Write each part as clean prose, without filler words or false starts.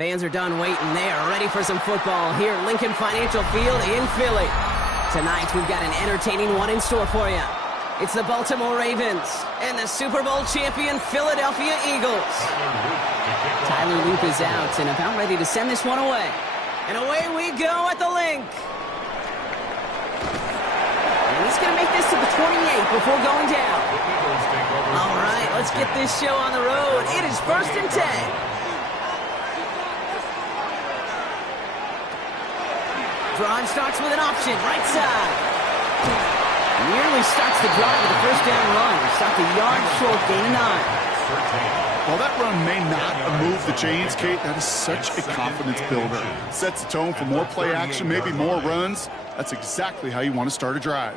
Fans are done waiting. They are ready for some football here at Lincoln Financial Field in Philly. Tonight, we've got an entertaining one in store for you. It's the Baltimore Ravens and the Super Bowl champion Philadelphia Eagles. Tyler Loop is out and about ready to send this one away. And away we go at the link. And he's going to make this to the 28 before going down. All right, let's get this show on the road. It is 1st and 10. Drive starts with an option, right side. Nearly starts the drive with a first down run. Stopped a yard short, gain of 9. Well, that run may not move the chains, Kate. That is such a confidence builder. Sets the tone for more play action, maybe more runs. That's exactly how you want to start a drive.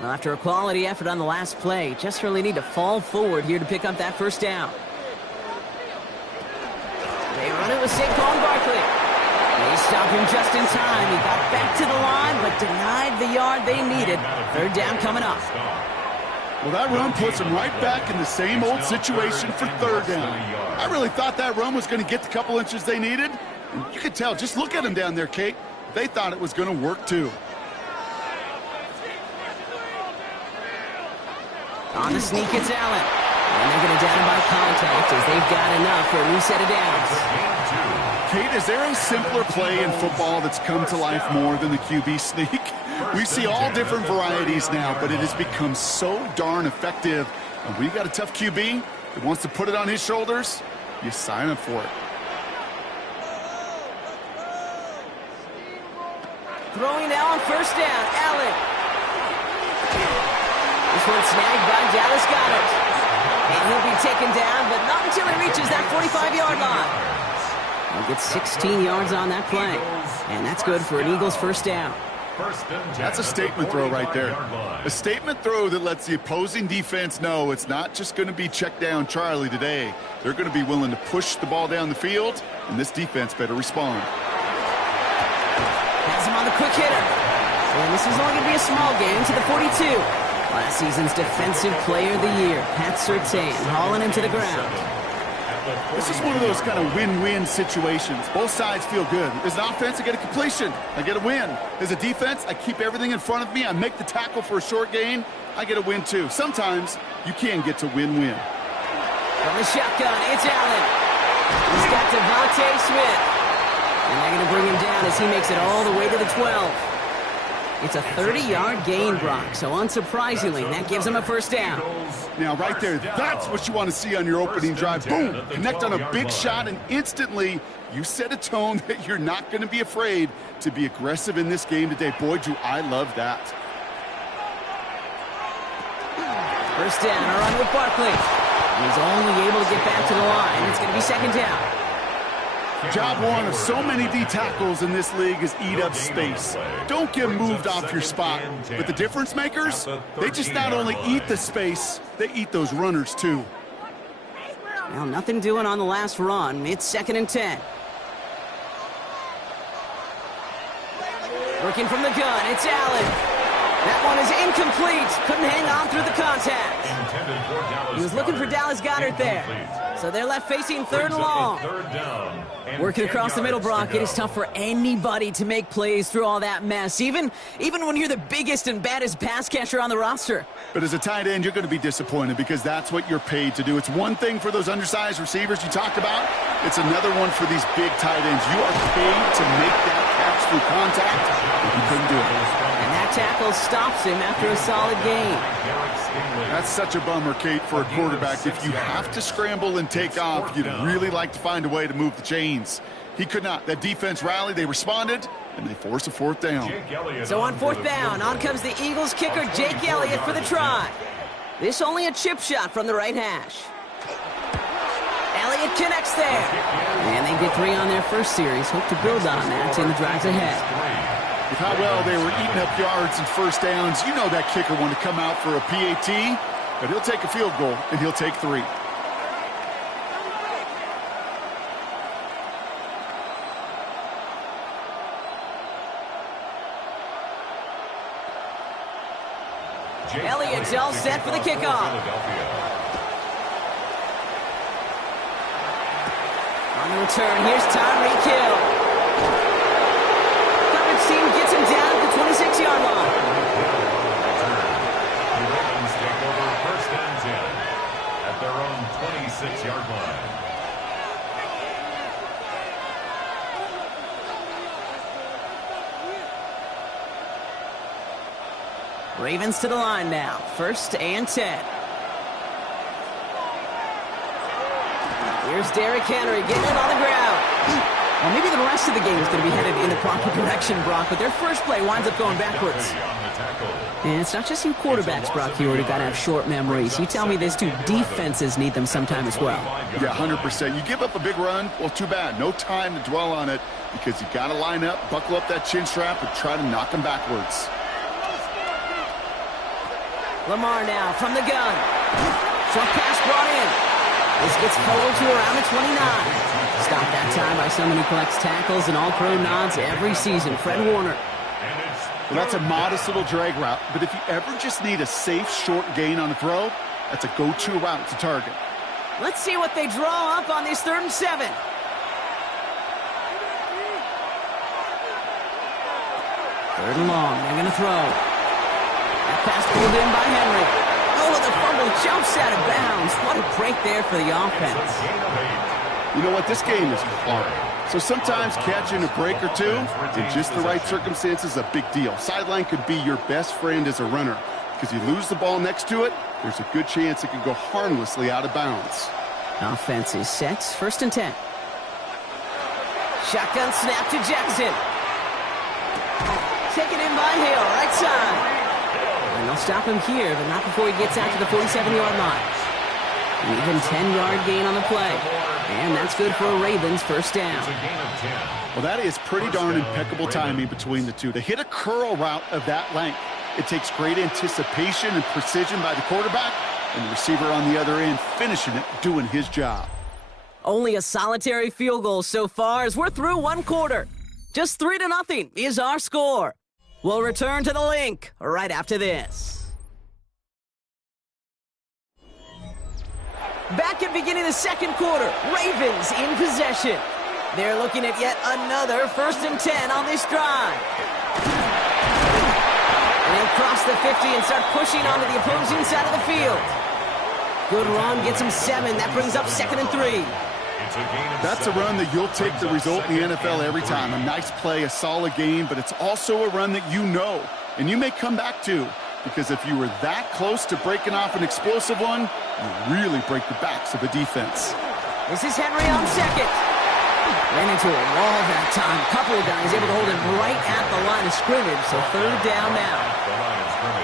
Well, after a quality effort on the last play, just really need to fall forward here to pick up that first down. They run it with Saquon Barkley. They stop him just in time. He got back to the line, but denied the yard they needed. Third down coming up. Well, that run puts him right back in the same old situation for third down. I really thought that run was going to get the couple inches they needed. And you could tell, just look at them down there, Kate. They thought it was going to work, too. On the sneak, it's Allen. And they're going to down him by contact as they've got enough for a new set of downs. Kate, is there a simpler play in football that's come to life more than the QB sneak? We see all different varieties now, but it has become so darn effective. And when you got a tough QB that wants to put it on his shoulders, you sign up for it. Throwing now on first down, Allen. This one snagged by Dallas Goedert. And he'll be taken down, but not until he reaches that 45-yard line. He'll get 16 yards on that play. And that's good for an Eagles first down. That's a statement throw right there. A statement throw that lets the opposing defense know it's not just going to be check down Charlie today. They're going to be willing to push the ball down the field, and this defense better respond. Has him on the quick hitter. And this is only going to be a small gain to the 42. Last season's Defensive Player of the Year, Pat Surtain, hauling him to the ground. This is one of those kind of win-win situations. Both sides feel good. As an offense, I get a completion. I get a win. As a defense, I keep everything in front of me. I make the tackle for a short gain. I get a win, too. Sometimes you can get to win-win. From the shotgun, it's Allen. He's got Devontae Smith. And they're going to bring him down as he makes it all the way to the 12. It's a 30-yard gain, Brock, so unsurprisingly, that gives him a first down. Now, right there, that's what you want to see on your opening drive. Boom! Connect on a big shot, and instantly, you set a tone that you're not going to be afraid to be aggressive in this game today. Boy, do I love that. First down, a run with Barkley. He's only able to get back to the line. It's going to be second down. Job one of so many D tackles in this league is eat up space. Don't get moved off your spot. But the difference makers, they just not only eat the space, they eat those runners too. Well, nothing doing on the last run. It's 2nd and 10. Working from the gun, it's Allen. That one is incomplete. Couldn't hang on through the contact. He was looking for Dallas Goedert there. So they're left facing 3rd and long. Working across the middle, Brock, it is tough for anybody to make plays through all that mess, even when you're the biggest and baddest pass catcher on the roster. But as a tight end, you're going to be disappointed because that's what you're paid to do. It's one thing for those undersized receivers you talked about. It's another one for these big tight ends. You are paid to make that catch through contact, and you couldn't do it. And that tackle stops him after a solid gain. That's such a bummer, Kate, for a quarterback. If you have to scramble and take off, you'd really like to find a way to move the chains. He could not. That defense rallied, they responded, and they forced a 4th down. So on 4th down, on comes the Eagles kicker, Jake Elliott, for the try. This only a chip shot from the right hash. Elliott connects there. And they get 3 on their first series. Hope to build on that in the drives ahead. With how well they were eating up yards and first downs, you know that kicker wanted to come out for a PAT, but he'll take a field goal, and he'll take 3. Elliott's all set for the kickoff. On the return, here's Tyreek Hill. Coverage team gets him down at the 26-yard line. The Ravens take over 1st and 10 at their own 26-yard line. Ravens to the line now. 1st and 10. Here's Derrick Henry getting it on the ground. Well, maybe the rest of the game is going to be headed in the proper direction, Brock, but their first play winds up going backwards. And it's not just you quarterbacks, Brock Huard, who got to have short memories. You tell me these two defenses need them sometime as well. Yeah, 100%. You give up a big run, well, too bad. No time to dwell on it because you got to line up, buckle up that chin strap, and try to knock them backwards. Lamar now from the gun. Short pass brought in. This gets forward to around the 29. Stopped that time by someone who collects tackles and all-pro nods every season, Fred Warner. Well, that's a modest little drag route, but if you ever just need a safe, short gain on a throw, that's a go-to route to target. Let's see what they draw up on this 3rd and 7. Third and long, they're going to throw. That pass pulled in by Henry. Oh, the fumble jumps out of bounds. What a break there for the offense. You know what? This game is hard. So sometimes catching a break or two in just the right circumstances is a big deal. Sideline could be your best friend as a runner because you lose the ball next to it, there's a good chance it could go harmlessly out of bounds. Offense is set. 1st and 10. Shotgun snap to Jackson. Taken in by Hill, right side. And they'll stop him here, but not before he gets out to the 47-yard line. An even 10-yard gain on the play. And that's good for a Ravens 1st down. Well, that is pretty darn impeccable timing between the two. To hit a curl route of that length, it takes great anticipation and precision by the quarterback, and the receiver on the other end finishing it, doing his job. Only a solitary field goal so far as we're through 1 quarter. Just 3-0 is our score. We'll return to the link right after this. Back at beginning of the 2nd quarter, Ravens in possession. They're looking at yet another 1st and 10 on this drive. And they'll cross the 50 and start pushing onto the opposing side of the field. Good run, gets him 7. That brings up 2nd and 3. That's a run that you'll take the result in the NFL every time. A nice play, a solid game, but it's also a run that you know, and you may come back to. Because if you were that close to breaking off an explosive one, you really break the backs of a defense. This is Henry on 2nd. Ran into a wall that time. Couple of guys able to hold him right at the line of scrimmage, so 3rd down now.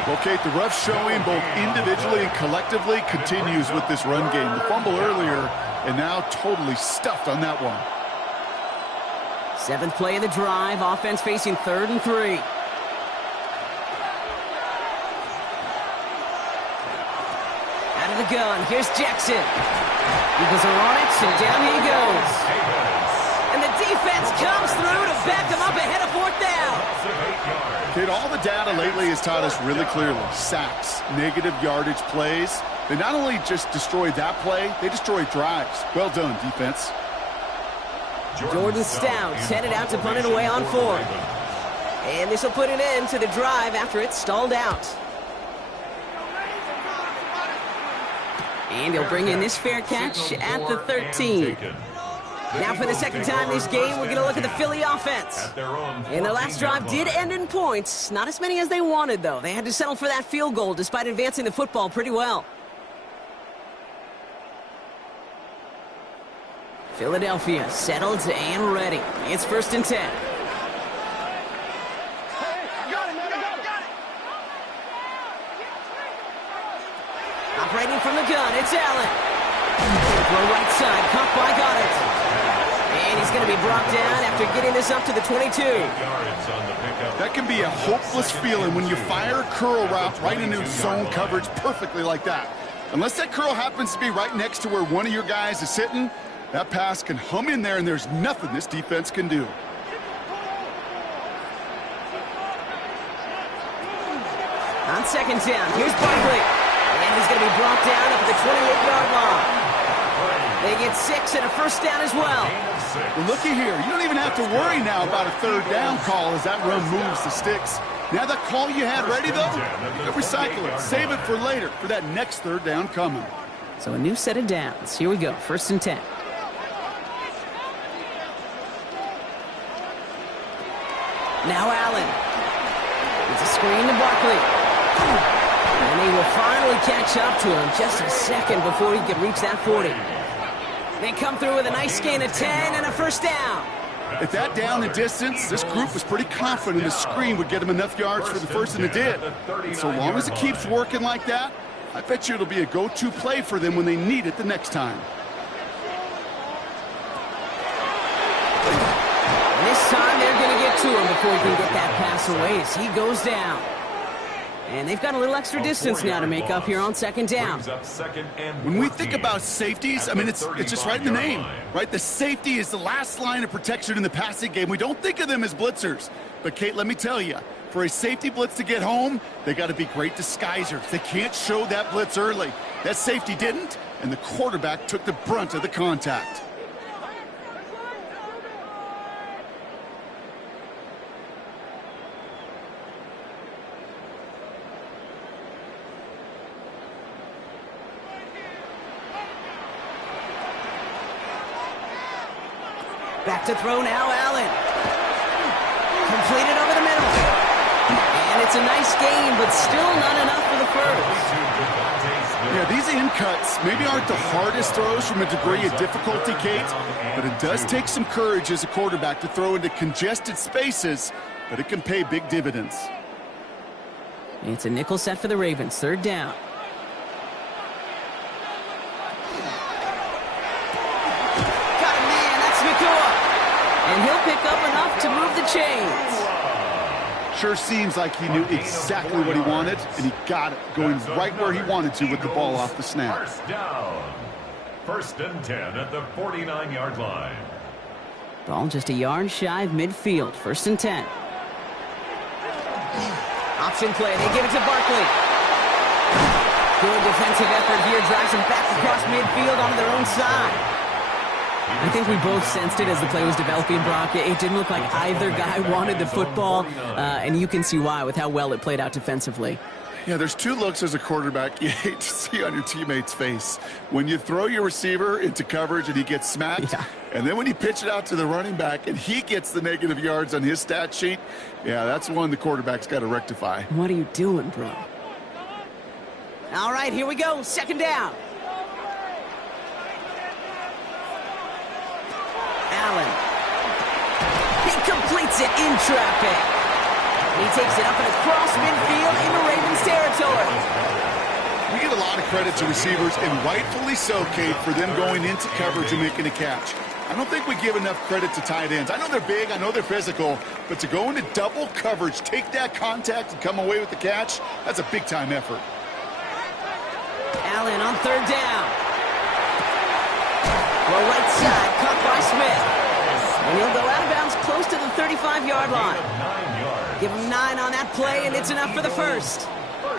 Well, Kate, the rough showing both individually and collectively continues with this run game. The fumble earlier, and now totally stuffed on that one. 7th play of the drive. Offense facing 3rd and 3. Out of the gun. Here's Jackson. Eagles are on it, and down he goes. And the defense comes through to back them up ahead of 4th down. Kate, all the data lately has taught us really clearly. Sacks, negative yardage plays. They not only just destroyed that play, they destroyed drives. Well done, defense. Jordan Stout headed out to punt it away on 4th. And this will put an end to the drive after it's stalled out. And he'll bring in this fair catch at the 13. Now for the 2nd time this game, we're going to look at the Philly offense. And their last drive did end in points. Not as many as they wanted, though. They had to settle for that field goal despite advancing the football pretty well. Philadelphia settled and ready. It's 1st and 10. Operating from the gun, it's Allen. Throw right side, caught by Goddard. And he's going to be brought down after getting this up to the 22. That can be a hopeless feeling when you fire a curl route right into zone coverage perfectly like that. Unless that curl happens to be right next to where one of your guys is sitting, that pass can hum in there and there's nothing this defense can do. On 2nd down, here's Barkley. And he's going to be brought down up at the 28-yard line. They get 6 and a 1st down as well. Well, looky here. You don't even have to worry now about a 3rd down call as that run moves the sticks. Now that call you had ready, though, you can recycle it. Save it for later, for that next 3rd down coming. So a new set of downs. Here we go, 1st and 10. Now Allen. It's a screen to Barkley. And they will finally catch up to him just a second before he could reach that 40. They come through with a nice gain of 10 and a 1st down. At that down and distance, this group was pretty confident the screen would get them enough yards for the 1st, and it did. And so long as it keeps working like that, I bet you it'll be a go-to play for them when they need it the next time. And this time they're going to get to him before he can get that pass away as he goes down. And they've got a little extra distance now to make up here on 2nd down. When we think about safeties, I mean, it's just right in the name, right? The safety is the last line of protection in the passing game. We don't think of them as blitzers. But, Kate, let me tell you, for a safety blitz to get home, they got to be great disguisers. They can't show that blitz early. That safety didn't, and the quarterback took the brunt of the contact. Back to throw now, Allen. Completed over the middle. And it's a nice game, but still not enough for the first. Yeah, these in cuts maybe aren't the hardest throws from a degree of difficulty, Kate, but it does take some courage as a quarterback to throw into congested spaces, but it can pay big dividends. It's a nickel set for the Ravens. Third down. Got a man. That's Nakua. And he'll pick up enough to move the chains. Sure seems like he knew exactly what he wanted, and he got it, going right where he wanted to with the ball off the snap. First down. 1st and 10 at the 49-yard line. Ball just a yard shy of midfield. 1st and 10. Option play. They give it to Barkley. Good defensive effort here. Drives him back across midfield onto their own side. I think we both sensed it as the play was developing, Brock. It didn't look like either guy wanted the football, and you can see why with how well it played out defensively. Yeah, there's two looks as a quarterback you hate to see on your teammate's face. When you throw your receiver into coverage and he gets smacked, and then when you pitch it out to the running back and he gets the negative yards on his stat sheet, yeah, that's one the quarterback's got to rectify. What are you doing, bro? All right, here we go. 2nd down. Allen. He completes it in traffic. He takes it up and across midfield into Ravens territory. We give a lot of credit to receivers, and rightfully so, Kate, for them going into coverage and making a catch. I don't think we give enough credit to tight ends. I know they're big, I know they're physical, but to go into double coverage, take that contact, and come away with the catch, that's a big-time effort. Allen on 3rd down. Well, right side, cut by Smith. And he'll go out of bounds close to the 35-yard line. Give him 9 on that play, and it's enough for the first.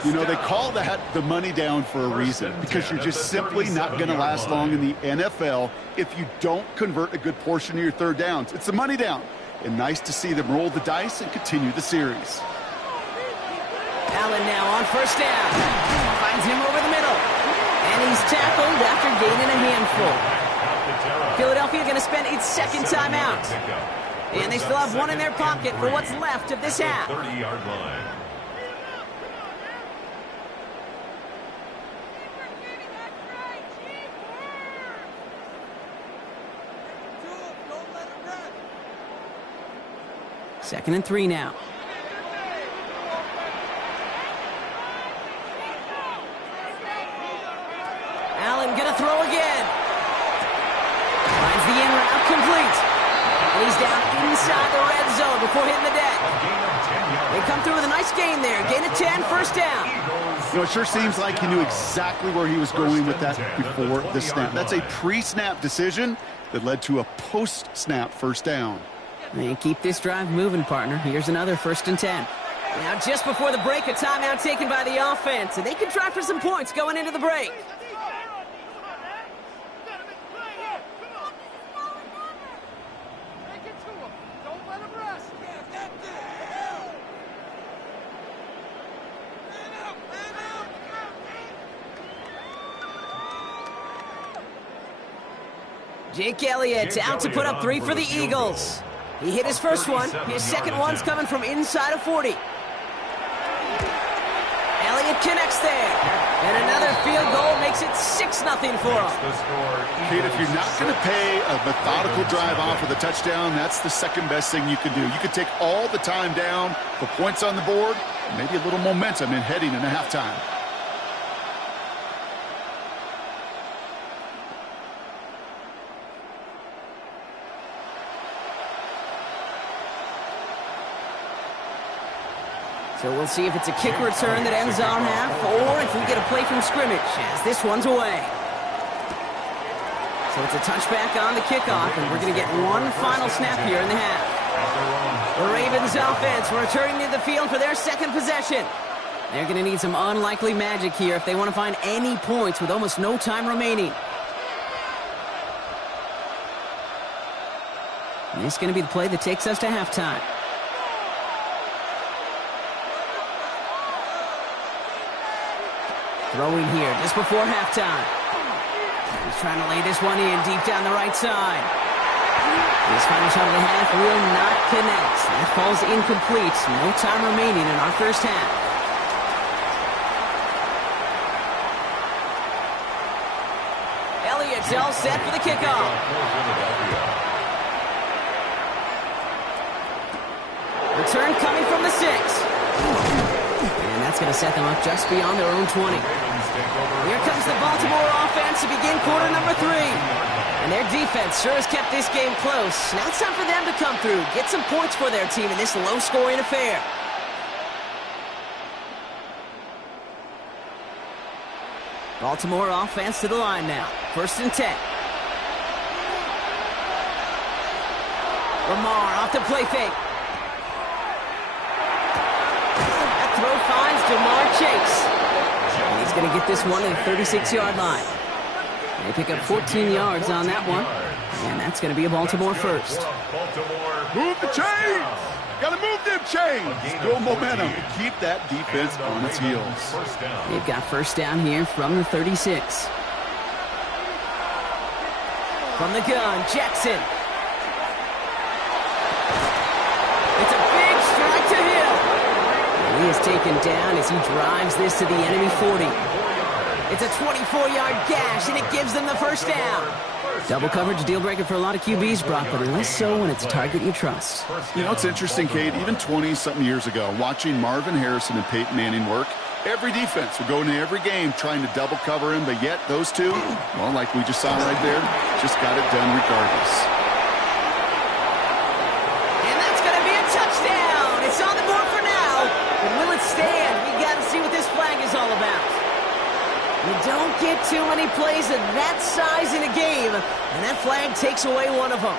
You know, they call that the money down for a reason, because you're just simply not going to last long in the NFL if you don't convert a good portion of your 3rd downs. It's the money down. And nice to see them roll the dice and continue the series. Allen now on 1st down. Finds him over the middle. And he's tackled after gaining a handful. Philadelphia going to spend its 2nd timeout. And they still have one in their pocket for what's left of this half. 30-yard line. Second and 3 now. Allen going to throw again. Finds the in route complete. And he's down inside the red zone before hitting the deck. They come through with a nice gain there. Gain of 10, 1st down. You know, it sure seems like he knew exactly where he was going with that before the snap. That's a pre-snap decision that led to a post-snap 1st down. And keep this drive moving, partner. Here's another 1st and 10. Now, just before the break, a timeout taken by the offense. And they can try for some points going into the break. Jake Elliott out to put up 3 for the Eagles. He hit his first one. His second one's coming from inside of 40. Elliott connects there. And another field goal makes it 6-0 for him. Kate, if you're not going to pay a methodical drive off with a touchdown, that's the second best thing you can do. You could take all the time down, put points on the board, and maybe a little momentum in heading into halftime. So we'll see if it's a kick return that ends on half, or if we get a play from scrimmage, as this one's away. So it's a touchback on the kickoff, and we're going to get one final snap here in the half. The Ravens offense returning to the field for their 2nd possession. They're going to need some unlikely magic here if they want to find any points with almost no time remaining. And this is going to be the play that takes us to halftime. Throwing here just before halftime. He's trying to lay this one in deep down the right side. This His final shot of the half will not connect. That falls incomplete. No time remaining in our first half. Elliott's all set for the kickoff. Return coming from the 6. And that's going to set them up just beyond their own 20. Here comes the Baltimore offense to begin quarter number 3. And their defense sure has kept this game close. Now it's time for them to come through, get some points for their team in this low-scoring affair. Baltimore offense to the line now. 1st and 10. Lamar off the play fake. That throw finds Jamar Chase. And he's going to get this one to the 36-yard line. They pick up 14 yards on that one. And that's going to be a Baltimore first. Move the chains! Got to move them chains! Build momentum. Keep that defense on its heels. They've got first down here from the 36. From the gun, Jackson. It's a big strike to Hill. And he is taken down as he drives this to the enemy 40. It's a 24-yard gash, and it gives them the first down. Double coverage deal breaker for a lot of QBs, Brock, but less so when it's a target you trust. You know, it's interesting, Kate, even 20-something years ago, watching Marvin Harrison and Peyton Manning work, every defense would go into every game trying to double cover him, but yet those two, well, like we just saw right there, just got it done regardless. And that's going to be a touchdown. It's on the board for now. But will it stand? We got to see what this flag is all about. You don't get too many plays of that size in a game, and that flag takes away one of them.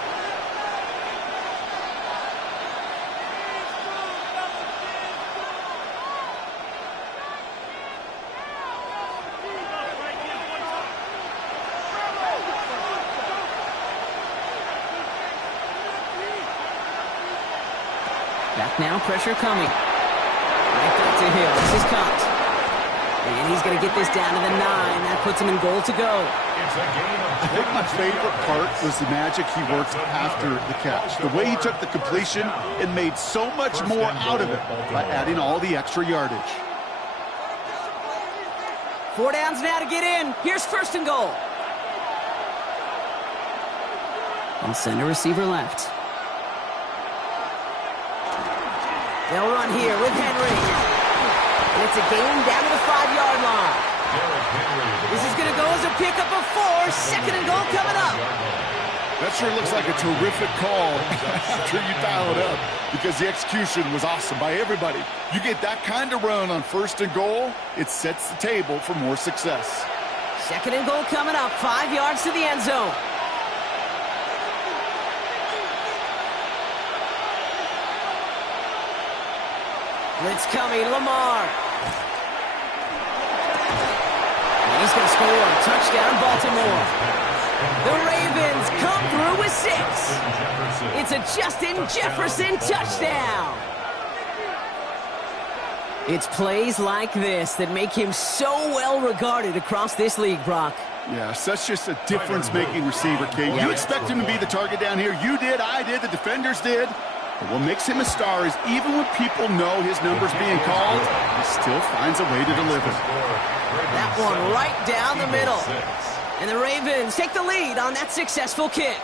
Back now, pressure coming. Right back to Hill. This is caught. And he's going to get this down to the 9. That puts him in goal to go. I think my favorite part was the magic he worked after the catch. The way he took the completion and made so much more out of it by adding all the extra yardage. 4 downs now to get in. Here's 1st and goal. I'll send a receiver left. They'll run here with Henry. And it's a gain down to the 5-yard line. This is going to go as a pickup of 4. 2nd and goal coming up. That sure looks like a terrific call after you dial it up, because the execution was awesome by everybody. You get that kind of run on 1st and goal, it sets the table for more success. 2nd and goal coming up. 5 yards to the end zone. Blitz coming, Lamar. And he's going to score. Touchdown, Baltimore. The Ravens come through with 6. It's a Justin Jefferson touchdown. It's plays like this that make him so well regarded across this league, Brock. Yeah, such just a difference-making receiver, Kate. You expect him to be the target down here. You did, I did, the defenders did. But what makes him a star is even when people know his number's being called, he still finds a way to deliver. That one right down the middle. And the Ravens take the lead on that successful kick.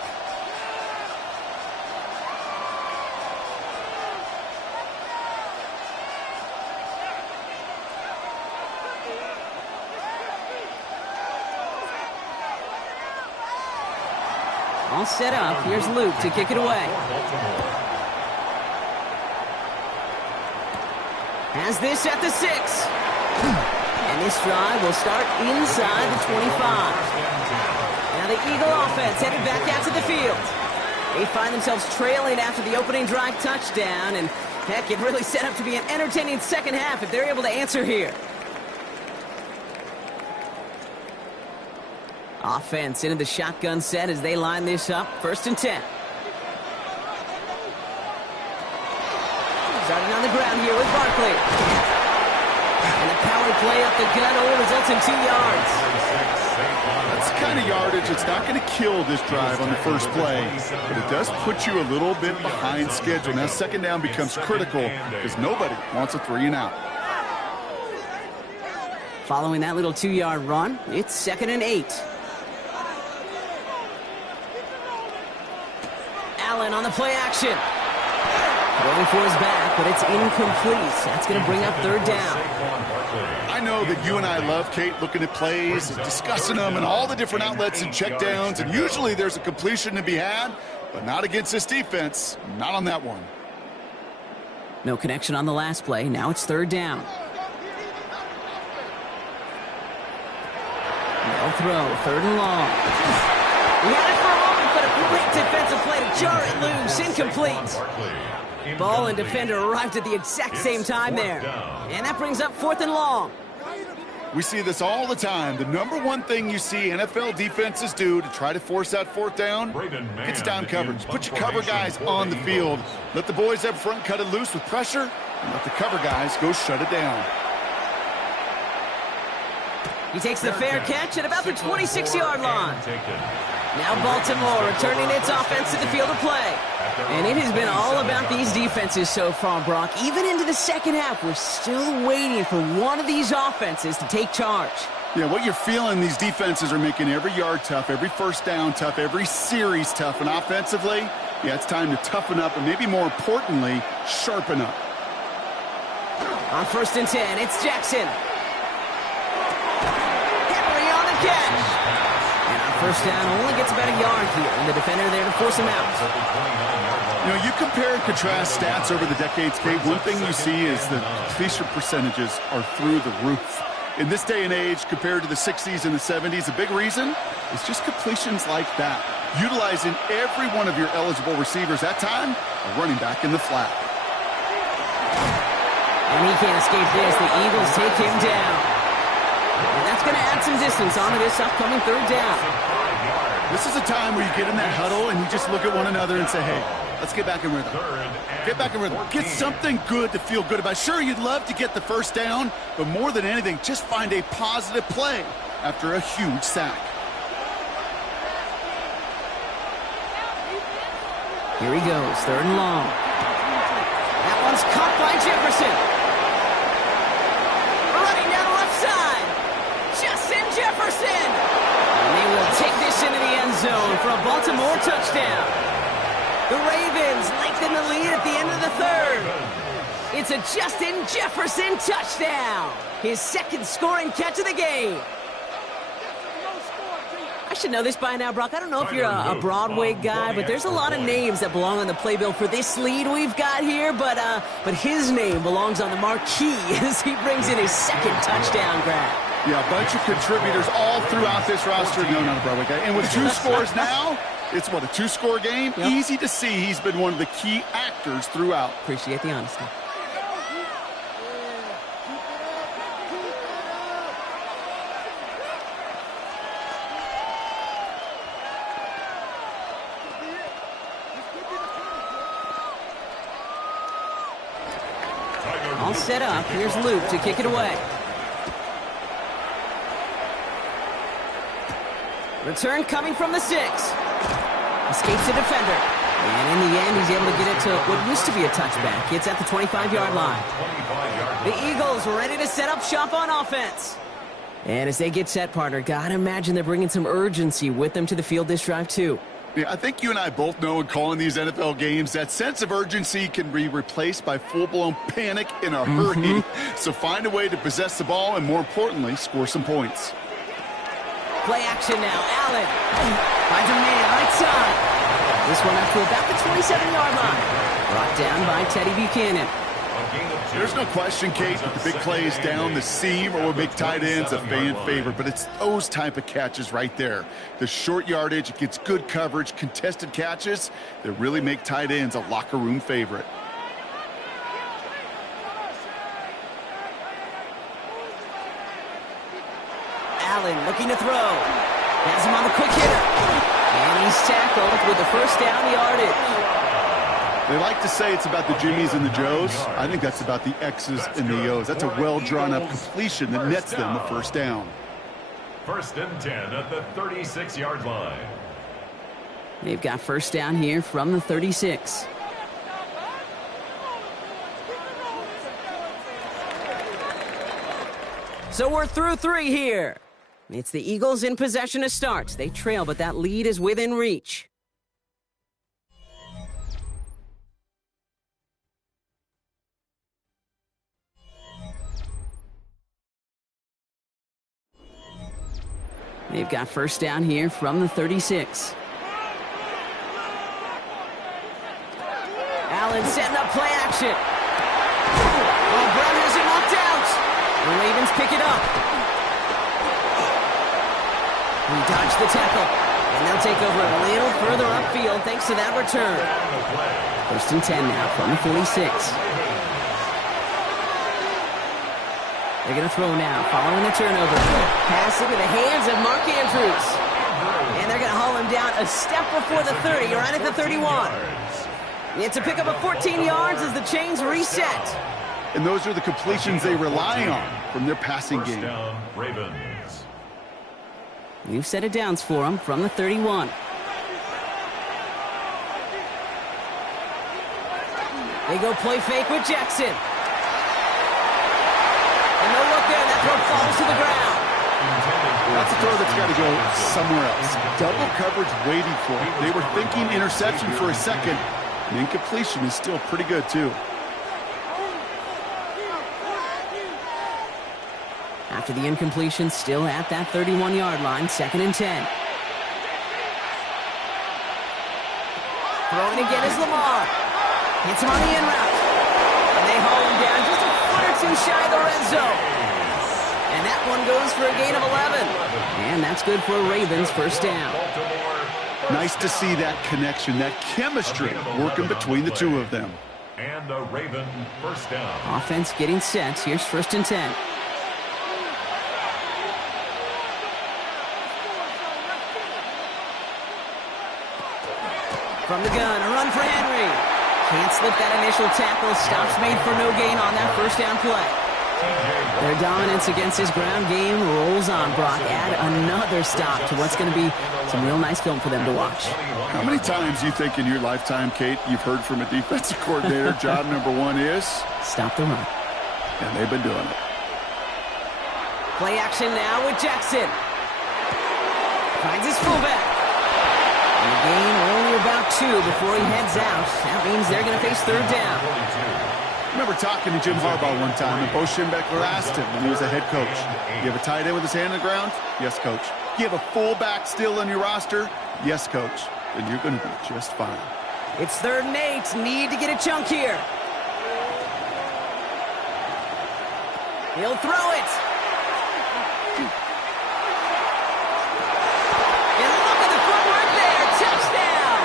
All set up. Here's Luke to kick it away. Has this at the 6. And this drive will start inside the 25. Now the Eagle offense headed back out to the field. They find themselves trailing after the opening drive touchdown. And heck, it really set up to be an entertaining second half if they're able to answer here. Offense into the shotgun set as they line this up. 1st and 10. Starting on the ground here with Barkley. And the power play up the gut only results in 2 yards. That's the kind of yardage that's not going to kill this drive on the first play, but it does put you a little bit behind schedule. Now second down becomes critical because nobody wants a 3-and-out. Following that little 2-yard run, it's 2nd and 8. Allen on the play action. Going for his back, but it's incomplete. That's going to bring up 3rd down. I know that you and I love, Kate, looking at plays, and discussing them, and all the different outlets and checkdowns, and usually there's a completion to be had, but not against this defense. Not on that one. No connection on the last play. Now it's 3rd down. No throw, 3rd and long. We had it for a moment, but a great defensive play to jar it loose. Incomplete. Ball and defender arrived at the exact same time there. And that brings up 4th and long. We see this all the time. The number one thing you see NFL defenses do to try to force that 4th down, it's down coverage. Put your cover guys on the field. Let the boys up front cut it loose with pressure, and let the cover guys go shut it down. He takes the fair catch at about the 26-yard line. Now Baltimore returning its offense to the field of play. And it has been all about these defenses so far, Brock. Even into the second half, we're still waiting for one of these offenses to take charge. Yeah, what you're feeling, these defenses are making every yard tough, every first down tough, every series tough. And offensively, yeah, it's time to toughen up and maybe more importantly, sharpen up. On 1st and 10, it's Jackson. Henry on the catch. And on 1st down, only gets about a yard here, and the defender there to force him out. You know, you compare and contrast stats over the decades, Kate. One thing you see is the completion percentages are through the roof. In this day and age, compared to the 60s and the 70s, a big reason is just completions like that. Utilizing every one of your eligible receivers that time, a running back in the flat. And he can't escape this. The Eagles take him down. And that's going to add some distance onto this upcoming 3rd down. This is a time where you get in that huddle and you just look at one another and say, hey, let's get back in rhythm. Get back in rhythm. Get something good to feel good about. Sure, you'd love to get the 1st down, but more than anything, just find a positive play after a huge sack. Here he goes, 3rd and long. That one's caught by Jefferson. Running down the left side. Justin Jefferson. And they will take this into the end zone for a Baltimore touchdown. The Ravens lengthen the lead at the end of the 3rd. It's a Justin Jefferson touchdown. His 2nd scoring catch of the game. I should know this by now, Brock. I don't know if you're a Broadway guy, but there's a lot of names that belong on the playbill for this lead we've got here. But his name belongs on the marquee as he brings in his 2nd touchdown grab. Yeah, a bunch of contributors all throughout this roster. No, not a Broadway guy. And with 2 scores now, it's what, a 2-score game? Yep. Easy to see he's been one of the key actors throughout. Appreciate the honesty. All set up. Here's Luke to kick it away. Return coming from the 6. Escapes the defender. And in the end, he's able to get it to what used to be a touchback. It's at the 25-yard line. The Eagles ready to set up shop on offense. And as they get set, partner, gotta imagine they're bringing some urgency with them to the field this drive, too. Yeah, I think you and I both know in calling these NFL games that sense of urgency can be replaced by full-blown panic in a hurry. So find a way to possess the ball and, more importantly, score some points. Play action now. Allen. By Jermaine, right side. This one up to about the 27-yard line. Brought down by Teddy Buchanan. There's no question, Kate, that the big plays down the seam or big tight ends a fan favorite, but it's those type of catches right there. The short yardage, it gets good coverage, contested catches that really make tight ends a locker room favorite. Allen looking to throw. Has him on the quick hitter. And he's tackled with the 1st down yardage. They like to say it's about the Jimmies and the Joes. I think that's about the X's and the O's. That's a well-drawn-up completion that nets them the 1st down. First and 10 at the 36-yard line. They've got first down here from the 36. So we're through 3 here. It's the Eagles in possession to start. They trail, but that lead is within reach. They've got first down here from the 36. Allen setting up play action. Oh, Brown has it knocked out. The Ravens pick it up. He dodged the tackle, and they'll take over a little further upfield thanks to that return. First and 10 now from the 46. They're going to throw now, following the turnover. Pass into the hands of Mark Andrews. And they're going to haul him down a step before the 30, right at the 31. It's a pickup of 14 yards as the chains reset. And those are the completions they rely on from their passing game. First down, Ravens. New set of downs for them from the 31. They go play fake with Jackson. And no look there, that throw falls to the ground. That's a throw that's got to go somewhere else. Double coverage waiting for it. They were thinking interception for a second. And incompletion is still pretty good, too. After the incompletion, still at that 31-yard line, second and 10. Throwing again is Lamar. Hits him on the in route. And they haul him down just a foot or two shy of the red zone. And that one goes for a gain of 11. And that's good for a Ravens first down. Nice to see that connection, that chemistry working between the two of them. And a Raven first down. Offense getting set. Here's first and 10. From the gun, a run for Henry. Can't slip that initial tackle. Stops made for no gain on that first down play. Their dominance against his ground game rolls on, Brock. Add another stop to what's going to be some real nice film for them to watch. How many times do you think in your lifetime, Kate, you've heard from a defensive coordinator, job number 1 is? Stop the run. And they've been doing it. Play action now with Jackson. Finds his fullback. And the gain only about 2 before he heads out. That means they're going to face third down. I remember talking to Jim Harbaugh one time, and Bo Schembechler asked him when he was a head coach, you have a tight end with his hand on the ground? Yes, coach. You have a fullback still on your roster? Yes, coach. Then you're going to be just fine. It's third and 8. Need to get a chunk here. He'll throw it. And look at the footwork there. Touchdown.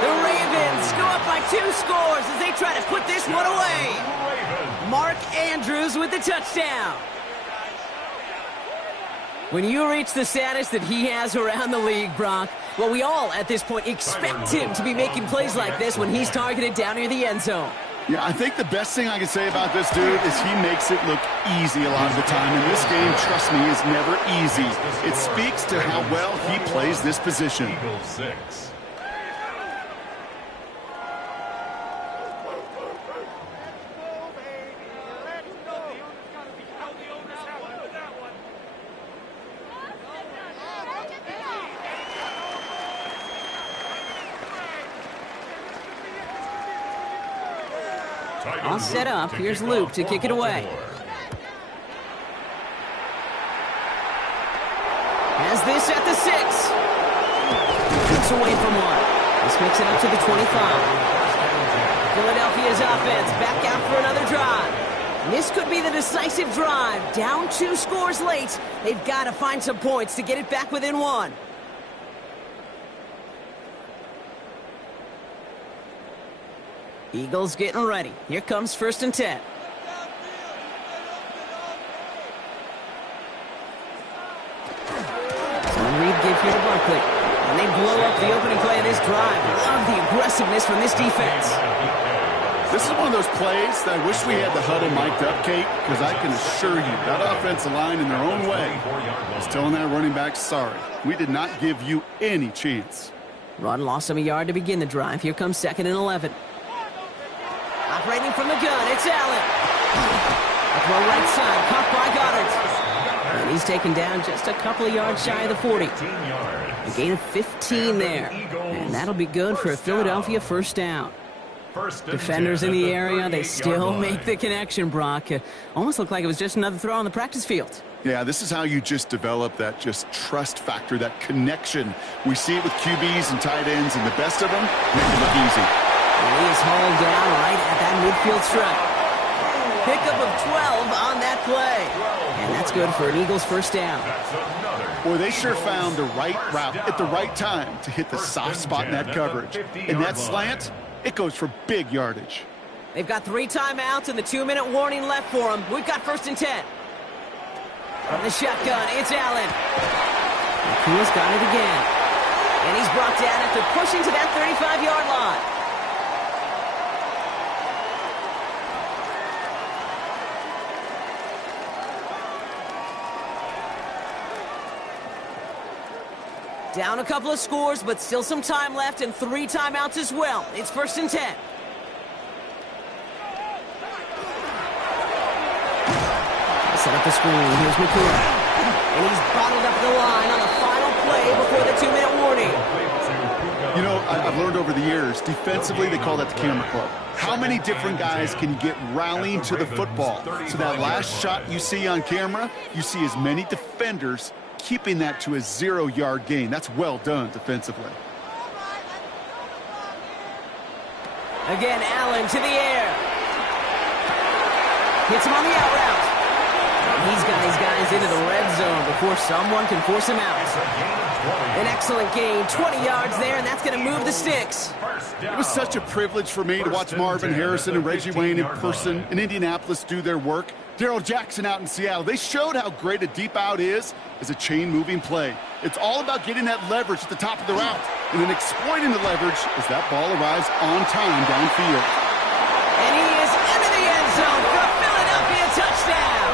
The Ravens go up by 2 scores as they try to put this one away. Mark Andrews with the touchdown. When you reach the status that he has around the league, Brock, well, we all at this point expect him to be making plays like this when he's targeted down near the end zone. Yeah, I think the best thing I can say about this dude is he makes it look easy a lot of the time. And this game, trust me, is never easy. It speaks to how well he plays this position. Eagles 6. All set up. Here's Luke to kick it away. Has this at the 6. Kicks away from 1. This makes it up to the 25. Philadelphia's offense back out for another drive. This could be the decisive drive. Down 2 scores late. They've got to find some points to get it back within 1. Eagles getting ready. Here comes first and 10. Reed give here to Barkley. And they blow up the opening play of this drive. Love the aggressiveness from this defense. This is one of those plays that I wish we had the huddle mic'd up, Kate, because I can assure you that offensive line in their own way is telling that running back, sorry, we did not give you any chance. Run lost him a yard to begin the drive. Here comes 2nd and 11. Operating from the gun, it's Allen. A throw right side, caught by Goddard. And he's taken down just a couple of yards shy of the 40. A gain of 15 there. And that'll be good for a Philadelphia first down. Defenders in the area, they still make the connection, Brock. Almost looked like it was just another throw on the practice field. Yeah, this is how you just develop that just trust factor, that connection. We see it with QBs and tight ends, and the best of them make it look easy. And he is hauled down right at that midfield strip. Pickup of 12 on that play. And that's good for an Eagles first down. Boy, they sure found the right route at the right time to hit the soft spot in that coverage. And that slant, it goes for big yardage. They've got 3 timeouts and the 2-minute warning left for them. We've got 1st and 10. From the shotgun, it's Allen. Nakua's got it again. And he's brought down after pushing to that 35-yard line. Down a couple of scores, but still some time left and 3 timeouts as well. It's 1st and 10. Set up the screen. Here's Nakua. And he's bottled up the line on the final play before the 2-minute warning. You know, I've learned over the years, defensively, they call that the camera club. How many different guys can you get rallying to the football? So that last shot you see on camera, you see as many defenders keeping that to a 0-yard gain. That's well done defensively. Again, Allen to the air. Hits him on the out route. He's got his guys into the red zone before someone can force him out. An excellent gain, 20 yards there, and that's going to move the sticks. It was such a privilege for me to watch Marvin Harrison and Reggie Wayne in person in Indianapolis do their work. Darrell Jackson out in Seattle. They showed how great a deep out is as a chain-moving play. It's all about getting that leverage at the top of the route and then exploiting the leverage as that ball arrives on time downfield. And he is into the end zone for a Philadelphia touchdown.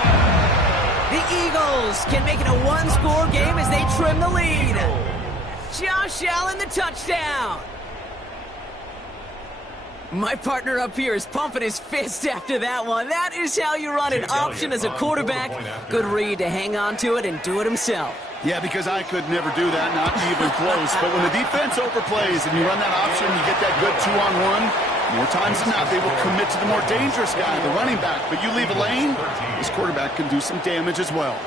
The Eagles can make it a 1-score game as they trim the lead. Josh Allen, the touchdown. My partner up here is pumping his fist after that one. That is how you run an option as a quarterback. Good read to hang on to it and do it himself. Yeah, because I could never do that, not even close. But when the defense overplays and you run that option, you get that good 2-on-1, more times than not, they will commit to the more dangerous guy, the running back. But you leave a lane, this quarterback can do some damage as well.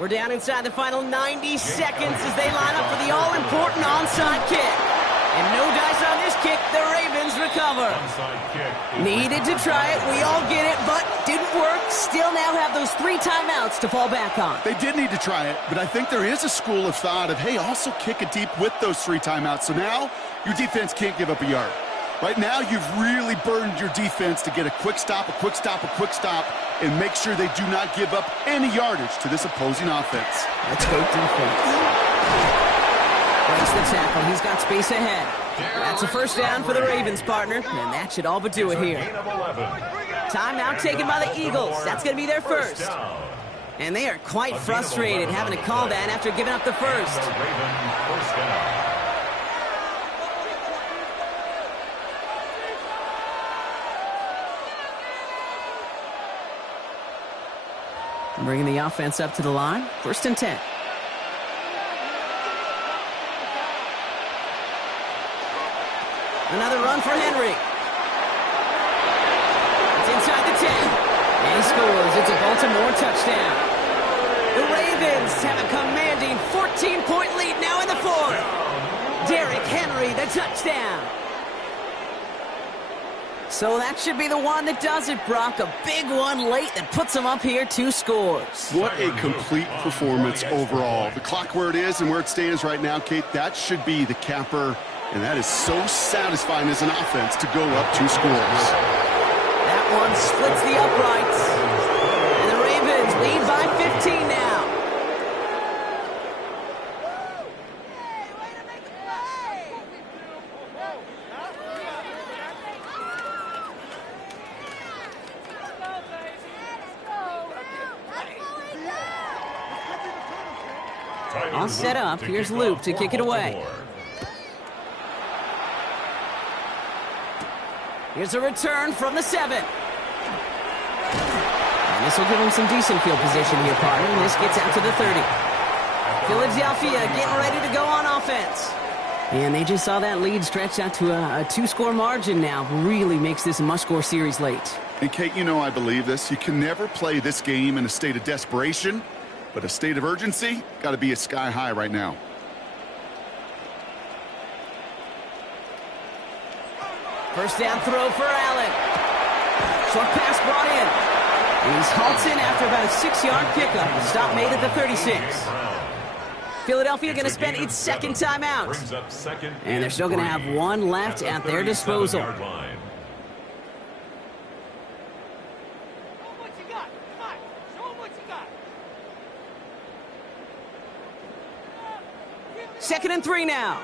We're down inside the final 90 seconds as they line up for the all-important onside kick. And no dice on this kick, the Ravens recover. Needed to try it, we all get it, but didn't work. Still now have those 3 timeouts to fall back on. They did need to try it, but I think there is a school of thought of, hey, also kick it deep with those 3 timeouts. So now your defense can't give up a yard. Right now, you've really burdened your defense to get a quick stop, a quick stop, a quick stop, and make sure they do not give up any yardage to this opposing offense. Let's go defense. Breaks the tackle. He's got space ahead. That's a first down for the Ravens, partner, and that should all but do it here. Timeout taken by the Eagles. That's going to be their first. And they are quite frustrated having to call that after giving up the first. Bringing the offense up to the line. 1st and 10. Another run for Henry. It's inside the 10. And he scores. It's a Baltimore touchdown. The Ravens have a commanding 14-point lead now in the 4th. Derrick Henry, the touchdown. So that should be the one that does it, Brock. A big one late that puts them up here 2 scores. What a complete performance overall. The clock where it is and where it stands right now, Kate, that should be the capper And that is so satisfying as an offense to go up 2 scores. That one splits the uprights. And the Ravens lead by 15 now. All set up. Here's Luke to kick it away. Here's a return from the 7. And this will give him some decent field position here, partner. And this gets out to the 30. Philadelphia getting ready to go on offense. And they just saw that lead stretch out to a 2-score margin now. Really makes this a must-score series late. And, Kate, you know I believe this. You can never play this game in a state of desperation, but a state of urgency got to be a sky high right now. First down throw for Allen. Short pass brought in. And he's halted after about a 6-yard pickup. The stop made at the 36. Philadelphia going to spend its second timeout. And they're still going to have one left at their disposal. Second and 3 now.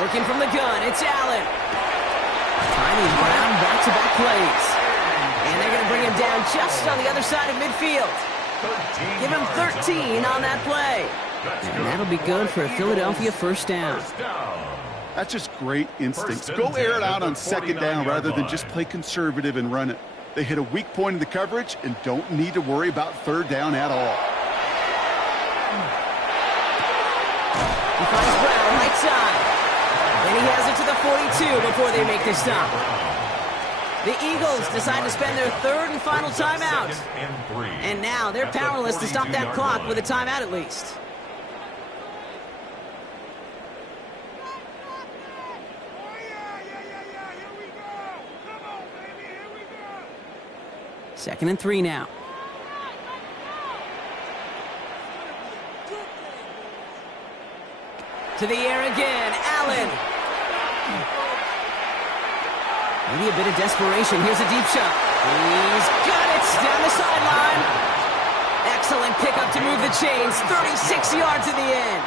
Working from the gun, it's Allen. Tiny Brown back-to-back plays. And they're going to bring him down just on the other side of midfield. Give him 13 on that play. And that'll be good for a Philadelphia first down. That's just great instincts. Go air it out on second down rather than just play conservative and run it. They hit a weak point in the coverage and don't need to worry about third down at all. He finds Brown right side. And he has it to the 42 before they make the stop. The Eagles decide to spend their third and final timeout. And now they're powerless to stop that clock with a timeout at least. Second and 3 now. To the air again, Allen. Maybe a bit of desperation. Here's a deep shot. He's got it down the sideline. Excellent pickup to move the chains. 36 yards in the end.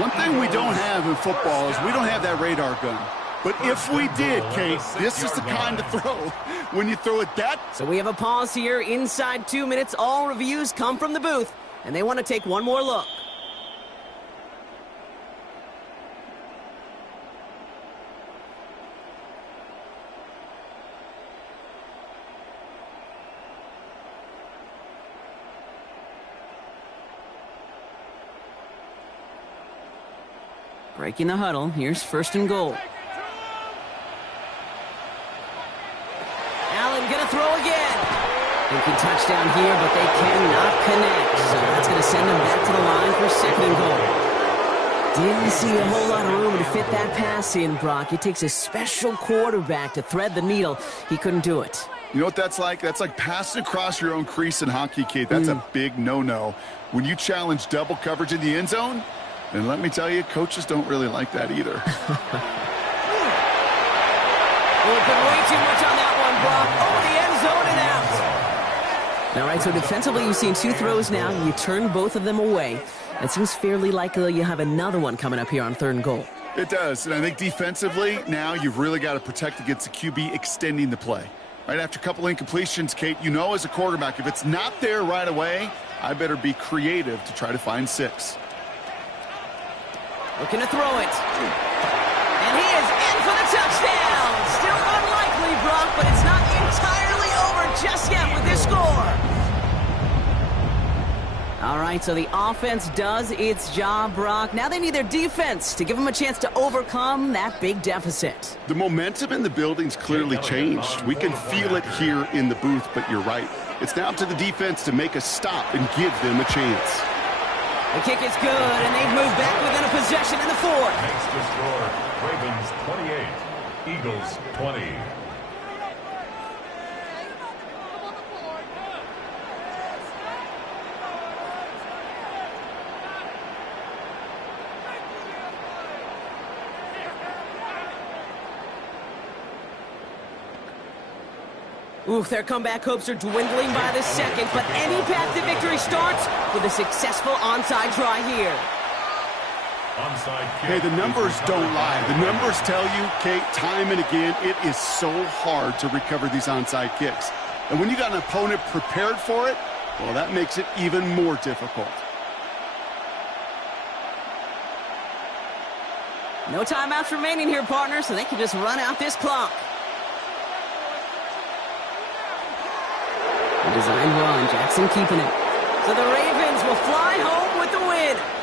One thing we don't have in football is we don't have that radar gun. But if we did, Kate, this is the kind of throw. When you throw it that... So we have a pause here. Inside 2 minutes, all reviews come from the booth. And they want to take one more look. Breaking the huddle. Here's first and goal. Allen gonna throw again. Thinking touchdown here, but they cannot connect. So that's gonna send them back to the line for second and goal. Didn't see a whole lot of room to fit that pass in, Brock. It takes a special quarterback to thread the needle. He couldn't do it. You know what that's like? That's like passing across your own crease in hockey, Kate. That's a big no-no. When you challenge double coverage in the end zone, and let me tell you, coaches don't really like that either. Well, put way too much on that one, Brock. Over the end zone and out. All right, so defensively, you've seen 2 throws now. You turn both of them away. It seems fairly likely you have another one coming up here on third and goal. It does, and I think defensively, now you've really got to protect against the QB extending the play. Right after a couple incompletions, Kate, you know as a quarterback, if it's not there right away, I better be creative to try to find 6. Looking to throw it. And he is in for the touchdown. Still unlikely, Brock, but it's not entirely over just yet with this score. All right, so the offense does its job, Brock. Now they need their defense to give them a chance to overcome that big deficit. The momentum in the building's clearly changed. We can feel it here in the booth, but you're right. It's now up to the defense to make a stop and give them a chance. The kick is good, and they've moved back within a possession in the 4th. Makes the score Ravens 28, Eagles 20. Ooh, their comeback hopes are dwindling by the second, but any path to victory starts with a successful onside try here. Hey, the numbers don't lie. The numbers tell you, Kate, time and again, it is so hard to recover these onside kicks. And when you got an opponent prepared for it, well, that makes it even more difficult. No timeouts remaining here, partner, so they can just run out this clock. A designed run, Jackson keeping it. So the Ravens will fly home with the win.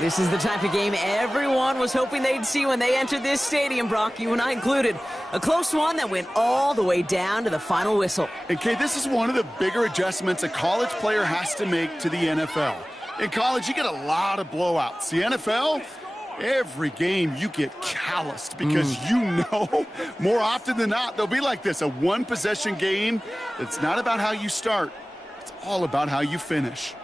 This is the type of game everyone was hoping they'd see when they entered this stadium, Brock, you and I included. A close one that went all the way down to the final whistle. And, Kate, this is one of the bigger adjustments a college player has to make to the NFL. In college, you get a lot of blowouts. The NFL, every game you get calloused because you know more often than not they'll be like this, a one-possession game. It's not about how you start. It's all about how you finish.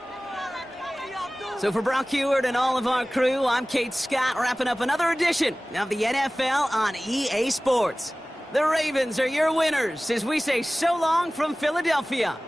So for Brock Huard and all of our crew, I'm Kate Scott, wrapping up another edition of the NFL on EA Sports. The Ravens are your winners as we say so long from Philadelphia.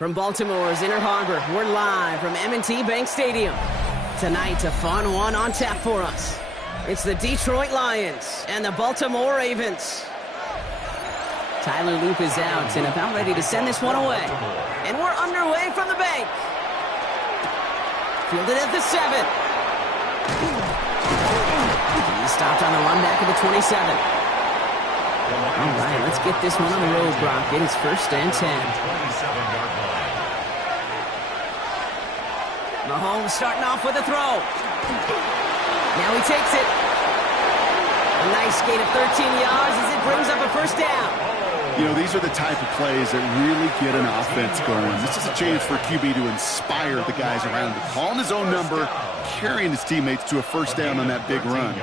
From Baltimore's Inner Harbor, we're live from M&T Bank Stadium. Tonight, a fun one on tap for us. It's the Detroit Lions and the Baltimore Ravens. Tyler Loop is out and about ready to send this one away. And we're underway from the bank. Fielded at the 7. He stopped on the run back at the 27. All right, let's get this one on the road, Brock. It is 1st and 10. 27-yard line. Mahomes starting off with a throw. Now he takes it. A nice gain of 13 yards as it brings up a 1st down. You know, these are the type of plays that really get an offense going. This is a chance for QB to inspire the guys around him. Calling his own number, carrying his teammates to a 1st down on that big run.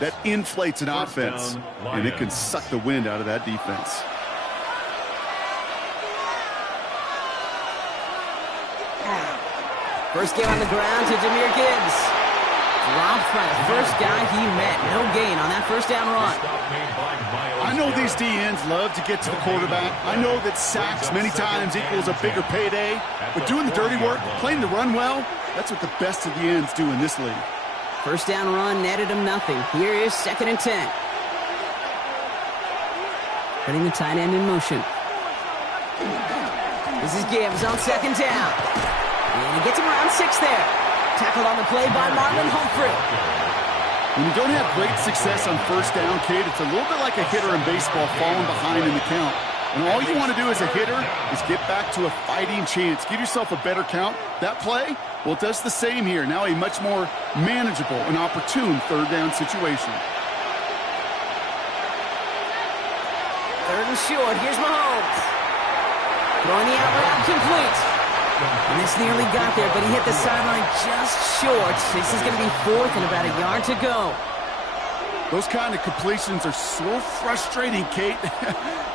That inflates an offense, and it can suck the wind out of that defense. First game on the ground to Jahmyr Gibbs. Dropped by the first guy he met. No gain on that 1st down run. I know these DNs love to get to the quarterback. I know that sacks many times equals a bigger payday. But doing the dirty work, playing the run well, that's what the best of the ends do in this league. 1st down run netted him nothing. Here is 2nd and 10. Putting the tight end in motion. This is Gibbs on 2nd down. And he gets him around 6 there. Tackled on the play by Marlon Humphrey. When you don't have great success on 1st down, Kate, it's a little bit like a hitter in baseball falling behind in the count. And all you want to do as a hitter is get back to a fighting chance. Give yourself a better count. That play, well, it does the same here. Now a much more manageable and opportune 3rd down situation. 3rd and short. Here's Mahomes. Throwing the out route complete. And this nearly got there, but he hit the sideline just short. This is going to be 4th and about a yard to go. Those kind of completions are so frustrating, Kate.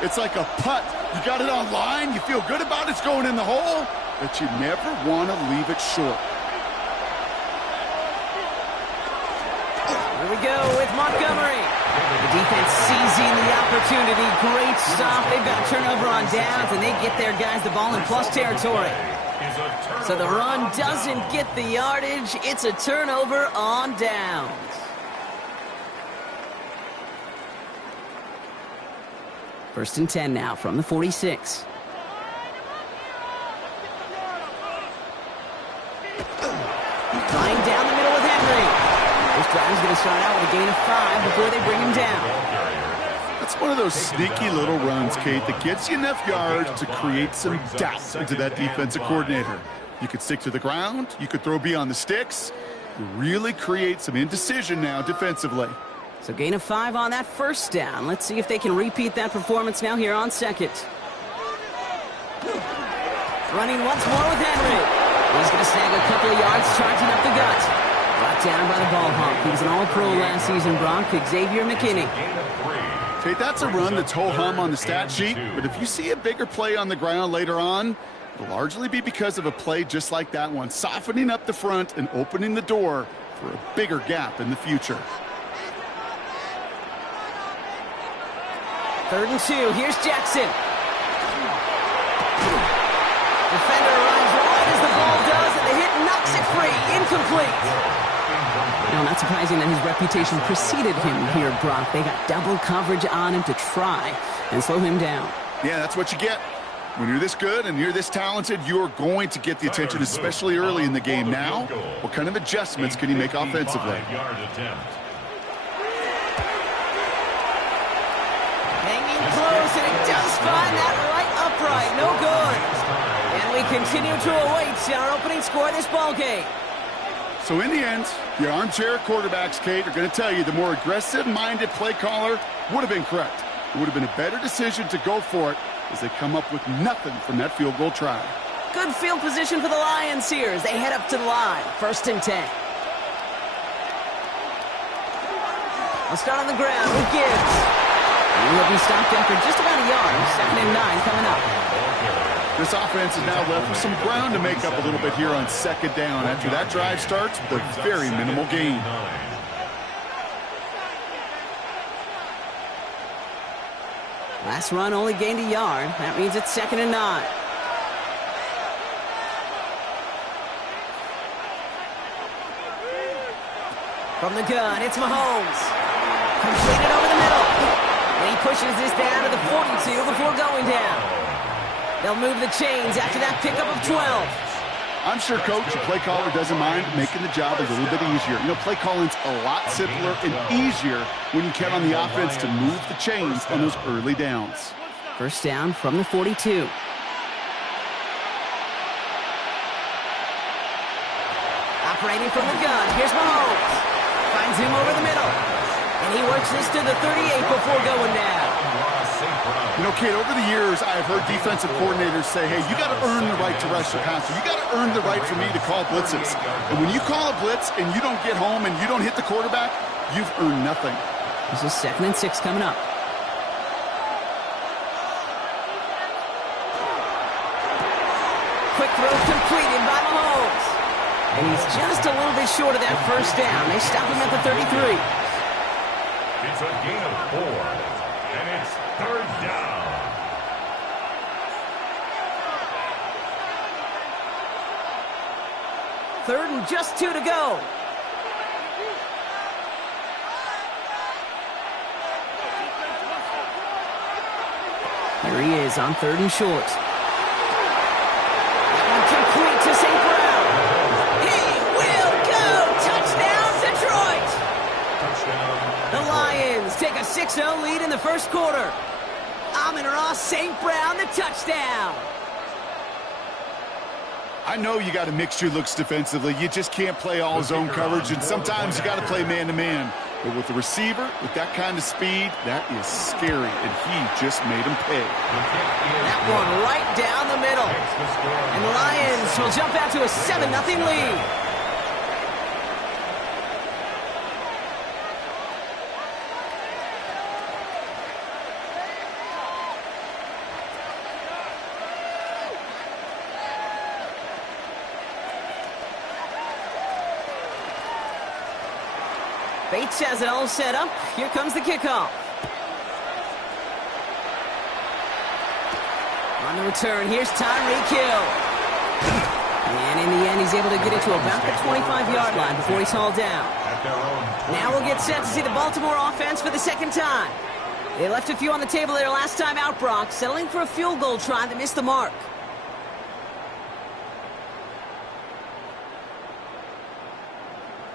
It's like a putt. You got it on line, you feel good about it's going in the hole, but you never want to leave it short. Here we go with Montgomery. The defense seizing the opportunity. Great stop. They've got a turnover on downs, and they get their guys the ball in plus territory. So the run doesn't get the yardage. It's a turnover on downs. First and 10 now from the 46. Flying down the middle with Henry. This drive's going to start out with a gain of 5 before they bring him down. That's one of those sneaky little runs, Kate, that gets you enough yards to create some doubt into that defensive coordinator. You could stick to the ground. You could throw beyond the sticks. You really create some indecision now defensively. So gain of 5 on that 1st down. Let's see if they can repeat that performance now here on 2nd. Running once more with Henry. He's going to snag a couple of yards, charging up the gut. Brought down by the ball hawk. He was an all-pro last season, Brock. Xavier McKinney. Okay, that's a run that's ho-hum on the stat sheet, but if you see a bigger play on the ground later on, it'll largely be because of a play just like that one, softening up the front and opening the door for a bigger gap in the future. 3rd and 2. Here's Jackson. Defender arrives right as the ball does, and the hit knocks it free. Incomplete. Now, not surprising that his reputation preceded him here, Brock. They got double coverage on him to try and slow him down. Yeah, that's what you get. When you're this good and you're this talented, you're going to get the attention, especially early in the game. Now, what kind of adjustments can he make offensively? Hanging close, and he does find that right upright. No good. And we continue to await our opening score in this ballgame. So in the end, the armchair quarterbacks, Kate, are going to tell you the more aggressive-minded play caller would have been correct. It would have been a better decision to go for it as they come up with nothing from that field goal try. Good field position for the Lions here as they head up to the line. 1st and 10. I'll start on the ground with Gibbs. He will be stopped after just about a yard. 2nd and 9 coming up. This offense is now left with some ground to make up a little bit here on 2nd down. After that drive starts with a very minimal gain. Last run only gained a yard. That means it's 2nd and 9. From the gun, it's Mahomes. Completed over the middle. And he pushes this down to the 42 before going down. They'll move the chains after that pickup of 12. I'm sure Coach, the play caller, doesn't mind making the job a little bit easier. You know, play calling's a lot simpler and easier when you count on the offense to move the chains on those early downs. 1st down from the 42. Operating from the gun, here's Mahomes. Finds him over the middle. And he works this to the 38 before going down. You know, Kate, over the years, I've heard defensive coordinators say, hey, you got to earn the right to rush the passer. You got to earn the right for me to call blitzes. And when you call a blitz and you don't get home and you don't hit the quarterback, you've earned nothing. This is 2nd and 6 coming up. Quick throw completed by Mahomes. And he's just a little bit short of that 1st down. They stop him at the 33. It's a gain of 4, and it's 3rd down. Third and just 2 to go. Here he is on 3rd and short. That one complete to St. Brown. He will go. Touchdown, Detroit. The Lions take a 6-0 lead in the 1st quarter. Amon-Ra St. Brown, the touchdown. I know you got to mix your looks defensively. You just can't play all zone coverage, and sometimes you got to play man-to-man. But with the receiver, with that kind of speed, that is scary, and he just made him pay. That one right down the middle. And the Lions will jump out to a 7-0 lead. Bates has it all set up. Here comes the kickoff. On the return, here's Tyreek Hill. And in the end, he's able to get it to about the 25-yard line before he's hauled down. Now we'll get set to see the Baltimore offense for the 2nd time. They left a few on the table there last time out, Brock, settling for a field goal try that missed the mark.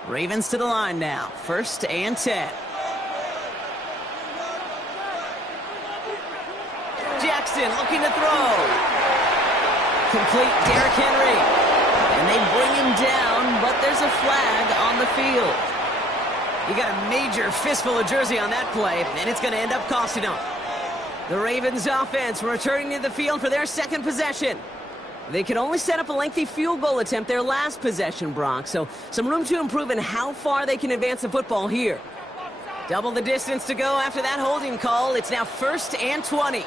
Ravens to the line now. 1st and 10. Jackson looking to throw. Complete Derrick Henry. And they bring him down, but there's a flag on the field. You got a major fistful of jersey on that play, and it's going to end up costing them. The Ravens offense returning to the field for their 2nd possession. They could only set up a lengthy field goal attempt their last possession, Brock, so some room to improve in how far they can advance the football here. Double the distance to go after that holding call. It's now 1st and 20.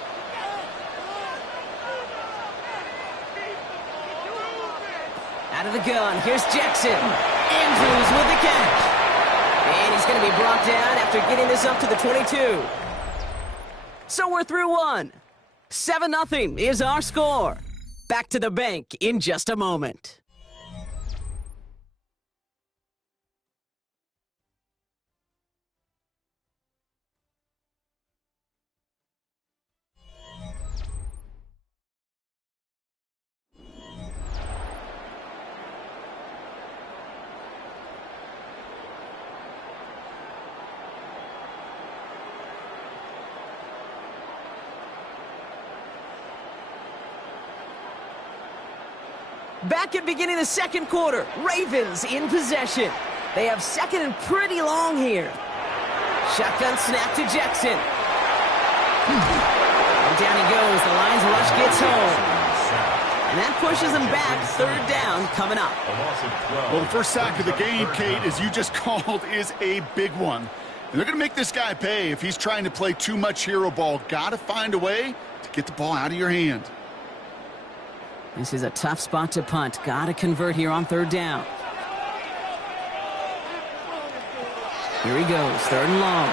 Out of the gun, here's Jackson. Andrews with the catch. And he's going to be brought down after getting this up to the 22. So we're through one. 7-0 is our score. Back to the bank in just a moment. Back at beginning of the second quarter, Ravens in possession. They have second and pretty long here. Shotgun snap to Jackson. And down he goes. The Lions rush gets home. And that pushes them back. Third down coming up. Well, the first sack of the game, Kate, as you just called, is a big one. And they're going to make this guy pay if he's trying to play too much hero ball. Got to find a way to get the ball out of your hand. This is a tough spot to punt. Got to convert here on third down. Here he goes, third and long.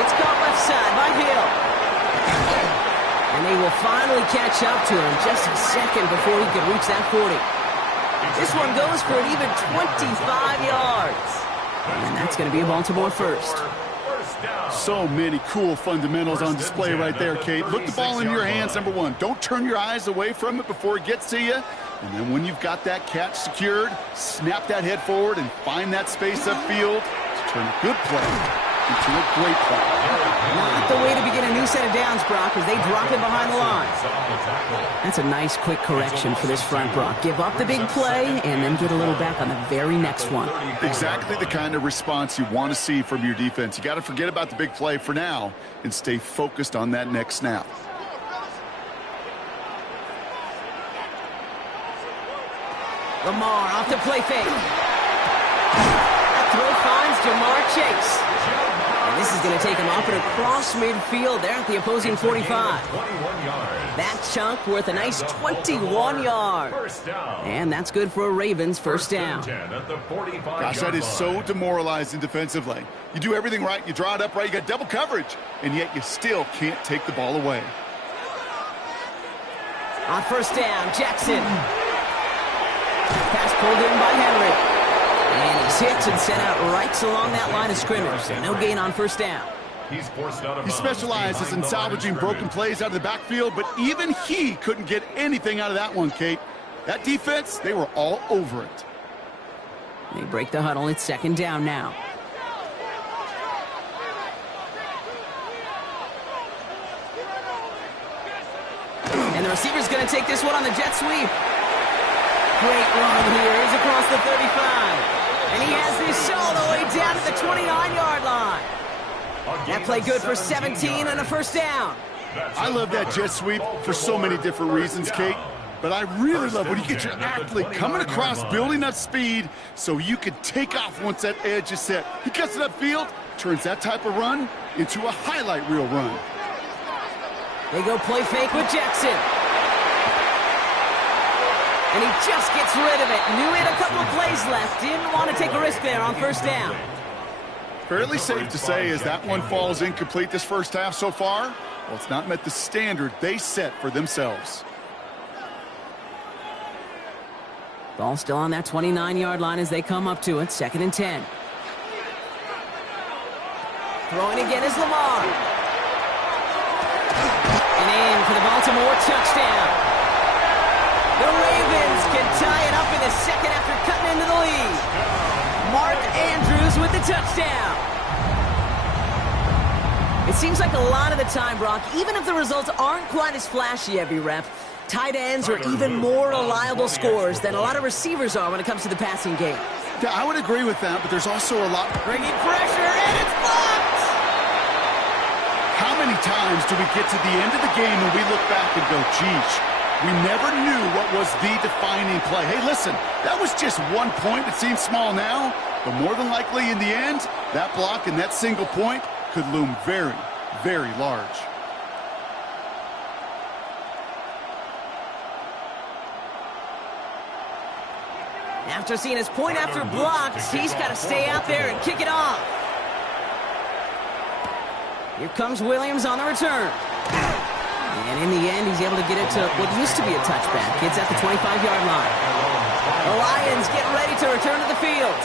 It's caught left side by Hill. And they will finally catch up to him just a second before he could reach that 40. This one goes for an even 25 yards. And that's going to be a Baltimore first. So many cool fundamentals on display right there, Kate. Look the ball in your hands, number one. Don't turn your eyes away from it before it gets to you. And then when you've got that catch secured, snap that head forward and find that space upfield to turn a good play into a great play. Not the way to begin a new set of downs, Brock, as they drop it behind the line. That's a nice quick correction for this front, Brock. Give up the big play and then get a little back on the very next one. Exactly the kind of response you want to see from your defense. You got to forget about the big play for now and stay focused on that next snap. Lamar off the play fake. That throw finds Jamar Chase. And this is going to take him off and across midfield there at the opposing 45. That chunk worth a nice 21 yards. And that's good for a Ravens first down. Gosh, that is so demoralizing defensively. You do everything right, you draw it up right, you got double coverage, and yet you still can't take the ball away. On first down, Jackson. Pass pulled in by Henry. And he's hit and sent out right along that line of scrimmage. So no gain on first down. He's forced out of He specializes in salvaging broken plays out of the backfield, but even he couldn't get anything out of that one, Kate. That defense, they were all over it. They break the huddle. It's second down now. And the receiver's going to take this one on the jet sweep. Great run here. He's across the 35. And he has this all the way down to the 29-yard line. That play good for 17 and a first down. I love that jet sweep for so many different reasons, Kate. But I really love when you get your athlete coming across, building up speed so you can take off once that edge is set. He gets it upfield, turns that type of run into a highlight reel run. They go play fake with Jackson. And he just gets rid of it. Knew he had a couple of plays left. Didn't want to take a risk there on first down. Fairly safe to say as that one falls incomplete this first half so far. Well, it's not met the standard they set for themselves. Ball still on that 29-yard line as they come up to it. Second and 10. Throwing again is Lamar. And in for the Baltimore touchdown. The Ravens can tie it up in the second after cutting into the lead. Mark Andrews with the touchdown. It seems like a lot of the time, Brock, even if the results aren't quite as flashy every rep, tight ends are even more reliable scorers than a lot of receivers are when it comes to the passing game. Yeah, I would agree with that, but there's also a lot. Bringing pressure, and it's blocked! How many times do we get to the end of the game and we look back and go, geez, we never knew what was the defining play. Hey, listen, that was just 1 point. It seems small now, but more than likely in the end, that block and that single point could loom very, very large. After seeing his point after blocked, he's got to stay out there and kick it off. Here comes Williams on the return. And in the end, he's able to get it to what used to be a touchback. It's at the 25-yard line. The Lions get ready to return to the field.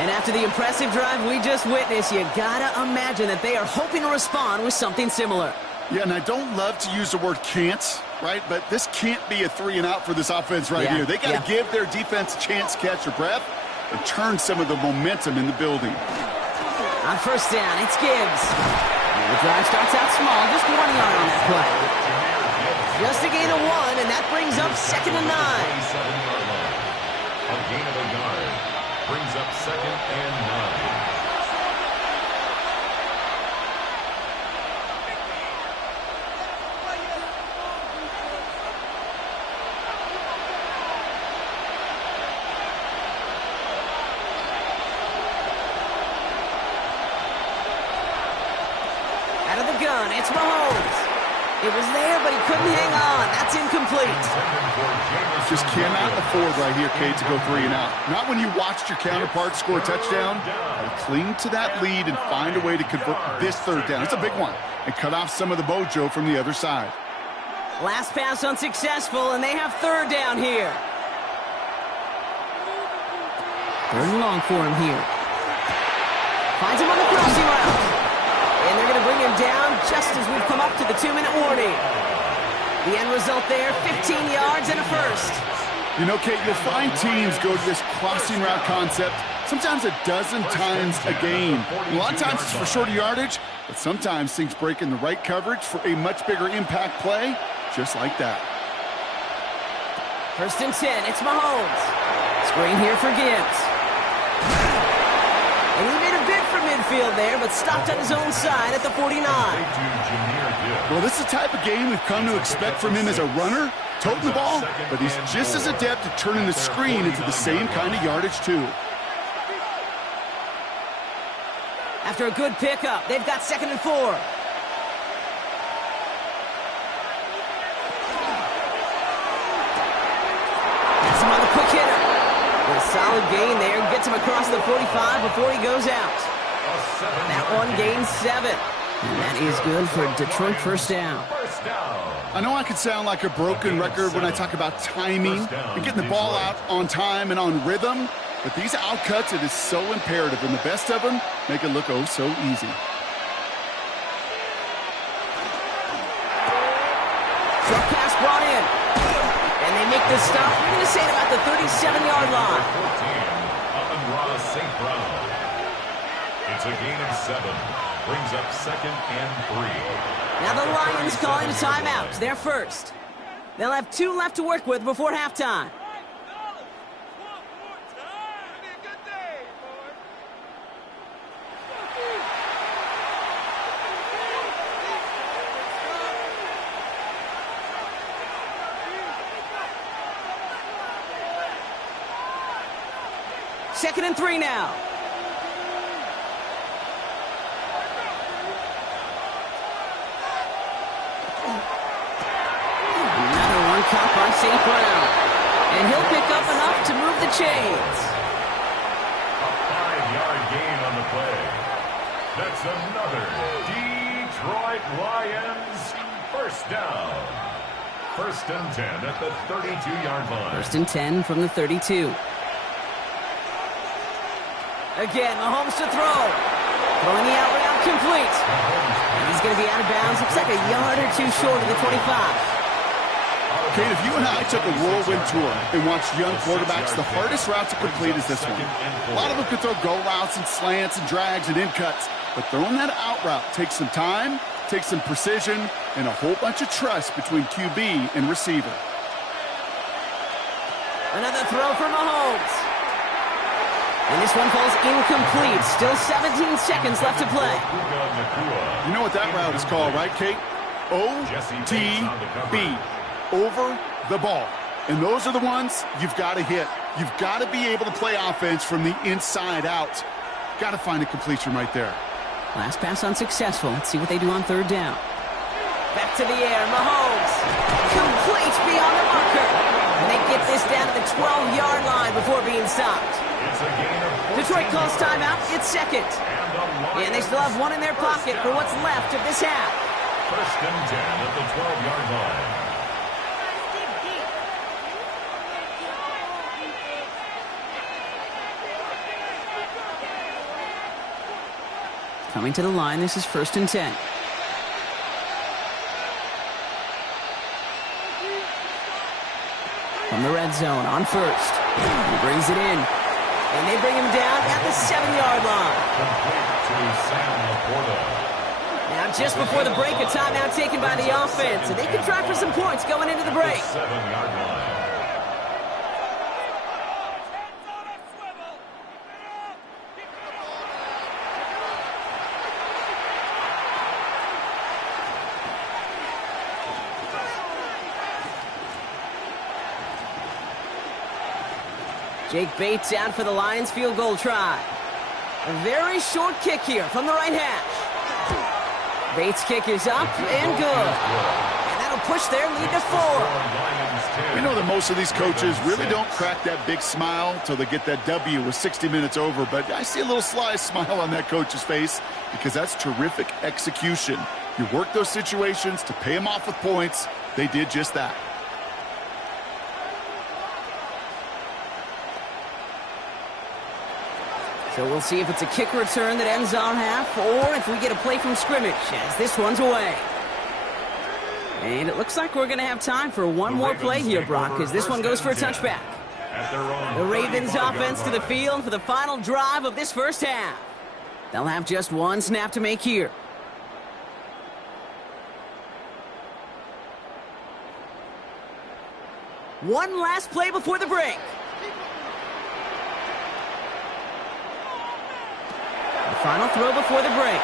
And after the impressive drive we just witnessed, you gotta imagine that they are hoping to respond with something similar. Yeah, and I don't love to use the word can't, right? But this can't be a 3-and-out for this offense right here. They got to give their defense a chance to catch their breath and turn some of the momentum in the building. On first down, it's Gibbs. The drive starts out small, just 1 yard on that play. Just a gain of 1, and that brings up 2nd and 9. 27-yard line. A gain of a yard brings up 2nd and 9. Out of the gun, it's Mahomes. It was there, but he couldn't hang on. That's incomplete. Just cannot afford right here, Kate, to go 3 and out. Not when you watched your counterpart score a touchdown. But cling to that lead and find a way to convert this 3rd down. It's a big one. And cut off some of the mojo from the other side. Last pass unsuccessful, and they have 3rd down here. 3rd and long for him here. Finds him on the crossing route. And they're going to bring him down just as we've come up to the 2-minute warning. The end result there, 15 yards and a first. You know, Kate, you'll find teams go to this crossing route concept sometimes a dozen times a game. A lot of times it's for shorter yardage, but sometimes things break in the right coverage for a much bigger impact play, just like that. 1st and 10, it's Mahomes. Screen here for Gibbs. And he made a bid for midfield there, but stopped on his own side at the 49. Well, this is the type of game we've come to expect from him as a runner, toting the ball, but he's just as adept at turning the screen into the same kind of yardage, too. After a good pickup, they've got 2nd and 4. That's him on the quick hitter. With a solid gain there, gets him across the 45 before he goes out. That one gains 7. And that is good for Detroit 1st down. I know I could sound like a broken record when I talk about timing and getting the ball out on time and on rhythm, but these outcuts, it is so imperative, and the best of them make it look oh so easy. Short pass brought in. And they make this stop. We're going to say it about the 37-yard line. 14, Amon-Ra St. Brown. It's a gain of 7. Brings up 2nd and 3. Now the Lions calling a timeout. They're first. They'll have 2 left to work with before halftime. Second and 3 now. Another one caught by St. Brown. And he'll pick up enough to move the chains. A 5-yard gain on the play. That's another Detroit Lions 1st down. 1st and 10 at the 32-yard line. 1st and 10 from the 32. Again, Mahomes to throw. Throwing the out route complete. And he's going to be out of bounds. Looks like a yard or 2 short of the 25. Kate, if you and I took a whirlwind tour and watched young quarterbacks, the hardest route to complete is this one. A lot of them can throw go routes and slants and drags and in cuts, but throwing that out route takes some time, takes some precision, and a whole bunch of trust between QB and receiver. Another throw for Mahomes. And this one falls incomplete. Still 17 seconds left to play. You know what that route is called, right, Kate? OTB. Over the ball. And those are the ones you've got to hit. You've got to be able to play offense from the inside out. Got to find a completion right there. Last pass unsuccessful. Let's see what they do on 3rd down. Back to the air. Mahomes. Complete beyond the marker. And they get this down to the 12-yard line before being stopped. Detroit calls timeout. It's 2nd. And they still have 1 in their pocket for what's left of this half. 1st and 10 at the 12-yard line. Coming to the line, this is 1st and 10. From the red zone on 1st. He brings it in. And they bring him down at the 7-yard line. Complete to Sam Laporta. Now Now, just before the break, a timeout taken by the offense, and they can try for some points going into the break. 7-yard line. Jake Bates out for the Lions field goal try. A very short kick here from the right hash. Bates' kick is up and good. And that'll push their lead to 4. We know that most of these coaches really don't crack that big smile until they get that W with 60 minutes over, but I see a little sly smile on that coach's face because that's terrific execution. You work those situations to pay them off with points. They did just that. So we'll see if it's a kick return that ends our half or if we get a play from scrimmage as this one's away. And it looks like we're going to have time for one more play here, Brock, because this one goes for a touchback. The Ravens offense to the field for the final drive of this first half. They'll have just one snap to make here. One last play before the break. The final throw before the break.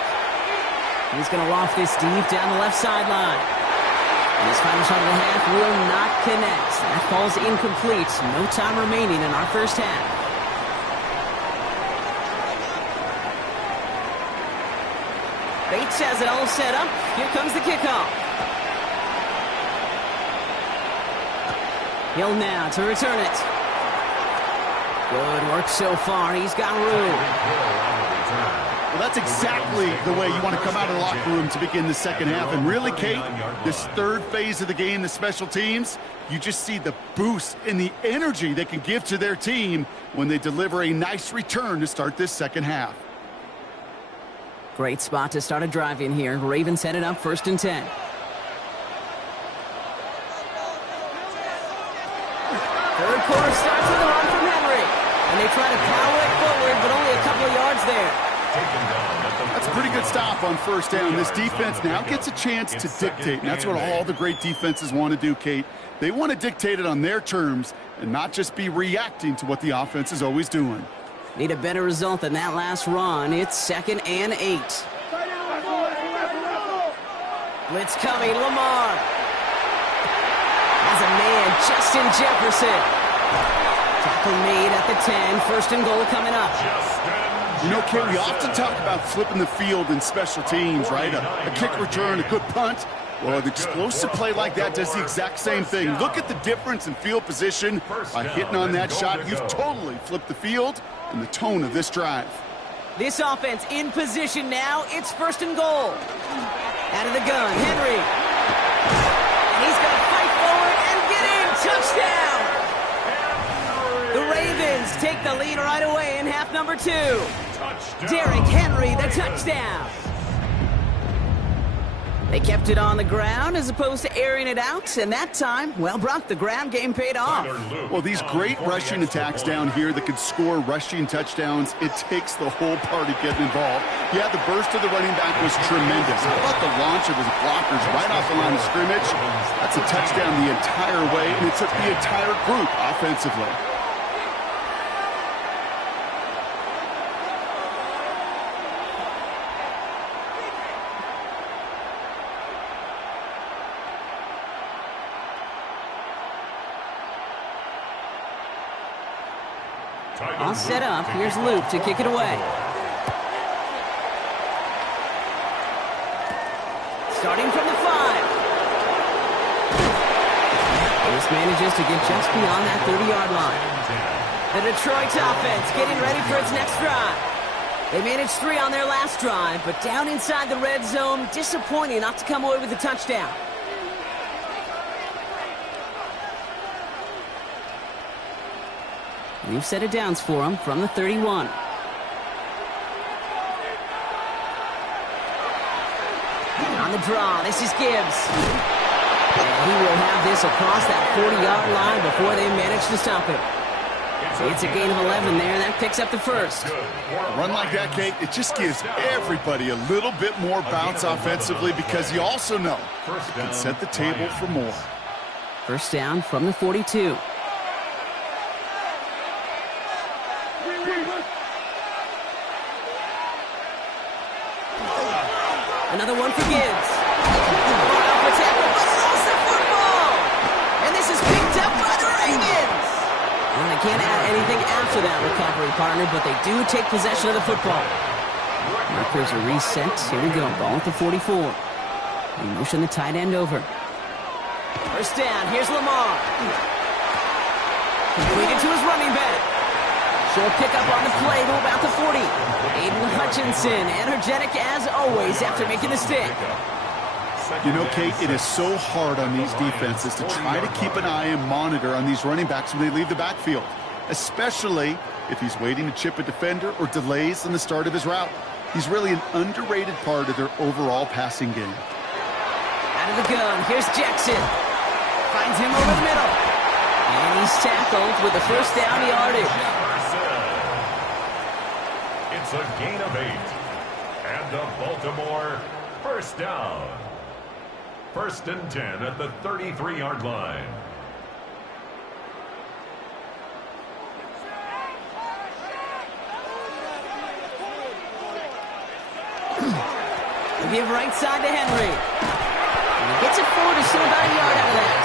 He's going to loft this deep down the left sideline. And his final shot of the half will not connect. That falls incomplete. No time remaining in our first half. Bates has it all set up. Here comes the kickoff. Hill now to return it. Good work so far. He's got room. Well, that's exactly the way you want to come out of the locker room to begin the second half. And really, Kate, this third phase of the game, the special teams, you just see the boost and the energy they can give to their team when they deliver a nice return to start this second half. Great spot to start a drive in here. Ravens headed up 1st and 10. Third quarter starts with a run from Henry. And they try to power it forward, but only a couple of yards there. That's a pretty good stop on first down. This defense now gets a chance to dictate, and that's what all the great defenses want to do, Kate. They want to dictate it on their terms and not just be reacting to what the offense is always doing. Need a better result than that last run. It's 2nd and 8. Blitz coming, Lamar. Has a man, Justin Jefferson. Tackle made at the 10. 1st and goal coming up. You know, Kate, we often talk about flipping the field in special teams, right? A kick return, a good punt. Well, an explosive play like that does the exact same thing. Look at the difference in field position. By hitting on that shot, you've totally flipped the field and the tone of this drive. This offense in position now. It's 1st and goal. Out of the gun, Henry. And he's going to fight forward and get in. Touchdown! The Ravens take the lead right away in half number 2. Derrick Henry, the touchdown. They kept it on the ground as opposed to airing it out, and that time, well, Brock, the ground game paid off. Well, these great rushing attacks down here that could score rushing touchdowns, it takes the whole party getting involved. Yeah, the burst of the running back was tremendous. How about the launch of his blockers right off the line of scrimmage? That's a touchdown the entire way, and it took the entire group offensively. All set up. Here's Luke to kick it away. Starting from the 5. This manages to get just beyond that 30-yard line. The Detroit offense getting ready for its next drive. They managed 3 on their last drive, but down inside the red zone, disappointing not to come away with a touchdown. We've set it downs for him from the 31. On the draw, this is Gibbs. And he will have this across that 40-yard line before they manage to stop it. It's a gain of 11 there, and that picks up the first. A run like that, Kate, it just gives everybody a little bit more bounce offensively because you also know it can set the table for more. First down from the 42. Another one for Gibbs. And this is picked up by the Ravens. Well, they can't add anything after that recovery, partner, but they do take possession of the football. Markers are reset. Here we go. Ball at the 44. We motion the tight end over. First down. Here's Lamar. Completed to his running back. Short pickup on the play to about the 40. Aiden Hutchinson, energetic as always after making the stick. You know, Kate, it is so hard on these defenses to try to keep an eye and monitor on these running backs when they leave the backfield, especially if he's waiting to chip a defender or delays in the start of his route. He's really an underrated part of their overall passing game. Out of the gun, here's Jackson. Finds him over the middle. And he's tackled with the first down yardage. It's a gain of 8. And the Baltimore first down. First and 10 at the 33-yard line. We'll give right side to Henry. And he gets it forward to still about a yard out of that.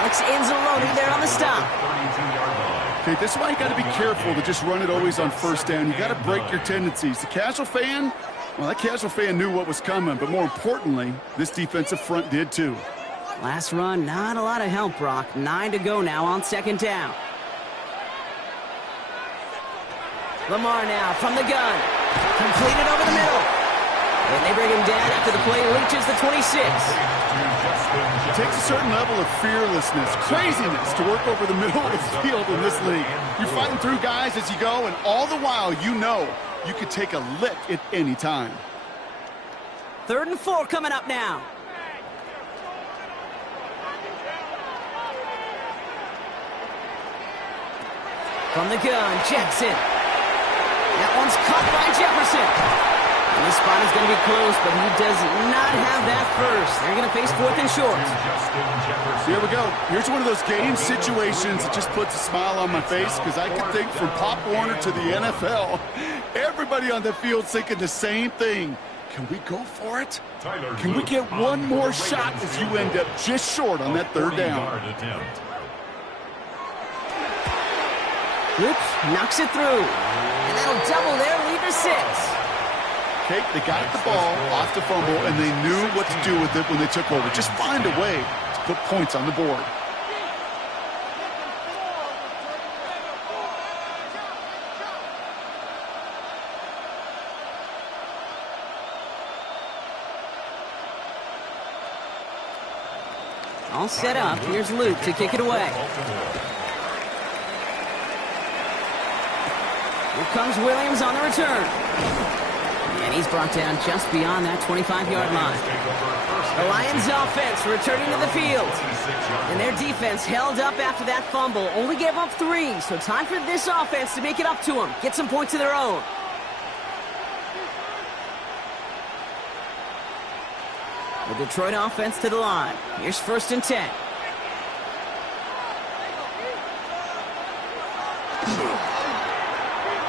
Alex Anzalone there on the stop. 32-yard line. Okay, this is why you got to be careful to just run it always on first down. You got to break your tendencies. The casual fan, well, that casual fan knew what was coming, but more importantly, this defensive front did too. Last run, not a lot of help, Brock. 9 to go now on second down. Lamar now from the gun. Completed over the middle. And they bring him down after the play reaches the 26. It takes a certain level of fearlessness, craziness to work over the middle of the field in this league. You're fighting through guys as you go, and all the while you know you could take a lick at any time. 3rd and 4 coming up now. From the gun, Jackson. That one's caught by Jefferson. And this spot is going to be close, but he does not have that first. They're going to face 4th and short. Here we go. Here's one of those game situations that just puts a smile on my face because I can think from Pop Warner to the NFL. Everybody on the field thinking the same thing. Can we go for it? Can we get one more shot as you end up just short on that 3rd down? Oops, knocks it through. And that'll double their lead to 6. Okay, they got the ball off the fumble, and they knew what to do with it when they took over. Just find a way to put points on the board. All set up. Here's Luke to kick it away. Here comes Williams on the return. And he's brought down just beyond that 25-yard line. The Lions offense returning to the field. And their defense held up after that fumble. Only gave up 3, so time for this offense to make it up to them. Get some points of their own. The Detroit offense to the line. Here's 1st and 10.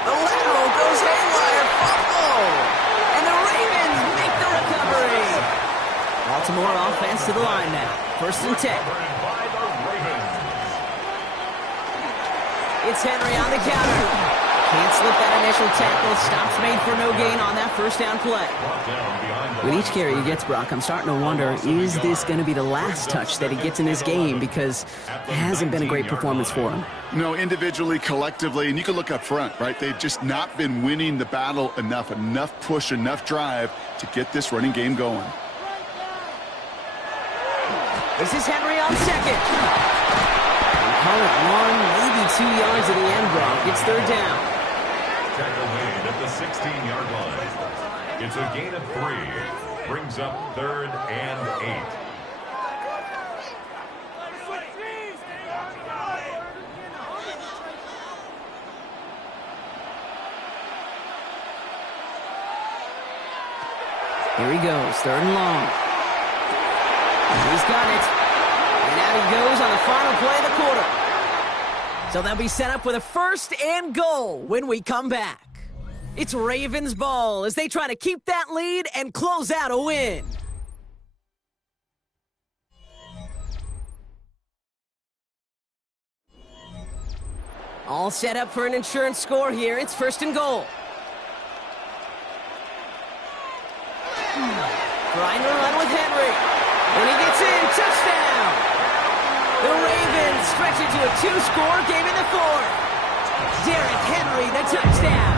The lateral goes haywire. Fumble! And the Ravens make the recovery. Baltimore offense to the line now. 1st and 10. It's Henry on the counter. Can't slip that initial tackle. Stops made for no gain on that first down play. With each carry he gets, Brock, I'm starting to wonder, is this going to be the last touch that he gets in this game? Because it hasn't been a great performance for him. You know, individually, collectively, and you can look up front, right? They've just not been winning the battle enough push, enough drive to get this running game going. This is Henry on second. Call it 1, maybe 2 yards at the end, Brock. It's 3rd down. Tackle made at the 16-yard line. It's a gain of 3. Brings up 3rd and 8. Here he goes, 3rd and long. He's got it. And out he goes on the final play of the quarter. So they'll be set up with a 1st and goal when we come back. It's Ravens ball as they try to keep that lead and close out a win. All set up for an insurance score here. It's 1st and goal. Trying to run with Henry. And he gets in. Touchdown! The Ravens stretch it to a 2-score game in the 4th. Derrick Henry, the touchdown.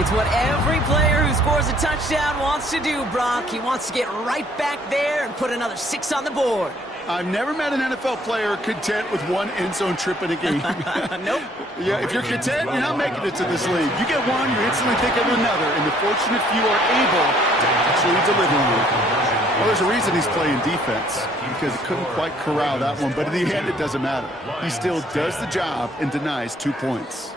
It's what every player who scores a touchdown wants to do, Brock. He wants to get right back there and put another 6 on the board. I've never met an NFL player content with one end zone trip in a game. Nope. Yeah, if you're content, you're not making it to this league. You get one, you instantly think of another, and the fortunate few are able to actually deliver one. Well, there's a reason he's playing defense, because he couldn't quite corral that one, but in the end, it doesn't matter. He still does the job and denies 2 points.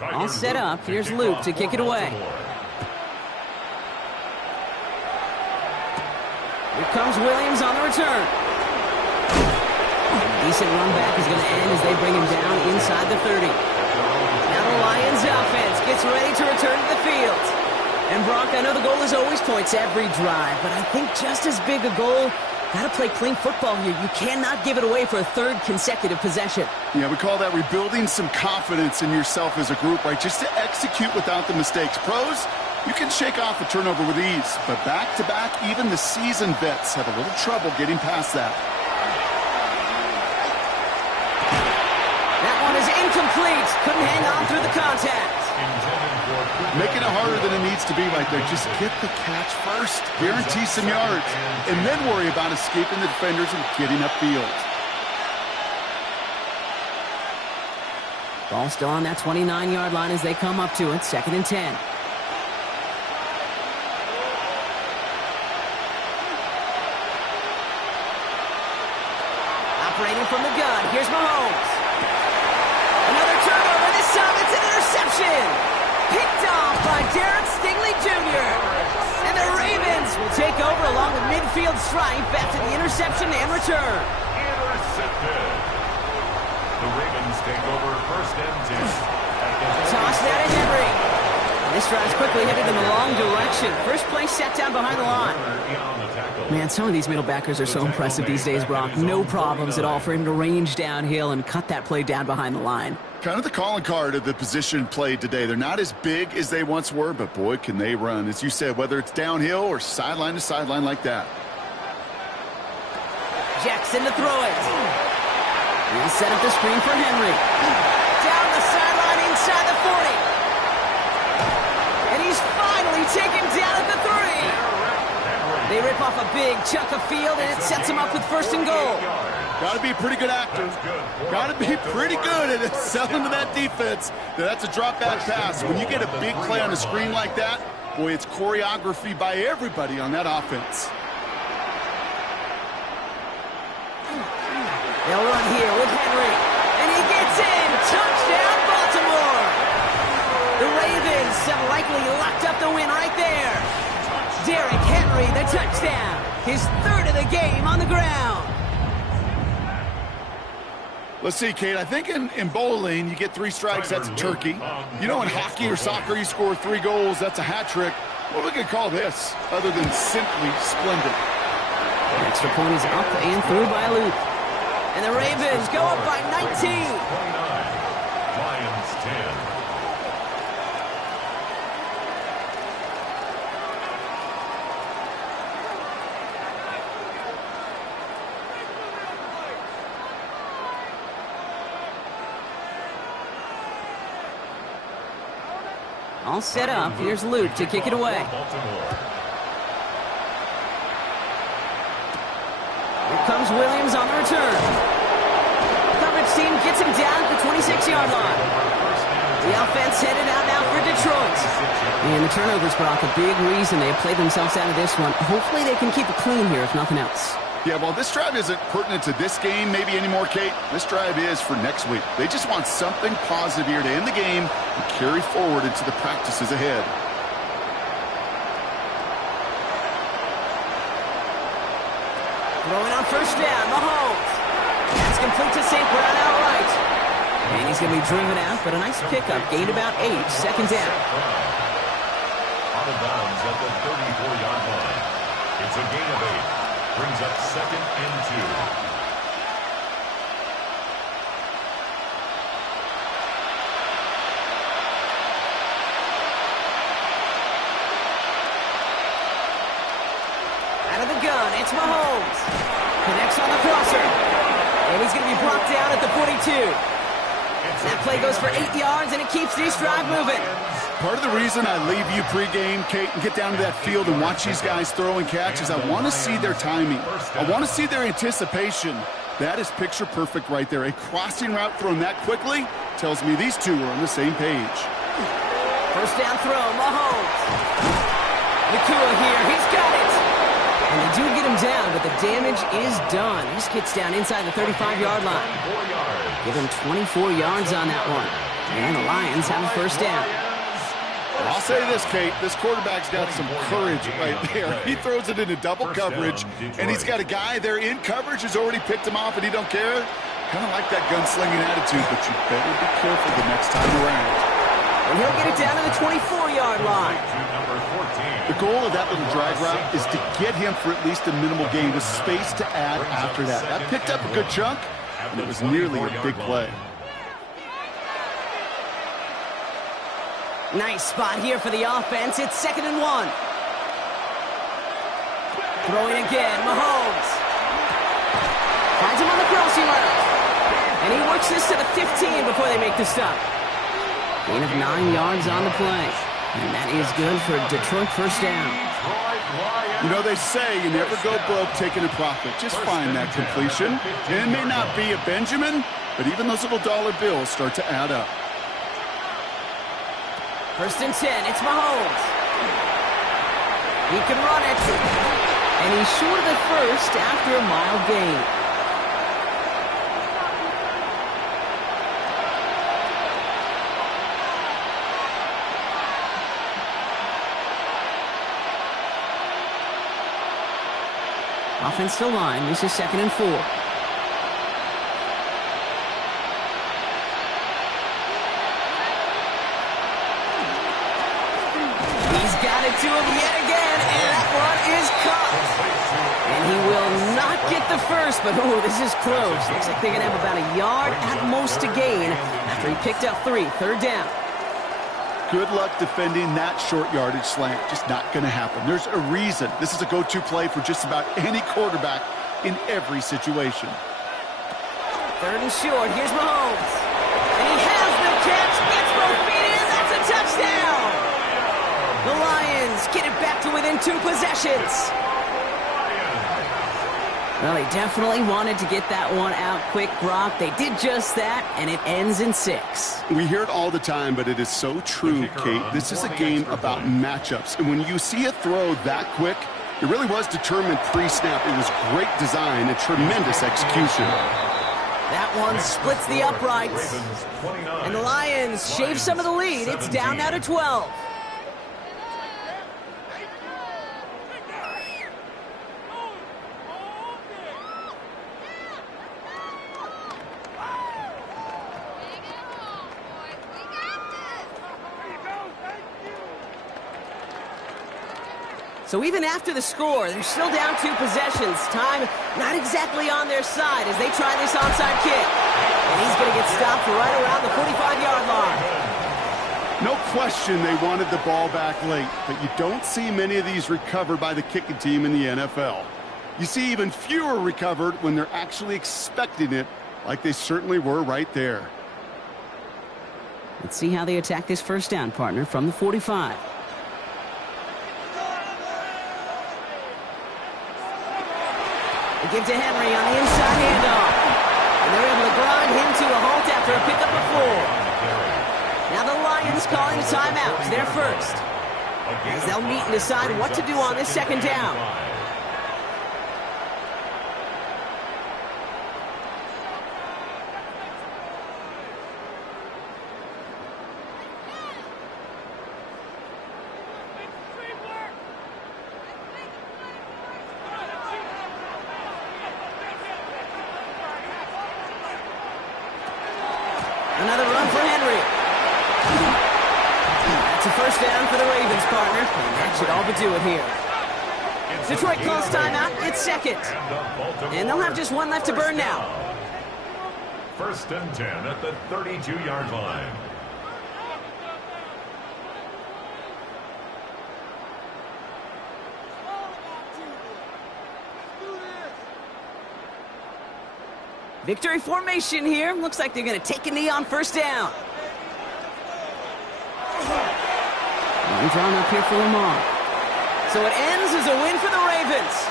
All set up. Here's Luke to kick it away. Here comes Williams on the return. A decent run back is going to end as they bring him down inside the 30. Now the Lions offense gets ready to return to the field. And Brock, I know the goal is always points every drive, but I think just as big a goal, got to play clean football here. You cannot give it away for a 3rd consecutive possession. Yeah, we call that rebuilding some confidence in yourself as a group, right? Just to execute without the mistakes. Pros, you can shake off a turnover with ease, but back-to-back, even the seasoned vets have a little trouble getting past that. That one is incomplete. Couldn't hang on through the contact. Making it harder than it needs to be right there. Just get the catch first. Guarantee some yards. And then worry about escaping the defenders and getting upfield. Ball still on that 29-yard line as they come up to it. 2nd and 10. Operating from the gun. Here's Mahomes. Another turnover. This time it's an interception. Picked off by Derek Stingley Jr. And the Ravens will take over along the midfield stripe after the interception and return. Intercepted. The Ravens take over 1st and 10. Toss that to Henry. And this drive's quickly headed in the wrong direction. First play set down behind the line. Man, some of these middle backers are so impressive these days, Brock. No problems at all for him to range downhill and cut that play down behind the line. Kind of the calling card of the position played today. They're not as big as they once were, but boy, can they run. As you said, whether it's downhill or sideline to sideline like that. Jackson to throw it. He'll set up the screen for Henry. Down the sideline inside the 40. And he's finally taken down at the 3. They rip off a big chunk of field, and it sets him up with 1st and goal. Got to be a pretty good actor. Got to be pretty good at selling to that defense. That's a drop-back pass. When you get a big play on a screen like that, boy, it's choreography by everybody on that offense. They'll run here with Henry. And he gets in. Touchdown, Baltimore. The Ravens have likely locked up the win right there. Derrick Henry, the touchdown. His 3rd of the game on the ground. Let's see, Kate. I think in bowling, you get 3 strikes, that's a turkey. You know, in hockey or soccer, you score 3 goals, that's a hat trick. What we could call this, other than simply splendid? The extra point is up and through by Luke. And the Ravens go up by 19. Lions 10. All set up. Here's Luke to kick it away. Here comes Williams on the return. Coverage team gets him down at the 26-yard line. The offense headed out now for Detroit. And the turnovers, Brock, a big reason they have played themselves out of this one. Hopefully they can keep it clean here, if nothing else. Yeah, well, this drive isn't pertinent to this game maybe anymore, Kate. This drive is for next week. They just want something positive here to end the game and carry forward into the practices ahead. Throwing on first down, Mahomes. That's complete to St. Brown outright. And he's going to be driven out, but a nice pickup. Gained about 8, second down. Out of bounds at the 34-yard line. It's a gain of 8. Brings up 2nd and 2. Out of the gun, it's Mahomes. Connects on the crosser. And he's going to be brought down at the 42. That play goes for 8 yards, and it keeps this drive moving. Part of the reason I leave you pregame, Kate, and get down to that field and watch these guys throw and catch is I want to see their timing. I want to see their anticipation. That is picture perfect right there. A crossing route thrown that quickly tells me these two are on the same page. First down throw, Mahomes. Nakua here, he's got it. And they do get him down, but the damage is done. He just gets down inside the 35-yard line. Give him 24 yards on that one. And the Lions have a first down. I'll say this, Kate. This quarterback's got some courage right there. He throws it into double coverage, and he's got a guy there in coverage who's already picked him off, and he don't care. Kind of like that gunslinging attitude, but you better be careful the next time around. And he'll get it down to the 24-yard line. The goal of that little drag route is to get him for at least a minimal gain with space to add after that. That picked up a good chunk, and it was nearly a big play. Nice spot here for the offense. It's 2nd and 1. Throwing again, Mahomes. Finds him on the crossing route. And he works this to the 15 before they make the stop. Gain of 9 yards on the play. And that is good for Detroit first down. You know, they say you never go broke taking a profit. Just find that completion. And it may not be a Benjamin, but even those little dollar bills start to add up. First and 10, it's Mahomes. He can run it. And he's short of the first after a mile gain. Offensive line, this is 2nd and 4. Got it to him yet again, and that run is caught. And he will not get the first, but this is close. Looks like they're going to have about a yard at most to gain after he picked up 3, third down. Good luck defending that short yardage slant. Just not going to happen. There's a reason. This is a go-to play for just about any quarterback in every situation. 3rd and short. Here's Mahomes. And he has the catch. Gets both feet in. That's a touchdown. The Lions get it back to within 2 possessions. Well, they definitely wanted to get that one out quick, Brock. They did just that, and it ends in 6. We hear it all the time, but it is so true, Kate. This is a game about matchups. And when you see a throw that quick, it really was determined pre-snap. It was great design and tremendous execution. That one splits the uprights. And the Lions shave some of the lead. It's down now to 12. So even after the score, they're still down 2 possessions. Time not exactly on their side as they try this onside kick. And he's going to get stopped right around the 45-yard line. No question they wanted the ball back late, but you don't see many of these recovered by the kicking team in the NFL. You see even fewer recovered when they're actually expecting it, like they certainly were right there. Let's see how they attack this first down, partner, from the 45. They give to Henry on the inside handoff. And they're able to grind him to a halt after a pickup of 4. Now the Lions Ravens calling a timeout. They're first. As they'll meet and decide what to do on this second down. Another run for Henry. That's a first down for the Ravens, partner. And that should all but do it here. Detroit calls timeout. It's second. And they'll have just one left to burn now. First and 10 at the 32-yard line. Victory formation here. Looks like they're going to take a knee on first down. Line drawn up here for Lamar. So it ends as a win for the Ravens.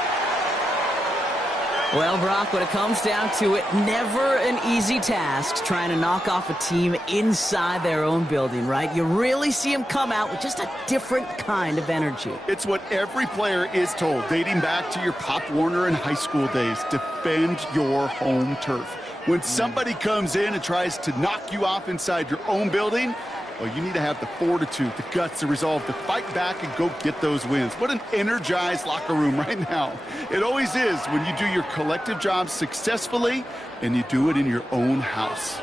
Well, Brock, when it comes down to it, never an easy task trying to knock off a team inside their own building, right? You really see them come out with just a different kind of energy. It's what every player is told, dating back to your Pop Warner and high school days. Defend your home turf. When somebody comes in and tries to knock you off inside your own building, well, you need to have the fortitude, the guts, the resolve to fight back and go get those wins. What an energized locker room right now. It always is when you do your collective job successfully and you do it in your own house.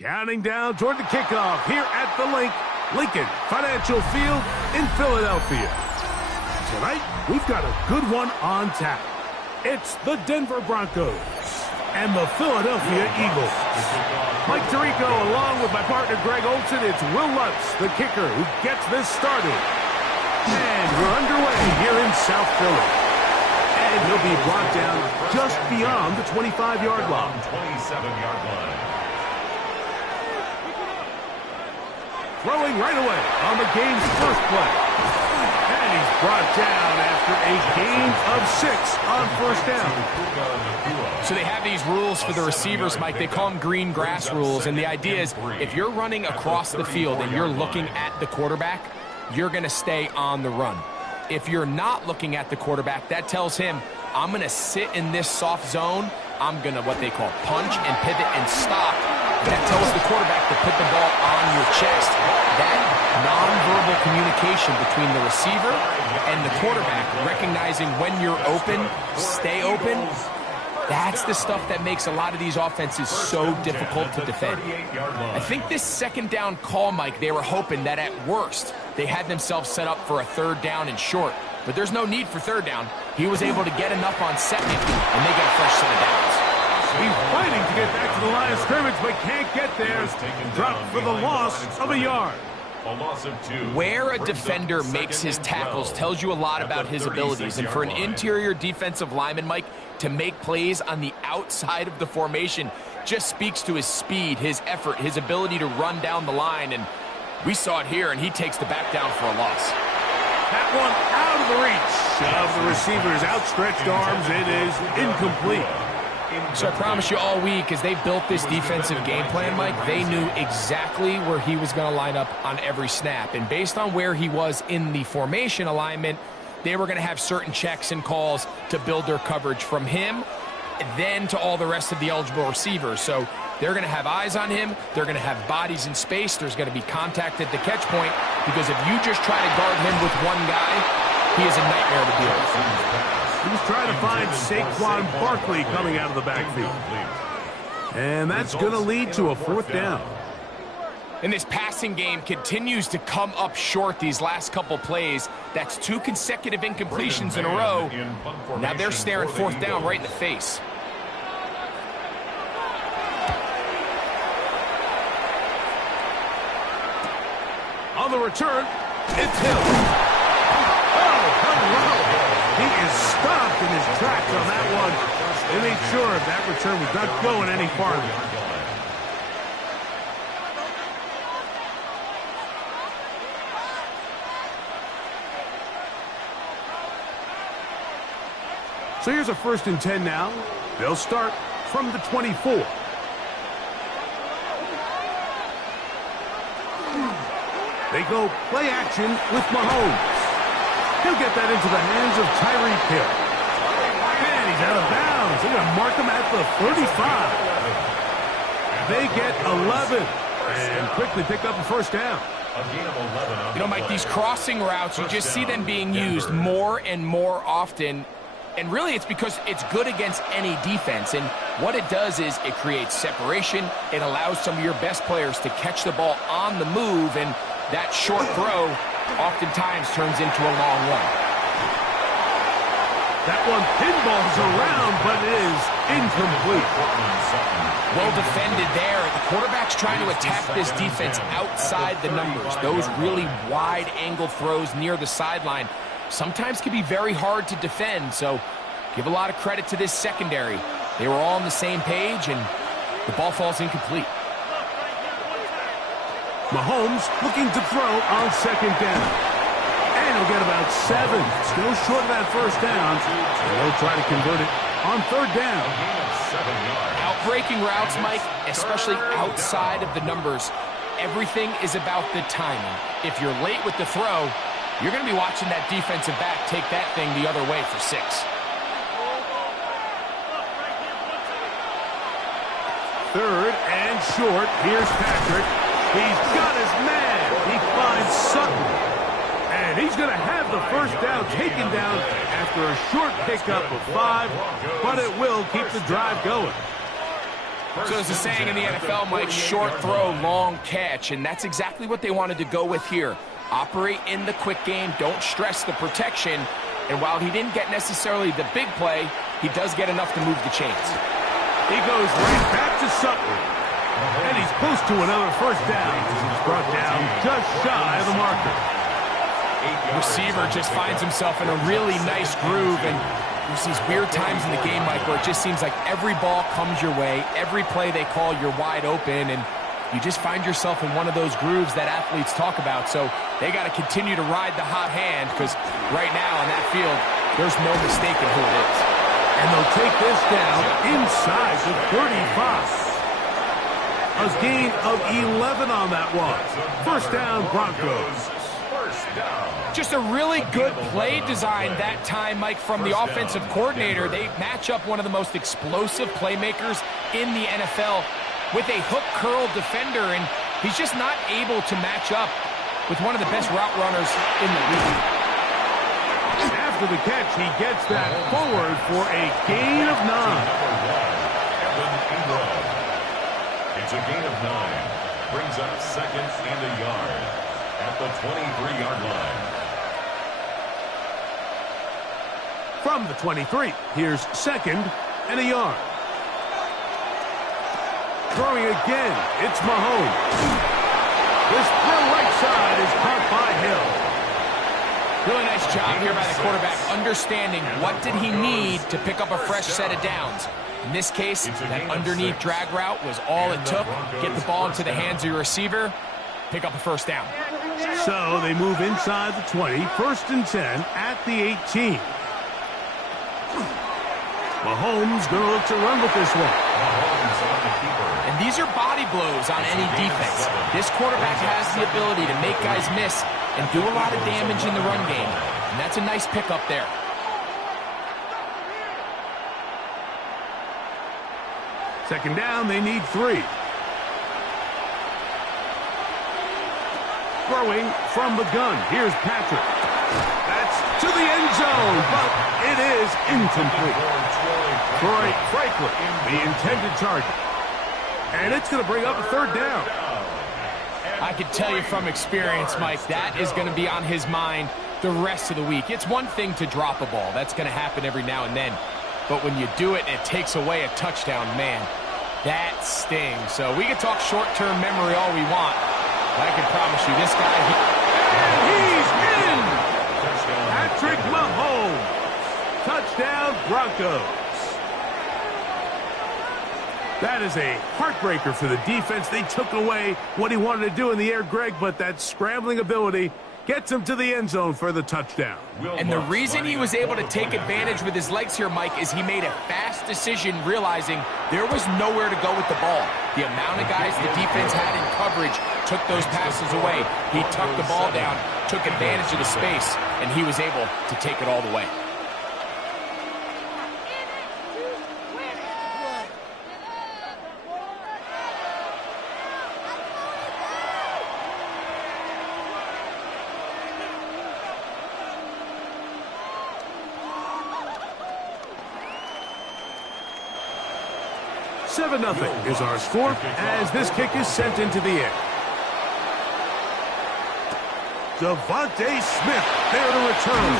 Counting down toward the kickoff here at the Lincoln Financial Field in Philadelphia. Tonight, we've got a good one on tap. It's the Denver Broncos and the Philadelphia Eagles. Mike Tirico, along with my partner Greg Olson, it's Will Lutz, the kicker, who gets this started. And we're underway here in South Philly. And he'll be brought down just beyond the 25-yard line. 27-yard line. Throwing right away on the game's first play. And he's brought down after a gain of 6 on first down. So they have these rules for the receivers, Mike. They call them green grass rules. And the idea is if you're running across the field and you're looking at the quarterback, you're going to stay on the run. If you're not looking at the quarterback, that tells him, I'm going to sit in this soft zone. I'm going to what they call punch and pivot and stop. That tells the quarterback to put the ball on your chest. That nonverbal communication between the receiver and the quarterback, recognizing when you're open, stay open, that's the stuff that makes a lot of these offenses so difficult to defend. I think this second down call, Mike, they were hoping that at worst they had themselves set up for a third down and short. But there's no need for third down. He was able to get enough on second, and they get a fresh set of downs. He's fighting to get back to the line of scrimmage, but can't get there. Dropped for the loss of a yard. A loss of 2. Where a defender makes his tackles tells you a lot about his abilities. And for an interior defensive lineman, Mike, to make plays on the outside of the formation just speaks to his speed, his effort, his ability to run down the line. And we saw it here, and he takes the back down for a loss. That one out of the reach of the receiver's outstretched arms. It is incomplete. So I promise you all week, as they built this defensive game plan, Mike, they knew exactly where he was going to line up on every snap. And based on where he was in the formation alignment, they were going to have certain checks and calls to build their coverage from him, then to all the rest of the eligible receivers. So they're going to have eyes on him. They're going to have bodies in space. There's going to be contact at the catch point, because if you just try to guard him with one guy, he is a nightmare to deal with. He's trying to find Saquon Barkley coming out of the backfield. And that's going to lead to a fourth down. And this passing game continues to come up short these last couple plays. That's 2 consecutive incompletions in a row. Now they're staring fourth down right in the face. On the return, it's Hill. Oh, hello. He is stopped in his tracks on that one. They made sure that return was not going any farther. So here's a 1st and 10 now. They'll start from the 24. They go play action with Mahomes. He'll get that into the hands of Tyreek Hill. And he's out of bounds. They're going to mark him at the 35. They get 11 and quickly pick up a first down. You know, Mike, these crossing routes, you just see them being used more and more often. And really, it's because it's good against any defense. And what it does is it creates separation. It allows some of your best players to catch the ball on the move. And that short throw oftentimes turns into a long run. That one pinballs around, but it is incomplete. Well defended there. The quarterback's trying to attack this defense outside the numbers. Those really wide-angle throws near the sideline sometimes can be very hard to defend, so give a lot of credit to this secondary. They were all on the same page, and the ball falls incomplete. Mahomes looking to throw on second down. And he'll get about 7. Still short of that first down. And they'll try to convert it on third down. Outbreaking routes, Mike, especially outside of the numbers, everything is about the timing. If you're late with the throw, you're going to be watching that defensive back take that thing the other way for 6. Third and short. Here's Patrick. He's got his man. He finds Sutton. And he's going to have the first down taken down after a short pickup of 5, but it will keep the drive going. So there's a saying in the NFL, Mike, short throw, long catch, and that's exactly what they wanted to go with here. Operate in the quick game, don't stress the protection, and while he didn't get necessarily the big play, he does get enough to move the chains. He goes right back to Sutton, and he's close to another first down as he's brought down just shy of the marker. Receiver just finds himself in a really nice groove, and there's these weird times in the game, Mike, where it just seems like every ball comes your way, every play they call, you're wide open, and you just find yourself in one of those grooves that athletes talk about. So they got to continue to ride the hot hand, because right now on that field, there's no mistaking who it is. And they'll take this down inside the 35. A gain of 11 on that one. First down, Broncos. Just a really good play design that time, Mike, from the offensive coordinator. They match up one of the most explosive playmakers in the NFL with a hook curl defender, and he's just not able to match up with one of the best route runners in the league. After the catch, he gets that forward for a gain of 9. It's a gain of 9. Brings up second and a yard at the 23-yard line. From the 23, here's second and a yard. Throwing again, it's Mahomes. This throw right side is caught by Hill. Really nice job here by the quarterback, understanding what did he need to pick up a fresh set of downs. In this case, that underneath drag route was all it took. Get the ball into the hands of your receiver, pick up a first down. So they move inside the 20, first and 10 at the 18. Mahomes going to look to run with this one. And these are body blows on any defense. This quarterback has the ability to make guys miss and do a lot of damage in the run game. And that's a nice pickup there. Second down, they need 3. Throwing from the gun. Here's Patrick. That's to the end zone, but it is incomplete. Troy Franklin, the intended target. And it's going to bring up a third down. I can tell you from experience, Mike, that is going to be on his mind the rest of the week. It's one thing to drop a ball. That's going to happen every now and then. But when you do it and it takes away a touchdown, man, that stings. So we can talk short-term memory all we want. But I can promise you, this guy... And he's in! Patrick Mahomes. Touchdown, Broncos. That is a heartbreaker for the defense. They took away what he wanted to do in the air, Greg, but that scrambling ability gets him to the end zone for the touchdown. And the reason he was able to take advantage with his legs here, Mike, is he made a fast decision realizing there was nowhere to go with the ball. The amount of guys the defense had in coverage took those passes away. He tucked the ball down, took advantage of the space, and he was able to take it all the way. Nothing is our score as this kick is sent into the air. Devontae Smith there to return.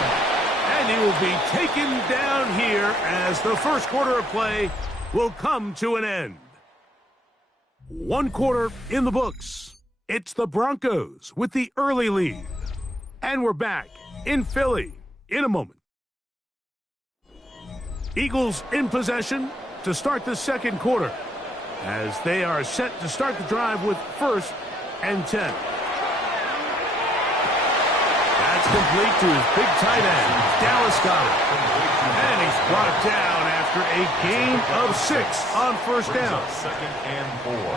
And he will be taken down here as the first quarter of play will come to an end. 1 quarter in the books. It's the Broncos with the early lead. And we're back in Philly in a moment. Eagles in possession to start the second quarter, as they are set to start the drive with first and 10. That's complete to his big tight end, Dallas Goedert. And he's brought down after a gain of 6 on first down.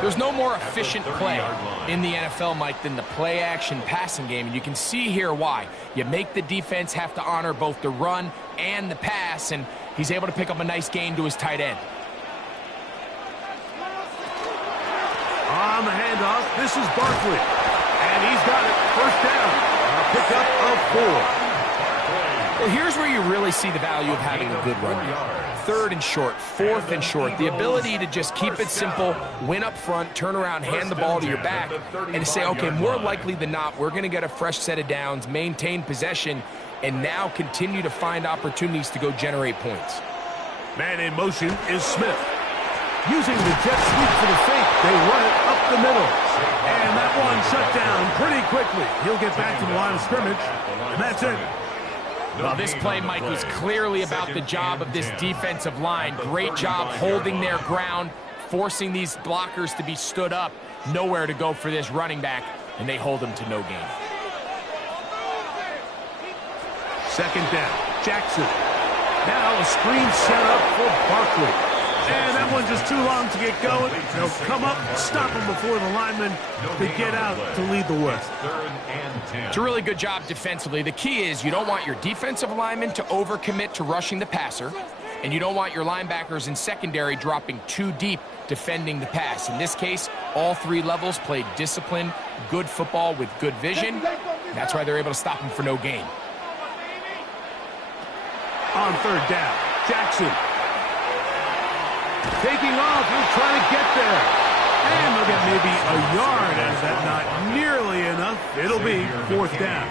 There's no more efficient play in the NFL, Mike, than the play-action passing game, and you can see here why. You make the defense have to honor both the run and the pass, and he's able to pick up a nice gain to his tight end. On the handoff, this is Barkley. And he's got it. First down. A pickup of 4. Well, here's where you really see the value of having a good run game. 3rd and short, 4th and short. The ability to just keep it simple, win up front, turn around, hand the ball to your back, and to say, okay, more likely than not, we're going to get a fresh set of downs, maintain possession, and now continue to find opportunities to go generate points. Man in motion is Smith. Using the jet sweep for the fake, they run it up the middle. And that one shut down pretty quickly. He'll get back to the line of scrimmage, and that's it. Well, this play, Mike, was clearly about the job of this defensive line. Great job holding their ground, forcing these blockers to be stood up. Nowhere to go for this running back, and they hold him to no gain. 2nd down, Jackson. Now a screen set up for Barkley. And that one just too long to get going. They'll come up, stop him before the lineman could get out to lead the way. It's a really good job defensively. The key is you don't want your defensive linemen to overcommit to rushing the passer, and you don't want your linebackers in secondary dropping too deep defending the pass. In this case, all 3 levels played disciplined, good football with good vision. That's why they're able to stop him for no gain. On 3rd down, Jackson. Taking off, he'll try to get there. And they'll get maybe a yard out of that. Not nearly enough. It'll be 4th down.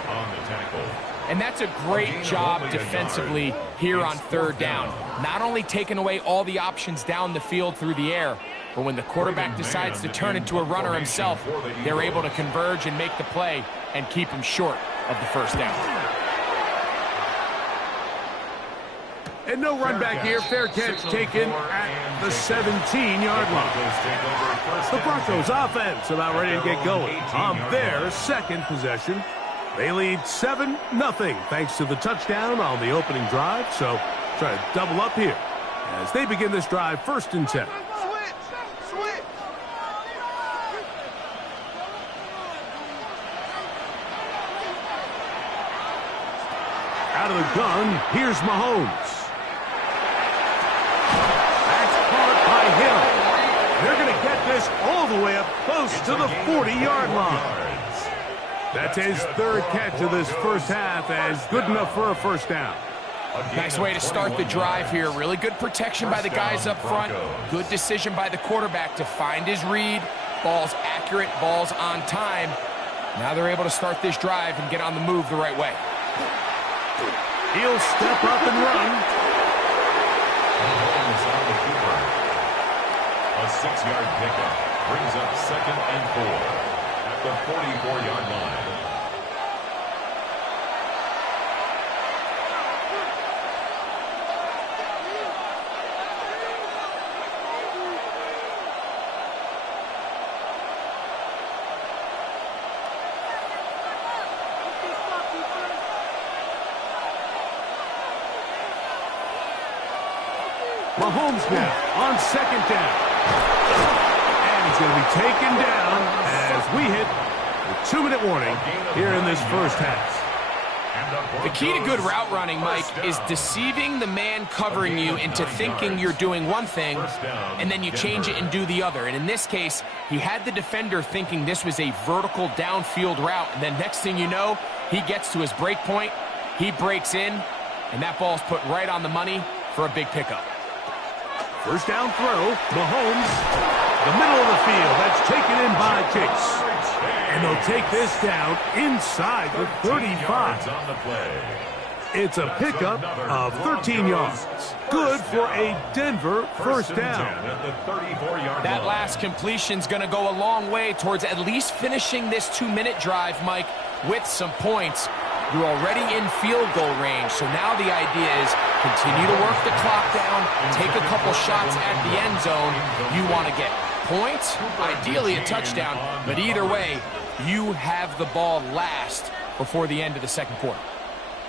And that's a great job defensively here on 3rd down. Not only taking away all the options down the field through the air, but when the quarterback decides to turn into a runner himself, they're able to converge and make the play and keep him short of the 1st down. And no run back here. Fair catch taken at the 17-yard line. The Broncos offense about ready to get going on their 2nd possession. They lead 7-0 thanks to the touchdown on the opening drive. So try to double up here as they begin this drive 1st and 10. Out of the gun, here's Mahomes. They're going to get this all the way up close to the 40-yard line. That's his 3rd catch of this 1st half, and good enough for a 1st down. Nice way to start the drive here. Really good protection by the guys up front. Good decision by the quarterback to find his read. Ball's accurate, ball's on time. Now they're able to start this drive and get on the move the right way. He'll step up and run. A 6-yard pickup brings up 2nd and 4 at the 44-yard line. Mahomes now on 2nd down. And he's going to be taken down as we hit the 2-minute warning here in this 1st half. The key to good route running, Mike, is deceiving the man covering you into thinking you're doing one thing, and then you change it and do the other. And in this case, he had the defender thinking this was a vertical downfield route, and then next thing you know, he gets to his break point, he breaks in, and that ball's put right on the money for a big pickup. 1st down throw, Mahomes, the middle of the field. That's taken in by Chase. And they'll take this down inside the 35. It's a pickup of 13 yards. Good for a Denver 1st down. That last completion's going to go a long way towards at least finishing this 2-minute drive, Mike, with some points. You're already in field goal range, so now the idea is continue to work the clock down, take a couple shots at the end zone. You want to get points, ideally a touchdown, but either way, you have the ball last before the end of the 2nd quarter.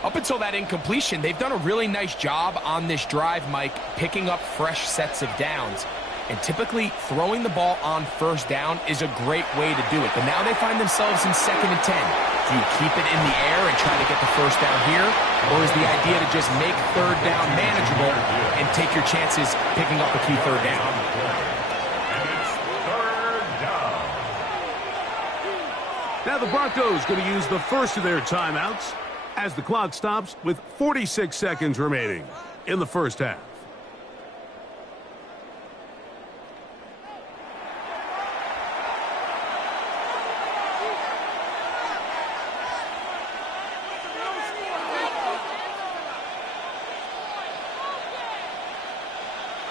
Up until that incompletion, they've done a really nice job on this drive, Mike, picking up fresh sets of downs. And typically, throwing the ball on 1st down is a great way to do it. But now they find themselves in 2nd and 10. Do you keep it in the air and try to get the 1st down here? Or is the idea to just make 3rd down manageable and take your chances picking up a few 3rd down? And it's 3rd down. Now the Broncos going to use the first of their timeouts. as the clock stops with 46 seconds remaining in the first half.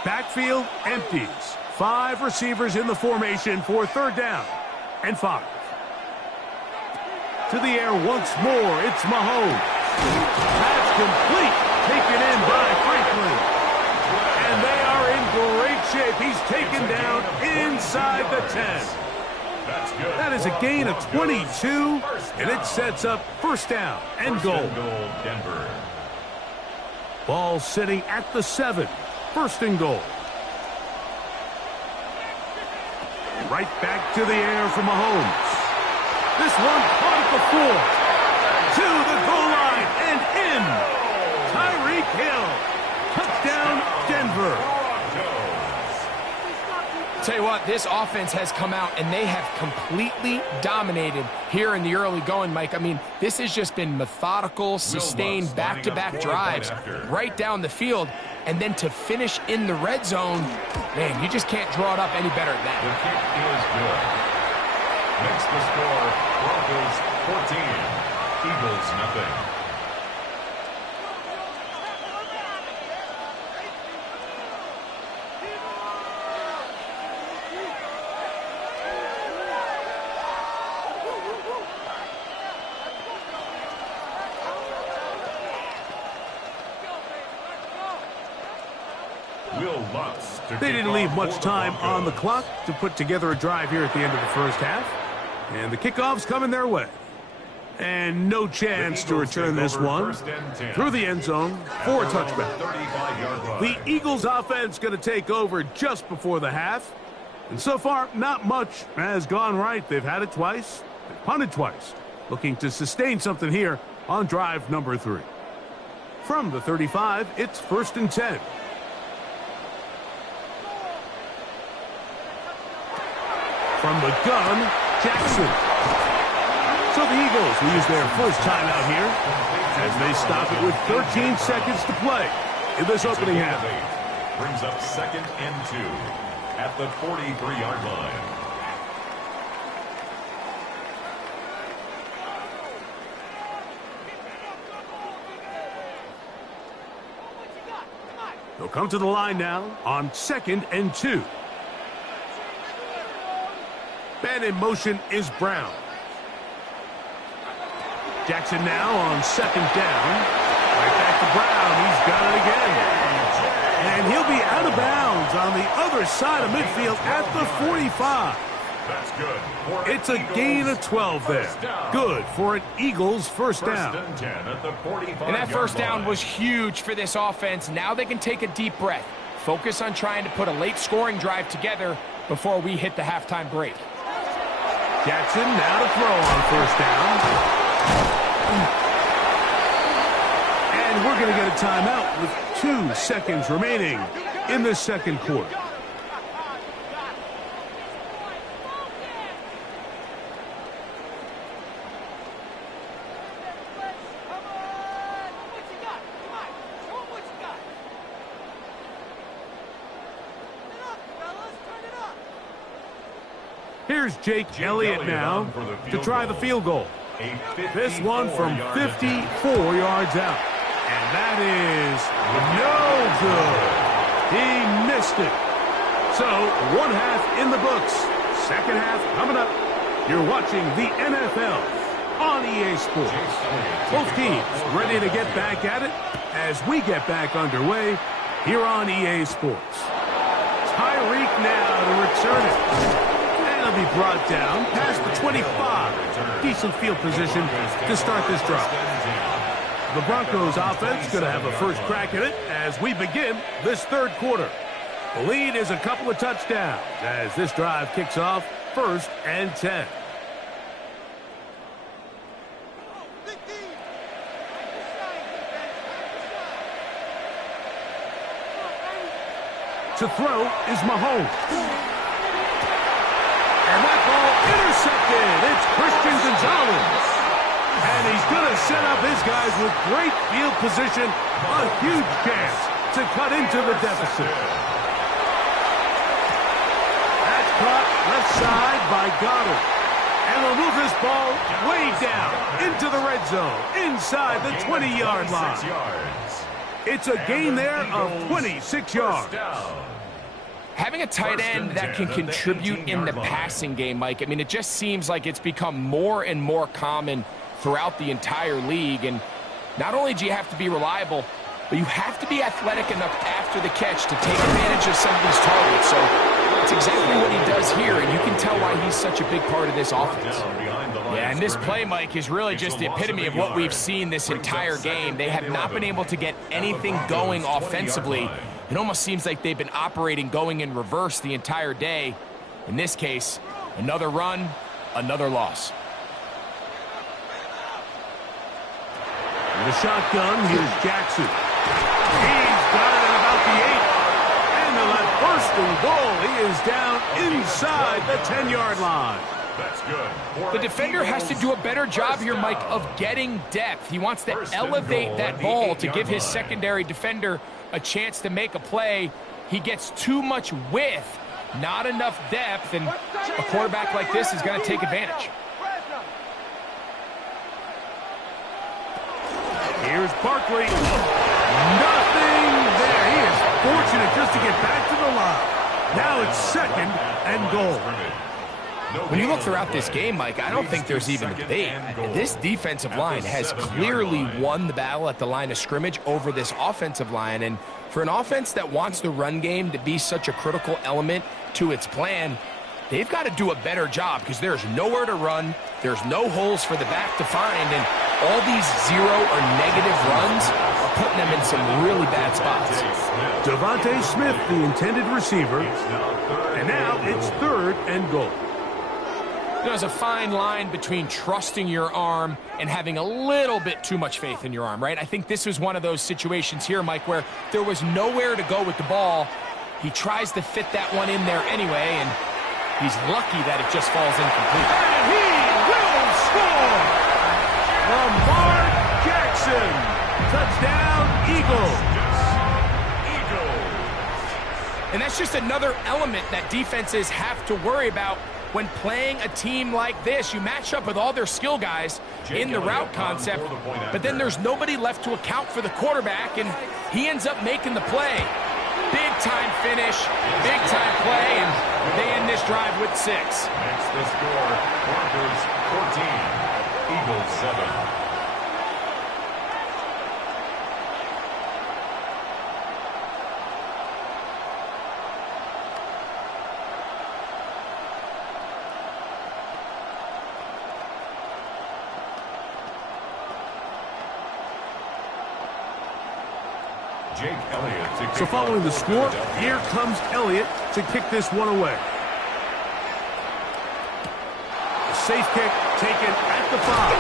Backfield empties. 5 receivers in the formation for third down and 5. To the air once more, it's Mahomes. That's complete, taken in by Franklin. And they are in great shape. He's taken down inside the 10. That is a gain of 22, and it sets up first down and goal. Denver. Ball sitting at the 7. First and goal. Right back to the air for Mahomes. This one caught at the 4. To the goal line and in. Tyreek Hill. Touchdown, Denver. Tell you what, this offense has come out and they have completely dominated here in the early going, Mike. I mean, this has just been methodical, sustained back-to-back drives right down the field. And then to finish in the red zone, man, you just can't draw it up any better than that. The kick is good. Makes the score Broncos 14, Eagles nothing. They didn't leave much time on the clock to put together a drive here at the end of the first half. And the kickoff's coming their way. And no chance to return this one through the end zone for a touchback. The Eagles offense going to take over just before the half. And so far, not much has gone right. They've had it twice, they've punted twice. Looking to sustain something here on drive number 3. From the 35, it's first and 10. From the gun, Jackson. So the Eagles will use their first timeout here as they stop it with 13 seconds to play in this opening half. Brings up second and 2 at the 43-yard line. They'll come to the line now on second and 2. Man in motion is Brown. Jackson now on second down. Right back to Brown. He's got it again. And he'll be out of bounds on the other side of midfield at the 45. That's good. It's a gain of 12 there. Good for an Eagles first down. First and 10 at the 45-yard And that first down line. was huge for this offense. Now they can take a deep breath. Focus on trying to put a late scoring drive together before we hit the halftime break. Jackson now to throw on first down. And we're going to get a timeout with 2 seconds remaining in the second quarter. Here's Jake Elliott now to try the field goal. This one from 54 yards out. And that is no good. He missed it. So, one half in the books. Second half coming up. You're watching the NFL on EA Sports. Both teams ready to get back at it as we get back underway here on EA Sports. Tyreek now to return it. Be brought down past the 25. Decent field position to start this drive. The Broncos offense going to have a first crack at it as we begin this third quarter. The lead is a couple of touchdowns as this drive kicks off first and 10. To throw is Mahomes. And that ball intercepted. It's Christian Gonzalez. And he's going to set up his guys with great field position. A huge chance to cut into the deficit. That's caught left side by Goddard. And they'll move this ball way down into the red zone, inside the 20-yard line. It's a gain there of 26 yards. Having a tight end that can contribute in the passing game, Mike, I mean, it just seems like it's become more and more common throughout the entire league. And not only do you have to be reliable, but you have to be athletic enough after the catch to take advantage of some of these targets. So that's exactly what he does here, and you can tell why he's such a big part of this offense. Yeah, and this play, Mike, is really just the epitome of what we've seen this entire game. They have not been able to get anything going offensively. It almost seems like they've been operating going in reverse the entire day. In this case, another run, another loss. In the shotgun, here's Jackson. He's got it at about the 8. And they'll have first and goal. He is down inside the 10-yard line. That's good. The defender has to do a better job here, Mike, of getting depth. He wants to elevate that ball to give his secondary defender a chance to make a play. He gets too much width, not enough depth, and a quarterback like this is going to take advantage. Here's Barkley. Nothing there. He is fortunate just to get back to the line. Now it's second and goal. When you look throughout this game, Mike, I don't think there's even a debate. This defensive line has clearly won the battle at the line of scrimmage over this offensive line. And for an offense that wants the run game to be such a critical element to its plan, they've got to do a better job because there's nowhere to run. There's no holes for the back to find. And all these zero or negative runs are putting them in some really bad spots. Devontae Smith, the intended receiver. And now it's third and goal. There's a fine line between trusting your arm and having a little bit too much faith in your arm, right? I think this was one of those situations here, Mike, where there was nowhere to go with the ball. He tries to fit that one in there anyway, and he's lucky that it just falls incomplete. And he will score! Lamar Jackson. Touchdown, Eagles. And that's just another element that defenses have to worry about when playing a team like this. You match up with all their skill guys in the route concept, but then there's nobody left to account for the quarterback, and he ends up making the play. Big-time finish, big-time play, and they end this drive with 6. Makes the score Broncos 14, Eagles 7. So following the score, here comes Elliott to kick this one away. A safe kick taken at the 5.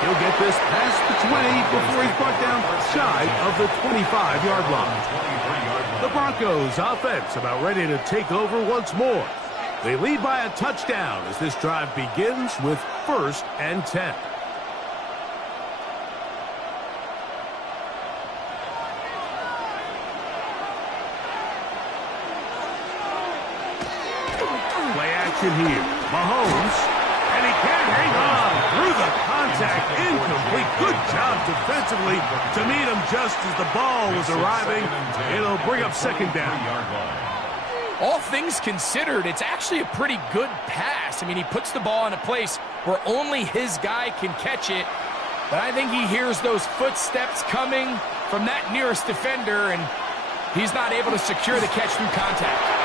He'll get this past the 20 before he's brought down shy of the 25-yard line. The Broncos offense about ready to take over once more. They lead by a touchdown as this drive begins with 1st and 10. Here, Mahomes, and he can't hang on through the contact, incomplete. Good job defensively to meet him just as the ball was arriving. It'll bring up second down. All things considered, it's actually a pretty good pass. I mean, he puts the ball in a place where only his guy can catch it, but I think he hears those footsteps coming from that nearest defender, and he's not able to secure the catch through contact.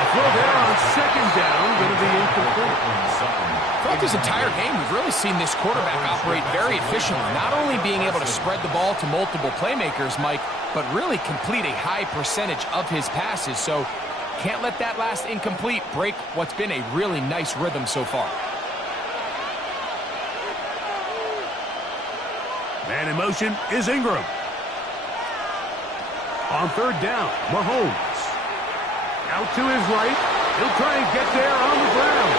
Throw there on second down, going to be incomplete. Throughout this entire game, we've really seen this quarterback operate very efficiently, not only being able to spread the ball to multiple playmakers, Mike, but really complete a high percentage of his passes. So can't let that last incomplete break what's been a really nice rhythm so far. Man in motion is Ingram. On third down, Mahomes. Out to his right. He'll try and get there on the ground.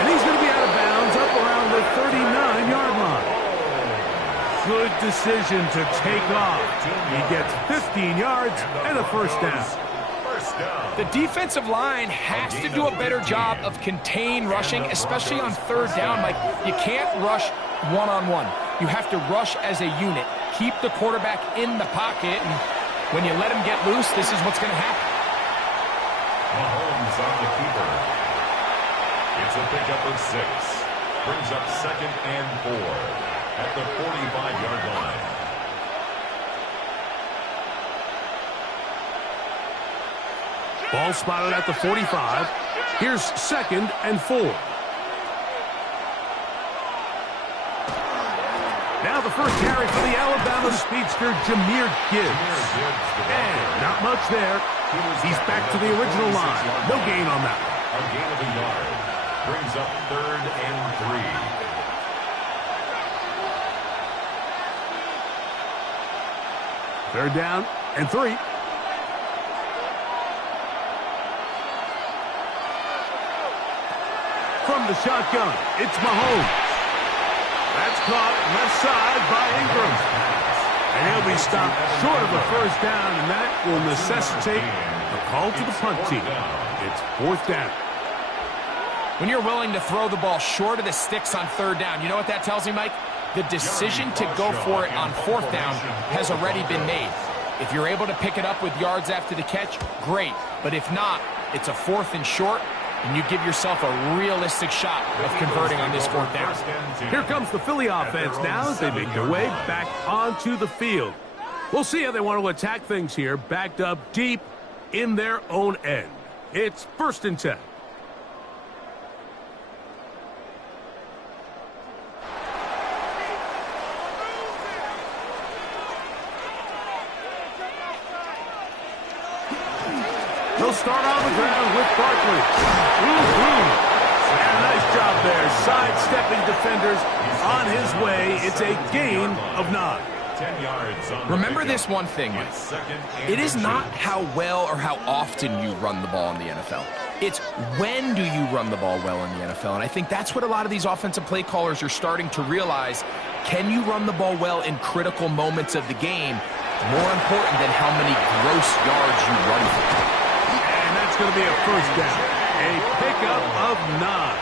And he's going to be out of bounds up around the 39-yard line. good decision to take off. He gets 15 yards and a first down. The defensive line has to do a better job of contained rushing, especially on third down. Like, you can't rush one-on-one. You have to rush as a unit. Keep the quarterback in the pocket, and when you let him get loose, this is what's going to happen. Mahomes on the keeper. It's a pickup of 6. Brings up 2nd and 4 at the 45-yard line. Ball spotted at the 45. Here's 2nd and 4. Now the first carry for the Alabama speedster, Jahmyr Gibbs. And not much there. He's back to the original line. No gain on that. A gain of a yard. Brings up 3rd and 3. 3rd down and 3. From the shotgun, it's Mahomes. That's caught left side by Ingram. And he'll be stopped short of a first down, and that will necessitate a call to the punt team. It's 4th down. When you're willing to throw the ball short of the sticks on 3rd down, you know what that tells me, Mike? The decision to go for it on 4th down has already been made. If you're able to pick it up with yards after the catch, great. But if not, it's a 4th and short, and you give yourself a realistic shot of converting on this 4th down. Here comes the Philly offense now as they make their way back onto the field. We'll see how they want to attack things here, backed up deep in their own end. It's 1st and 10. They'll start on the ground with Barkley. And a nice job there, sidestepping defenders on his way. It's a gain of 9. 10 yards on Remember this one thing, Mike. It is not how well or how often you run the ball in the NFL. It's when do you run the ball well in the NFL. And I think that's what a lot of these offensive play callers are starting to realize. Can you run the ball well in critical moments of the game? More important than how many gross yards you run for. And that's going to be a first down. A pickup of 9.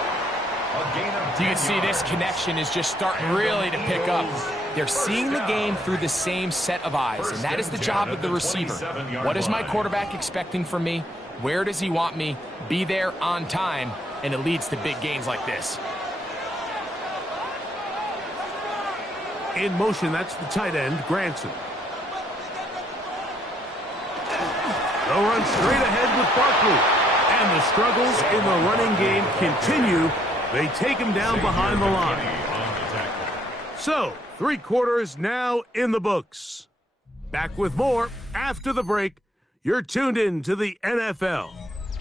You can see this connection is just starting really to pick up. They're seeing the game through the same set of eyes, and that is the job of the receiver. What is my quarterback expecting from me? Where does he want me? Be there on time, and it leads to big gains like this. In motion, that's the tight end, Granson. They'll run straight ahead with Barkley. And the struggles in the running game continue. They take him down behind the line. So, 3 quarters now in the books. Back with more after the break. You're tuned in to the NFL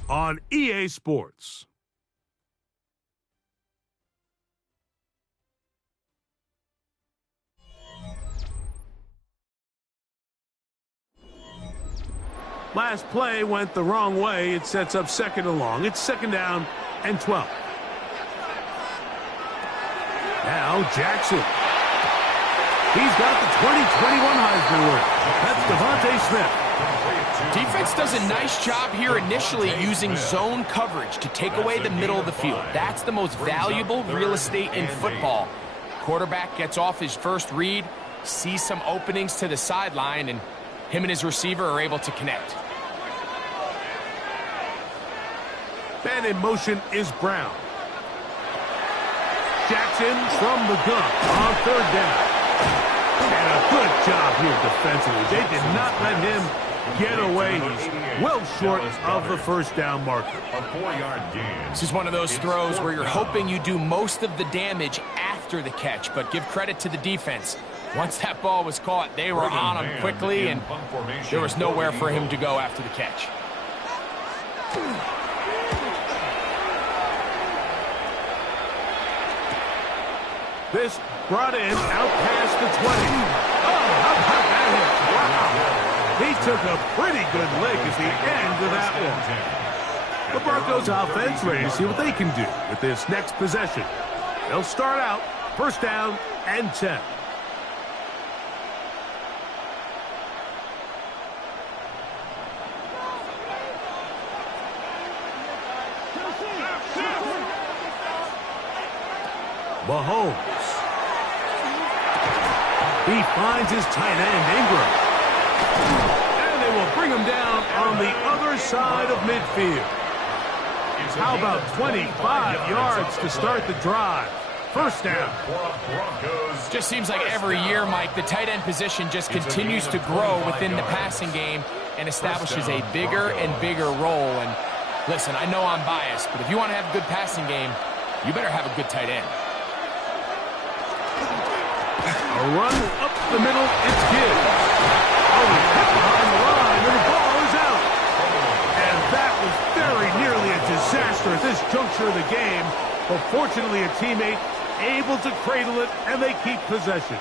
on EA Sports. Last play went the wrong way. It sets up 2nd and long. It's 2nd down and 12. Now Jackson. He's got the 2021 Heisman winner. That's Devontae Smith. Defense does a nice job here initially using zone coverage to take away the middle of the field. That's the most valuable real estate in football. Quarterback gets off his first read, sees some openings to the sideline, and him and his receiver are able to connect. And in motion is Brown. Jackson from the gun on 3rd down. And a good job here defensively. They did not let him get away. He's well short of the first down marker. A 4-yard gain. This is one of those throws where you're hoping you do most of the damage after the catch, but give credit to the defense. Once that ball was caught, they were on him quickly, and there was nowhere for him to go after the catch. This brought in out past the 20. Oh, how about that hit? Wow. He took a pretty good lick at the end of that one. The Broncos offense ready to see what they can do with this next possession. They'll start out 1st down and 10. Mahomes. He finds his tight end, Ingram. And they will bring him down on the other side of midfield. How about 25 yards to start the drive? First down. Just seems like every year, Mike, the tight end position just continues to grow within the passing game and establishes a bigger and bigger role. And listen, I know I'm biased, but if you want to have a good passing game, you better have a good tight end. A run up the middle, it's Gibbs. Oh, he's hit behind the line, and the ball is out. And that was very nearly a disaster at this juncture of the game. But fortunately, a teammate able to cradle it, and they keep possession.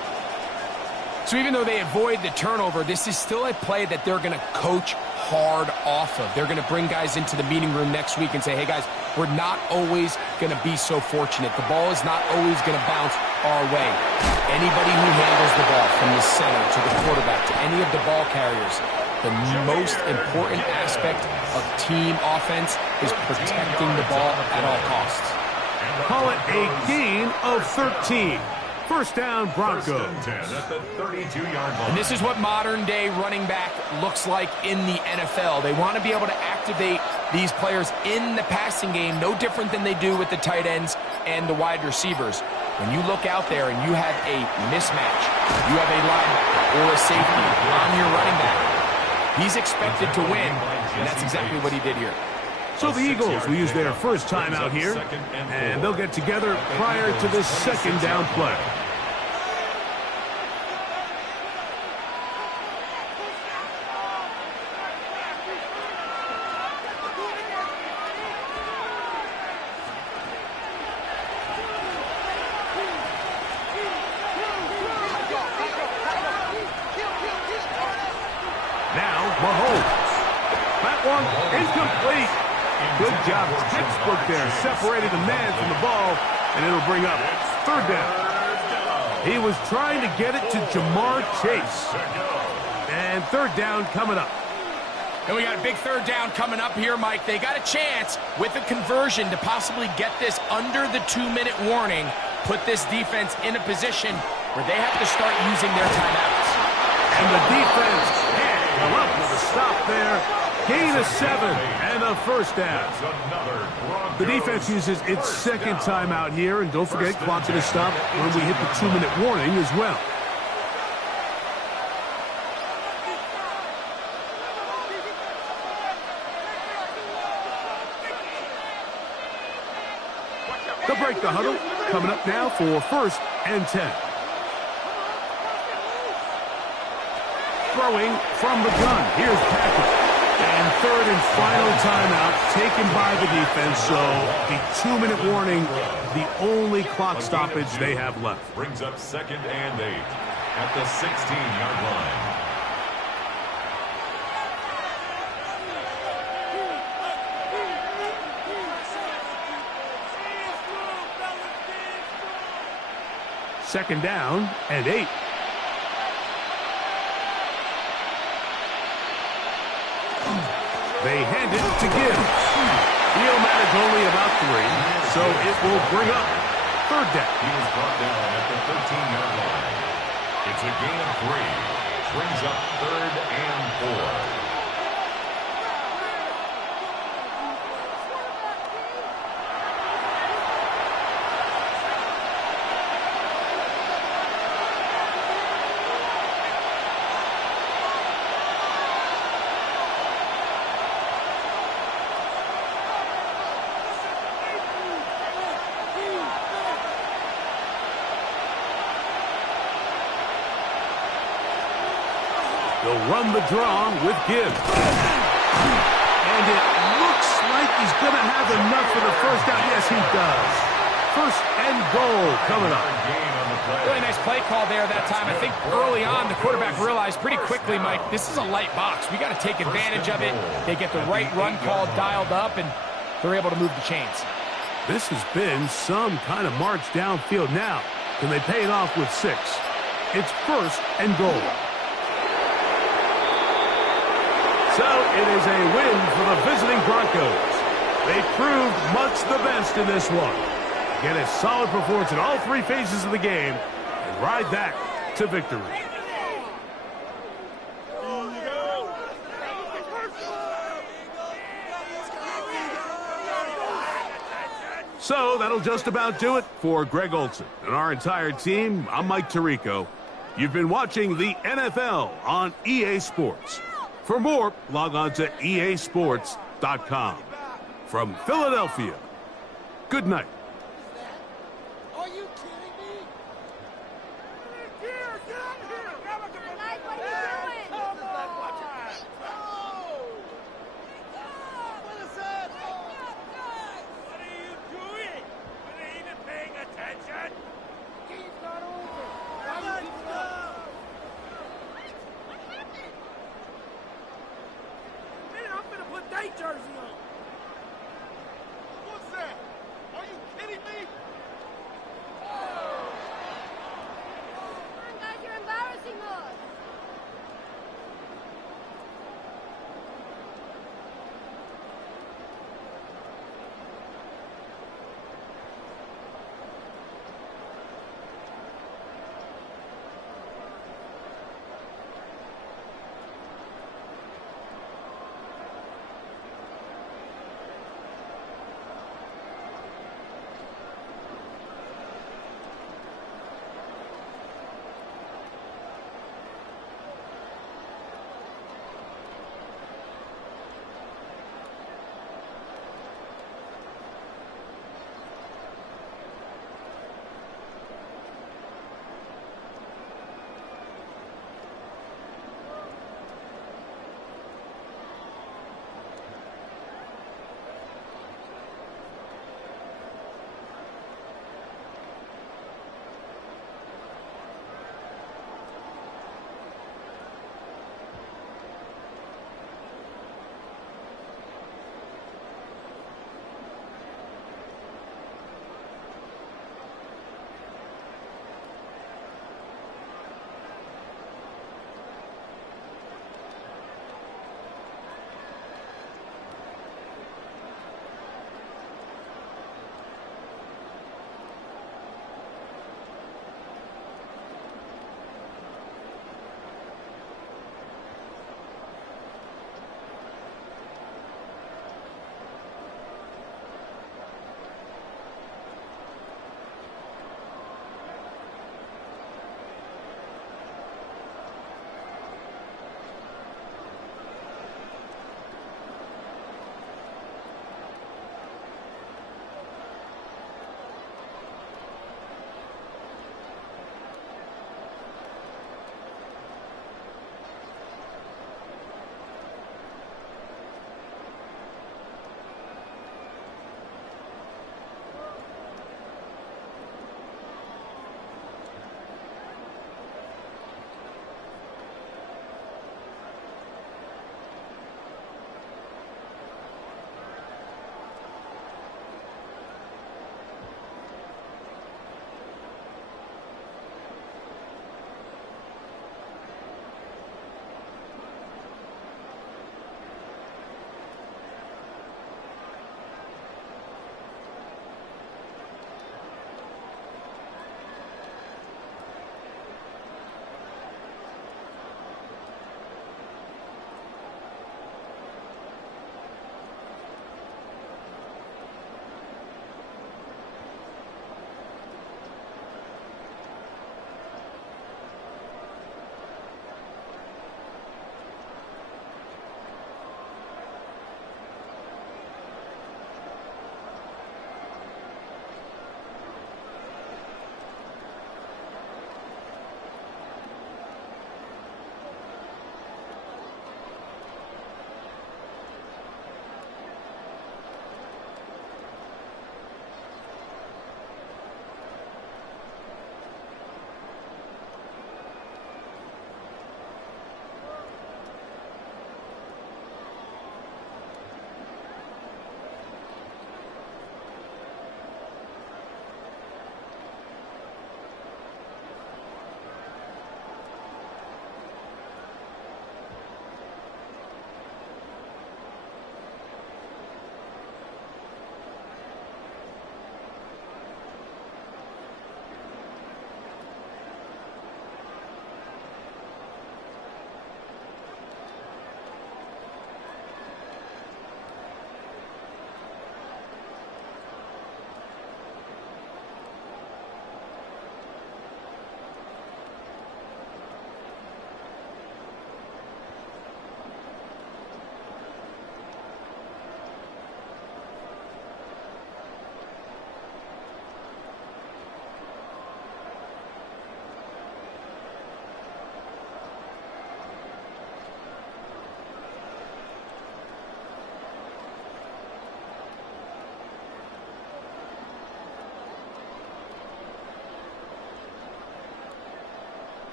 So even though they avoid the turnover, this is still a play that they're going to coach hard off of. They're going to bring guys into the meeting room next week and say, hey, guys, we're not always going to be so fortunate. The ball is not always going to bounce our way. Anybody who handles the ball from the center to the quarterback to any of the ball carriers, the most important aspect of team offense is protecting the ball at all costs. Call it a gain of 13. First down, Broncos. And this is what modern-day running back looks like in the NFL. They want to be able to activate these players in the passing game, no different than they do with the tight ends and the wide receivers. When you look out there and you have a mismatch, you have a linebacker or a safety on your running back, he's expected to win, and that's exactly what he did here. So the Eagles will use their first time out here, and they'll get together prior to this second down play. Now, Mahomes. That one incomplete. Good job, textbook there, separating the man from the ball, and it'll bring up third down. He was trying to get it to Jamar Chase. And third down coming up. And we got a big third down coming up here, Mike. They got a chance with a conversion to possibly get this under the 2-minute warning, put this defense in a position where they have to start using their timeouts. And the defense can't come up with a stop there. Gain of 7 and a first down. The defense uses its second timeout here, and don't forget, clock's going to stop when we hit the 2-minute warning as well. They'll break the huddle. Coming up now for first and 10. Throwing from the gun. Here's Patrick. And third and final timeout taken by the defense. So the 2-minute warning, the only clock stoppage they have left. Brings up second and 8 at the 16-yard line. Second down and 8. They hand it to Gibbs. He'll manage only about 3, so it will bring up third down. He was brought down at the 13-yard line. It's a gain of 3. Brings up third and 4. They'll run the draw with Gibbs. And it looks like he's going to have enough for the first down. Yes, he does. First and goal coming up. Really nice play call there that time. I think early on the quarterback realized pretty quickly, Mike, this is a light box. We got to take advantage of it. They get the right run call dialed up, and they're able to move the chains. This has been some kind of march downfield now. Can they pay it off with 6? It's first and goal. So it is a win for the visiting Broncos. They proved much the best in this one. Get a solid performance in all three phases of the game and ride that to victory. So that'll just about do it for Greg Olsen and our entire team. I'm Mike Tirico. You've been watching the NFL on EA Sports. For more, log on to easports.com. From Philadelphia, good night. Are you kidding me? Here, get out of here! Mike, what are you doing? Come on! What is that? What are you doing? Are they even paying attention? Game's not over. Let's go! Man, I'm gonna put that jersey on. What's that? Are you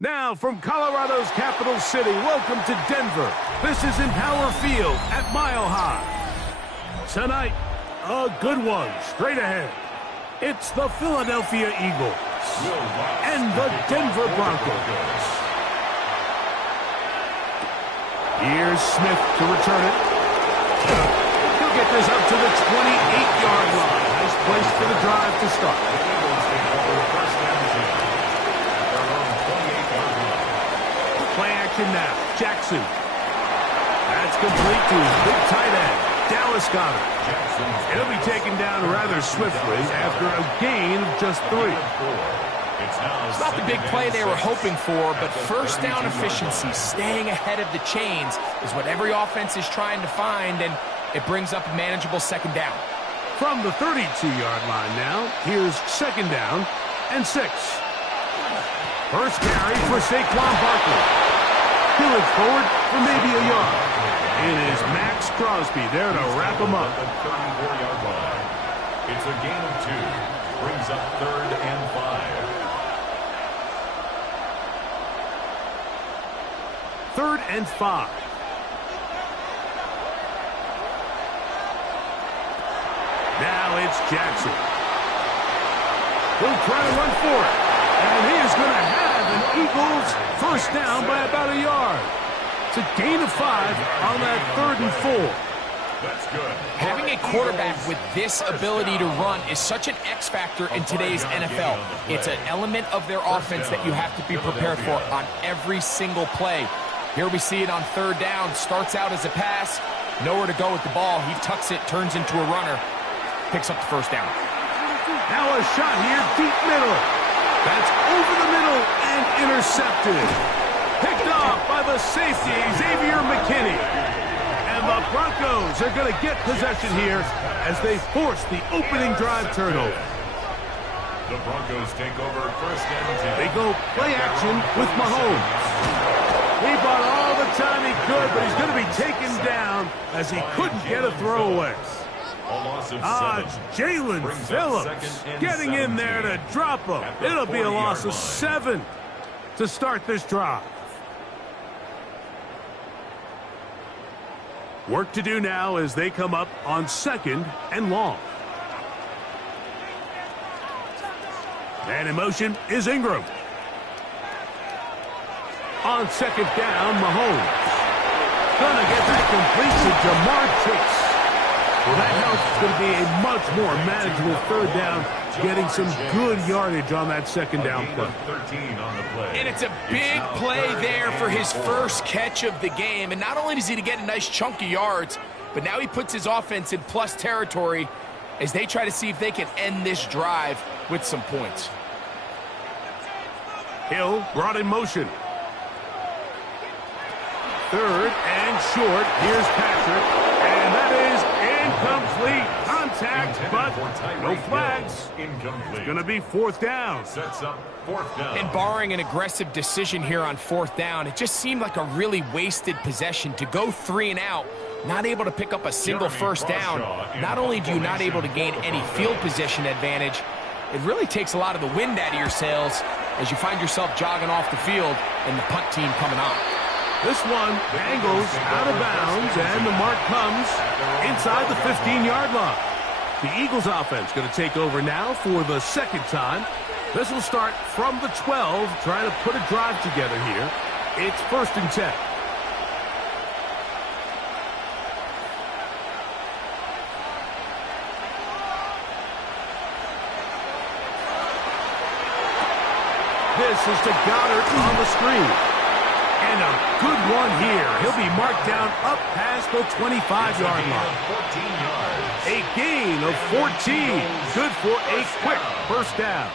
Now from Colorado's capital city, welcome to Denver. This is Empower Field at Mile High. Tonight, a good one straight ahead. It's the Philadelphia Eagles and the Denver Broncos. Here's Smith to return it. He'll get this up to the 28-yard line. Nice place for the drive to start. Play action now. Jackson. That's complete to his big tight end, Dallas Goedert. He'll be taken down rather swiftly after a gain of just 3. It's not the big play they were hoping for, but first down efficiency, staying ahead of the chains, is what every offense is trying to find, and it brings up a manageable second down. From the 32-yard line now, here's second down and 6. First carry for Saquon Barkley. He'll look forward for maybe a yard. It is Max Crosby there to wrap him up. The 34-yard line. It's a gain of 2. Brings up 3rd and 5. 3rd and 5. Now it's Jackson. He'll try to run for it. And he is going to have an Eagles first down by about a yard. It's a gain of 5 on that 3rd and 4. That's good. Having a quarterback with this ability to run is such an X factor in today's NFL. It's an element of their offense that you have to be prepared for on every single play. Here we see it on 3rd down. Starts out as a pass. Nowhere to go with the ball. He tucks it, turns into a runner. Picks up the first down. Now a shot here, deep middle. That's over the middle and intercepted. Picked off by the safety, Xavier McKinney. And the Broncos are going to get possession here as they force the opening drive turnover. The Broncos take over first and 10. They go play action with Mahomes. He bought all the time he could, but he's going to be taken down as he couldn't get a throwaway. Jalen Phillips getting in there to drop him. It'll be a loss of 7 to start this drive. Work to do now as they come up on 2nd and long. And in motion is Ingram. On 2nd down, Mahomes. Gonna get that complete to Jamar Chase. Well, that helps. It's going to be a much more manageable third down, getting some good yardage on that second down play. 13 on the play. And it's a big play there for his first catch of the game. And not only does he get a nice chunk of yards, but now he puts his offense in plus territory as they try to see if they can end this drive with some points. Hill brought in motion. Third and short. Here's Patrick. And that is incomplete. Contact, but no flags. Incomplete. It's going to be fourth down. Sets up fourth down. And barring an aggressive decision here on fourth down, it just seemed like a really wasted possession to go 3 and out, not able to pick up a single first down. Not only do you not able to gain any field position advantage, it really takes a lot of the wind out of your sails as you find yourself jogging off the field and the punt team coming on. This one angles out of bounds, and the mark comes inside the 15-yard line. The Eagles offense going to take over now for the second time. This will start from the 12, trying to put a drive together here. It's 1st and 10. This is to Goddard on the screen. And a good one here. He'll be marked down up past the 25-yard line. 14 yards. A gain of 14. Good for a quick first down.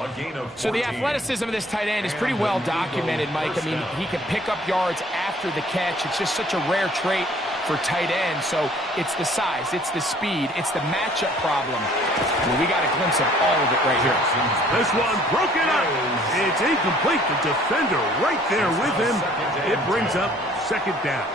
A gain of 14. So the athleticism of this tight end is pretty well documented, Mike. I mean, he can pick up yards after the catch. It's just such a rare trait for tight ends. So it's the size, it's the speed, it's the matchup problem. Well, we got a glimpse of all of it right here. This one broken up. It's incomplete. The defender right there with him. It brings up second down.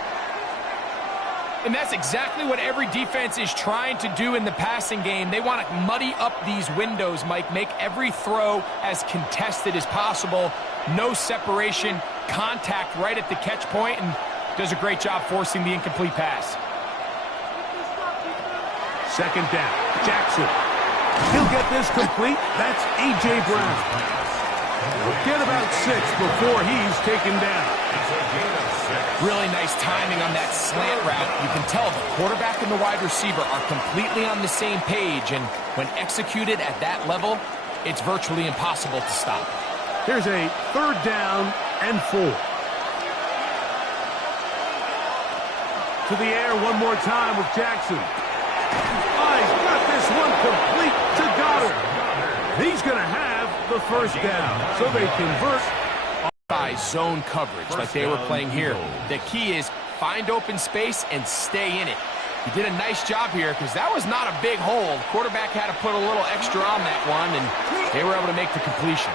And that's exactly what every defense is trying to do in the passing game. They want to muddy up these windows, Mike, make every throw as contested as possible. No separation, contact right at the catch point, and does a great job forcing the incomplete pass. Second down. Jackson. He'll get this complete. That's A.J. Brown. He'll get about 6 before he's taken down. Really nice timing on that slant route. You can tell the quarterback and the wide receiver are completely on the same page, and when executed at that level, it's virtually impossible to stop. Here's a 3rd down and 4. To the air one more time with Jackson. Oh, he's got this one complete to Goddard. He's going to have the first down, so they convert. By zone coverage like they were playing here. The key is find open space and stay in it. He did a nice job here because that was not a big hole. The quarterback had to put a little extra on that one, and they were able to make the completion.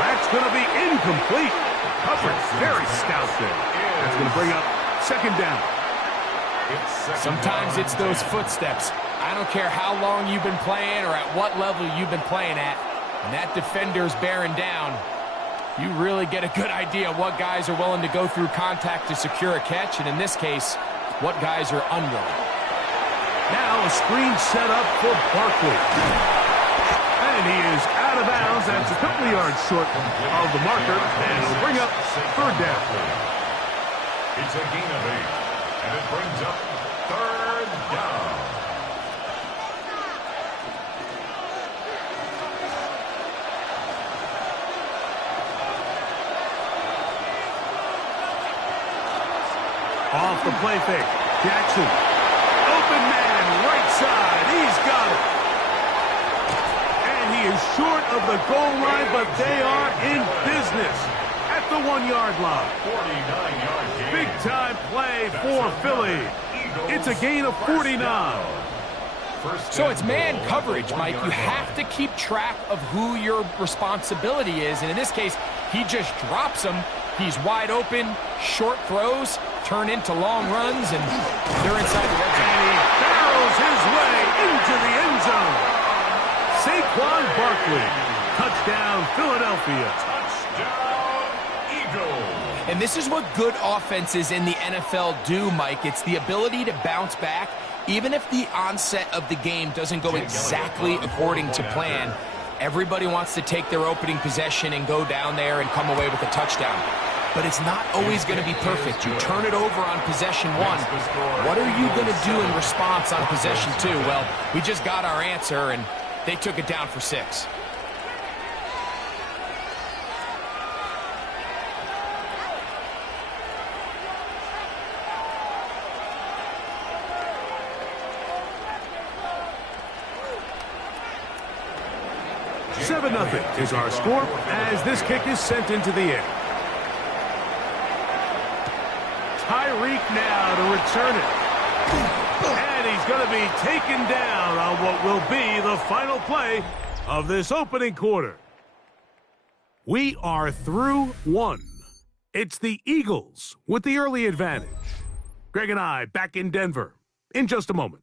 That's going to be incomplete. Coverage very stout there. That's going to bring up second down. Sometimes it's those footsteps. I don't care how long you've been playing or at what level you've been playing at. When that defender's bearing down, you really get a good idea what guys are willing to go through contact to secure a catch, and in this case, what guys are unwilling. Now a screen set up for Barkley. And he is out of bounds. That's a couple of yards short of the marker, and it'll bring up third down. It's a gain of 8, and it brings up third down. Off the play fake. Jackson. Open man, right side. He's got it. And he is short of the goal line, but they are in business at the 1-yard line. 49-yard gain. Big-time play for Philly. It's a gain of 49. So it's man coverage, Mike. You have to keep track of who your responsibility is. And in this case, he just drops him. He's wide open, short throws, turn into long runs, and they're inside the red zone. And he barrels his way into the end zone. Saquon Barkley. Touchdown, Philadelphia. Touchdown, Eagles. And this is what good offenses in the NFL do, Mike. It's the ability to bounce back, even if the onset of the game doesn't go exactly according to plan. Everybody wants to take their opening possession and go down there and come away with a touchdown. but it's not always going to be perfect. You turn it over on possession one. What are you going to do in response on possession two? Well, we just got our answer, and they took it down for 6. Seven 0 is our score as this kick is sent into the air. Tyreek now to return it. And he's going to be taken down on what will be the final play of this opening quarter. We are through one. It's the Eagles with the early advantage. Greg and I back in Denver in just a moment.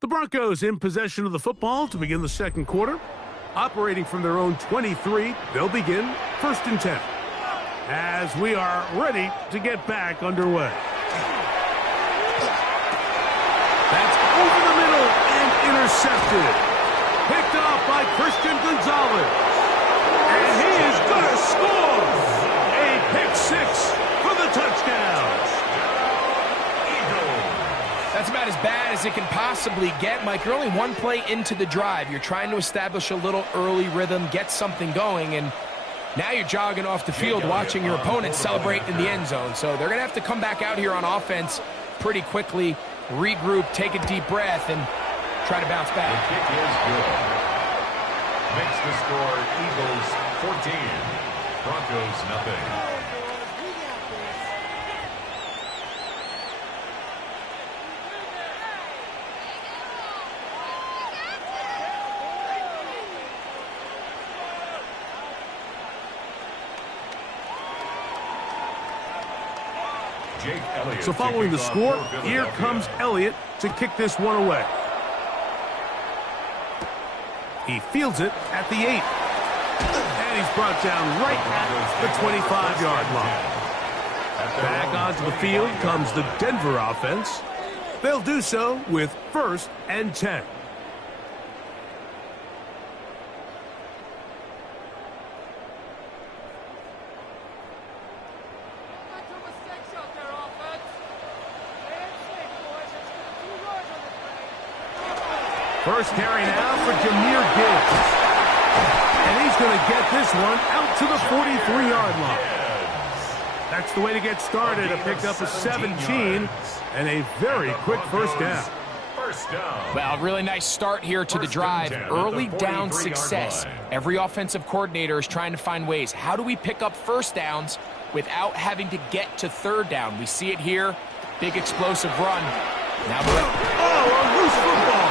The Broncos in possession of the football to begin the second quarter. Operating from their own 23, they'll begin 1st and 10. As we are ready to get back underway. That's over the middle and intercepted. Picked off by Christian Gonzalez. And he is going to score. A pick 6 for the touchdown. That's about as bad as it can possibly get, Mike. You're only one play into the drive. You're trying to establish a little early rhythm, get something going, and now you're jogging off the field watching your opponent celebrate in the end zone. So they're going to have to come back out here on offense pretty quickly, regroup, take a deep breath, and try to bounce back. The kick is good. Makes the score Eagles 14, Broncos nothing. So following the score, here comes Elliott to kick this one away. He fields it at the 8. And he's brought down right at the 25-yard line. Back onto the field comes the Denver offense. They'll do so with 1st and 10. First carry now for Jahmyr Gibbs. And he's going to get this one out to the 43-yard line. That's the way to get started. A pickup of 17 and a very quick first down. Well, really nice start here to the drive. Early down success. Every offensive coordinator is trying to find ways. How do we pick up first downs without having to get to third down? We see it here. Big explosive run. Now a loose football.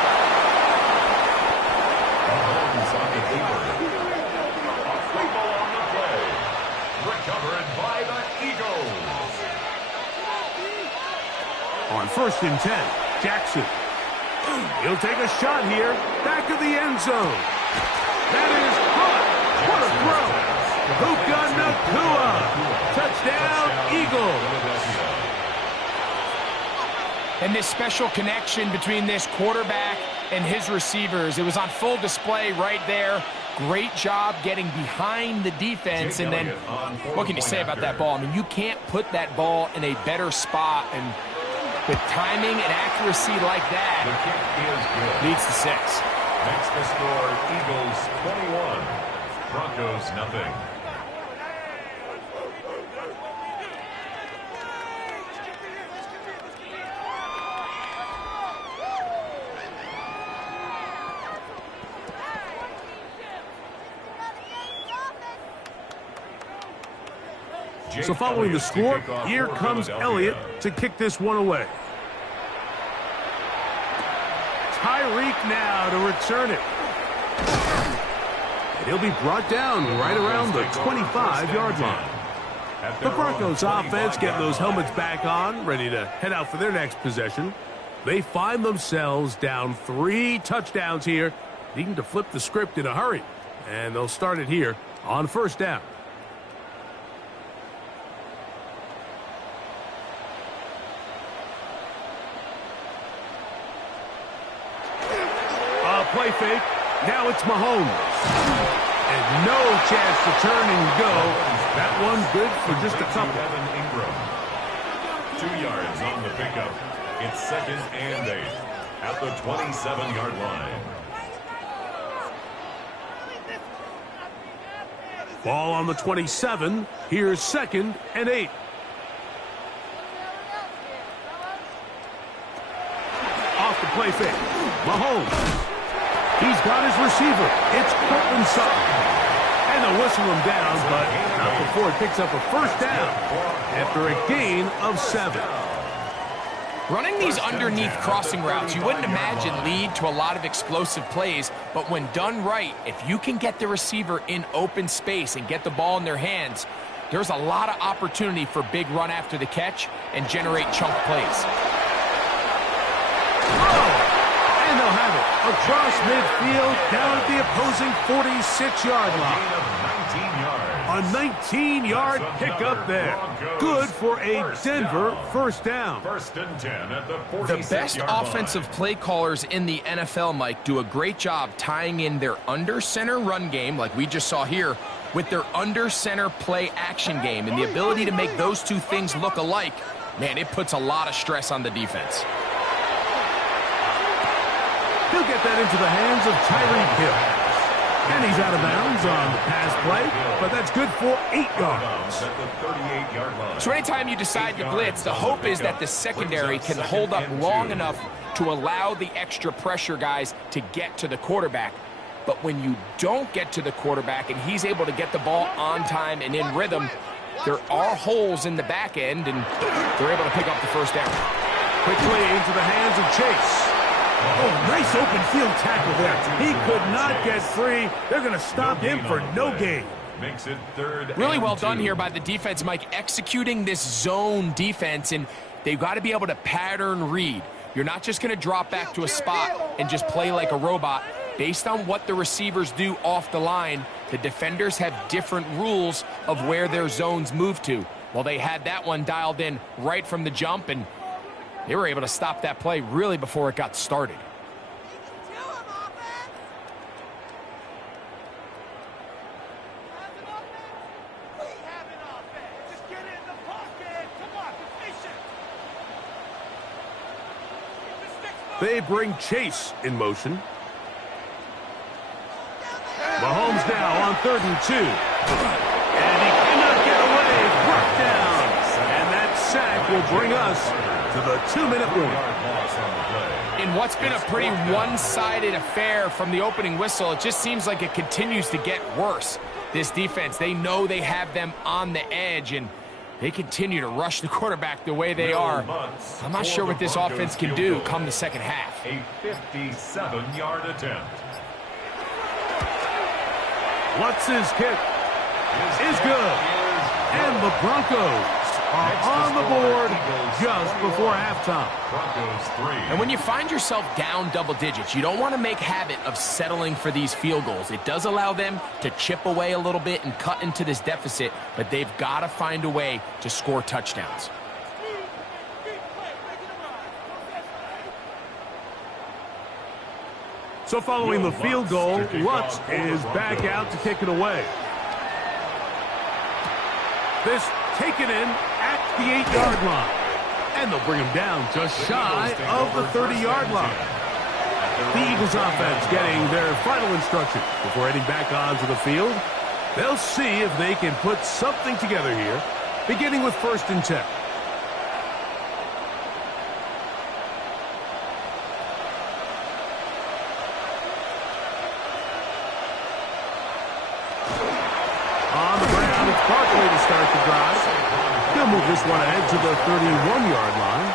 Recovered by the Eagles. On 1st and 10, Jackson. He'll take a shot here, back of the end zone. That is caught. What a throw. Puka Nacua. Touchdown, Eagles. And this special connection between this quarterback and his receivers, it was on full display right there. Great job getting behind the defense. And then what can you say about that ball? I mean, you can't put that ball in a better spot. And with timing and accuracy like that, leads to 6. Makes the score Eagles 21, Broncos nothing. So following the score, here comes Elliott to kick this one away. Tyreek now to return it. And he'll be brought down right around the 25-yard line. The Broncos offense getting those helmets back on, ready to head out for their next possession. They find themselves down 3 touchdowns here, needing to flip the script in a hurry. And they'll start it here on 1st down. play fake. Now it's Mahomes. And no chance to turn and go. That one good for just a couple. Evan Ingram. 2 yards on the pickup. It's 2nd and 8 at the 27-yard line. Ball on the 27. Here's 2nd and 8. Off the play fake. Mahomes. He's got his receiver. It's Courtland Sutton. And they'll whistle him down, but not before it picks up a first down after a gain of 7. Running these underneath crossing routes, you wouldn't imagine lead to a lot of explosive plays, but when done right, if you can get the receiver in open space and get the ball in their hands, there's a lot of opportunity for big run after the catch and generate chunk plays. And they'll have it across midfield down at the opposing 46-yard line. A 19-yard pickup there. Good for a Denver first down. 1st and 10 at the 46-yard line. The best offensive play callers in the NFL, Mike, do a great job tying in their under-center run game, like we just saw here, with their under-center play action game. And the ability to make those two things look alike, man, it puts a lot of stress on the defense. He'll get that into the hands of Tyreek Hill. And he's out of bounds on the pass play, but that's good for 8 yards. At the 38-yard line. So anytime you decide to blitz, the hope is that the secondary can hold up long enough to allow the extra pressure guys to get to the quarterback. But when you don't get to the quarterback and he's able to get the ball on time and in rhythm, there are holes in the back end, and they're able to pick up the first down. Quickly into the hands of Chase. Oh, nice open field tackle there. He could not get free. They're going to stop him for no gain. Makes it 3rd. Really well and done 2. here by the defense, Mike, executing this zone defense, and they've got to be able to pattern read. You're not just going to drop back to a spot and just play like a robot. Based on what the receivers do off the line, the defenders have different rules of where their zones move to. Well, they had that one dialed in right from the jump, and they were able to stop that play really before it got started. They bring Chase in motion. Mahomes now on 3rd and 2. And he cannot get away. Brought down. And that sack will bring us to the 2-minute warning. In what's been a pretty one-sided affair from the opening whistle, it just seems like it continues to get worse. This defense, they know they have them on the edge, and they continue to rush the quarterback the way they are. I'm not sure what this offense can do come the second half. A 57-yard attempt. Watson's kick is good. And the Broncos are on the board just before halftime. Broncos 3. And when you find yourself down double digits, you don't want to make habit of settling for these field goals. It does allow them to chip away a little bit and cut into this deficit, but they've got to find a way to score touchdowns. So following the field goal, Lutz is back out to kick it away. This taken in at the 8-yard line. And they'll bring him down just shy of the 30-yard line. The Eagles offense getting their final instructions before heading back onto the field. They'll see if they can put something together here, beginning with 1st and 10. On the ground, it's Barkley to start the drive. He'll move this one ahead to the 31-yard line.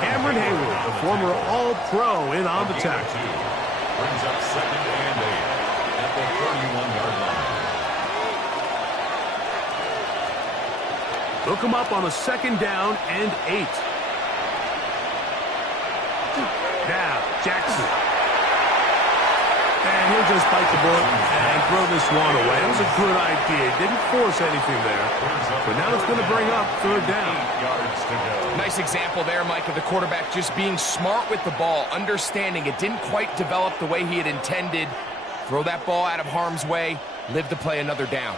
Cameron Hayward, the former All-Pro, in on the tackle. Brings up 2nd and 8 at the 31-yard line. Look him up on a 2nd down and 8. Now, Jackson. And he'll just bite the bullet and throw this one away. It was a good idea. Didn't force anything there. But now it's going to bring up third down. 8 yards to go. Nice example there, Mike, of the quarterback just being smart with the ball, understanding it didn't quite develop the way he had intended. Throw that ball out of harm's way, live to play another down.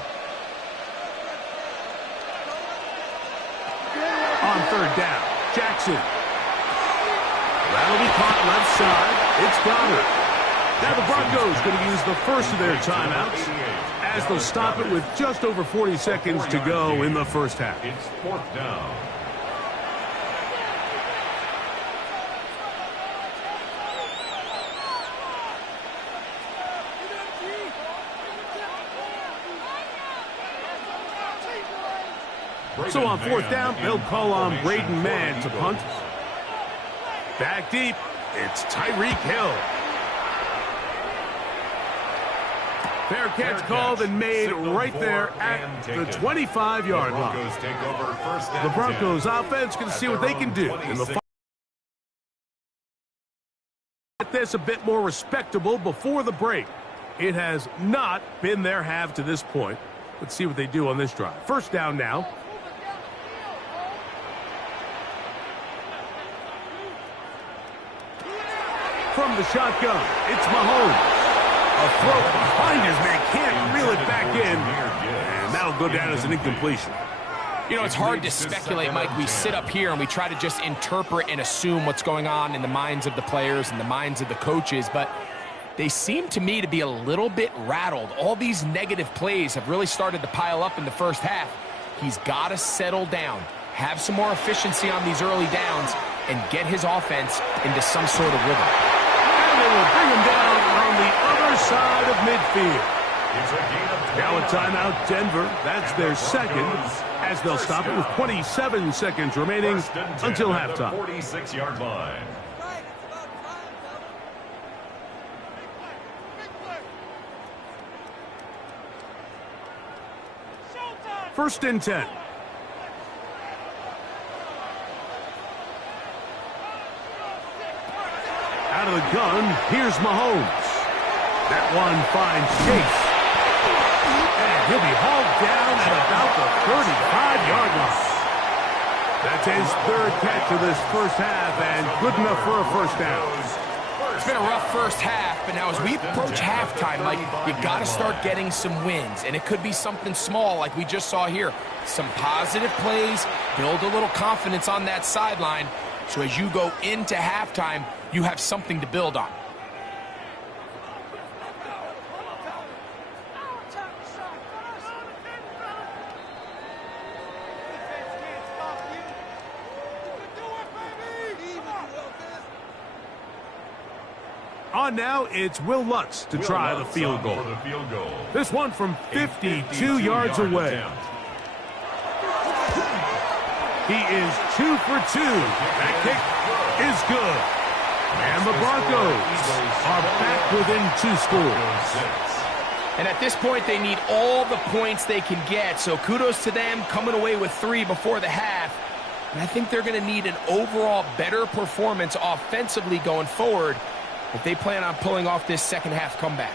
On third down, Jackson. That'll be caught left side. It's Goddard. Now the Broncos going to use the first of their timeouts as they'll stop it with just over 40 seconds to go in the first half. It's 4th down. So on 4th down, they'll call on Braden Mann to punt. Back deep, it's Tyreek Hill. Fair catch called and made right there at the 25-yard line. The Broncos offense can see what they can do in the get this a bit more respectable before the break. It has not been their half to this point. Let's see what they do on this drive. First down now. From the shotgun, it's Mahomes. A throw behind his man, can't reel it back in, and that'll go down as an incompletion. You know, it's hard to speculate, Mike. We sit up here and we try to just interpret and assume what's going on in the minds of the players and the minds of the coaches, but they seem to me to be a little bit rattled. All these negative plays have really started to pile up in the first half. He's got to settle down, have some more efficiency on these early downs, and get his offense into some sort of rhythm. And they will bring him down on the other side of midfield. Now a timeout, Denver. That's their second, as they'll stop it with 27 seconds remaining until halftime. 46-yard line. First and 10. Out of the gun, here's Mahomes. That one finds Chase. And he'll be hauled down at about the 35-yard line. That's his third catch of this first half, and good enough for a first down. It's been a rough first half, but now as we approach halftime, Mike, you got to start getting some wins, and it could be something small like we just saw here. Some positive plays, build a little confidence on that sideline, so as you go into halftime, you have something to build on. On now, it's Will Lutz to try the field goal. This one from 52 yards away. He is 2 for 2. That kick is good. And the Broncos are back within 2 scores. And at this point, they need all the points they can get. So kudos to them coming away with 3 before the half. And I think they're going to need an overall better performance offensively going forward if they plan on pulling off this second half comeback.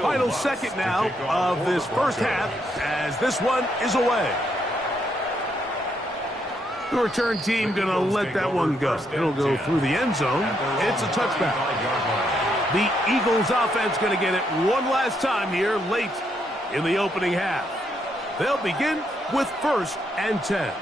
Final second now of this first half as this one is away. The return team going to let that one go. It'll go through the end zone. It's a touchback. The Eagles offense going to get it one last time here late in the opening half. They'll begin with 1st and 10.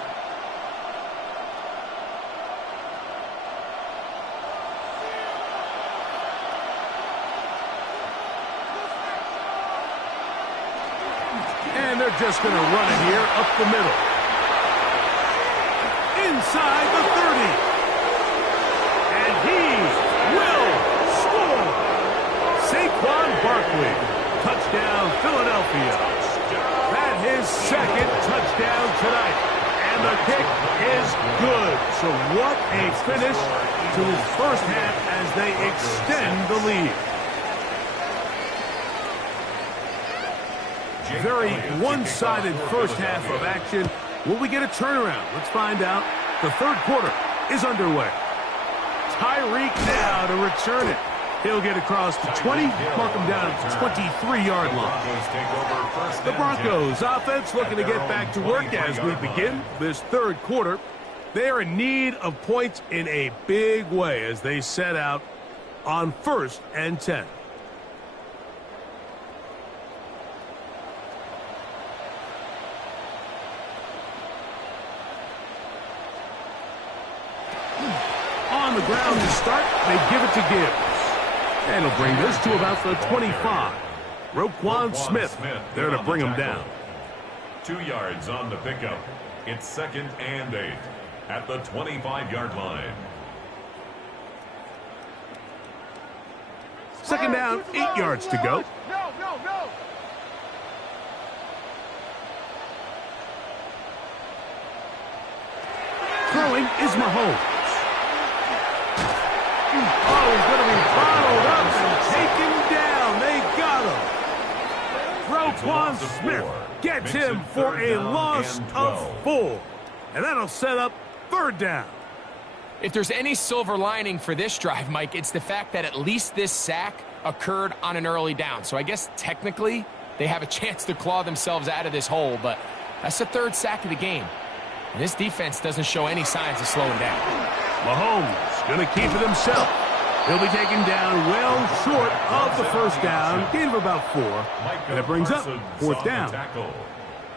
And they're just going to run it here up the middle. Inside the 30. And he will score. Saquon Barkley. Touchdown, Philadelphia. That his second touchdown tonight. And the kick is good. So what a finish to his first half as they extend the lead. Very one-sided first half of action. Will we get a turnaround? Let's find out. The third quarter is underway. Tyreek now to return it. He'll get across the 20, mark him down at the 23-yard line. The Broncos offense looking to get back to work as we begin this third quarter. They are in need of points in a big way as they set out on 1st and 10. On the ground to start, they give it to Gibbs. And he'll bring this to about the 25. Roquan Smith there to bring him down. 2 yards on the pickup. It's 2nd and 8 at the 25-yard line. 2nd down, 8 yards to go. No. Throwing is Mahomes. Oh, he's going to be bottled up and taken down. They got him. Roquan Smith gets him for a loss of 4. And that'll set up 3rd down. If there's any silver lining for this drive, Mike, it's the fact that at least this sack occurred on an early down. So I guess technically they have a chance to claw themselves out of this hole, but that's the 3rd sack of the game. And this defense doesn't show any signs of slowing down. Mahomes going to keep it himself. He'll be taken down well short of the 1st down. Gain of about 4. And it brings up 4th down.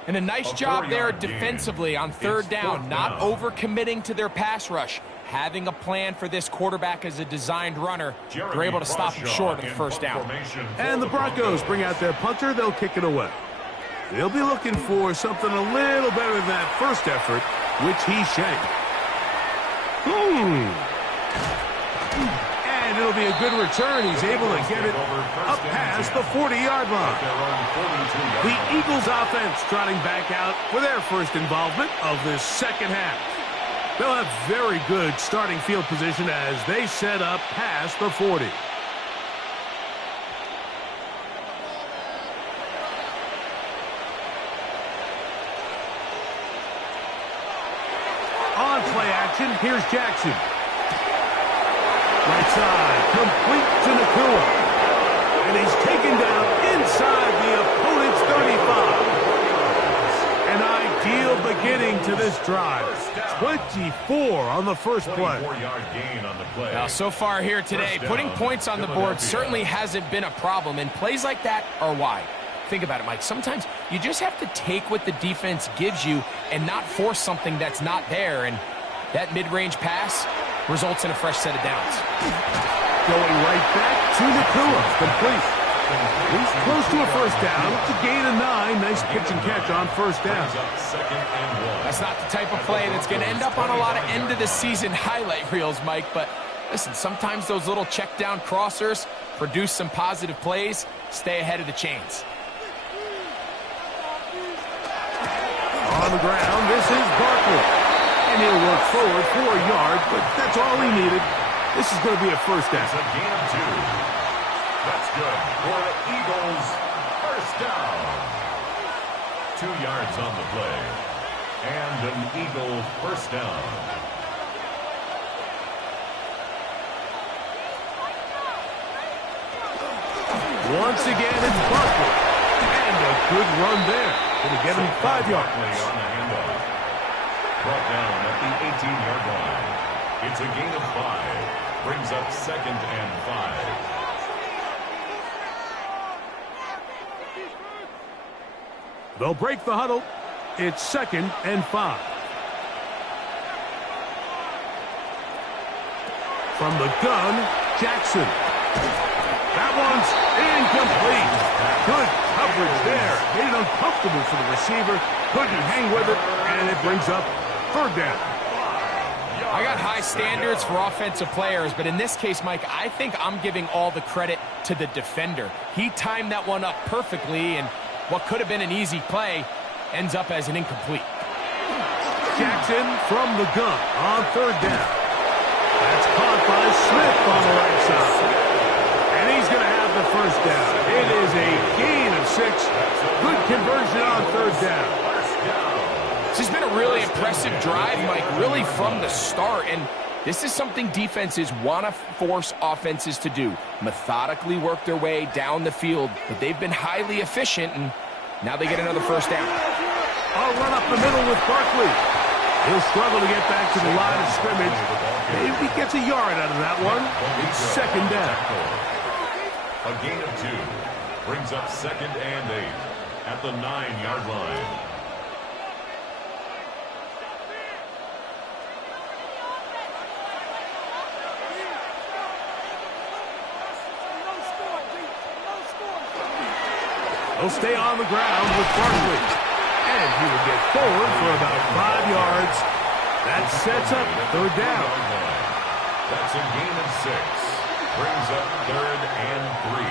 And a nice job there defensively on 3rd down, not overcommitting to their pass rush. Having a plan for this quarterback as a designed runner, they're able to stop him short of the 1st down. And the Broncos bring out their punter. They'll kick it away. They'll be looking for something a little better than that first effort, which he shanked. And it'll be a good return. He's able to get it up past the 40-yard line. The Eagles offense trotting back out for their first involvement of this 2nd half. They'll have very good starting field position as they set up past the 40. On play action, here's Jackson. Right side, complete to Nakua. And he's taken down inside the opponent's 35. An ideal beginning to this drive. 24 on the first play. Now, so far here today, putting points on the board certainly hasn't been a problem, and plays like that are why. Think about it, Mike. Sometimes you just have to take what the defense gives you and not force something that's not there, and that mid-range pass results in a fresh set of downs. Going right back to Nakua. Complete. He's close to a 1st down. It's a gain of 9. Nice pitch and catch on 1st down. That's not the type of play that's going to end up on a lot of end-of-the-season highlight reels, Mike, but listen, sometimes those little check-down crossers produce some positive plays. Stay ahead of the chains. On the ground, this is Barkley. And he'll work forward for a yard, but that's all he needed. This is going to be a 1st down. It's a gain of 2. That's good for the Eagles. 1st down. 2 yards on the play. And an Eagle 1st down. Once again, it's Barkley. And a good run there. Going to get him 5 yards. On the handoff. Brought down at the 18-yard line. It's a gain of 5. Brings up 2nd and 5. They'll break the huddle. It's 2nd and 5. From the gun, Jackson. That one's incomplete. Good coverage there. Made it uncomfortable for the receiver. Couldn't hang with it, and it brings up 3rd down. I got high standards for offensive players, but in this case, Mike, I think I'm giving all the credit to the defender. He timed that one up perfectly, and what could have been an easy play ends up as an incomplete. Jackson from the gun on 3rd down. That's caught by Smith on the right side. And he's going to have the 1st down. It is a gain of 6. Good conversion on 3rd down. This has been a really impressive drive, Mike, really from the start. And This is something defenses want to force offenses to do. Methodically work their way down the field, but they've been highly efficient, and now they get another first down. I'll run up the middle with Barkley. He'll struggle to get back to the line of scrimmage. Maybe he gets a yard out of that one. It's second down. A gain of 2 brings up 2nd and 8 at the 9-yard line. He'll stay on the ground with Barkley. And he will get forward for about 5 yards. That sets up third down. That's a gain of 6. Brings up 3rd and 3.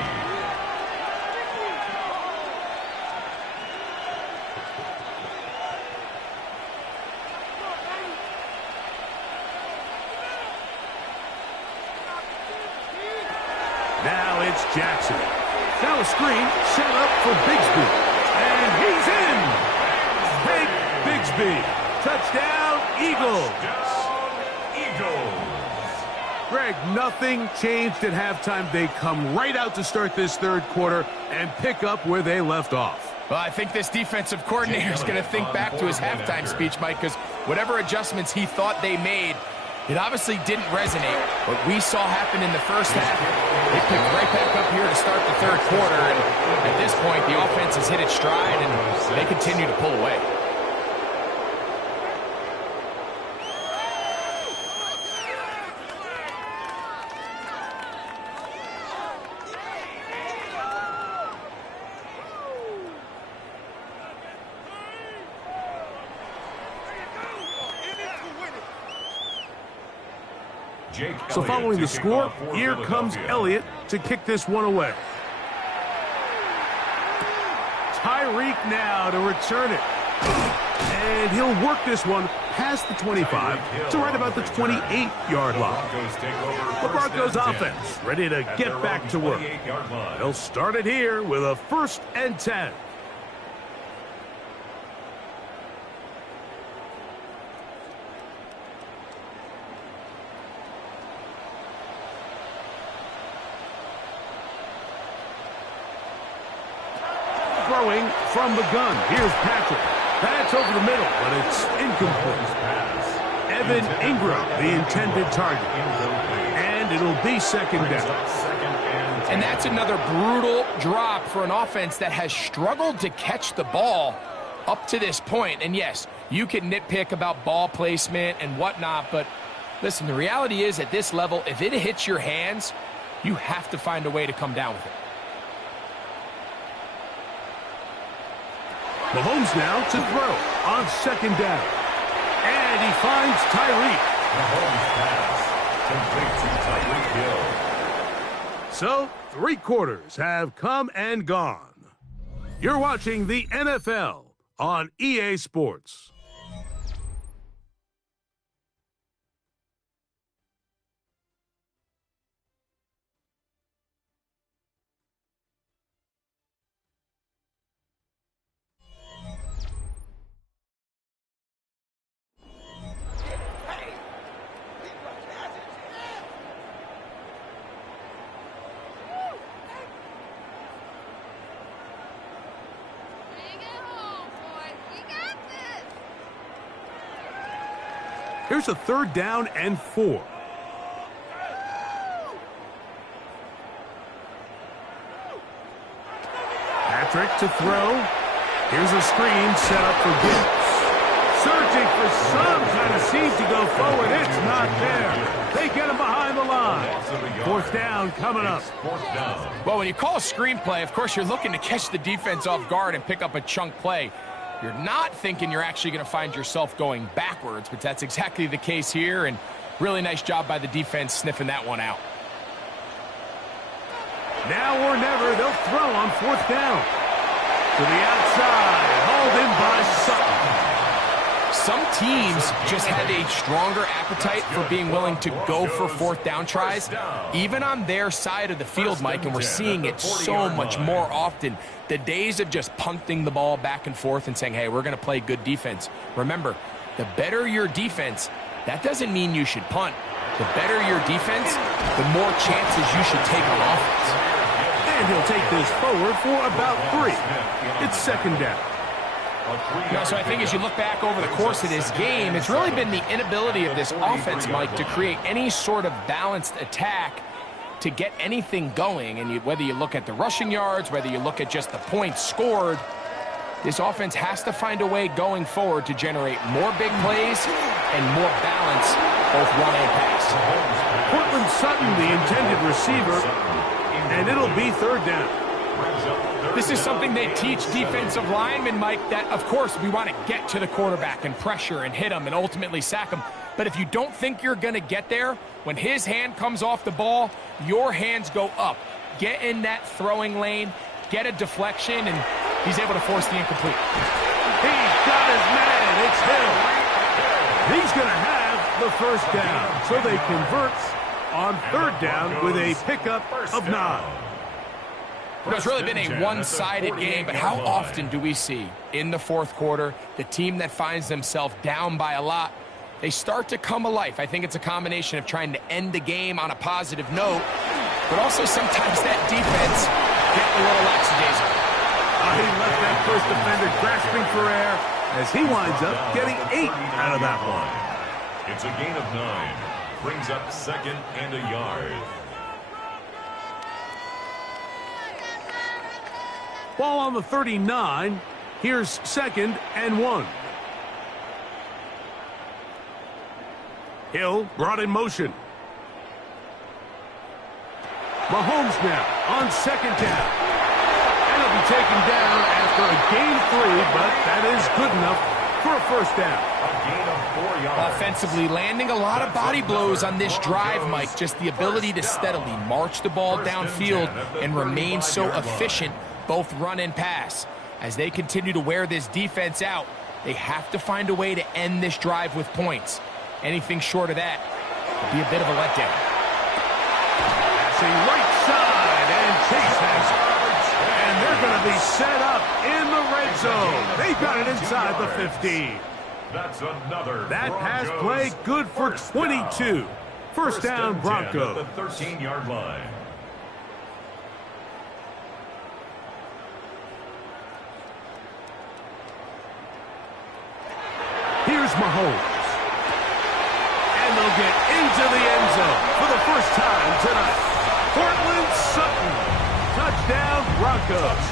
Now it's Jackson. Now a screen set up for Bigsby. And he's in. Hank Bigsby. Touchdown, Eagles. Greg, nothing changed at halftime. They come right out to start this third quarter and pick up where they left off. Well, I think this defensive coordinator is going to think back to his halftime speech, Mike, because whatever adjustments he thought they made, it obviously didn't resonate. What we saw happen in the first half, they picked right back up here to start the third quarter, and at this point, the offense has hit its stride, and they continue to pull away. So following the score, here comes Elliott to kick this one away. Tyreek now to return it. And he'll work this one past the 25 to right about the 28-yard line. The Broncos offense ready to get back to work. They'll start it here with a 1st and 10. Throwing from the gun. Here's Patrick. That's over the middle, but it's incomplete. Evan Ingram, the intended target. And it'll be 2nd down. And that's another brutal drop for an offense that has struggled to catch the ball up to this point. And yes, you can nitpick about ball placement and whatnot, but listen, the reality is at this level, if it hits your hands, you have to find a way to come down with it. Mahomes now to throw on 2nd down. And he finds Tyreek. Mahomes pass. Complete to Tyreek Hill. So, 3 quarters have come and gone. You're watching the NFL on EA Sports. Here's a 3rd down and 4. Patrick to throw. Here's a screen set up for Gibbs. Searching for some kind of seed to go forward. It's not there. They get him behind the line. 4th down coming up. Well, when you call a screenplay, of course, you're looking to catch the defense off guard and pick up a chunk play. You're not thinking you're actually going to find yourself going backwards, but that's exactly the case here, and really nice job by the defense sniffing that one out. Now or never, they'll throw on 4th down. To the outside, hauled in by Sutton. Some teams just have a stronger appetite for being willing to go for 4th down tries, even on their side of the field, Mike, and we're seeing it so much more often. The days of just punting the ball back and forth and saying, hey, we're going to play good defense. Remember, the better your defense, that doesn't mean you should punt. The better your defense, the more chances you should take on offense. And he'll take this forward for about 3. It's second down. So I think as you look back over the course of this game, it's really been the inability of this offense, Mike, to create any sort of balanced attack to get anything going. And whether you look at the rushing yards, whether you look at just the points scored, this offense has to find a way going forward to generate more big plays and more balance, both run and pass. Courtland Sutton, the intended receiver, and it'll be third down. This is something they teach defensive linemen, Mike, that, of course, we want to get to the quarterback and pressure and hit him and ultimately sack him. But if you don't think you're going to get there, when his hand comes off the ball, your hands go up. Get in that throwing lane, get a deflection, and he's able to force the incomplete. He's got his man. It's Hill. He's going to have the first down. So they convert on third down with a pickup of 9. It's really been a one-sided game, but how often do we see in the fourth quarter the team that finds themselves down by a lot, they start to come alive? I think it's a combination of trying to end the game on a positive note, but also sometimes that defense getting a little lackadaisical. He left that first defender grasping for air as he winds up getting 8 out of that one. It's a gain of 9. Brings up second and a yard. Ball on the 39. Here's second and 1. Hill brought in motion. Mahomes now on second down. And he'll be taken down after a gain 3, but that is good enough for a first down. A gain of 4 yards. Offensively landing a lot of body blows on this drive, Mike. Just the ability to steadily march the ball downfield and remain so efficient, both run and pass. As they continue to wear this defense out, they have to find a way to end this drive with points. Anything short of that would be a bit of a letdown. Passing right side, and Chase has it. And they're going to be set up in the red zone. They've got it inside the 15. That's another That pass Broncos play good for 22. First down, and 10 Broncos. at the 13-yard line. Here's Mahomes. And they'll get into the end zone for the first time tonight. Courtland Sutton. Touchdown, Broncos.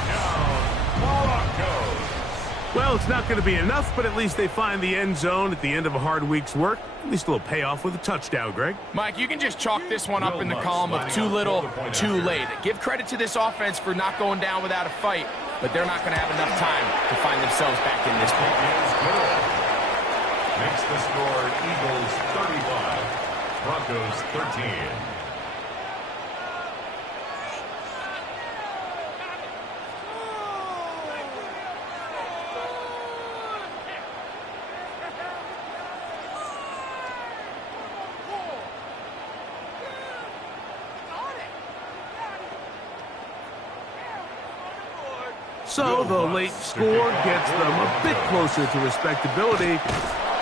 Broncos. Well, it's not going to be enough, but at least they find the end zone at the end of a hard week's work. At least a little payoff with a touchdown, Greg. Mike, you can just chalk this one up in the column of too little, too late. Give credit to this offense for not going down without a fight, but they're not going to have enough time to find themselves back in this game. Makes the score Eagles 35, Broncos 13. So the late score gets them a bit closer to respectability.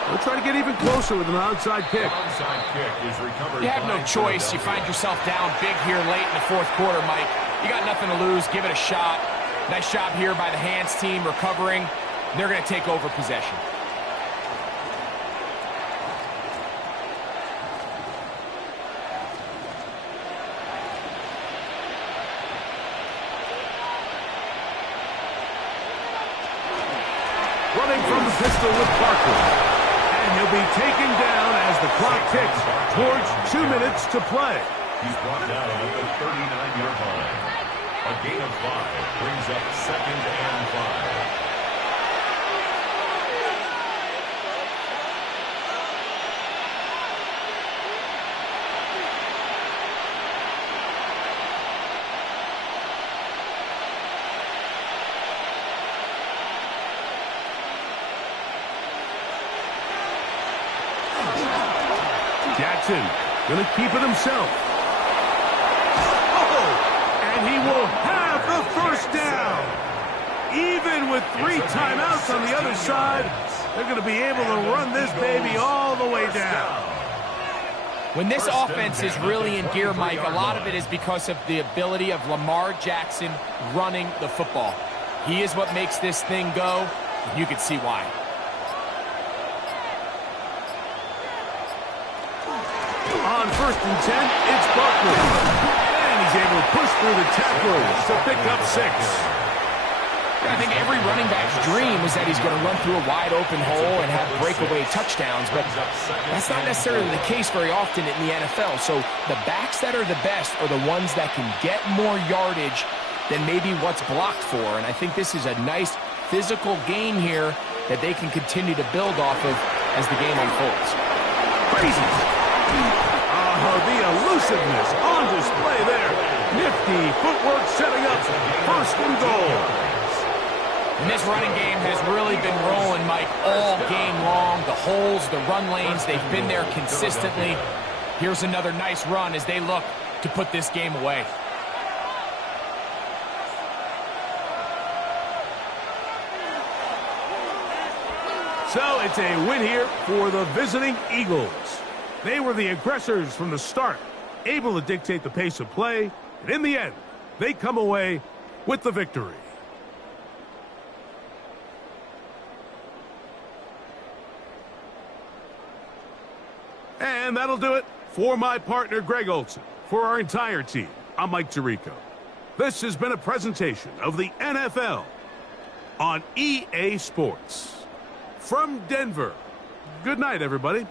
They'll try to get even closer with an onside kick. Onside kick is recovered. You have no choice. You find yourself down big here late in the fourth quarter, Mike. You got nothing to lose. Give it a shot. Nice job here by the hands team recovering. They're going to take over possession. Running from the pistol with Barkley. And he'll be taken down as the clock ticks towards 2 minutes to play. He's brought down at the 39-yard line. A gain of 5 brings up second and 5. Jackson going to keep it himself. And he will have the first down. Even with 3 timeouts on the other side, they're going to be able to run this baby all the way down. When this First and offense is 10 really at in the gear, Mike, a 40-yard lot of line. it is because of the ability of Lamar Jackson running the football. He is what makes this thing go, and you can see why. On 1st and 10, it's Barkley. And he's able to push through the tacklers to pick up 6. I think every running back's dream is that he's going to run through a wide open hole and have breakaway touchdowns, but that's not necessarily the case very often in the NFL. So the backs that are the best are the ones that can get more yardage than maybe what's blocked for. And I think this is a nice physical gain here that they can continue to build off of as the game unfolds. Crazy. Oh, the elusiveness on display there. Nifty footwork setting up 1st and goal. And this running game has really been rolling, Mike, all game long. The holes, the run lanes, they've been there consistently. Here's another nice run as they look to put this game away. So it's a win here for the visiting Eagles. They were the aggressors from the start, able to dictate the pace of play, and in the end, they come away with the victory. And that'll do it for my partner, Greg Olson. For our entire team, I'm Mike Tirico. This has been a presentation of the NFL on EA Sports. From Denver, good night, everybody.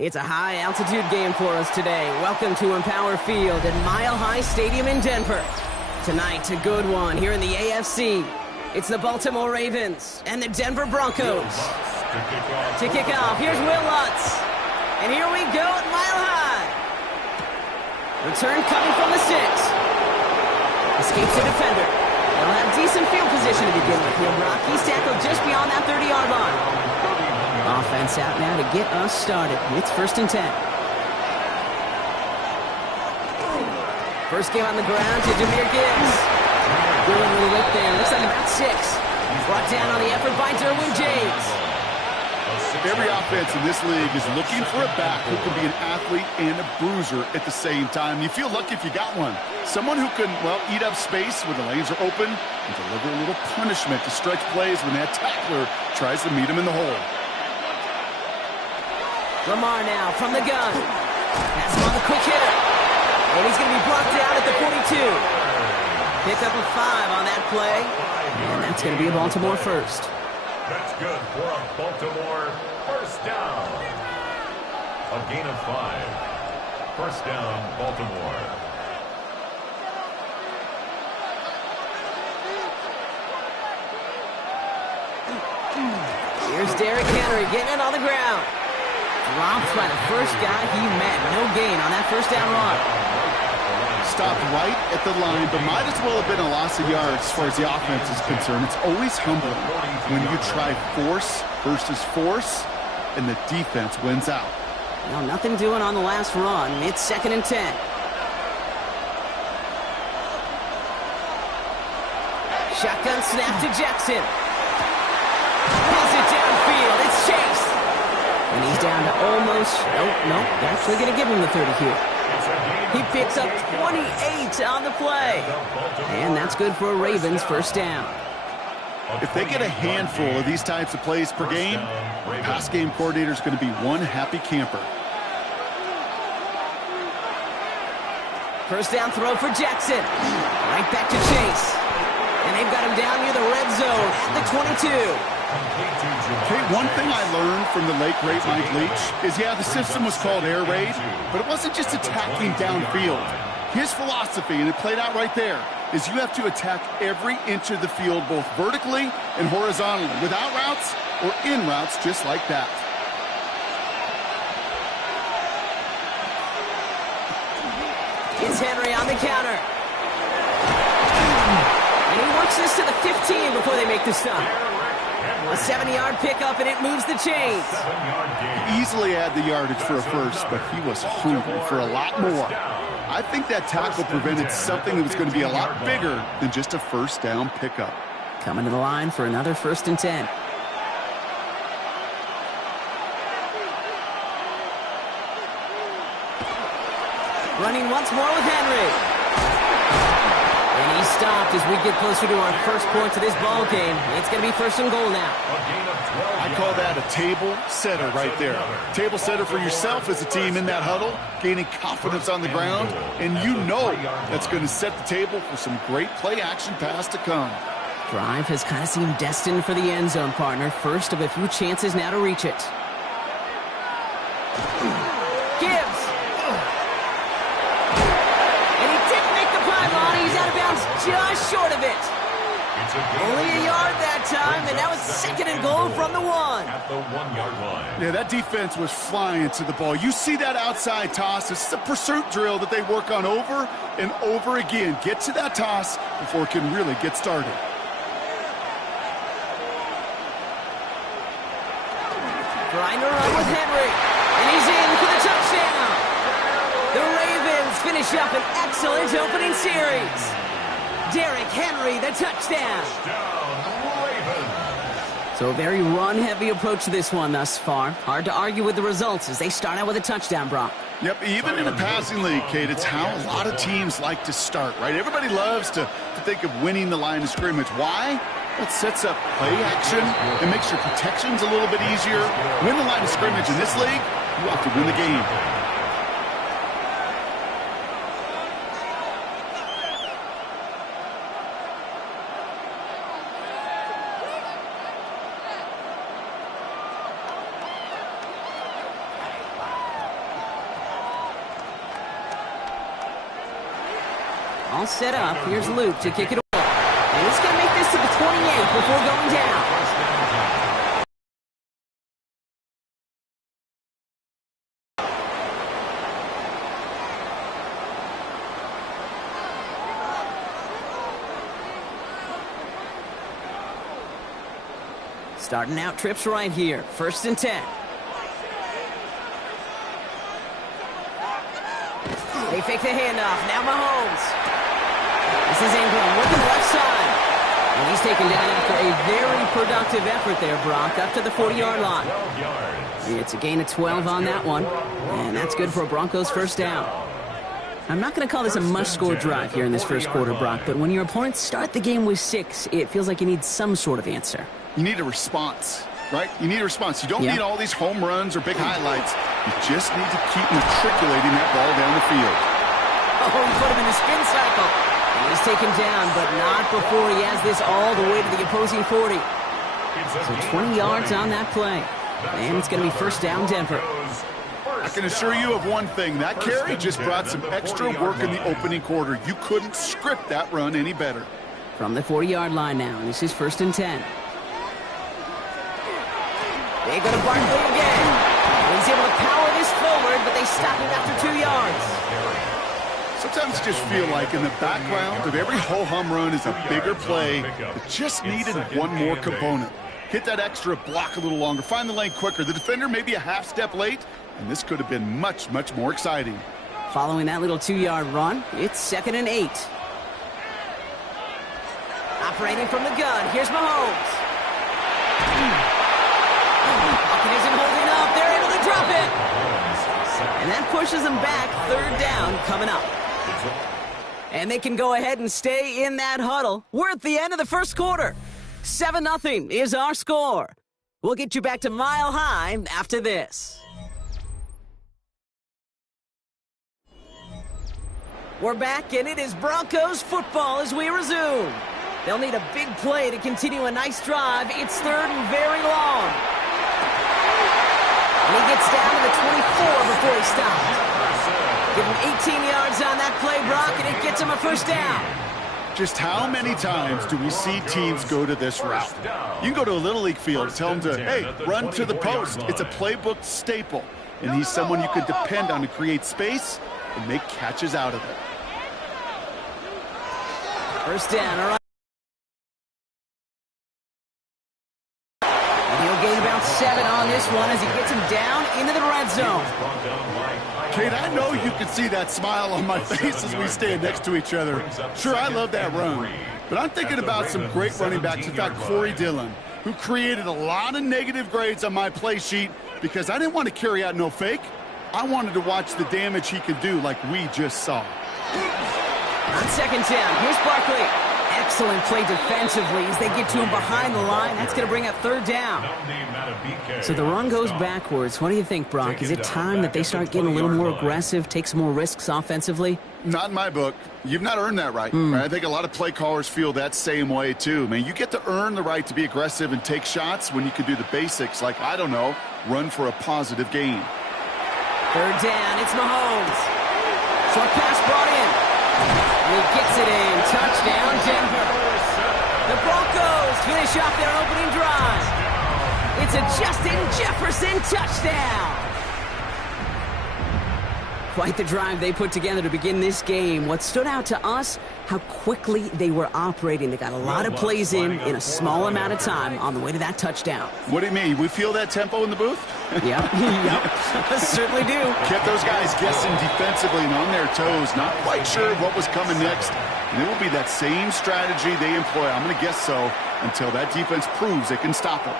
It's a high-altitude game for us today. Welcome to Empower Field at Mile High Stadium in Denver. Tonight, a good one here in the AFC. It's the Baltimore Ravens and the Denver Broncos. To kick off, here's Will Lutz. And here we go at Mile High. Return coming from the 6. Escapes the defender. They'll have decent field position to begin with here, Brock. He's tackled just beyond that 30-yard line. Offense out now to get us started. It's 1st and 10. First game on the ground to Jahmyr Gibbs. Good little whip there. Looks like about 6. Brought down on the effort by Derwin James. Every offense in this league is looking for a back who can be an athlete and a bruiser at the same time. You feel lucky if you got one. Someone who can, well, eat up space when the lanes are open and deliver a little punishment to stretch plays when that tackler tries to meet him in the hole. Lamar now from the gun. Has him on the quick hitter. And he's going to be brought down at the 42. Pick up a 5 on that play. And that's going to be a Baltimore first. That's good for a Baltimore first down. A gain of 5. First down, Baltimore. Here's Derrick Henry getting it on the ground. Dropped by the first guy he met. No gain on that first down run. Stopped right at the line, but might as well have been a loss of yards as far as the offense is concerned. It's always humbling when you try force versus force, and the defense wins out. No, nothing doing on the last run. It's 2nd and 10. Shotgun snap to Jackson. Pulls it downfield. It's Chase. And he's down to almost, nope, actually going to give him the 30 here. He picks up 28 on the play. And that's good for a Ravens first down. If they get a handful of these types of plays per game, pass game coordinator is going to be one happy camper. First down throw for Jackson. Right back to Chase. And they've got him down near the red zone at the 22. Okay, one thing I learned from the late great Mike Leach is, yeah, the system was called air raid, but it wasn't just attacking downfield. His philosophy, and it played out right there, is you have to attack every inch of the field, both vertically and horizontally, without routes or in routes, just like that. It's Henry on the counter. And he works this to the 15 before they make the stop. A 7-yard pickup, and it moves the chains. He easily had the yardage for a first, but he was hungry for a lot more. I think that tackle prevented something that was going to be a lot bigger than just a first down pickup. Coming to the line for another 1st and 10. Running once more with Henry. And he's stopped as we get closer to our first point to this ball game. It's going to be 1st and goal now. I call that a table setter right there. Table setter for yourself as a team in that huddle, gaining confidence on the ground, and you know that's going to set the table for some great play action pass to come. Drive has kind of seemed destined for the end zone, partner. First of a few chances now to reach it. Gibbs. And he didn't make the pylon. He's out of bounds just short of it. Only a yard that time, and now it's 2nd and goal from the 1. At the 1-yard line. Yeah, that defense was flying to the ball. You see that outside toss. This is a pursuit drill that they work on over and over again. Get to that toss before it can really get started. Trying to run with Henry, and he's in for the touchdown. The Ravens finish up an excellent opening series. Derrick Henry, the touchdown. So a very run-heavy approach to this one thus far. Hard to argue with the results as they start out with a touchdown, Brock. Yep, even in a passing league, Kate, it's how a lot of teams like to start, right? Everybody loves to think of winning the line of scrimmage. Why? Well, it sets up play action. It makes your protections a little bit easier. Win the line of scrimmage in this league, you have to win the game. All set up. Here's Luke to kick it away. And he's going to make this to the 28 before going down. Starting out trips right here. 1st and 10. They fake the handoff. Now Mahomes. This is Ingram working left side. And he's taken down after a very productive effort there, Brock, up to the 40-yard line. It's a gain of 12 on that one, and that's good for a Broncos first down. I'm not going to call this a must-score drive here in this first quarter, Brock, but when your opponents start the game with 6, it feels like you need some sort of answer. You need a response, right? You need a response. You don't need all these home runs or big highlights. You just need to keep matriculating that ball down the field. Oh, he put him in the spin cycle. And he's taken down, but not before he has this all the way to the opposing 40. So 20 yards on that play. And it's going to be first down, Denver. I can assure you of one thing. That carry just brought some extra work in the opening quarter. You couldn't script that run any better. From the 40-yard line now, this is first and 10. They go to Barkley again. He's able to power this forward, but they stop him after 2 yards. Sometimes I just feel like in the background of every ho-hum run is a bigger play that just needed one more component. Hit that extra block a little longer, find the lane quicker. The defender may be a half step late, and this could have been much, much more exciting. Following that little 2-yard run, it's 2nd and 8. Operating from the gun, here's Mahomes. Pocket isn't holding up, they're able to drop it. And that pushes them back, 3rd down coming up. And they can go ahead and stay in that huddle. We're at the end of the first quarter. 7-0 is our score. We'll get you back to Mile High after this. We're back, and it is Broncos football as we resume. They'll need a big play to continue a nice drive. It's 3rd and very long. And he gets down to the 24 before he stops. Give him 18 yards on that play, Brock, and it gets him a first down. Just how many times do we see teams go to this route? You can go to a Little League field, tell them to, hey, run to the post. It's a playbook staple, and he's someone you could depend on to create space and make catches out of it. First down, all right. And he'll gain about 7 on this one as he gets him down into the red zone. Kate, I know you can see that smile on my face as we stand next to each other. Sure, I love that run. But I'm thinking about some great running backs. In fact, Corey Dillon, who created a lot of negative grades on my play sheet because I didn't want to carry out no fake. I wanted to watch the damage he could do like we just saw. On 2nd down, here's Barkley. Excellent play defensively as they get to him behind the line. That's going to bring up 3rd down. So the run goes backwards. What do you think, Brock? Is it time that they start getting a little more aggressive, take some more risks offensively? Not in my book. You've not earned that right. I think a lot of play callers feel that same way, too. Man, you get to earn the right to be aggressive and take shots when you can do the basics, like, I don't know, run for a positive gain. 3rd down, it's Mahomes. Short pass brought in. And he gets it in. Touchdown, Denver. The Broncos finish off their opening drive. It's a Justin Jefferson touchdown. Quite the drive they put together to begin this game. What stood out to us, how quickly they were operating. They got a lot of plays in a small amount of time on the way to that touchdown. What do you mean? We feel that tempo in the booth? Yep, certainly do. Kept those guys guessing defensively and on their toes, not quite sure what was coming next. And it will be that same strategy they employ, I'm going to guess so, until that defense proves it can stop it.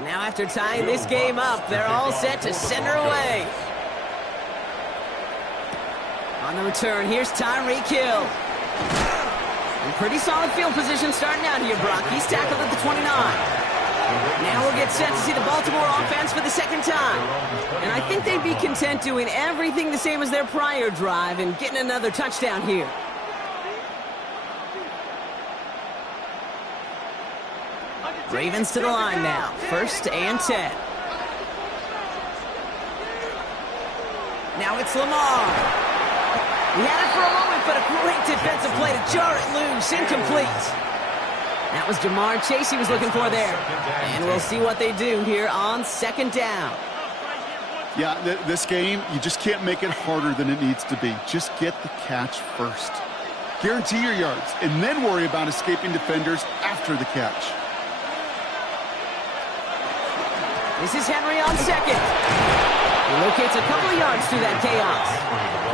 Now after tying this game up, they're all set to send her away. On the return, here's Tyreek Hill. And pretty solid field position starting out here, Brock. He's tackled at the 29. Now we'll get set to see the Baltimore offense for the 2nd time. And I think they'd be content doing everything the same as their prior drive and getting another touchdown here. Ravens to the line now. 1st and 10. Now it's Lamar. He had it for a moment, but a great defensive play to jar it loose. Incomplete. That was Jamar Chase he was looking for there. And we'll see what they do here on 2nd down. Yeah, this game, you just can't make it harder than it needs to be. Just get the catch first. Guarantee your yards, and then worry about escaping defenders after the catch. This is Henry on second. He locates a couple of yards through that chaos.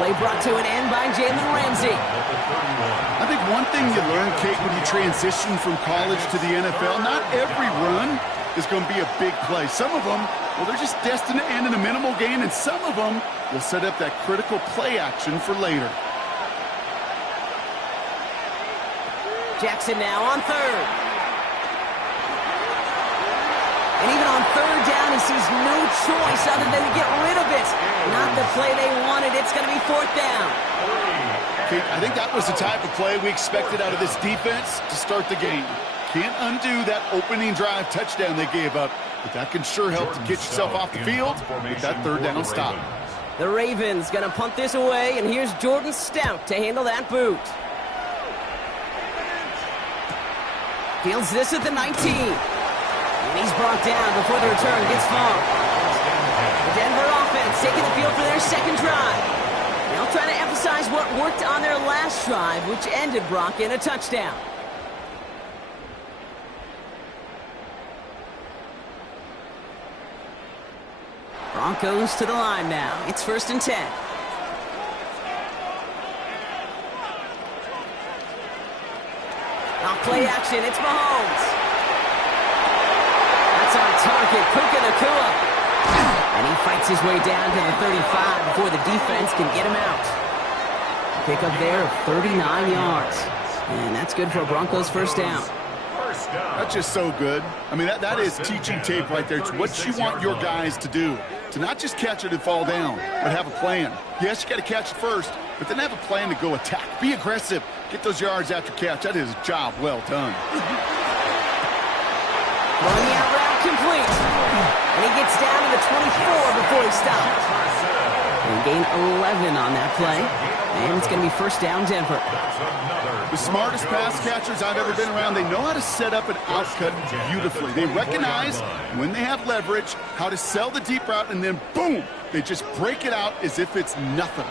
Play brought to an end by Jalen Ramsey. I think one thing you learn, Kate, when you transition from college to the NFL, not every run is going to be a big play. Some of them, well, they're just destined to end in a minimal gain, and some of them will set up that critical play action for later. Jackson now on third. And even on third down, he sees no choice other than to get rid of it. Not the play they wanted. It's going to be fourth down. Kate, I think that was the type of play we expected out of this defense to start the game. Can't undo that opening drive touchdown they gave up, but that can sure help to get yourself off the field with that third down stop. The Ravens going to punt this away, and here's Jordan Stout to handle that boot. Fields this at the 19. And he's brought down before the return gets far. The Denver offense taking the field for their second drive. They'll try to emphasize what worked on their last drive, which ended, Brock, in a touchdown. Broncos to the line now. It's 1st and 10. Off play action, it's Mahomes. That's our target, Puka Nacua. And he fights his way down to the 35 before the defense can get him out. Pick up there of 39 yards. And that's good for a Broncos first down. That's just so good. I mean, that is teaching tape right there. It's what you want your guys to do. To not just catch it and fall down, but have a plan. Yes, you got to catch it first, but then have a plan to go attack. Be aggressive. Get those yards after catch. That is a job well done. Throwing the out route complete. And he gets down to the 24 before he stops. And gain 11 on that play. And it's going to be first down, Denver. The smartest pass catchers I've ever been around, they know how to set up an outcut beautifully. They recognize when they have leverage, how to sell the deep route, and then boom, they just break it out as if it's nothing.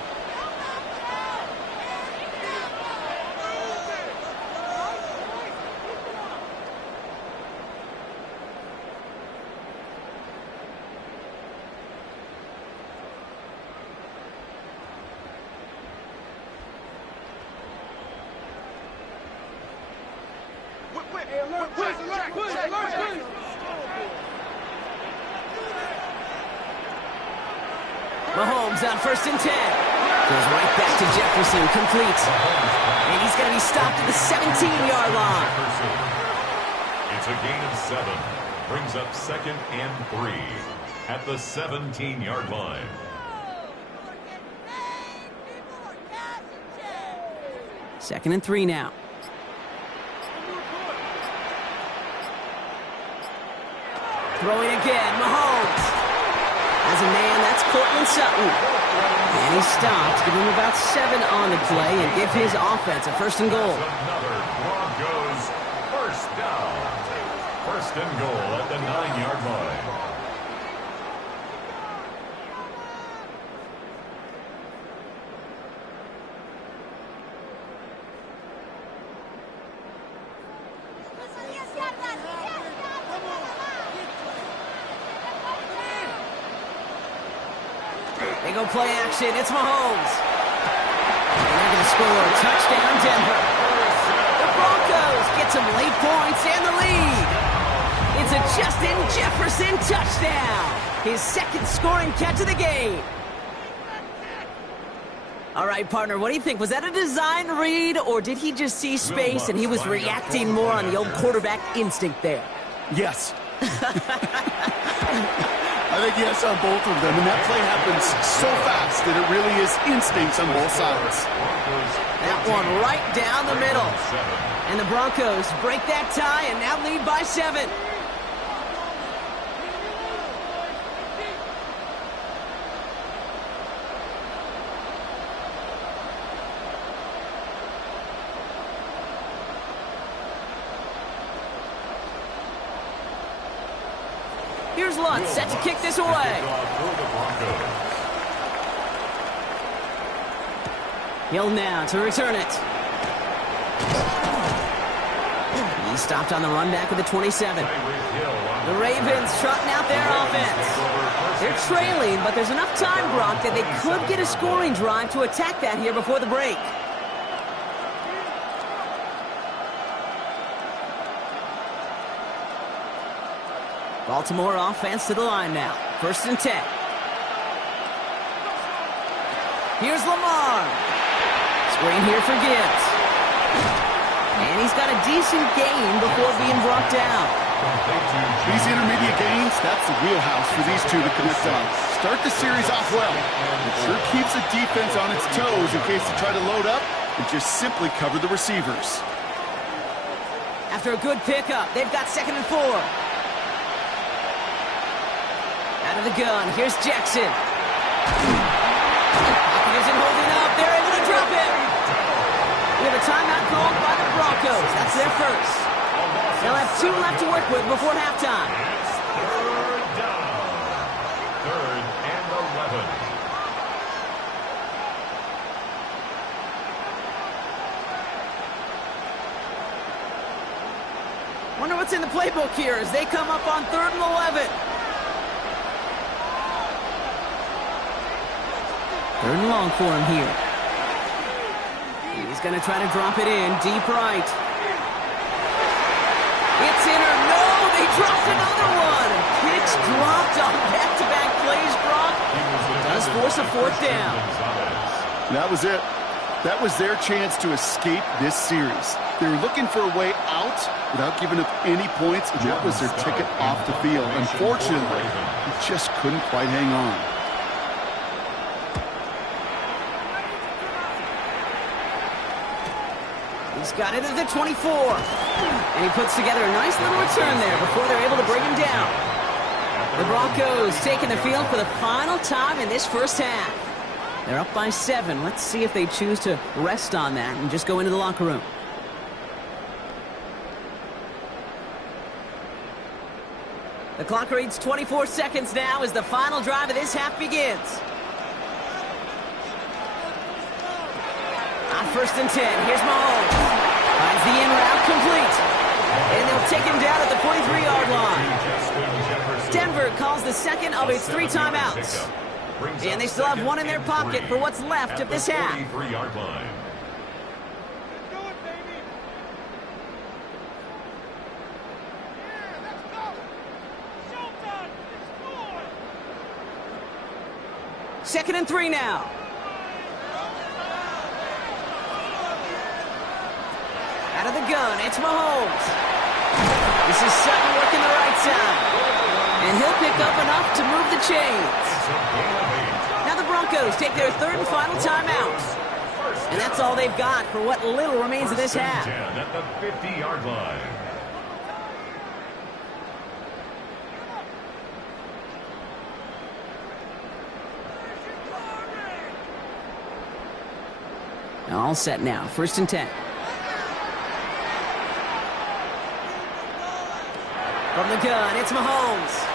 Mahomes on 1st and 10. Goes right back to Jefferson, complete. And he's going to be stopped at the 17-yard line. It's a gain of 7. Brings up 2nd and 3 at the 17-yard line. Second and 3 now. Throwing again, Mahomes. As a man, that's Cortland Sutton. And he stops, give him about 7 on the play, and give his offense a 1st and goal. Another Broncos first down. 1st and goal at the 9-yard line. They go play action. It's Mahomes. And they're going to score. Touchdown, Denver. The Broncos get some late points and the lead. It's a Justin Jefferson touchdown. His 2nd scoring catch of the game. All right, partner, what do you think? Was that a design read, or did he just see space and he was reacting more on the old quarterback instinct there? Yes. I think yes on both of them, and that play happens so fast that it really is instincts on both sides. That one right down the middle. And the Broncos break that tie and now lead by 7. Here's Lutz, set to kick this away. Hill now to return it. He stopped on the run back at the 27. The Ravens trotting out their offense. They're trailing, but there's enough time, Brock, that they could get a scoring drive to attack that here before the break. Baltimore offense to the line now. 1st and 10. Here's Lamar. Screen here for Gibbs. And he's got a decent gain before being brought down. These intermediate gains, that's the wheelhouse for these two to connect on. Start the series off well. It sure keeps the defense on its toes in case they try to load up and just simply cover the receivers. After a good pickup, they've got 2nd and 4. Out of the gun, here's Jackson. Pocket isn't holding up. They're able to drop it. We have a timeout called by the Broncos. That's their first. They'll have 2 left to work with before halftime. It's 3rd down. 3rd and 11. Wonder what's in the playbook here as they come up on 3rd and 11. 3rd and long for him here. He's going to try to drop it in deep right. It's in or no, they dropped another one. Picks dropped on back-to-back plays, Brock. Does force a 4th down. That was it. That was their chance to escape this series. They were looking for a way out without giving up any points, and that was their ticket off the field. Unfortunately, they just couldn't quite hang on. He's got it at the 24. And he puts together a nice little return there before they're able to bring him down. The Broncos taking the field for the final time in this first half. They're up by 7. Let's see if they choose to rest on that and just go into the locker room. The clock reads 24 seconds now as the final drive of this half begins. On 1st and 10, here's Mahomes. Finds the in route complete. And they'll take him down at the 43-yard line. Denver calls the second of its 3 timeouts. And they still have 1 in their pocket for what's left of this half. 43-yard line. Do it, baby. Yeah, let's go. Showtime. Score. 2nd and 3 now. Out of the gun, it's Mahomes. This is Sutton working the right side. And he'll pick up enough to move the chains. Now the Broncos take their 3rd and final timeout. And that's all they've got for what little remains of this half. 10 at the 50-yard line. All set now, 1st and 10. From the gun, it's Mahomes.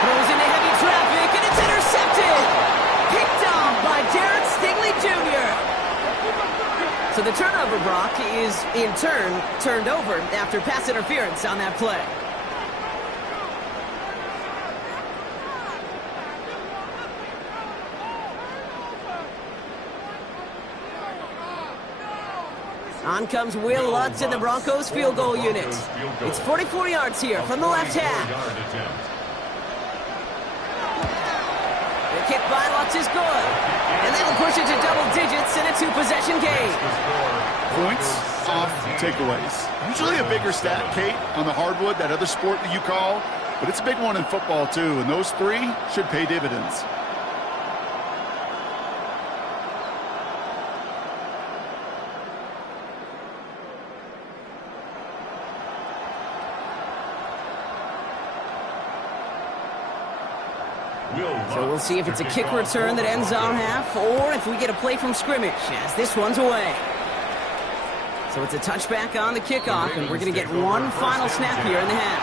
Throws into heavy traffic, and it's intercepted. Picked off by Darren Stingley Jr. So the turnover, Brock, is in turn turned over after pass interference on that play. On comes Will Lutz in the Broncos field goal unit. It's 44 yards here from the left half. The kick by Lutz is good. And that'll push it to double digits in a 2-possession game. Points off takeaways. Usually a bigger stat, Kate, on the hardwood, that other sport that you call. But it's a big one in football, too. And those 3 should pay dividends. So we'll see if it's a kick return that ends our half, or if we get a play from scrimmage, as this one's away. So it's a touchback on the kickoff, and we're going to get one final snap here in the half.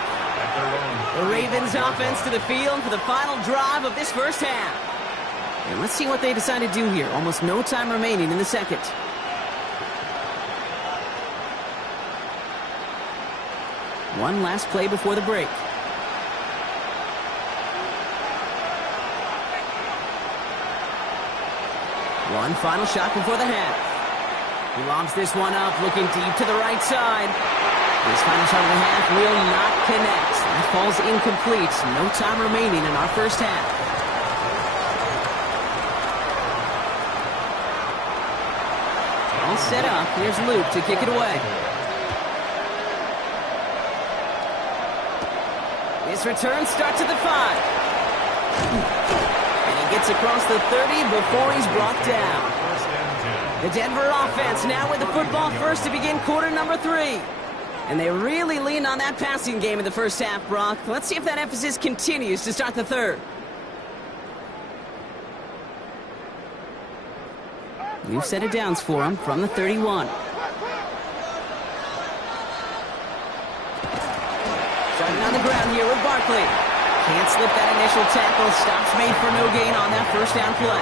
The Ravens offense to the field for the final drive of this first half. And let's see what they decide to do here. Almost no time remaining in the second. One last play before the break. One final shot before the half. He lobs this one up, looking deep to the right side. This final shot of the half will not connect. That falls incomplete. No time remaining in our first half. All set up. Here's Luke to kick it away. This return starts at the 5. And he gets across the 30 before he's brought down. The Denver offense now with the football first to begin quarter number 3. And they really leaned on that passing game in the first half, Brock. Let's see if that emphasis continues to start the third. New set of downs for him from the 31. Starting on the ground here with Barkley. Can't slip that initial tackle. Stops made for no gain on that first down play.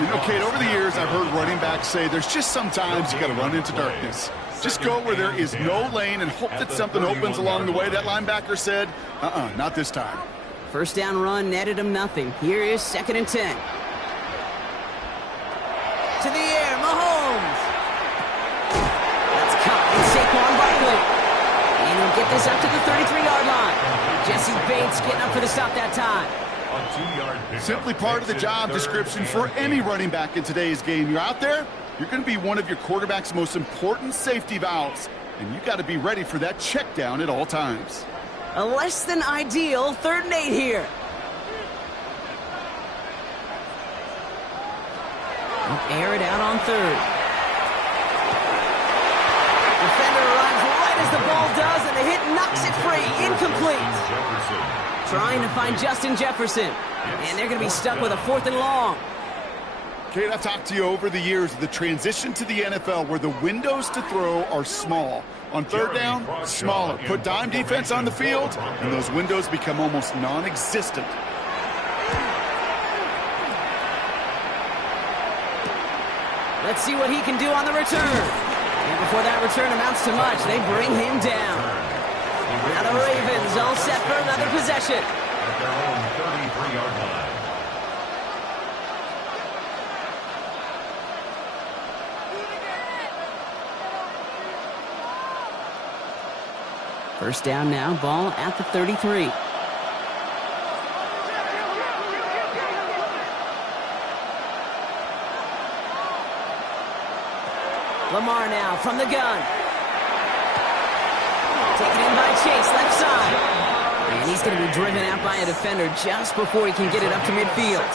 You know, Kate, over the years, I've heard running backs say there's just sometimes you got to run into darkness. Just go where there is no lane and hope that something opens along the way. That linebacker said, not this time. First down run netted him nothing. Here is 2nd and 10. To the air, Mahomes. That's caught in Saquon Barkley. And he'll get this up to the 33-yard line. Jesse Bates getting up for the stop that time. Simply part of the job description for any running back in today's game. You're out there, you're going to be one of your quarterback's most important safety valves, and you got to be ready for that check down at all times. A less than ideal 3rd and 8 here. They'll air it out on 3rd. Defender arrives right as the ball does, and the hit knocks it free. Incomplete. Trying to find Justin Jefferson. And they're going to be stuck with a 4th and long. Kate, I've talked to you over the years of the transition to the NFL where the windows to throw are small. On 3rd down, smaller. Put dime defense on the field, and those windows become almost non-existent. Let's see what he can do on the return. And before that return amounts to much, they bring him down. Now the Ravens all set for another possession. At their own 33-yard line. First down now, ball at the 33. Lamar now from the gun. Taken in by Chase, left side. And he's going to be driven out by a defender just before he can get it up to midfield.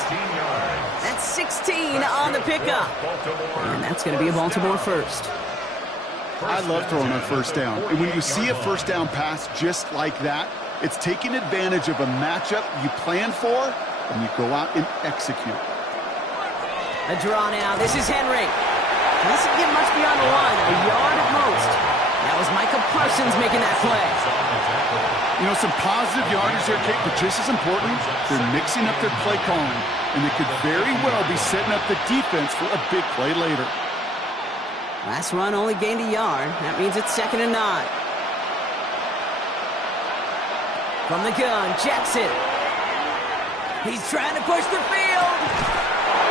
That's 16 on the pickup. And that's going to be a Baltimore first. I love throwing on 1st down. And when you see a 1st down pass just like that, it's taking advantage of a matchup you plan for, and you go out and execute. A draw now. This is Henry. He doesn't get much beyond the line, a yard at most. That was Micah Parsons making that play. You know, some positive yardage there, Kate, but just as important, they're mixing up their play calling, and they could very well be setting up the defense for a big play later. Last run only gained a yard. That means it's 2nd and 9. From the gun, Jackson. He's trying to push the field.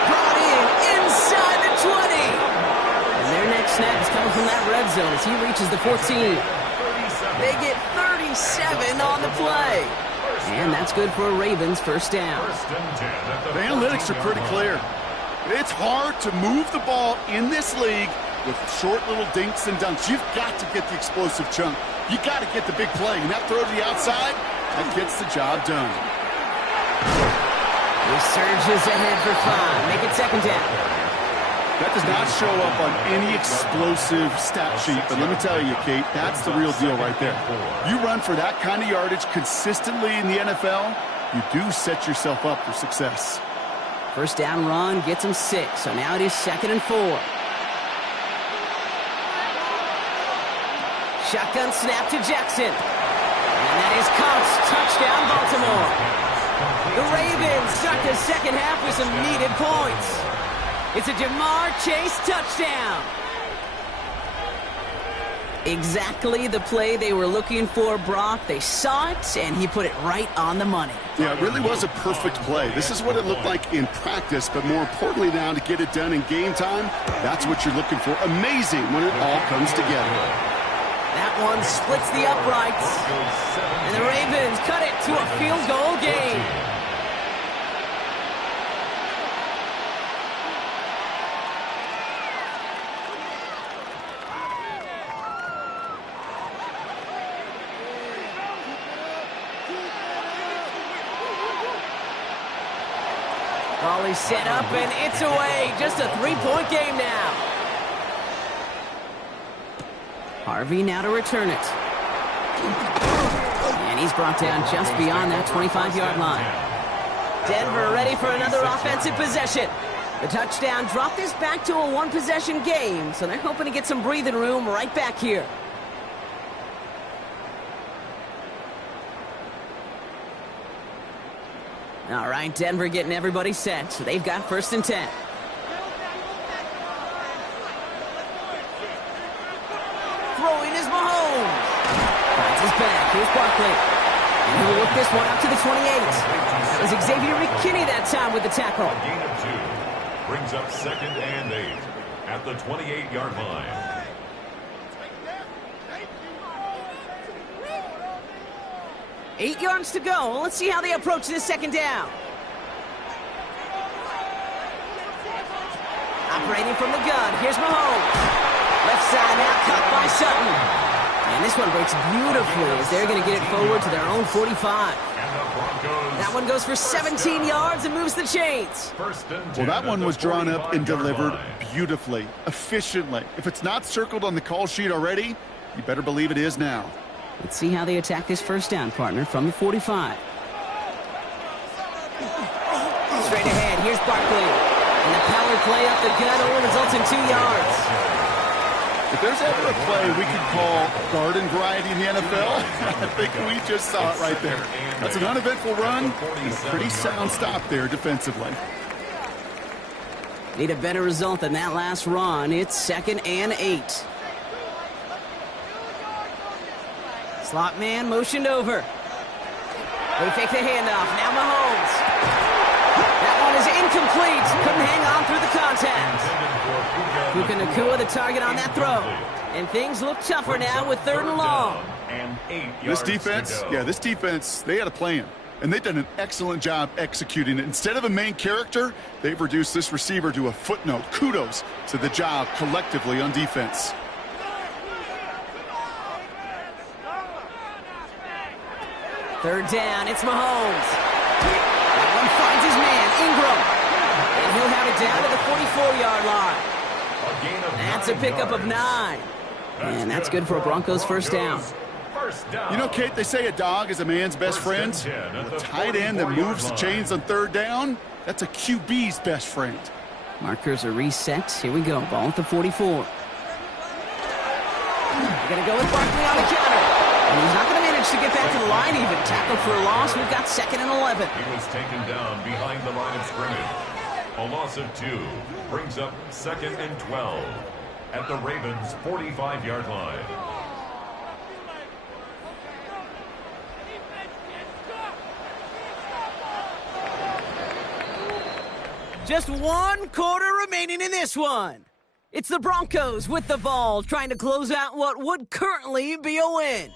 Brought in inside the 20. And their next snap is coming from that red zone as he reaches the 14. They get 37 on the play. And that's good for a Ravens first down. The analytics are pretty clear. It's hard to move the ball in this league with short little dinks and dunks. You've got to get the explosive chunk. You got to get the big play. And that throw to the outside, that gets the job done. He surges ahead for 5. Make it 2nd down. That does not show up on any explosive stat sheet, but let me tell you, Kate, that's the real deal right there. You run for that kind of yardage consistently in the NFL, you do set yourself up for success. First down run gets him 6, so now it is 2nd and 4. Shotgun snap to Jackson. And that is caught. Touchdown, Baltimore. The Ravens start the second half with some needed points. It's a Ja'Marr Chase touchdown. Exactly the play they were looking for, Brock. They saw it, and he put it right on the money. Yeah, it really was a perfect play. This is what it looked like in practice, but more importantly now to get it done in game time, that's what you're looking for. Amazing when it all comes together. That one splits the uprights, and the Ravens cut it to a field goal game. Volley set up, and it's away. Just a three-point game now. Harvey now to return it. And he's brought down just beyond that 25-yard line. Denver ready for another offensive possession. The touchdown dropped this back to a one-possession game, so they're hoping to get some breathing room right back here. All right, Denver getting everybody set, so they've got 1st and 10. Throwing is Mahomes. Finds his back. Here's Barkley. And he will work this one up to the 28. That was Xavier McKinney that time with the tackle. A gain of 2 brings up 2nd and 8 at the 28-yard line. 8 yards to go. Let's see how they approach this second down. Operating from the gun. Here's Mahomes. Left side now, cut by Sutton. And this one breaks beautifully as they're going to get it forward to their own 45. That one goes for 17 yards and moves the chains. Well, that one was drawn up and delivered beautifully, efficiently. If it's not circled on the call sheet already, you better believe it is now. Let's see how they attack this first down, partner, from the 45. Straight ahead, here's Barkley. And the power play up the gut only results in 2 yards. If there's ever a play we could call garden variety in the NFL, I think we just saw it right there. That's an uneventful run and a pretty sound stop there defensively. Need a better result than that last run. It's 2nd and 8. Slot man motioned over. They fake the handoff. Now Mahomes. That one is incomplete. Couldn't hang on through the contact. Puka Nacua the target on that throw. And things look tougher now with 3rd and long. This defense, they had a plan. And they've done an excellent job executing it. Instead of a main character, they've reduced this receiver to a footnote. Kudos to the job collectively on defense. Third down, it's Mahomes. That one finds his man, Ingram. And he'll have it down to the 44-yard line. That's a pickup of 9. And that's good for a Broncos first down. You know, Kate, they say a dog is a man's best friend. A tight end that moves the chains on 3rd down, that's a QB's best friend. Markers are reset. Here we go. Ball at the 44. We're going to go with Barkley on the counter. And he's not going to manage to get back to the line even. Tackled for a loss. We've got 2nd and 11. He was taken down behind the line of scrimmage. A loss of 2 brings up 2nd and 12 at the Ravens' 45-yard line. Just 1 quarter remaining in this one. It's the Broncos with the ball, trying to close out what would currently be a win.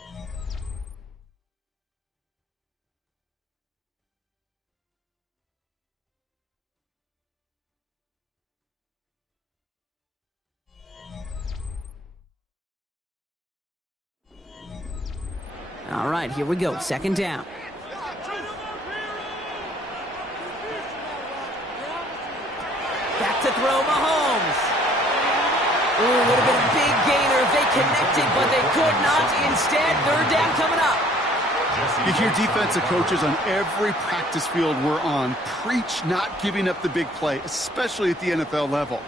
All right, here we go. 2nd down. Back to throw, Mahomes. Ooh, would have been a big gainer if they connected, but they could not. Instead, 3rd down coming up. You hear defensive coaches on every practice field we're on preach not giving up the big play, especially at the NFL level.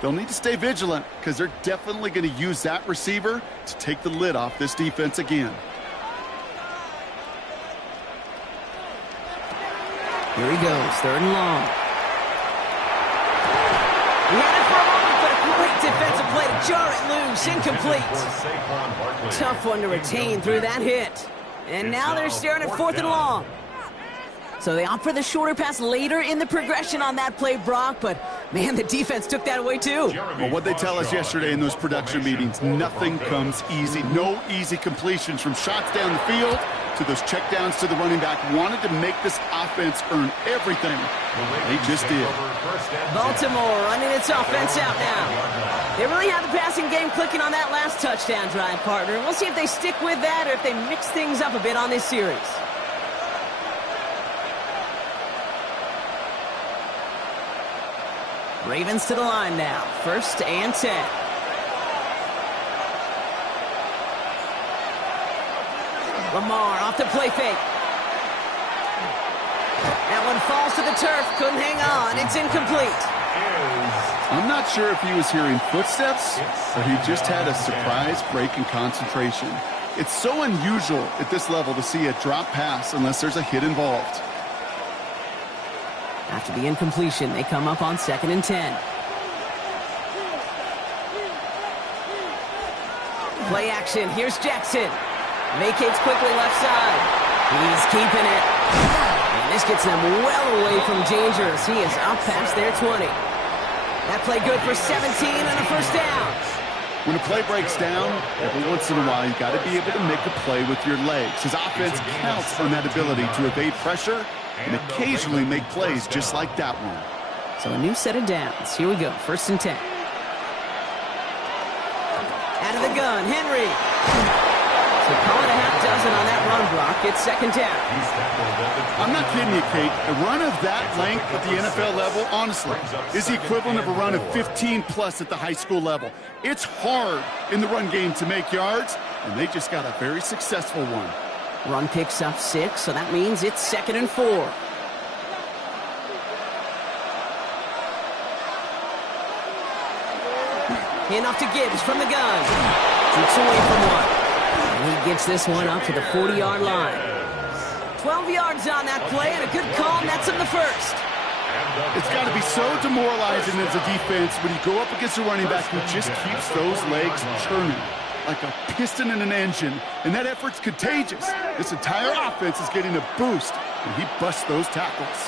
They'll need to stay vigilant because they're definitely going to use that receiver to take the lid off this defense again. Here he goes, 3rd and long. He had it for a moment, but a great defensive play to jar it loose. Incomplete. Tough one to retain through that hit. And now they're staring at 4th and long. So they opt for the shorter pass later in the progression on that play, Brock, but man, the defense took that away too. Well, what they tell us yesterday in those production meetings, nothing comes easy. No easy completions from shots down the field to those checkdowns to the running back. Wanted to make this offense earn everything. They just did. Baltimore running its offense out now. They really have the passing game clicking on that last touchdown drive, partner. We'll see if they stick with that or if they mix things up a bit on this series. Ravens to the line now. 1st and 10. Lamar off the play fake. That one falls to the turf. Couldn't hang on. It's incomplete. I'm not sure if he was hearing footsteps or he just had a surprise break in concentration. It's so unusual at this level to see a drop pass unless there's a hit involved. After the incompletion, they come up on 2nd and 10. Play action. Here's Jackson. Vacates quickly left side. He's keeping it. And this gets them well away from dangers. He is up past their 20. That play good for 17 and a 1st down. When a play breaks down, every once in a while, you got to be able to make a play with your legs. His offense counts on that ability to evade pressure and occasionally make plays just like that one. So a new set of downs. Here we go. 1st and 10. Out of the gun, Henry. So call it a half dozen on that run block. It's 2nd down. I'm not kidding you, Kate. A run of that length at the NFL level, honestly, is the equivalent of a run of 15-plus at the high school level. It's hard in the run game to make yards, and they just got a very successful one. Run picks up 6, so that means it's 2nd and 4. Handoff to Gibbs from the gun. Keeps away from one. And he gets this one up to the 40-yard line. 12 yards on that play, and a good call, and that's in the 1st. It's got to be so demoralizing as a defense when you go up against a running back who just keeps those legs churning like a piston in an engine, and that effort's contagious. This entire offense is getting a boost, and he busts those tackles.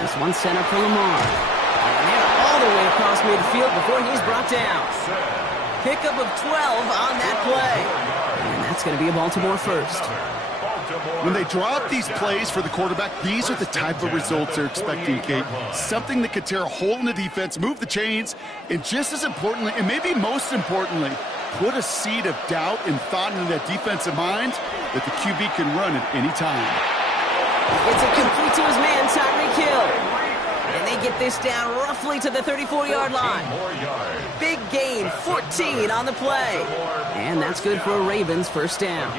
This one center for Lamar. And they're all the way across midfield before he's brought down. Pickup of 12 on that play. And that's going to be a Baltimore 1st. When they draw up these plays for the quarterback, these are the type of results they're expecting, Kate. Something that could tear a hole in the defense, move the chains, and just as importantly, and maybe most importantly, put a seed of doubt and thought into that defensive mind that the QB can run at any time. It's a complete to his man, Tyreek Hill. And they get this down roughly to the 34-yard line. Big gain, 14 on the play. And that's good for a Ravens 1st down.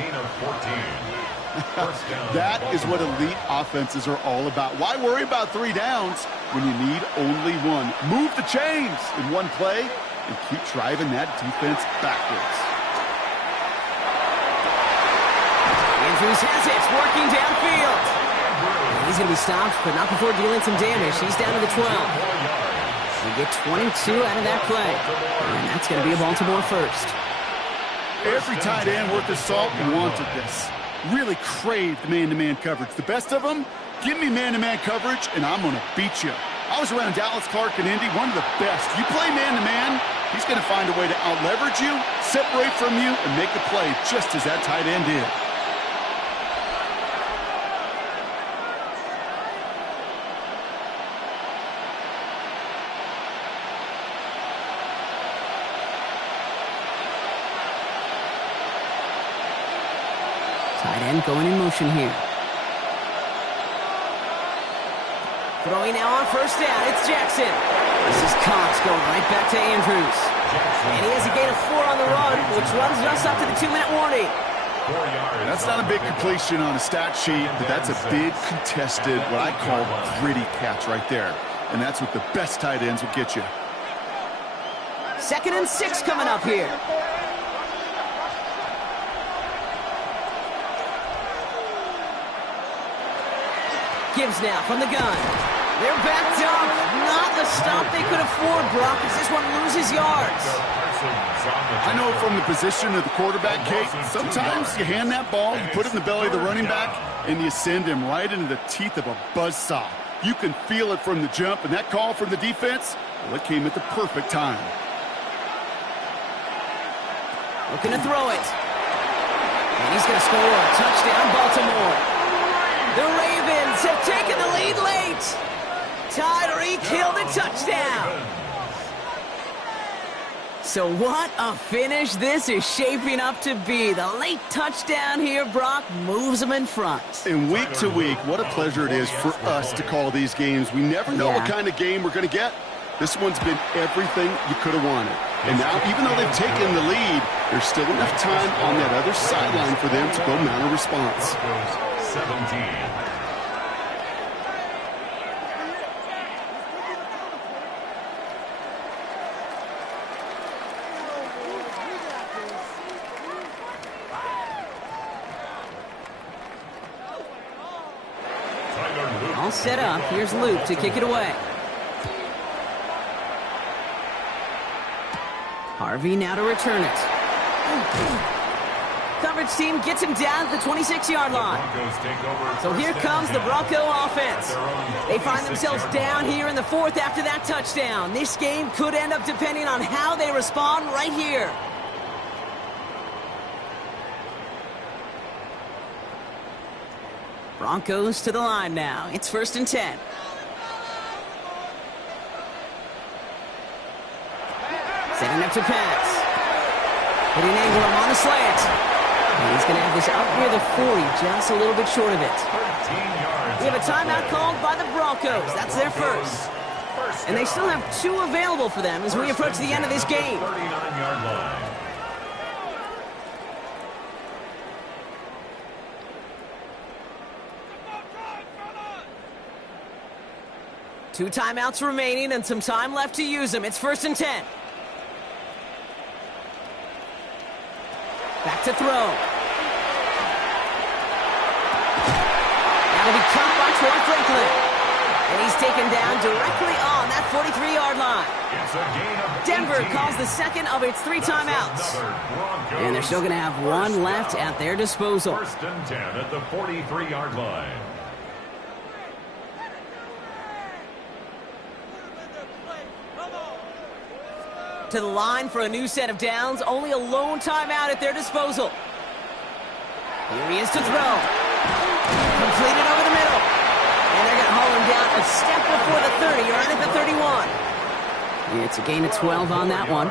That is what elite offenses are all about. Why worry about 3 downs when you need only one? Move the chains in one play and keep driving that defense backwards. Andrews has it, working downfield. He's going to be stopped, but not before dealing some damage. He's down to the 12. We get 22 out of that play. And that's going to be a Baltimore 1st. Every tight end worth his salt wanted this. Really craved man-to-man coverage. The best of them, give me man-to-man coverage, and I'm going to beat you. I was around Dallas Clark and Indy, one of the best. You play man-to-man, he's going to find a way to out-leverage you, separate from you, and make a play just as that tight end did. Tight end going in motion here. Throwing now on 1st down, it's Jackson. This is Cox going right back to Andrews. And he has a gain of 4 on the run, which runs us up to the 2-minute warning. That's not a big completion on a stat sheet, but that's a big contested, what I call gritty catch right there. And that's what the best tight ends will get you. 2nd and 6 coming up here. Gibbs now from the gun. They're backed up. Not the stop they could afford, Brock, as this one loses yards. I know from the position of the quarterback, Kate, sometimes you hand that ball, you put it in the belly of the running back, and you send him right into the teeth of a buzzsaw. You can feel it from the jump, and that call from the defense, well, it came at the perfect time. Looking to throw it. And he's going to score. Touchdown, Baltimore. The Ravens have taken the lead late. Tyreek Hill, the touchdown. So what a finish this is shaping up to be. The late touchdown here, Brock, moves them in front. And week to week, what a pleasure it is for us to call these games. We never know what kind of game we're going to get. This one's been everything you could have wanted. And now, even though they've taken the lead, there's still enough time on that other sideline for them to go mount a response. 17. All set up. Here's Luke to kick it away. Harvey now to return it. Coverage team gets him down at the 26-yard line. So here comes the Bronco offense. They find themselves down here in the fourth after that touchdown. This game could end up depending on how they respond right here. Broncos to the line now. It's 1st and 10. Setting up to pass. Hitting Ingram on a slant. And he's going to have this up near the 40, just a little bit short of it. We have a timeout called by the Broncos. That's their first. And they still have 2 available for them as we approach the end of this game. 39-yard line. Two timeouts remaining and some time left to use them. It's 1st and 10. Back to throw. Now to be caught by Troy Franklin. And he's taken down directly on that 43-yard line. It's a gain of 18. Denver calls the second of its 3 timeouts. And they're still going to have 1 left at their disposal. 1st and 10 at the 43-yard line. To the line for a new set of downs. Only a lone timeout at their disposal. Here he is to throw. Completed over the middle. And they're going to haul him down a step before the 30, or at the 31. It's a gain of 12 on that one.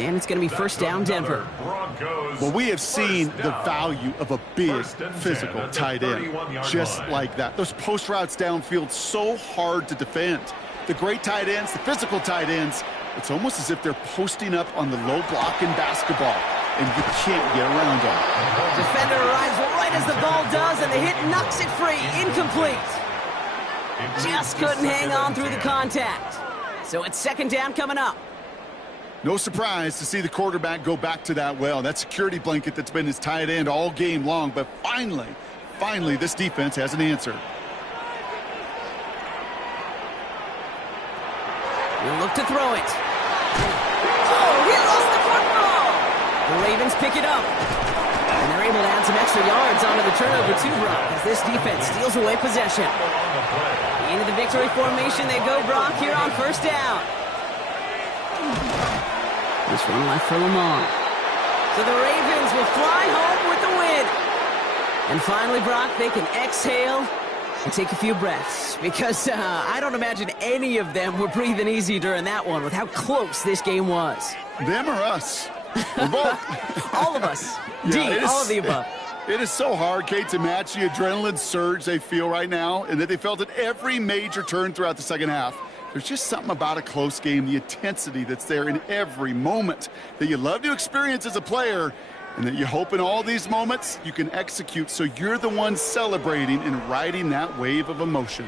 And it's going to be 1st down, Denver. Well, we have seen the value of a big physical tight end. Just like that. Those post routes downfield, so hard to defend. The great tight ends, the physical tight ends, it's almost as if they're posting up on the low block in basketball, and you can't get around them. Defender arrives right as the ball does, and the hit knocks it free. Incomplete. Just couldn't hang on through the contact. So it's 2nd down coming up. No surprise to see the quarterback go back to that well. That security blanket that's been his tight end all game long, but finally, this defense has an answer. We'll look to throw it. Oh, he lost the football! The Ravens pick it up. And they're able to add some extra yards onto the turnover too, Brock, as this defense steals away possession. Into the victory formation they go, Brock, here on 1st down. This one left for Lamar. So the Ravens will fly home with the win. And finally, Brock, they can exhale and take a few breaths, because I don't imagine any of them were breathing easy during that one with how close this game was. Them or us? We're both. All of us. All of the above. It is so hard, Kate, to match the adrenaline surge they feel right now, and that they felt at every major turn throughout the second half. There's just something about a close game, the intensity that's there in every moment that you love to experience as a player, and that you hope in all these moments you can execute so you're the one celebrating and riding that wave of emotion.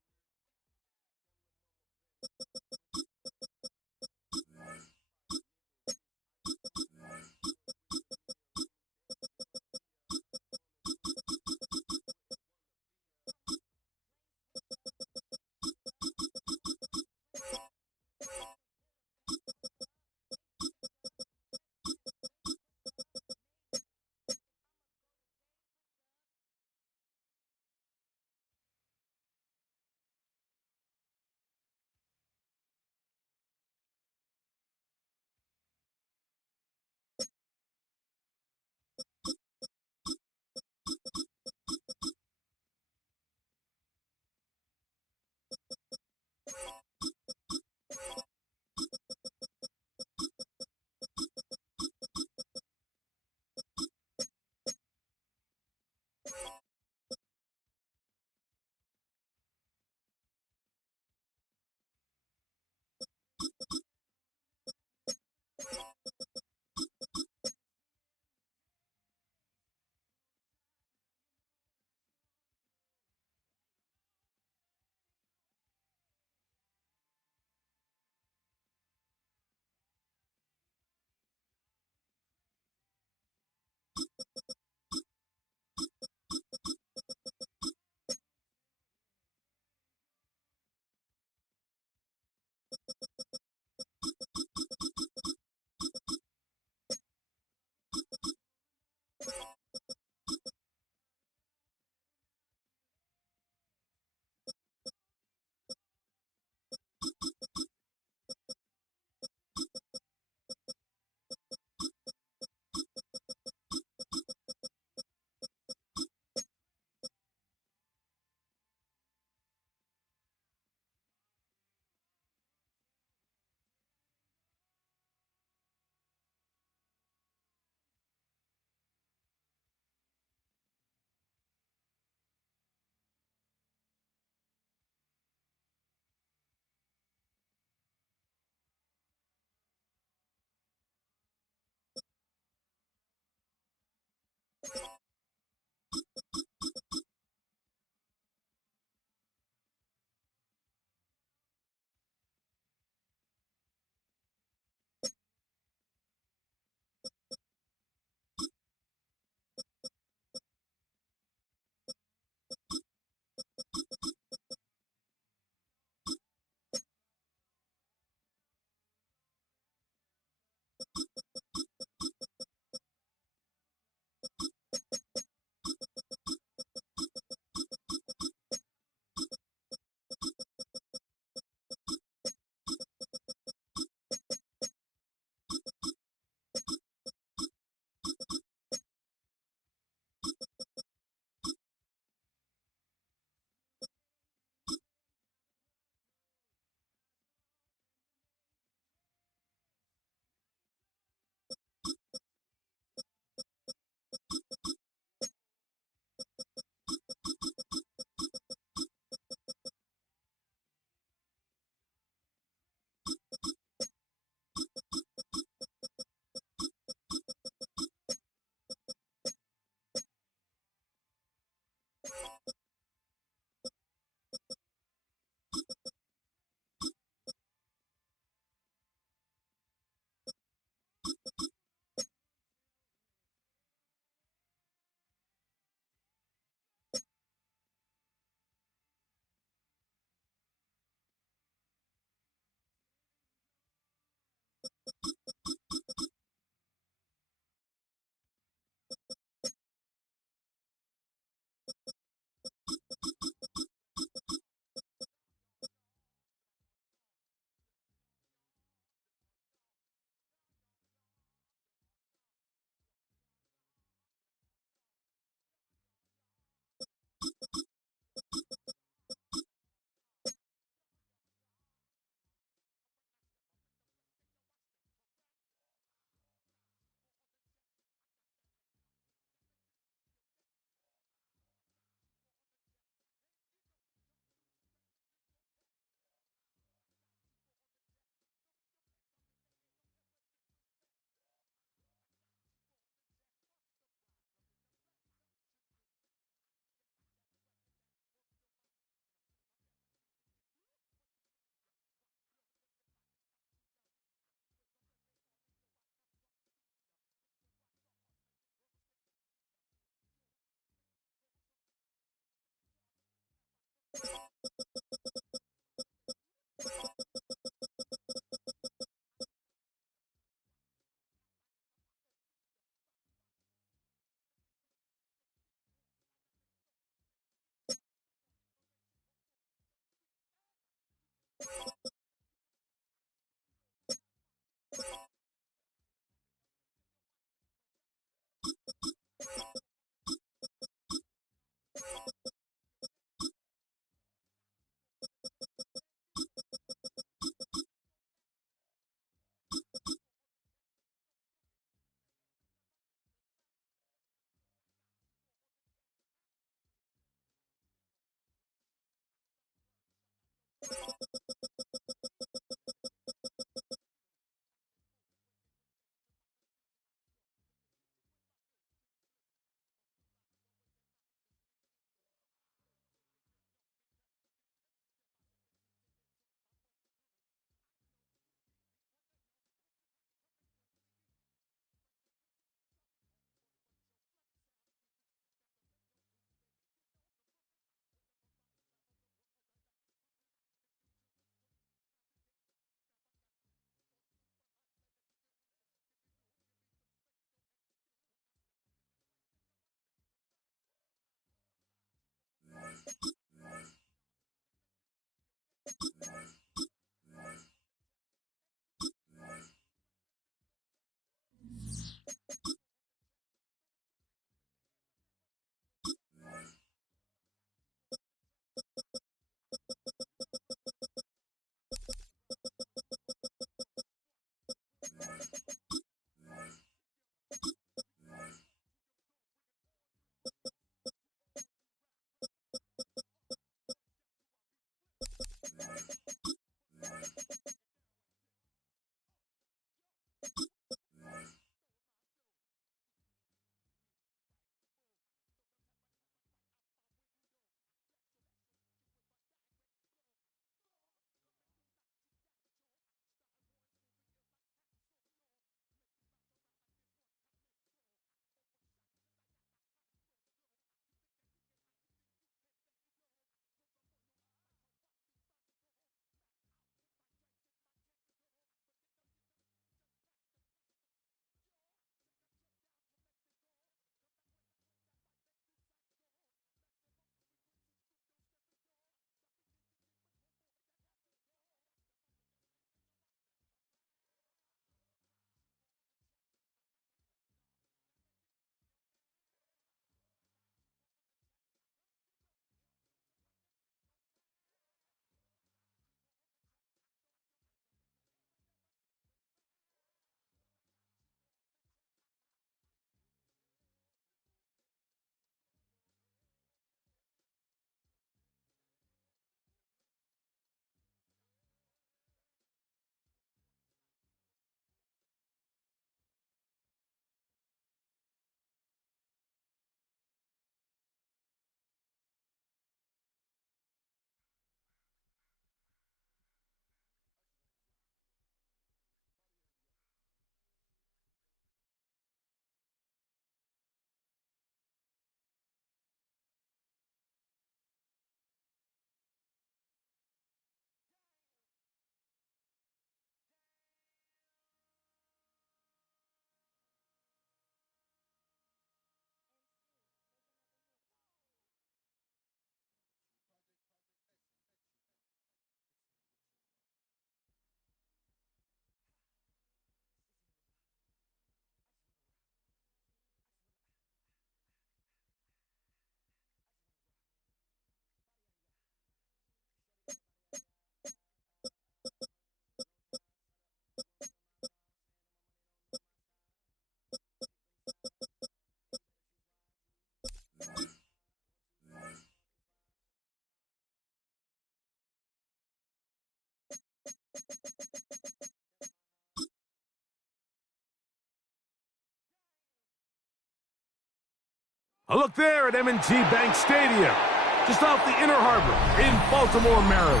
A look there at M&T Bank Stadium, just off the Inner Harbor in Baltimore, Maryland.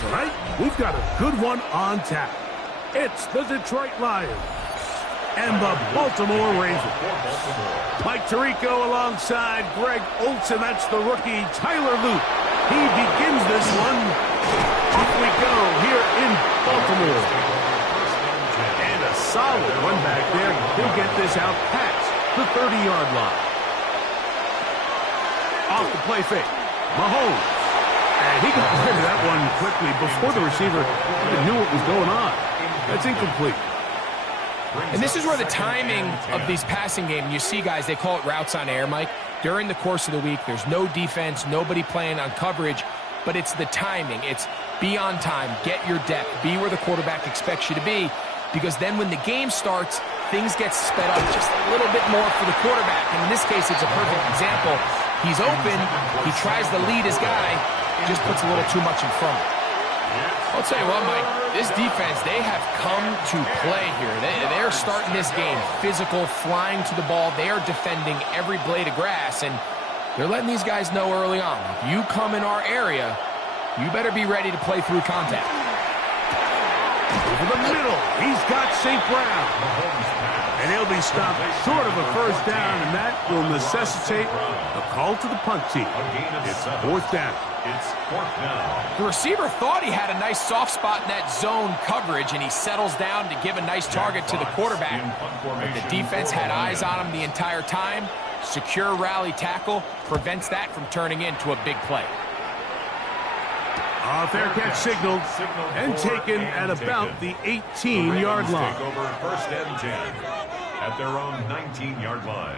Tonight, we've got a good one on tap. It's the Detroit Lions and the Baltimore Ravens. Mike Tirico alongside Greg Olsen. That's the rookie Tyler Luke. He begins this one. Off we go here in Baltimore. And a solid run back there. He'll get this out past the 30-yard line. Off the play fake. Mahomes. And he got rid of that one quickly before the receiver even knew what was going on. That's incomplete. And this is where the timing of these passing games, you see guys, they call it routes on air, Mike. During the course of the week, there's no defense, nobody playing on coverage, but it's the timing. It's be on time, get your depth, be where the quarterback expects you to be, because then when the game starts, things get sped up just a little bit more for the quarterback. And in this case, it's a perfect example. He's open, he tries to lead his guy, just puts a little too much in front. I'll tell you what, Mike, this defense, they have come to play here. They're starting this game physical, flying to the ball. They are defending every blade of grass, and they're letting these guys know early on, if you come in our area, you better be ready to play through contact. Over the middle, he's got St. Brown. And he'll be stopped short of a first down, and that will necessitate a call to the punt team. It's fourth down. The receiver thought he had a nice soft spot in that zone coverage, and he settles down to give a nice target to the quarterback. But the defense had eyes on him the entire time. Secure rally tackle prevents that from turning into a big play. Fair catch signaled and taken at about the 18-yard line. Take over first and 10 at their own 19-yard line.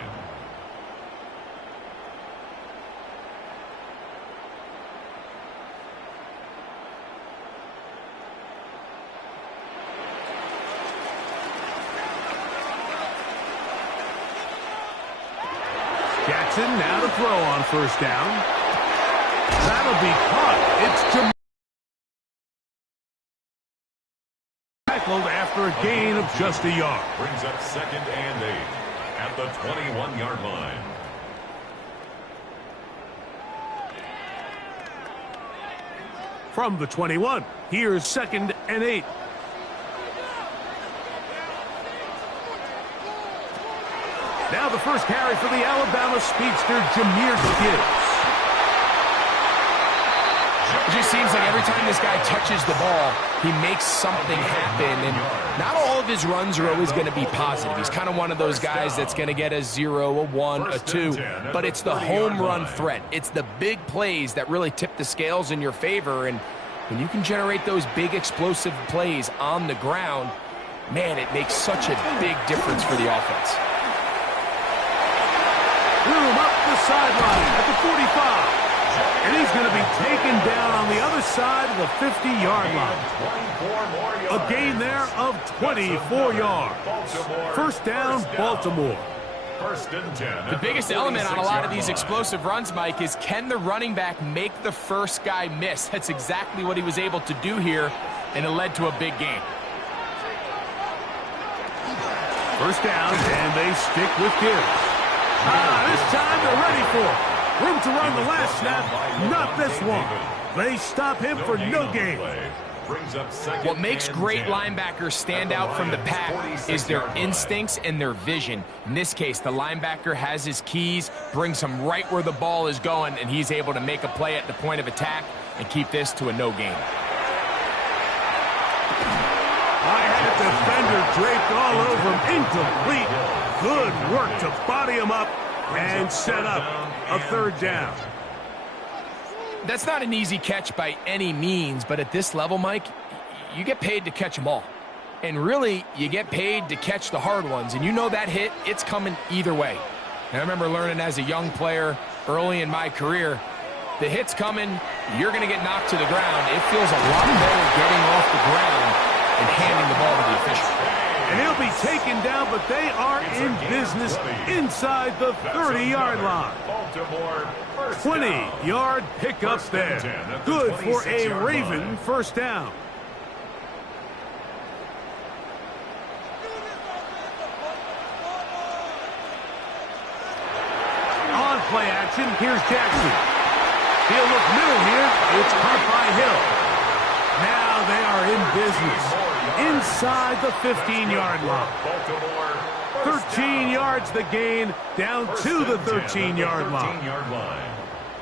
Jackson now to throw on first down. That'll be caught. It's Jamal. Tackled after a gain of just a yard. Brings up second and 8 at the 21-yard line. From the 21, here's second and 8. Now the first carry for the Alabama speedster, Jahmyr Gibbs. It just seems like every time this guy touches the ball, he makes something happen. And not all of his runs are always going to be positive. He's kind of one of those guys that's going to get a 0, a 1, a 2. But it's the home run threat. It's the big plays that really tip the scales in your favor. And when you can generate those big explosive plays on the ground, man, it makes such a big difference for the offense. Room up the sideline at the 45. And he's going to be taken down on the other side of the 50-yard line. A gain there of 24 yards. First down, Baltimore. First and 10. The biggest element on a lot of these explosive runs, Mike, is can the running back make the first guy miss? That's exactly what he was able to do here, and it led to a big gain. First down, and they stick with Gibbs. This time they're ready for it. Room to run the last snap, not this one. They stop him for no gain. What makes great linebackers stand out from the pack is their instincts and their vision. In this case, the linebacker has his keys, brings him right where the ball is going, and he's able to make a play at the point of attack and keep this to a no gain. I had a defender draped all over him, incomplete. Good work to body him up and set up a third down. That's not an easy catch by any means, but at this level, Mike, you get paid to catch them all. And really, you get paid to catch the hard ones. And you know that hit, it's coming either way. And I remember learning as a young player early in my career, the hit's coming, you're going to get knocked to the ground. It feels a lot better getting off the ground and handing the ball to the official. And he'll be taken down, but they are in business inside the 30-yard line. 20-yard pickup there. Good for a Raven first down. play action. Here's Jackson. He'll look middle here. It's caught by Hill. Now they are in business inside the 15-yard line. 13 yards the gain, down to the 13-yard line.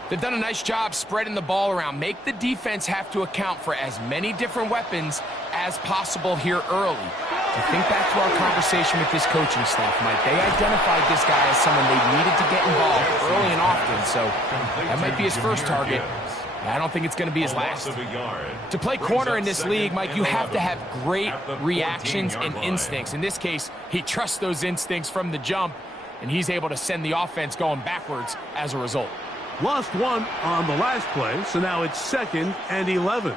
They've done a nice job spreading the ball around. Make the defense have to account for as many different weapons as possible here early. To think back to our conversation with this coaching staff, Mike, they identified this guy as someone they needed to get involved early and often, so that might be his first target. I don't think it's going to be his last. To play corner in this league, Mike, you have to have great reactions and instincts. In this case, he trusts those instincts from the jump, and he's able to send the offense going backwards as a result. Lost one on the last play, so now it's 2nd and 11.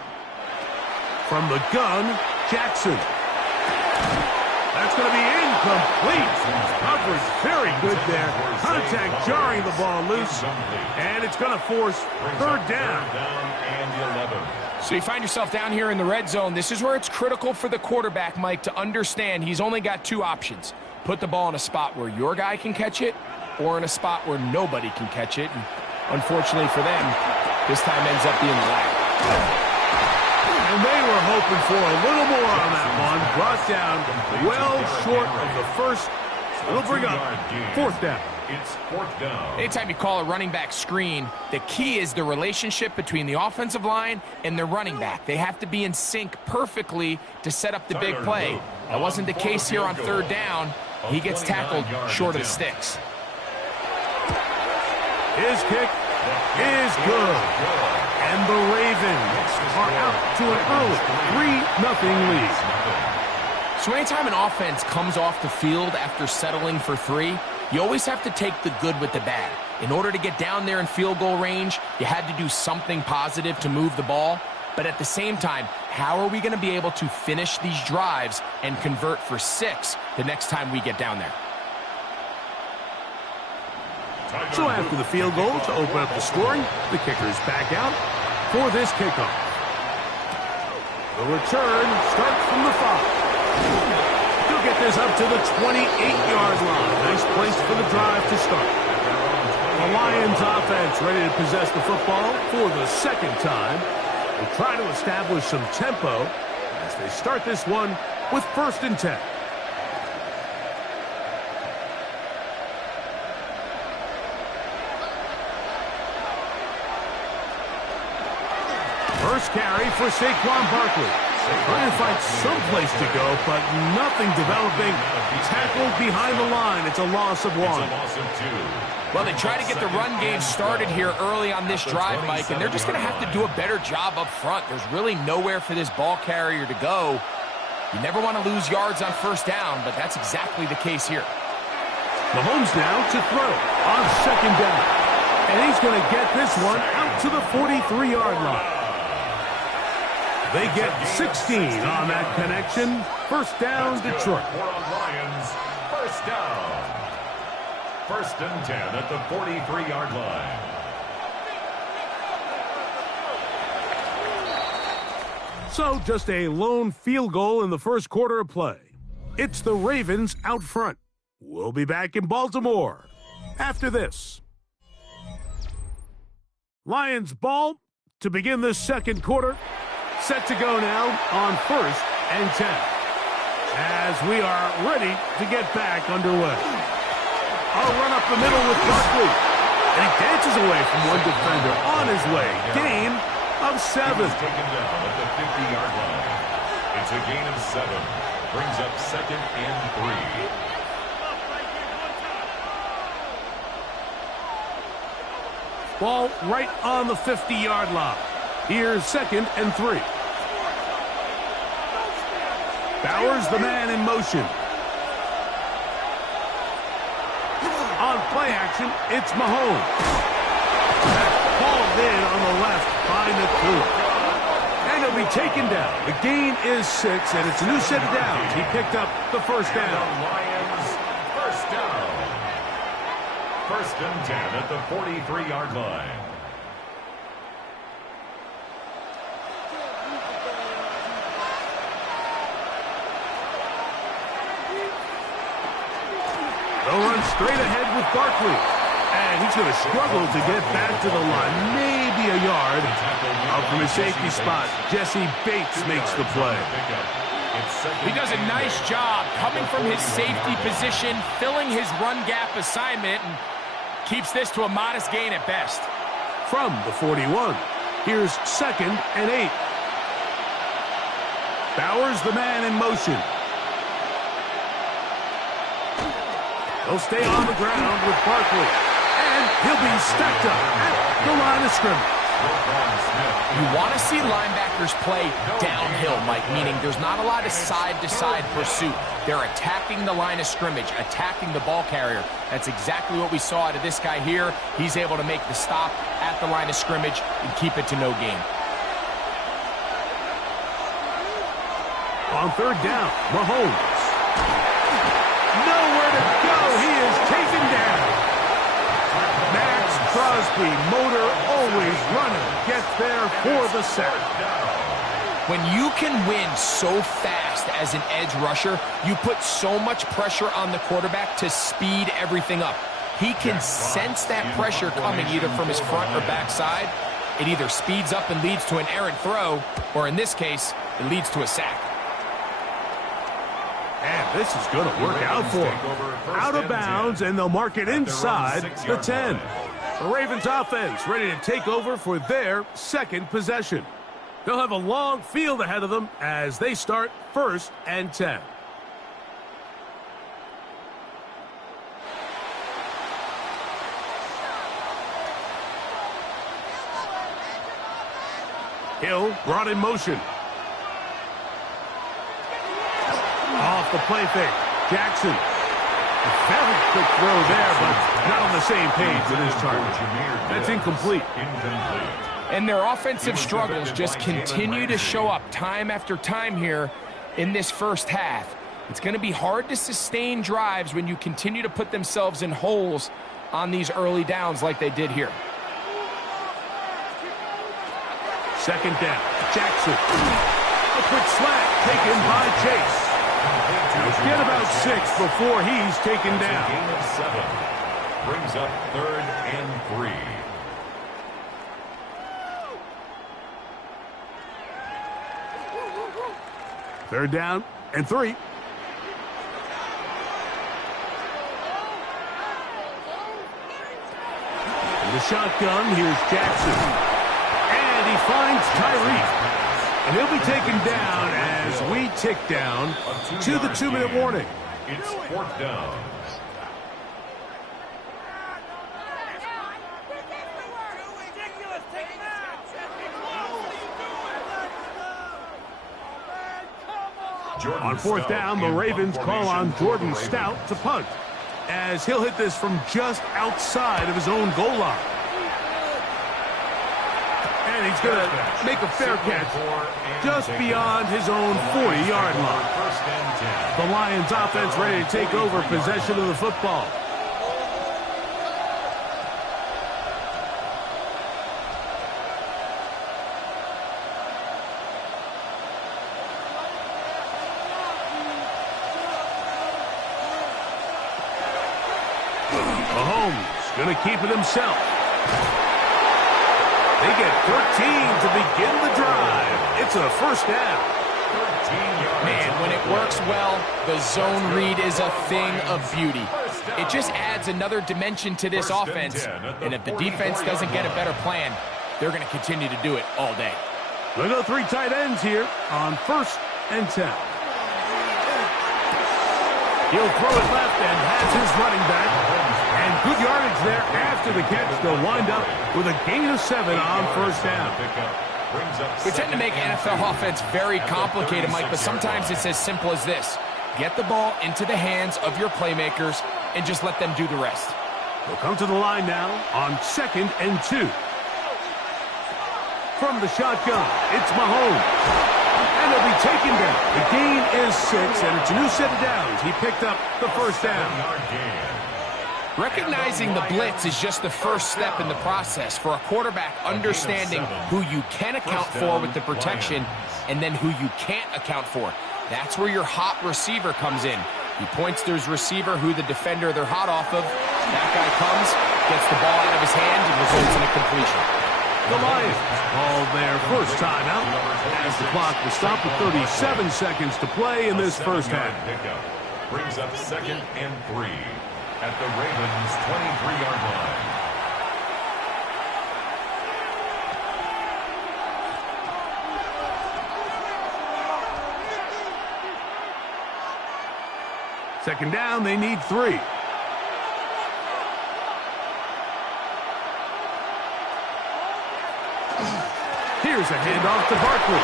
From the gun, Jackson. That's going to be incomplete. Coverage very good there. Contact jarring the ball loose, and it's going to force 3rd down. So you find yourself down here in the red zone. This is where it's critical for the quarterback, Mike, to understand he's only got 2 options. Put the ball in a spot where your guy can catch it, or in a spot where nobody can catch it. And unfortunately for them, this time ends up being the latter. And they were hoping for a little more on that one. Brought down well short of the first. It'll bring up 4th down. It's 4th down. Anytime you call a running back screen, the key is the relationship between the offensive line and the running back. They have to be in sync perfectly to set up the big play. That wasn't the case here on 3rd down. He gets tackled short of the sticks. His kick is good. And the Ravens are out to an early 3-0 lead. So anytime an offense comes off the field after settling for 3, you always have to take the good with the bad. In order to get down there in field goal range, you had to do something positive to move the ball. But at the same time, how are we going to be able to finish these drives and convert for 6 the next time we get down there? So after the field goal to open up the scoring, the kicker's back out for this kickoff. The return starts from the 5. He'll get this up to the 28-yard line. Nice place for the drive to start. The Lions offense ready to possess the football for the 2nd time. They try to establish some tempo as they start this one with 1st and 10. First carry for Saquon Barkley. Trying to find some place to go, but nothing developing. Tackled behind the line. It's a loss of 1. Well, they try to get the run game started here early on this drive, Mike, and they're just going to have to do a better job up front. There's really nowhere for this ball carrier to go. You never want to lose yards on 1st down, but that's exactly the case here. Mahomes now to throw on 2nd down. And he's going to get this one out to the 43-yard line. They get 16 on that connection. 1st down, Detroit. Lions, 1st down. 1st and 10 at the 43-yard line. So just a lone field goal in the 1st quarter of play. It's the Ravens out front. We'll be back in Baltimore after this. Lions ball to begin this 2nd quarter. Set to go now on 1st and 10. As we are ready to get back underway. I'll run up the middle with Barkley. And he dances away from one defender on his way. Gain of 7. Taken down at the 50-yard line. It's a gain of 7. Brings up 2nd and 3. Ball right on the 50-yard line. Here's 2nd and 3. Bowers, the man in motion. On play action, it's Mahomes. Hauled in on the left by Nakua. And he'll be taken down. The gain is 6, and it's a new set of downs. He picked up the 1st down. Lions, 1st down. 1st and 10 at the 43-yard line. They'll run straight ahead with Barkley. And he's going to struggle to get back to the line, maybe a yard. Out from his safety spot, Jesse Bates makes the play. He does a nice job coming from his safety position, filling his run gap assignment, and keeps this to a modest gain at best. From the 41, here's 2nd and 8. Bowers the man in motion. He'll stay on the ground with Barkley. And he'll be stacked up at the line of scrimmage. You want to see linebackers play downhill, Mike, meaning there's not a lot of side-to-side pursuit. They're attacking the line of scrimmage, attacking the ball carrier. That's exactly what we saw out of this guy here. He's able to make the stop at the line of scrimmage and keep it to no gain. On 3rd down, Mahomes. Nowhere to go. He is taken down. Max Crosby, motor always running, gets there for the sack. When you can win so fast as an edge rusher, you put so much pressure on the quarterback to speed everything up. He can sense that pressure coming either from his front or back side. It either speeds up and leads to an errant throw, or in this case, it leads to a sack. And this is going to work out for him. Out of bounds, and they'll mark it inside the 10. The Ravens offense ready to take over for their 2nd possession. They'll have a long field ahead of them as they start 1st and 10. Hill brought in motion. Off the play fake. Jackson. A very quick throw there, but not on the same page with his target. That's incomplete. And their offensive struggles just continue to show up time after time here in this first half. It's going to be hard to sustain drives when you continue to put themselves in holes on these early downs like they did here. 2nd down. Jackson. A quick slant taken by Chase. Get about 6 before he's taken down. Gain of 7. Brings up 3rd and 3. Third down and 3. In the shotgun, here's Jackson. And he finds Tyreek. And he'll be taken down as we tick down to the 2-minute warning. It's 4th down. On 4th down, the Ravens call on Jordan Stout to punt, as he'll hit this from just outside of his own goal line. And he's going to make a fair catch just beyond his own 40-yard line. The Lions offense ready to take over possession of the football. Mahomes going to keep it himself. They get 13 to begin the drive. It's a 1st down. Man, when it works well, the zone read is a thing of beauty. It just adds another dimension to this offense. And if the defense doesn't get a better plan, they're going to continue to do it all day. They'll go 3 tight ends here on 1st and 10. He'll throw it left and has his running back. And good yardage there after the catch. They'll wind up with a gain of 7 on 1st down. We tend to make NFL offense very complicated, Mike, but sometimes it's as simple as this. Get the ball into the hands of your playmakers and just let them do the rest. They'll come to the line now on 2nd and 2. From the shotgun, it's Mahomes. And he'll be taken down. The gain is 6, and it's a new set of downs. He picked up the 1st down. Recognizing the blitz is just the first step in the process for a quarterback understanding who you can account for with the protection and then who you can't account for. That's where your hot receiver comes in. He points to his receiver who the defender they're hot off of. That guy comes, gets the ball out of his hand and results in a completion. The Lions called their first timeout as the clock was stopped with 37 seconds to play in this first half. Pickup brings up 2nd and 3 at the Ravens' 23-yard line. Second down, they need 3. Here's a handoff to Barkley.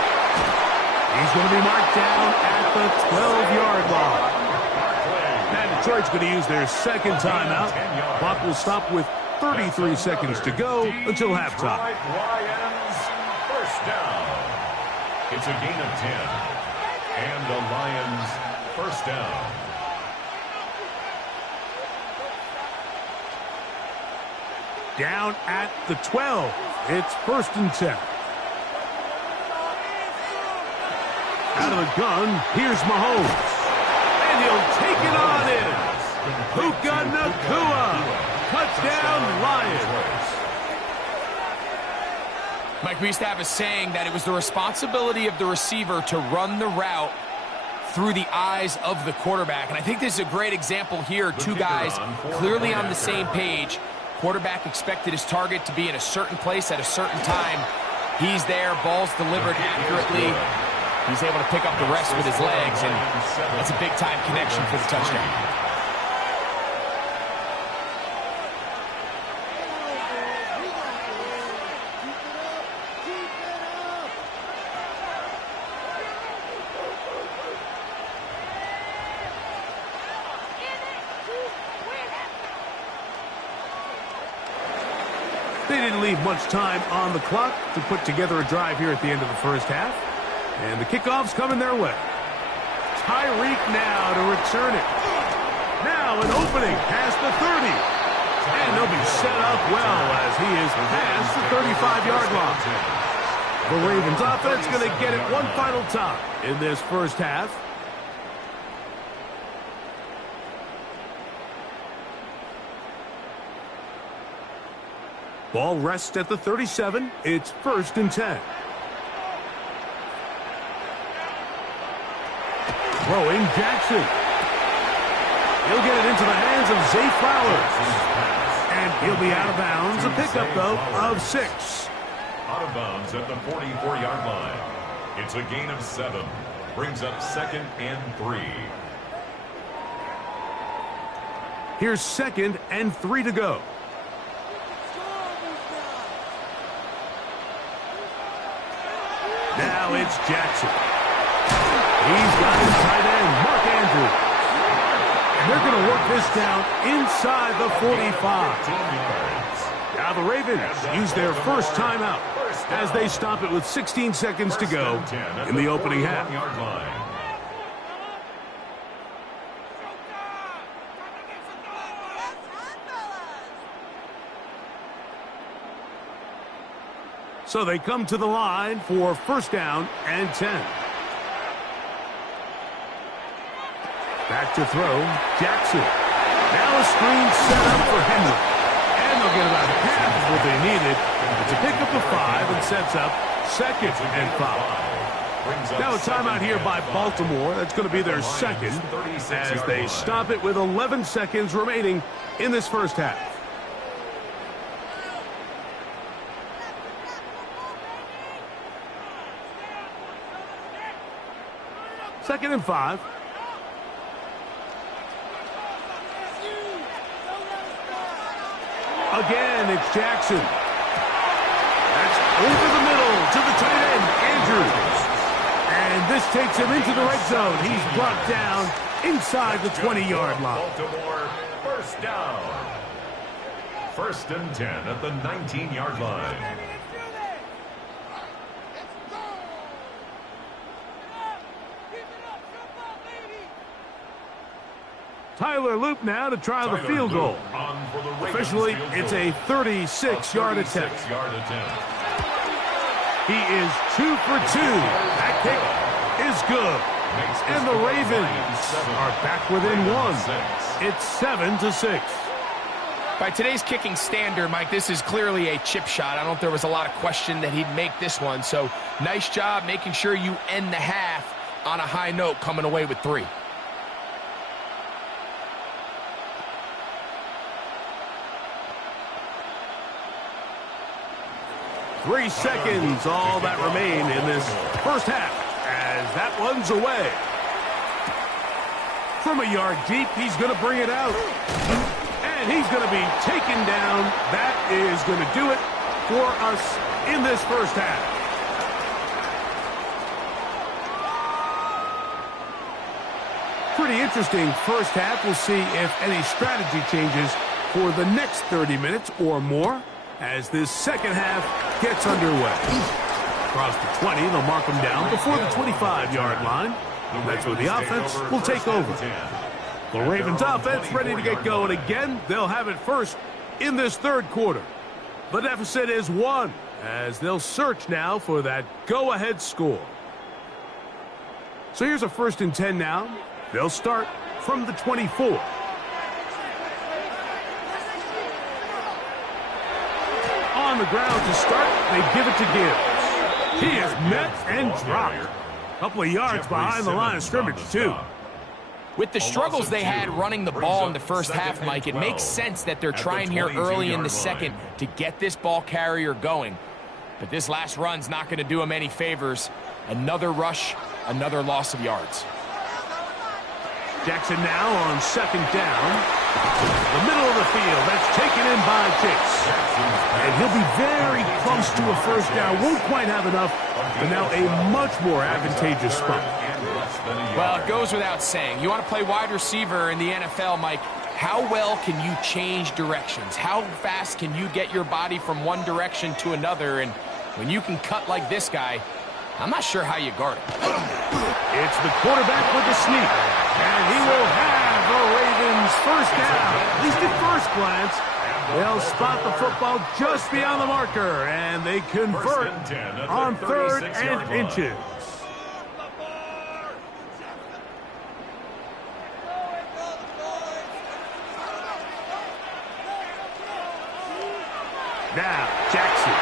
He's going to be marked down at the 12-yard line. And Detroit's going to use their second timeout. Clock will stop with 33 seconds to go until halftime. Lions first down. It's a gain of 10. And the Lions first down. Down at the 12. It's 1st and 10. Out of the gun, here's Mahomes. And he'll take it on in. Puka Nacua. Touchdown, Lions. Mike, we used to have a saying that it was the responsibility of the receiver to run the route through the eyes of the quarterback. And I think this is a great example here. Two guys clearly on the same page. Quarterback expected his target to be in a certain place at a certain time. He's there, ball's delivered accurately. He's able to pick up the rest with his legs, and that's a big-time connection for the touchdown. They didn't leave much time on the clock to put together a drive here at the end of the first half. And the kickoff's coming their way. Tyreek now to return it. Now an opening past the 30. And they'll be set up well as he is past the 35-yard line. The Ravens offense going to get it one final time in this first half. Ball rests at the 37. It's 1st and 10. Throwing Jackson. He'll get it into the hands of Zay Flowers. And he'll be out of bounds. A pickup, though, of 6. Out of bounds at the 44-yard line. It's a gain of 7. Brings up 2nd and 3. Here's 2nd and 3 to go. Now it's Jackson. He's got his tight end, Mark Andrews. And they're going to work this down inside the 45. Now the Ravens use their first timeout as they stop it with 16 seconds to go in the opening half. So they come to the line for 1st down and 10. Back to throw, Jackson. Now a screen set up for Henry. And they'll get about half of what they needed. It's a pickup of 5 and sets up 2nd and 5. Now a timeout here by Baltimore. That's going to be their second as they stop it with 11 seconds remaining in this first half. 2nd and 5. Again, it's Jackson. That's over the middle to the tight end, Andrews. And this takes him into the red zone. He's brought down inside the 20-yard line. Baltimore, first down. 1st and 10 at the 19-yard line. Tyler Loop now to try the field goal. Officially, it's a 36-yard attempt. He is 2 for 2. That kick is good. And the Ravens are back within 1. It's 7-6. By today's kicking standard, Mike, this is clearly a chip shot. I don't know if there was a lot of question that he'd make this one. So nice job making sure you end the half on a high note, coming away with 3. Three seconds, all that remain in this first half as that one's away. From a yard deep, he's going to bring it out. And he's going to be taken down. That is going to do it for us in this first half. Pretty interesting first half. We'll see if any strategy changes for the next 30 minutes or more as this second half gets underway. Across the 20, they'll mark them down before the 25-yard line. That's where the offense will take over. The Ravens offense ready to get going again. They'll have it first in this third quarter. The deficit is 1 as they'll search now for that go-ahead score. So here's a 1st and 10 now. They'll start from the 24. On the ground to start, they give it to Gibbs. He is met and dropped. A couple of yards behind the line of scrimmage, too. With the struggles they had running the ball in the first half, Mike, it makes sense that they're trying here early in the second to get this ball carrier going. But this last run's not going to do him any favors. Another rush, another loss of yards. Jackson now on 2nd down. The middle of the field, that's taken in by Chase. And he'll be very close to a first down. Won't quite have enough, but now a much more advantageous spot. Well, it goes without saying. You want to play wide receiver in the NFL, Mike, how well can you change directions? How fast can you get your body from one direction to another? And when you can cut like this guy, I'm not sure how you guard it. It's the quarterback with the sneak. And he will have the Ravens first down. At least at first glance, they'll spot the football just beyond the marker. And they convert on 3rd and inches. Now, Jackson.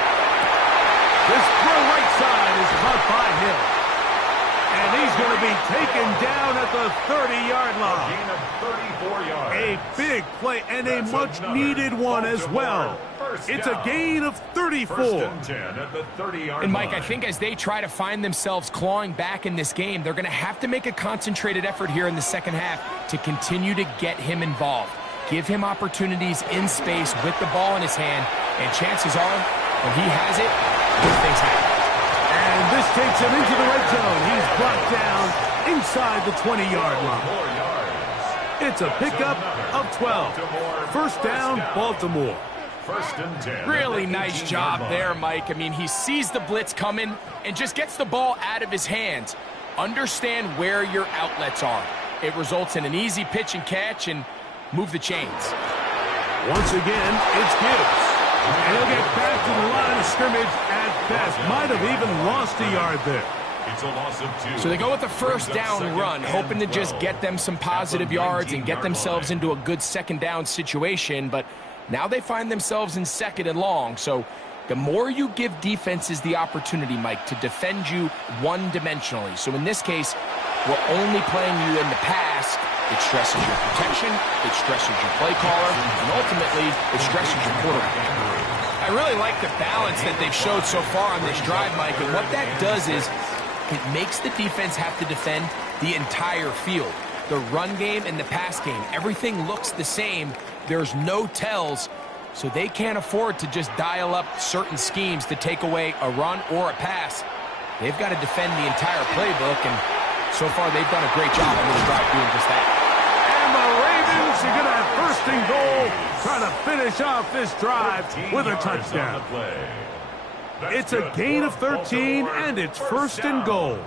This throw right side is caught by Hill. And he's going to be taken down at the 30-yard line. Gain of 34 yards. A big play and a much-needed one as well. It's a gain of 34. 1st and 10 at the 30-yard line. And, Mike, I think as they try to find themselves clawing back in this game, they're going to have to make a concentrated effort here in the second half to continue to get him involved. Give him opportunities in space with the ball in his hand, and chances are, when he has it, good things happen. And this takes him into the red zone. He's brought down inside the 20-yard line. It's a pickup of 12. First down, Baltimore. 1st and 10. Really nice job there, Mike. I mean, he sees the blitz coming and just gets the ball out of his hands. Understand where your outlets are. It results in an easy pitch and catch and move the chains. Once again, it's Gibbs. And he'll get back to the line of scrimmage at best. Might have even lost a yard there. It's a loss of 2. So they go with the first down run, hoping to just get them some positive yards and get themselves into a good second down situation. But now they find themselves in 2nd and long. So the more you give defenses the opportunity, Mike, to defend you one-dimensionally. So in this case, we're only playing you in the pass. It stresses your protection, it stresses your play caller, and ultimately, it stresses your quarterback. I really like the balance that they've showed so far on this drive, Mike, and what that does is it makes the defense have to defend the entire field. The run game and the pass game, everything looks the same. There's no tells, so they can't afford to just dial up certain schemes to take away a run or a pass. They've got to defend the entire playbook, and so far they've done a great job on this drive doing just that. And the Ravens are going to have 1st and goal, trying to finish off this drive with a touchdown. It's a gain of 13, and it's 1st and goal.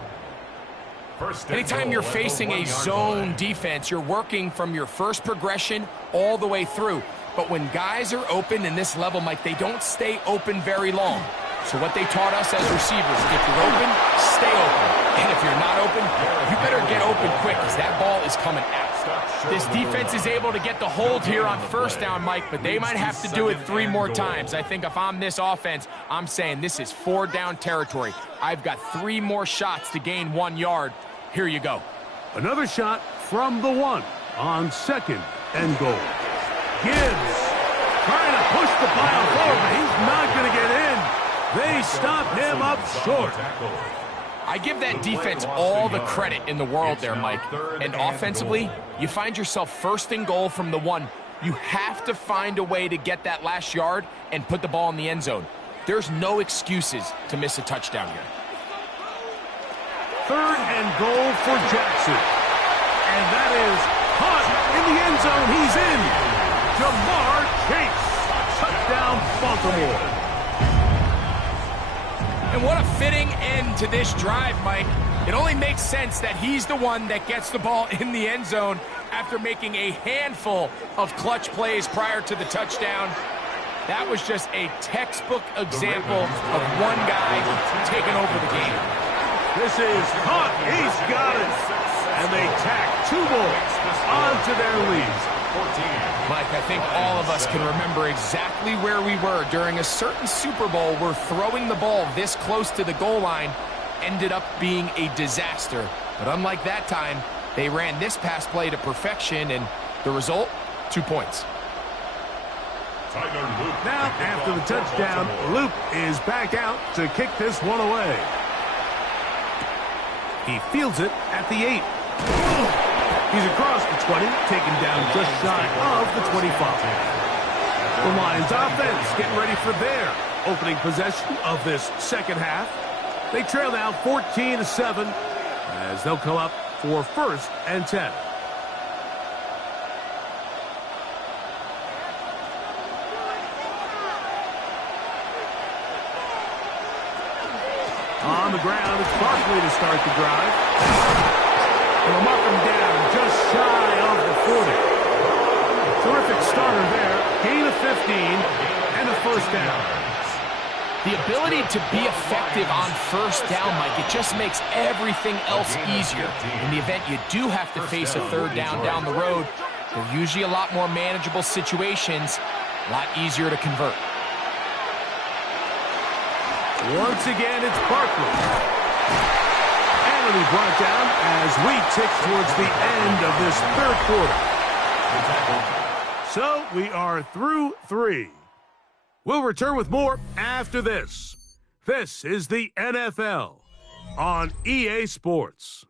Anytime you're facing a zone defense, you're working from your first progression all the way through. But when guys are open in this level, Mike, they don't stay open very long. So what they taught us as receivers, if you're open, stay open. And if you're not open, you better get open quick because that ball is coming out. This defense is able to get the hold here on first down, Mike, but they might have to do it 3 more times. I think if I'm this offense, I'm saying this is 4 down territory. I've got 3 more shots to gain 1 yard. Here you go. Another shot from the 1 on second and goal. Gibbs trying to push the pile forward, but he's not going to get in. They stop him up short. I give that defense all the credit in the world there, Mike. And offensively, you find yourself first and goal from the 1. You have to find a way to get that last yard and put the ball in the end zone. There's no excuses to miss a touchdown here. Third and goal for Jackson. And that is caught in the end zone. He's in. Jamar Chase. Touchdown, Baltimore. And what a fitting end to this drive, Mike. It only makes sense that he's the one that gets the ball in the end zone after making a handful of clutch plays prior to the touchdown. That was just a textbook example of one guy taking over the game. This is caught. He's got it. And they tack 2 more onto their lead. Mike, I think all of us can remember exactly where we were during a certain Super Bowl where throwing the ball this close to the goal line ended up being a disaster. But unlike that time, they ran this pass play to perfection, and the result, 2 points. Now, after the touchdown, Luke is back out to kick this one away. He fields it at the 8. He's across the 20, taken down just shy of the 25. The Lions offense getting ready for their opening possession of this second half. They trail now 14-7 as they'll come up for first and 10. On the ground, it's Barkley to start the drive. And they'll mark him down just shy of the 40. Terrific starter there. Gain of 15 and a first down. The ability to be effective on first down, Mike, it just makes everything else easier. In the event you do have to face a third down the road, they're usually a lot more manageable situations, a lot easier to convert. Once again, it's Barkley. And he brought down as we tick towards the end of this third quarter. So we are through 3. We'll return with more after this. This is the NFL on EA Sports.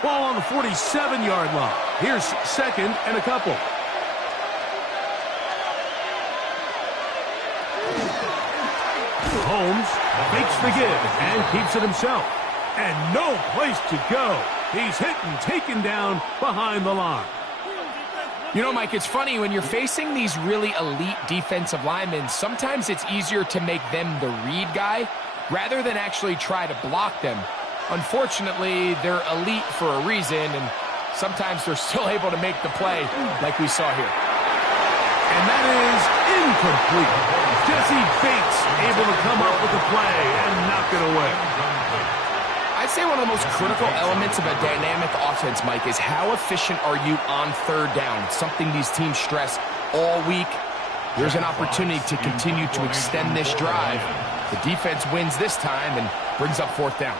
Ball on the 47-yard line. Here's second and a couple. Holmes fakes the give and keeps it himself. And no place to go. He's hit and taken down behind the line. You know, Mike, it's funny, when you're facing these really elite defensive linemen, sometimes it's easier to make them the read guy rather than actually try to block them. Unfortunately, they're elite for a reason, and sometimes they're still able to make the play like we saw here. And that is incomplete. Jesse Bates able to come up with the play and knock it away. I'd say one of the most critical elements of a dynamic offense, Mike, is how efficient are you on third down? It's something these teams stress all week. Here's an opportunity to continue to extend this drive. The defense wins this time and brings up fourth down.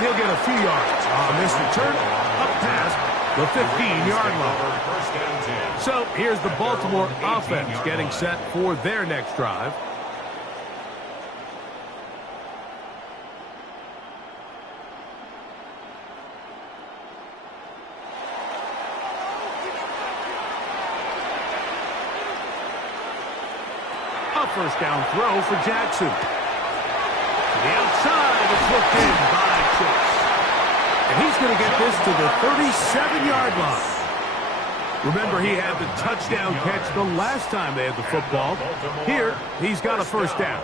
He'll get a few yards on this return up past the 15-yard line. So here's the Baltimore offense getting set for their next drive. A first down throw for Jackson. To the outside, it's looked in by Chase. And he's going to get this to the 37-yard line. Remember, he had the touchdown catch the last time they had the football. Here, he's got a first down.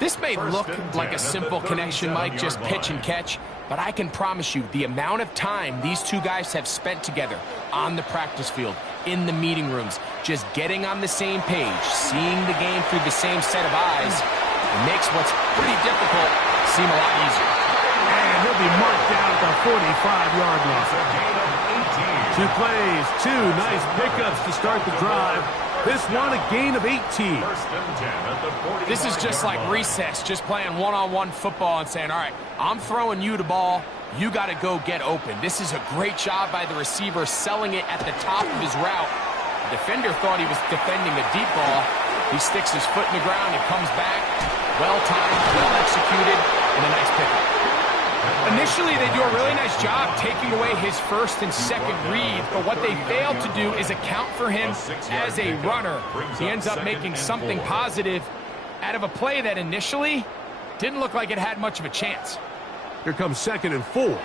This may look like a simple connection, Mike, just pitch and catch, but I can promise you the amount of time these two guys have spent together on the practice field, in the meeting rooms, just getting on the same page, seeing the game through the same set of eyes, it makes what's pretty difficult seem a lot easier. And he'll be marked down at the 45-yard line. 2 plays, 2 nice pickups to start the drive. This one, a gain of 18. This is just like recess, just playing one-on-one football and saying, all right, I'm throwing you the ball. You got to go get open. This is a great job by the receiver selling it at the top of his route. The defender thought he was defending a deep ball. He sticks his foot in the ground and comes back. Well-timed, well-executed, and a nice pickup. Initially, they do a really nice job taking away his first and second read, but what they failed to do is account for him as a runner. He ends up making something positive out of a play that initially didn't look like it had much of a chance. Here comes 2nd and 4.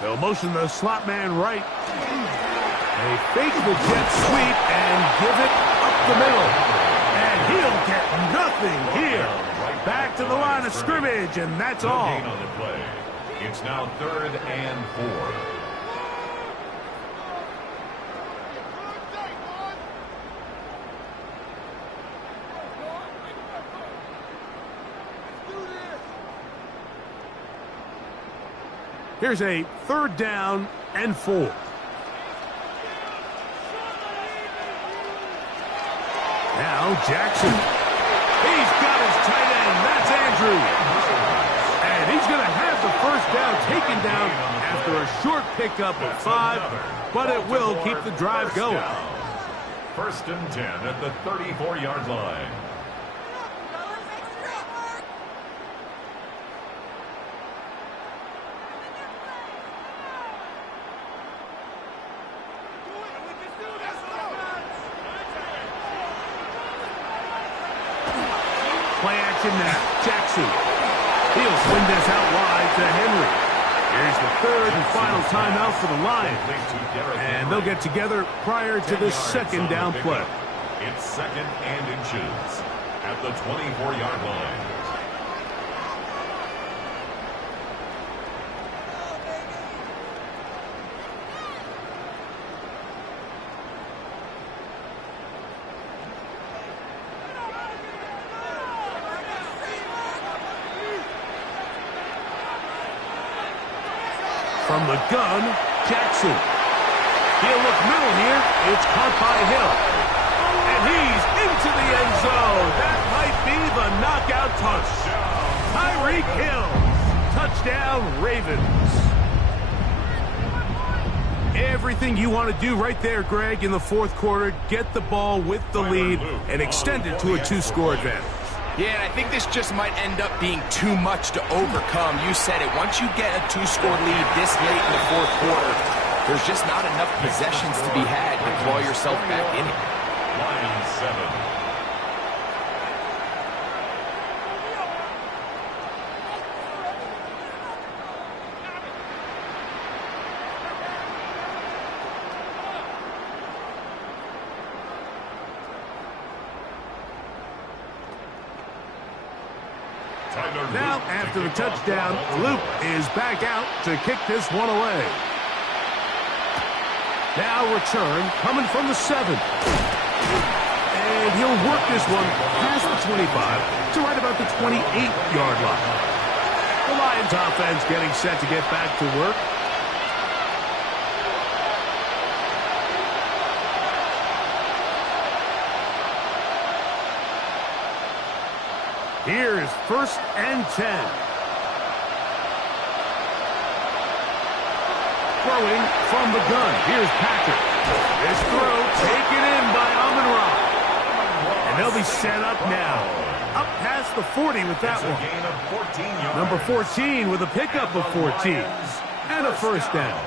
They'll motion the slot man right. They fake the jet sweep and give it up the middle. And he'll get nothing here. Back to the line of scrimmage, and that's all. On the play. It's now 3rd and 4. Here's a 3rd down and 4. Now Jackson. He's got his tight end. That's Andrew. And he's going to have the 1st down taken down after a short pickup of 5, but it will keep the drive going. 1st and 10 at the 34-yard line. Play action now. Jackson. He'll swing this out wide to Henry. Here's the 3rd and final timeout for the Lions. And they'll get together prior to the 2nd down play. It's 2nd and inches at the 24-yard line. From the gun, Jackson. He'll look middle here. It's caught by Hill. And he's into the end zone. That might be the knockout touch. Tyreek Hill. Touchdown, Ravens. Everything you want to do right there, Greg, in the 4th quarter. Get the ball with the lead and extend it to a 2-score advantage. Yeah, and I think this just might end up being too much to overcome. You said it. Once you get a 2-score lead this late in the 4th quarter, there's just not enough possessions to be had to claw yourself back in it. Lions 7. Now, after the touchdown, Luke is back out to kick this one away. Now return coming from the 7. And he'll work this one past the 25 to right about the 28-yard line. The Lions offense getting set to get back to work. Here is 1st and 10. Throwing from the gun. Here's Patrick. This throw taken in by Amon-Ra. And they'll be set up now. Up past the 40 with that one. Number 14 with a pickup of 14. And a 1st down.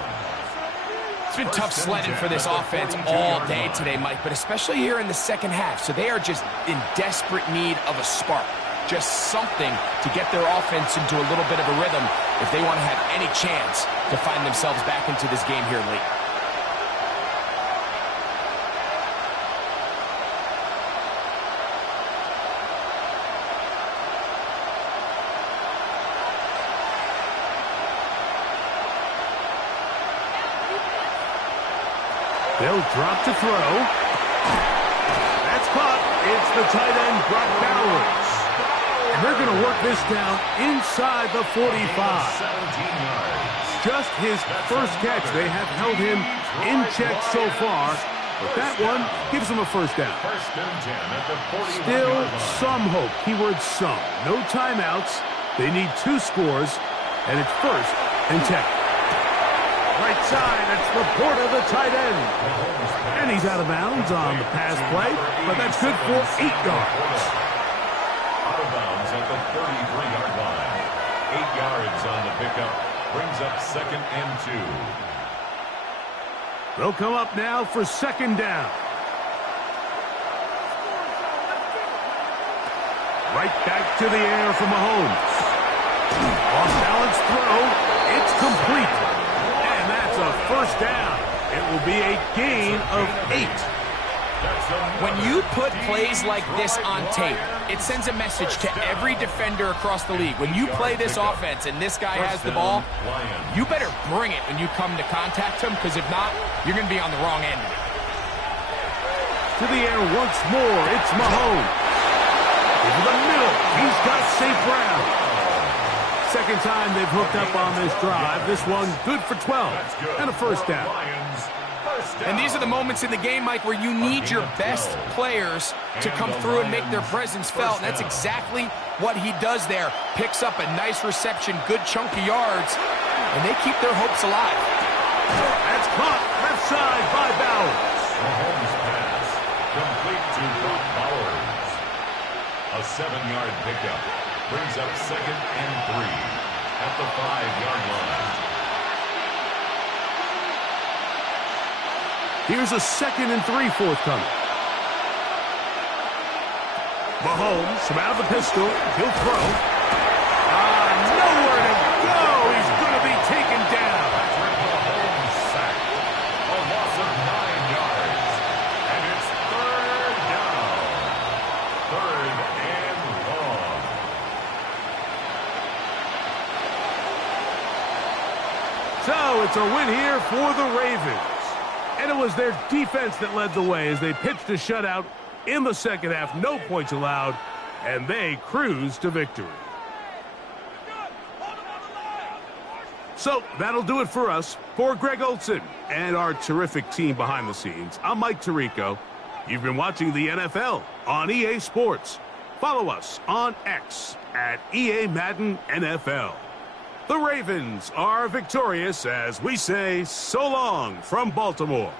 It's been tough sledding for this offense all day today, Mike, but especially here in the 2nd half. So they are just in desperate need of a spark. just something to get their offense into a little bit of a rhythm if they want to have any chance to find themselves back into this game here late. They'll drop to throw. That's caught. It's the tight end, Brock Bowers. And they're going to work this down inside the 45. 17 yards. Just his first catch. They have held him in check so far, but that one gives him a first down. First and 10 at the 41 Still yard line. some hope. Keyword some. No timeouts. They need 2 scores, and it's first and 10. Right side, it's Laporta, the tight end. And he's out of bounds on the pass play, but that's good for 8 yards. Out of bounds at the 33-yard line. 8 yards on the pickup. Brings up second and 2. They'll come up now for second down. Right back to the air for Mahomes. Off-balance throw. It's complete. And that's a first down. It will be a gain of 8. When you put plays like this on tape, it sends a message to every defender across the league. When you play this offense and this guy has the ball, you better bring it when you come to contact him, because if not, you're going to be on the wrong end of it. To the air once more. It's Mahomes. Over the middle. He's got St. Brown. Second time they've hooked up on this drive. This one good for 12 and a first down. And these are the moments in the game, Mike, where you need your best players to come through and make their presence felt. And that's exactly what he does there. Picks up a nice reception, good chunk of yards, and they keep their hopes alive. That's caught left side by Bowers. Mahomes pass complete to Brock Bowers. A 7-yard pickup brings up second and 3 at the 5-yard line. Here's a second and 3 forthcoming. Mahomes from out of the pistol. He'll throw. Nowhere to go. He's going to be taken down. Patrick Mahomes sacked. A loss of 9 yards. And it's third down. Third and long. So it's a win here for the Ravens. And it was their defense that led the way as they pitched a shutout in the second half. No points allowed, and they cruised to victory. So that'll do it for us. For Greg Olson and our terrific team behind the scenes, I'm Mike Tirico. You've been watching the NFL on EA Sports. Follow us on X at EA Madden NFL. The Ravens are victorious as we say so long from Baltimore.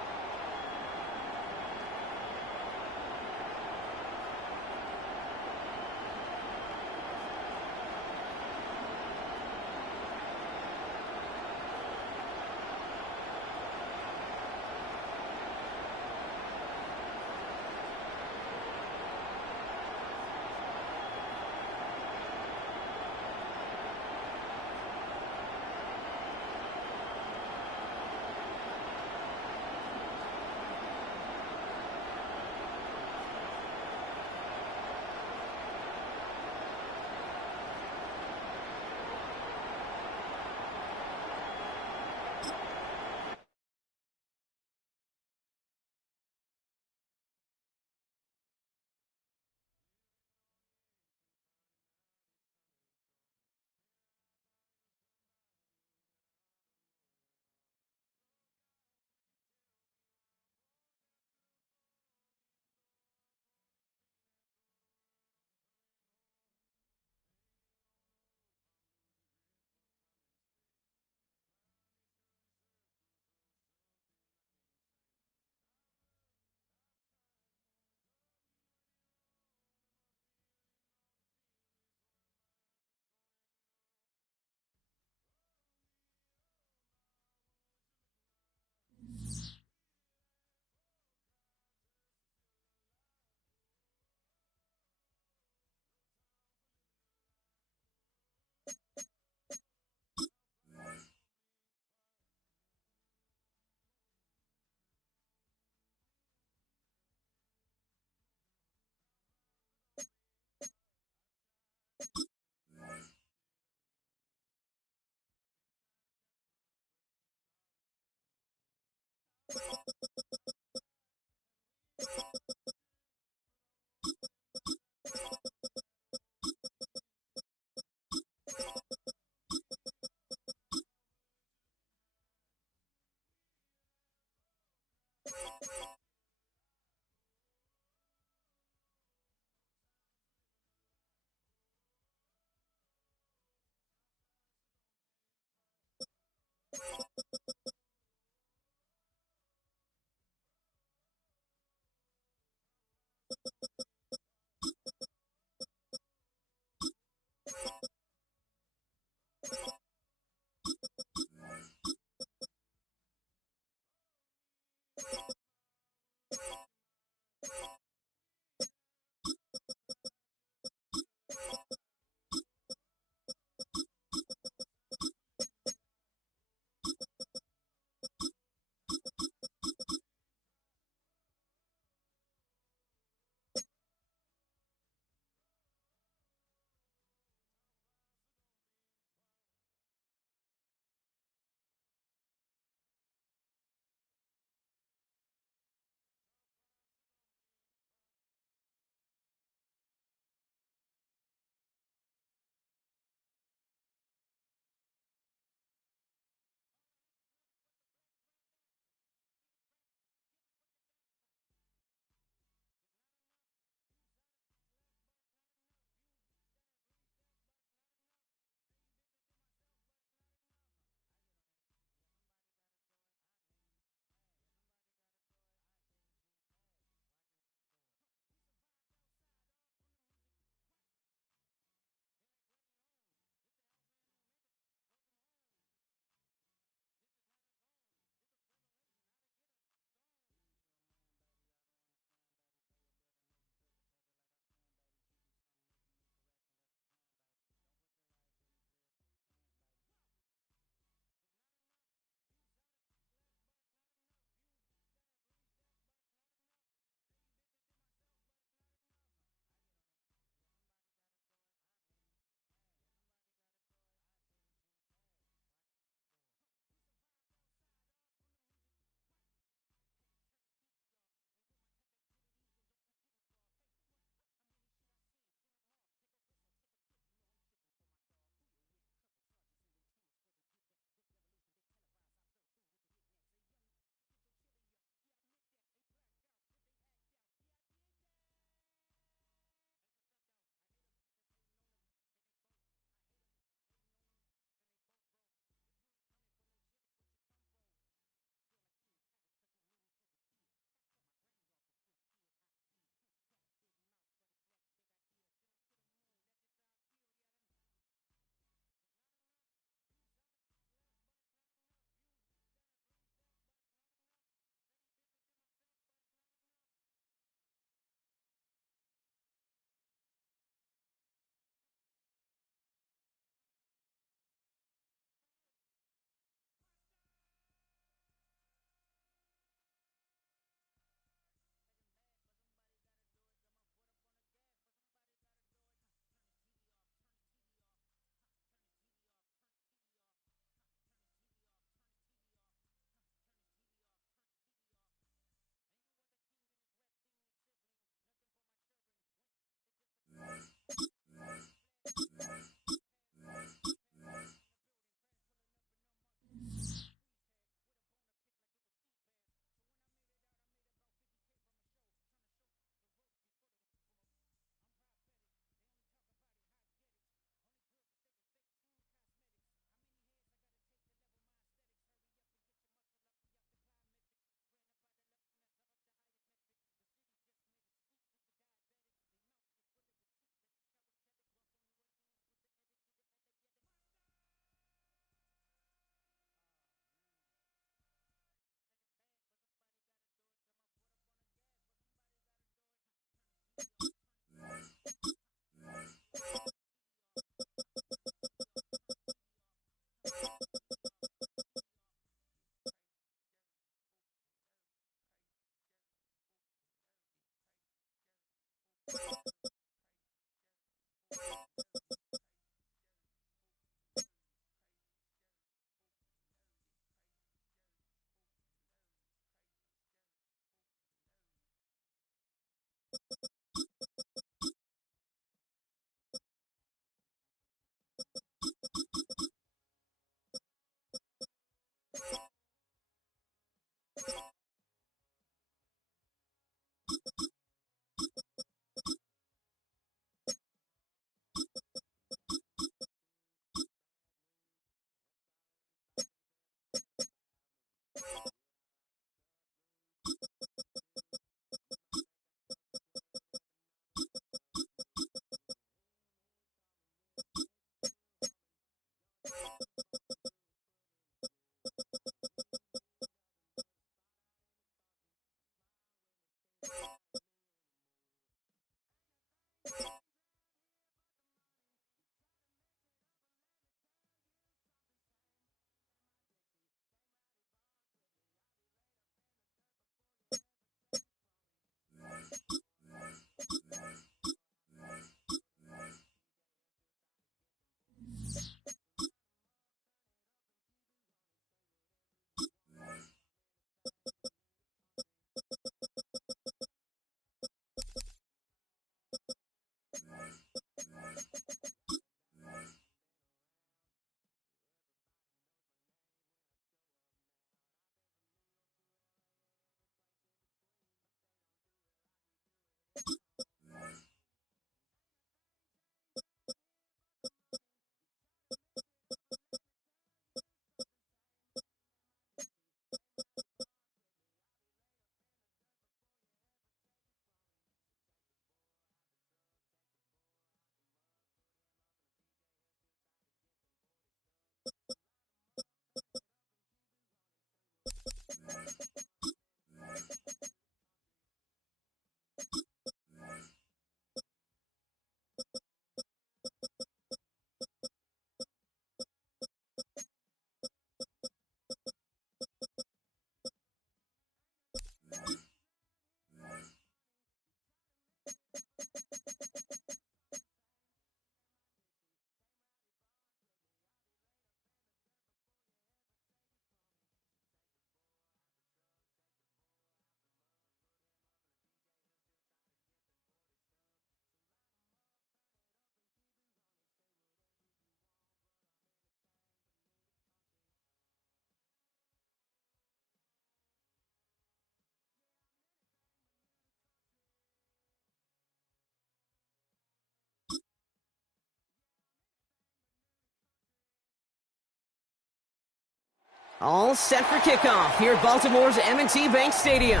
All set for kickoff here at Baltimore's M&T Bank Stadium.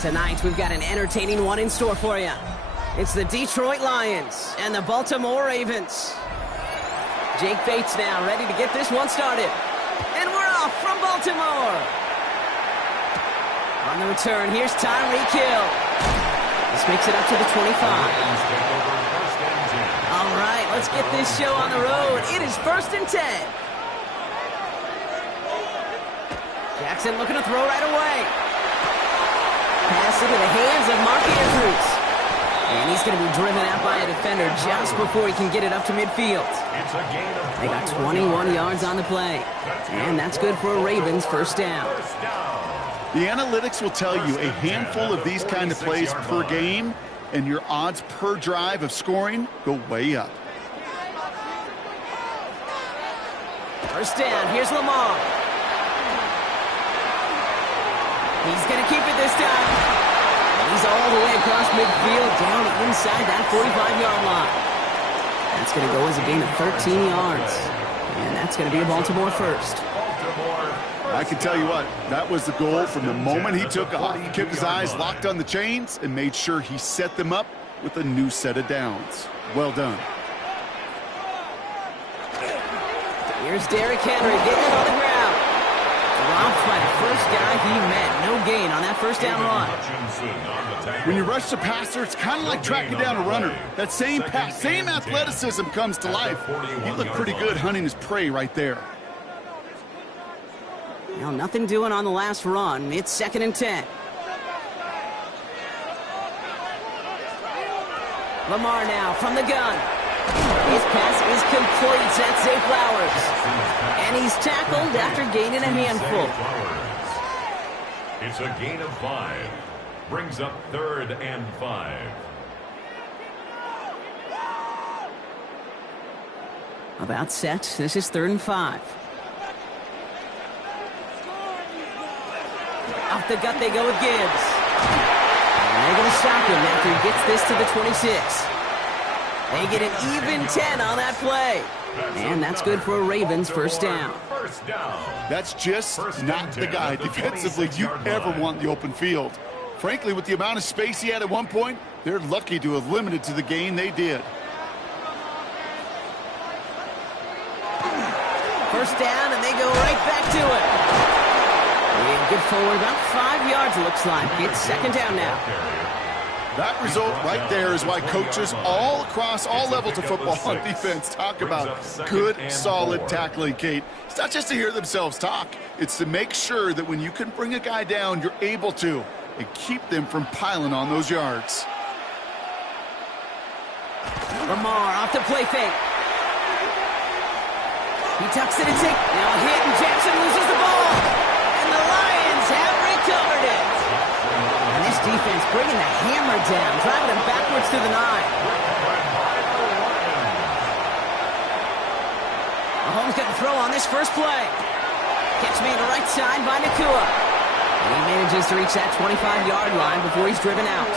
Tonight, we've got an entertaining one in store for you. It's the Detroit Lions and the Baltimore Ravens. Jake Bates now ready to get this one started. And we're off from Baltimore. On the return, here's Tyreek Hill. This makes it up to the 25. All right, let's get this show on the road. It is 1st and 10. Jackson looking to throw right away. Pass into the hands of Mark Andrews. And he's going to be driven out by a defender just before he can get it up to midfield. They got 21 yards on the play. And that's good for a Ravens first down. The analytics will tell you a handful of these kind of plays per game, and your odds per drive of scoring go way up. First down, here's Lamar. He's going to keep it this time. And he's all the way across midfield, down inside that 45-yard line. That's going to go as a gain of 13 yards. And that's going to be a Baltimore first. I can tell you what, that was the goal from the moment he took off. He kept his eyes locked on the chains and made sure he set them up with a new set of downs. Well done. Here's Derrick Henry getting it on the ground. Dropped by the first guy he met. No gain on that first down run. When you rush the passer, it's kind of like tracking down a runner. That same pass, same athleticism comes to life. He looked pretty good hunting his prey right there. Now, nothing doing on the last run. It's 2nd and 10. Lamar now from the gun. His pass is complete. That's Zay Flowers. And he's tackled after gaining a handful. It's a gain of 5. Brings up 3rd and 5. About set. This is 3rd and 5. Off the gut they go with Gibbs. And they're going to stop him after he gets this to the 26. They get an even 10 on that play. And that's good for a Ravens first down. That's just not the guy defensively you ever want in the open field. Frankly, with the amount of space he had at one point, they're lucky to have limited to the gain they did. First down, and they go right back to it. And get forward about 5 yards, looks like. It's 2nd down now. That result right there is why coaches all across all levels of football on defense talk about good, solid tackling, Kate. It's not just to hear themselves talk. It's to make sure that when you can bring a guy down, you're able to, and keep them from piling on those yards. Lamar off the play fake. He tucks it and takes. Now a hit, and Jackson loses the ball. And the Lions have recovered it. And this defense bringing the hammer down, driving him backwards to the 9. Mahomes got to throw on this first play. Catch me to the right side by Nakua. And he manages to reach that 25-yard line before he's driven out.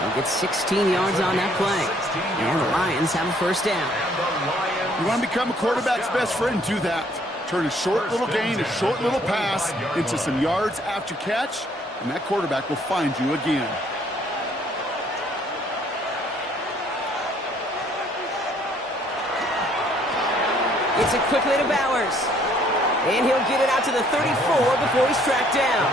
He'll get 16 yards on that play. And the Lions have a first down. You want to become a quarterback's best friend, do that. Turn a short little gain, a short little pass into some yards after catch, and that quarterback will find you again. It's it quickly to Bowers. And he'll get it out to the 34 before he's tracked down.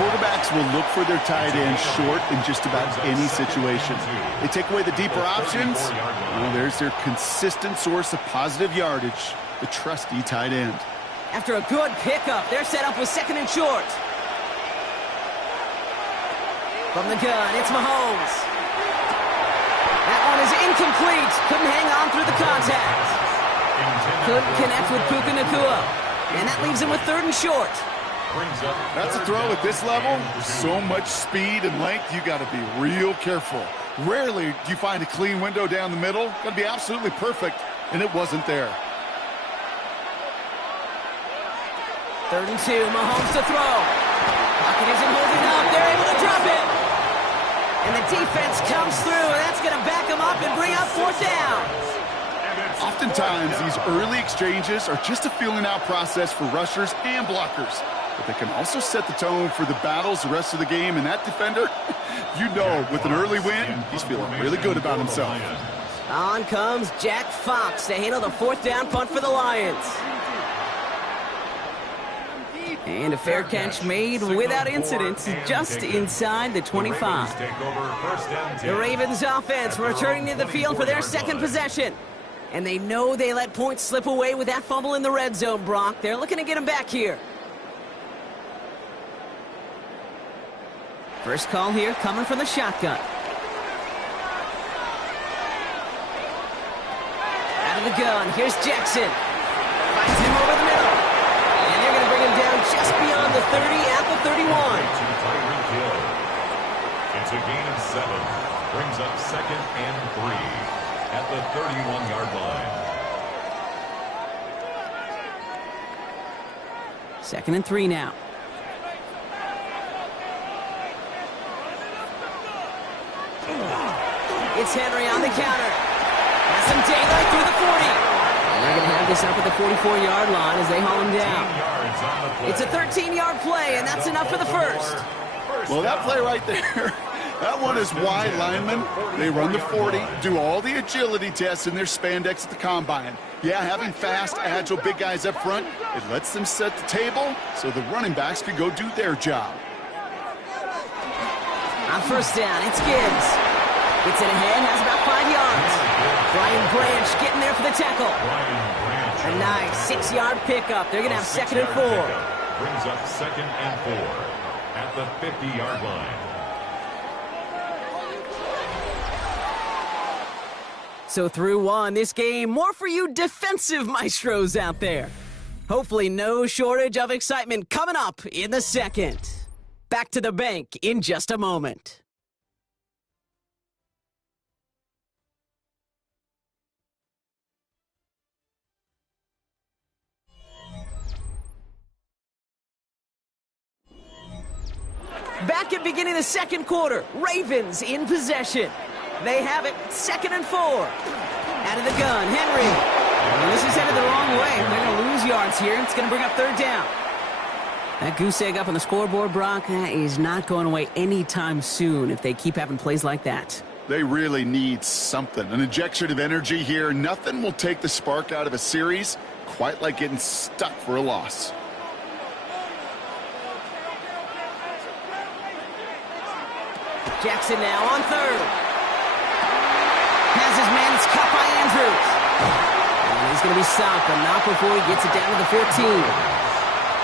Quarterbacks will look for their tight end short in just about any situation. They take away the deeper options. Well, there's their consistent source of positive yardage, the trusty tight end. After a good pickup, they're set up with second and short. From the gun, it's Mahomes. That one is incomplete. Couldn't hang on through the contact. Couldn't connect with Puka Nacua. And that leaves him with third and short. That's a throw at this level. So much speed and length, you got to be real careful. Rarely do you find a clean window down the middle. Got to be absolutely perfect, and it wasn't there. Third and 2, Mahomes to throw. Pocket isn't holding up. They're able to drop it. And the defense comes through, and that's going to back them up and bring up fourth down. Oftentimes, these early exchanges are just a feeling-out process for rushers and blockers. But they can also set the tone for the battles the rest of the game. And that defender, you know, with an early win, he's feeling really good about himself. On comes Jack Fox to handle the fourth down punt for the Lions. And a fair catch made without incident, just inside the 25. The Ravens offense returning to the field for their second possession. And they know they let points slip away with that fumble in the red zone, Brock. They're looking to get him back here. First call here coming from the shotgun. Out of the gun, here's Jackson. Finds him over the middle. And they're going to bring him down just beyond the 30 at the 31. It's a gain of 7. Brings up second and 3 at the 31-yard line. Second and 3 now. It's Henry on the counter. Has some daylight through the 40. And they're going to have this up at the 44-yard line as they haul him down. It's a 13-yard play, and that's enough for the first. Well, that play right there, that one is why linemen, they run the 40, do all the agility tests in their spandex at the combine. Yeah, having fast, agile, big guys up front, it lets them set the table so the running backs can go do their job. On first down, it's Gibbs. Gets it ahead, has about 5 yards. Brian Branch getting there for the tackle. A nice 6-yard pickup. They're going to have second and 4. Brings up second and 4 at the 50-yard line. So through one, this game, more for you defensive maestros out there. Hopefully no shortage of excitement coming up in the second. Back to the bank in just a moment. Back at beginning of the second quarter, Ravens in possession. They have it, second and 4. Out of the gun, Henry. And this is headed the wrong way. They're going to lose yards here. It's going to bring up third down. That goose egg up on the scoreboard, Brock, that is not going away anytime soon if they keep having plays like that. They really need something, an injection of energy here. Nothing will take the spark out of a series quite like getting stuck for a loss. Jackson now on third. Has his man, it's cut by Andrews. And he's going to be stopped, but not before he gets it down to the 14.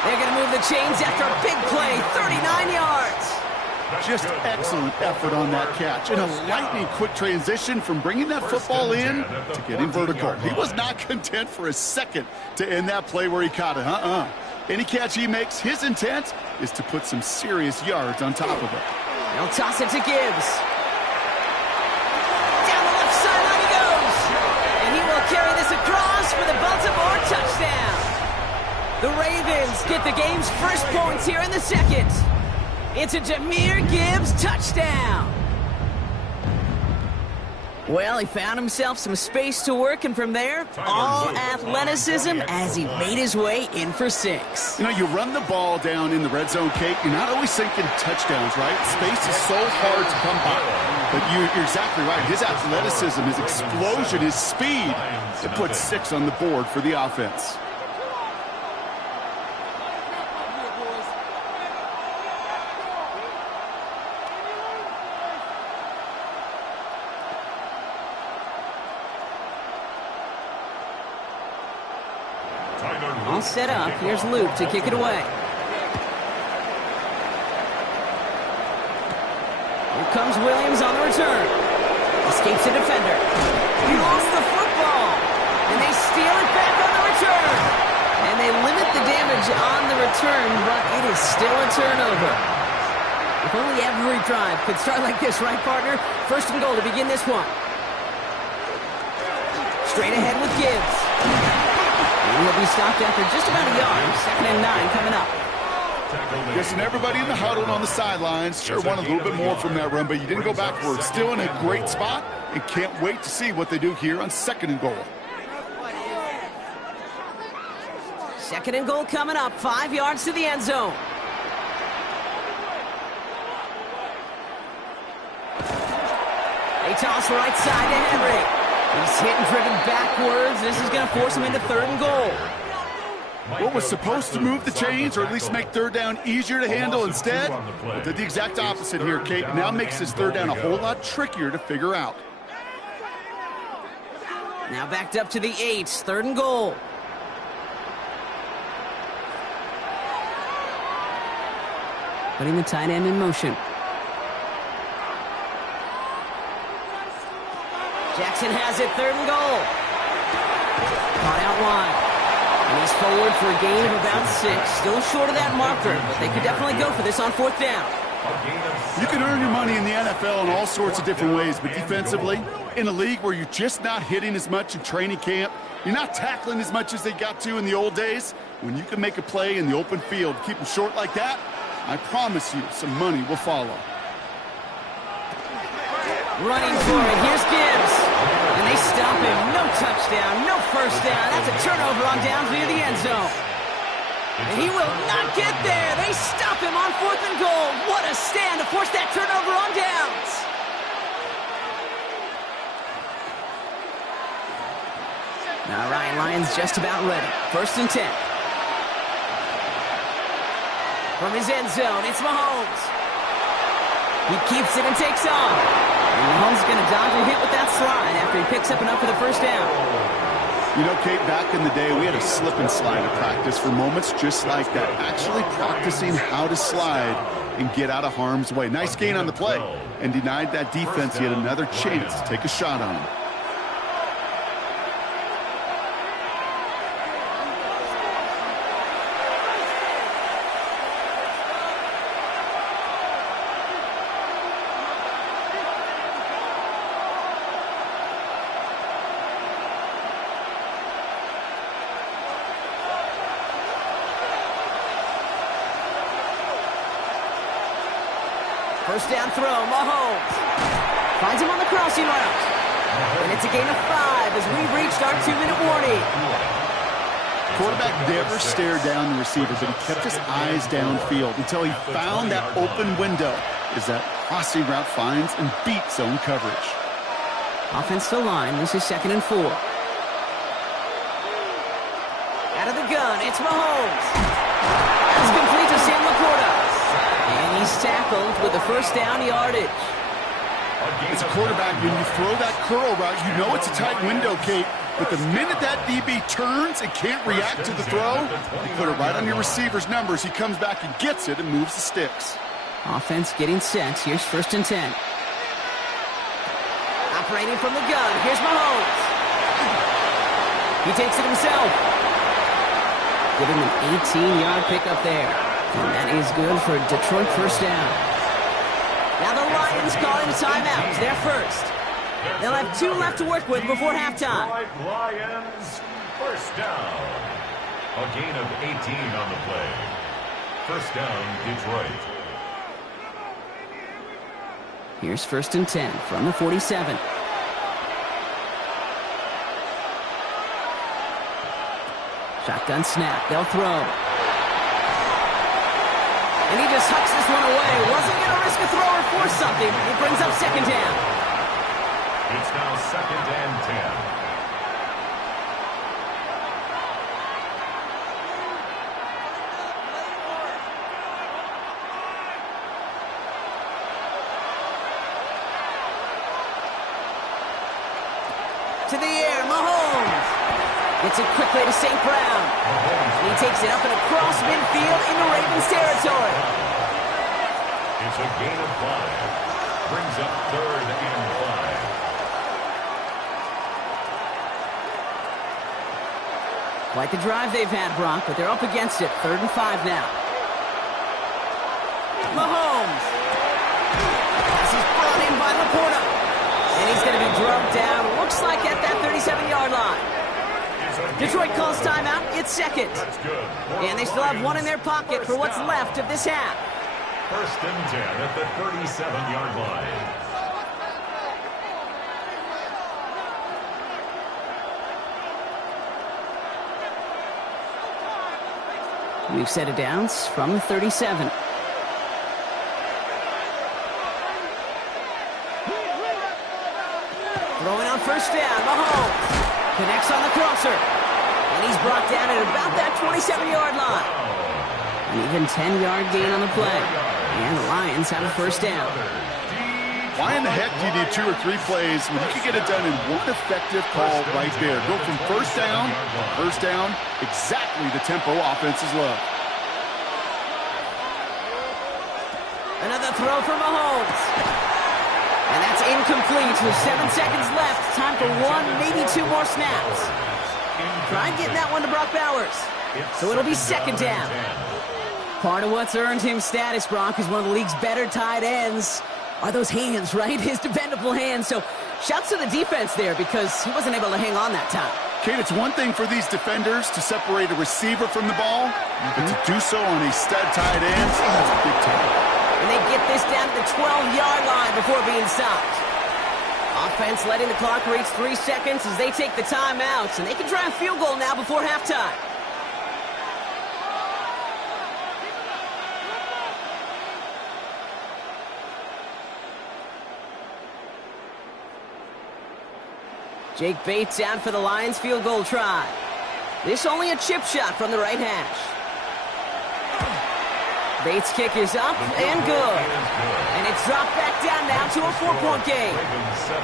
They're going to move the chains after a big play, 39 yards. Just excellent effort on that catch. And a lightning-quick transition from bringing that football in to getting vertical. He was not content for a second to end that play where he caught it. Any catch he makes, his intent is to put some serious yards on top of it. They'll toss it to Gibbs. Down the left sideline he goes. And he will carry this across for the Baltimore touchdown. The Ravens get the game's first points here in the second. It's a Jahmyr Gibbs touchdown. Well, he found himself some space to work, and from there, all athleticism as he made his way in for 6. You know, you run the ball down in the red zone, Kate, you're not always thinking touchdowns, right? Space is so hard to come by. But you're exactly right. His athleticism, his explosion, his speed, it puts 6 on the board for the offense. All set up. Here's Luke to kick it away. Here comes Williams on the return. Escapes the defender. He lost the football. And they steal it back on the return. And they limit the damage on the return, but it is still a turnover. If only every drive could start like this, right, partner? First and goal to begin this one. Straight ahead with Gibbs. And he'll be stopped after just about a yard. 2nd and 9 coming up. Guessing everybody in the huddle and on the sidelines sure wanted a little bit more from that run, but you didn't go backwards. Still in a great spot, and can't wait to see what they do here on 2nd and goal. 2nd and goal coming up. 5 yards to the end zone. They toss right side to Henry. He's hit and driven backwards. This is going to force him into 3rd and goal. What was supposed to move the chains, or at least make 3rd down easier to handle instead, did the exact opposite here, Kate. Now makes his 3rd down a whole lot trickier to figure out. Now backed up to the 8. 3rd and goal. Putting the tight end in motion. Jackson has it, 3rd and goal. Caught out wide. And he's forward for a gain of about 6. Still short of that marker, but they could definitely go for this on 4th down. You can earn your money in the NFL in all sorts of different ways, but defensively, in a league where you're just not hitting as much in training camp, you're not tackling as much as they got to in the old days, when you can make a play in the open field, keep them short like that, I promise you some money will follow. Running for it. Here's Gibbs. And they stop him. No touchdown. No first down. That's a turnover on downs near the end zone. And he will not get there. They stop him on 4th and goal. What a stand to force that turnover on downs. Now Ryan Lyons just about ready. 1st and 10. From his end zone, it's Mahomes. He keeps it and takes off. And Mahomes is going to dodge and hit with that slide after he picks up enough for the first down. You know, Kate, back in the day, we had a slip and slide at practice for moments just like that. Actually practicing how to slide and get out of harm's way. Nice gain on the play, and denied that defense yet another chance to take a shot on him. First down throw, Mahomes. Finds him on the crossing route. And it's a gain of 5 as we've reached our 2-minute warning. Quarterback never stared down the receiver, but he kept his eyes downfield until he found that open window as that crossing route finds and beats zone coverage. Offensive line, this is 2nd and 4. Out of the gun, it's Mahomes. That's complete to Sam Laporta. And he's tackled with the first down yardage. As a quarterback, when you throw that curl route, you know it's a tight window, Kate. But the minute that DB turns and can't react to the throw, you put it right on your receiver's numbers. He comes back and gets it and moves the sticks. Offense getting set. Here's 1st and 10. Operating from the gun. Here's Mahomes. He takes it himself. Giving an 18-yard pickup there. And that is good for Detroit first down. Now the Lions calling timeout. They're first. They'll have 2 left to work with before halftime. Lions, first down. A gain of 18 on the play. First down, Detroit. Here's 1st and 10 from the 47. Shotgun snap. They'll throw. And he just hucks this one away. Wasn't going to risk a throw or force something. It brings up second down. It's now 2nd and 10. To the air, Mahomes. Gets it quickly to St. Brown. And he takes it up and across midfield into Ravens territory. It's a gain of 5. Brings up 3rd and 5. Quite the drive they've had, Brock, but they're up against it. 3rd and 5 now. Mahomes. Pass is brought in by Laporta. And he's going to be drugged down, looks like at that 37-yard line. Detroit calls timeout. It's second. And they still have one in their pocket for what's left of this half. 1st and 10 at the 37-yard line. We've set it down from the 37. Throwing on first down, Mahomes connects on the crosser. And he's brought down at about that 27-yard line. An even 10-yard gain on the play. And the Lions have a first down. Why in the heck do you need 2 or 3 plays when you can get it done in one effective call right there? Go from first down, exactly the tempo offenses love. Another throw for Mahomes. And that's incomplete with 7 seconds left. Time for 1, maybe 2 more snaps. Try getting that one to Brock Bowers. So it'll be second down. Part of what's earned him status, Brock, is one of the league's better tight ends. Are those hands, right? His dependable hands. So shouts to the defense there because he wasn't able to hang on that time. Kate, it's one thing for these defenders to separate a receiver from the ball, but to do so on a stud tight end, that's a big time. And they get this down to the 12-yard line before being stopped. Offense letting the clock reach 3 seconds as they take the timeouts, and they can try a field goal now before halftime. Jake Bates out for the Lions field goal try. This only a chip shot from the right hash. Bates' kick is up and good. And it's dropped back down now to a 4-point game.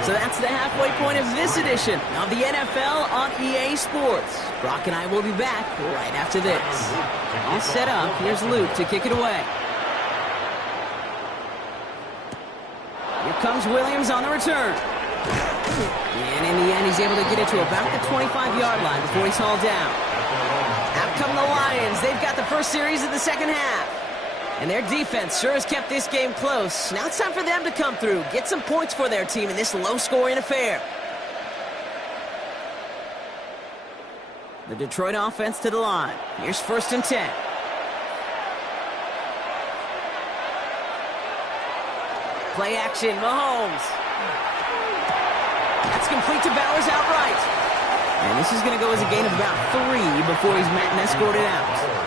So that's the halfway point of this edition of the NFL on EA Sports. Brock and I will be back right after this. All set up. Here's Luke to kick it away. Here comes Williams on the return. And in the end, he's able to get it to about the 25-yard line before he's hauled down. Out come the Lions. They've got the first series of the second half. And their defense sure has kept this game close. Now it's time for them to come through, get some points for their team in this low-scoring affair. The Detroit offense to the line. Here's 1st and 10. Play action, Mahomes. That's complete to Bowers outright. And this is going to go as a gain of about 3 before he's met and escorted out.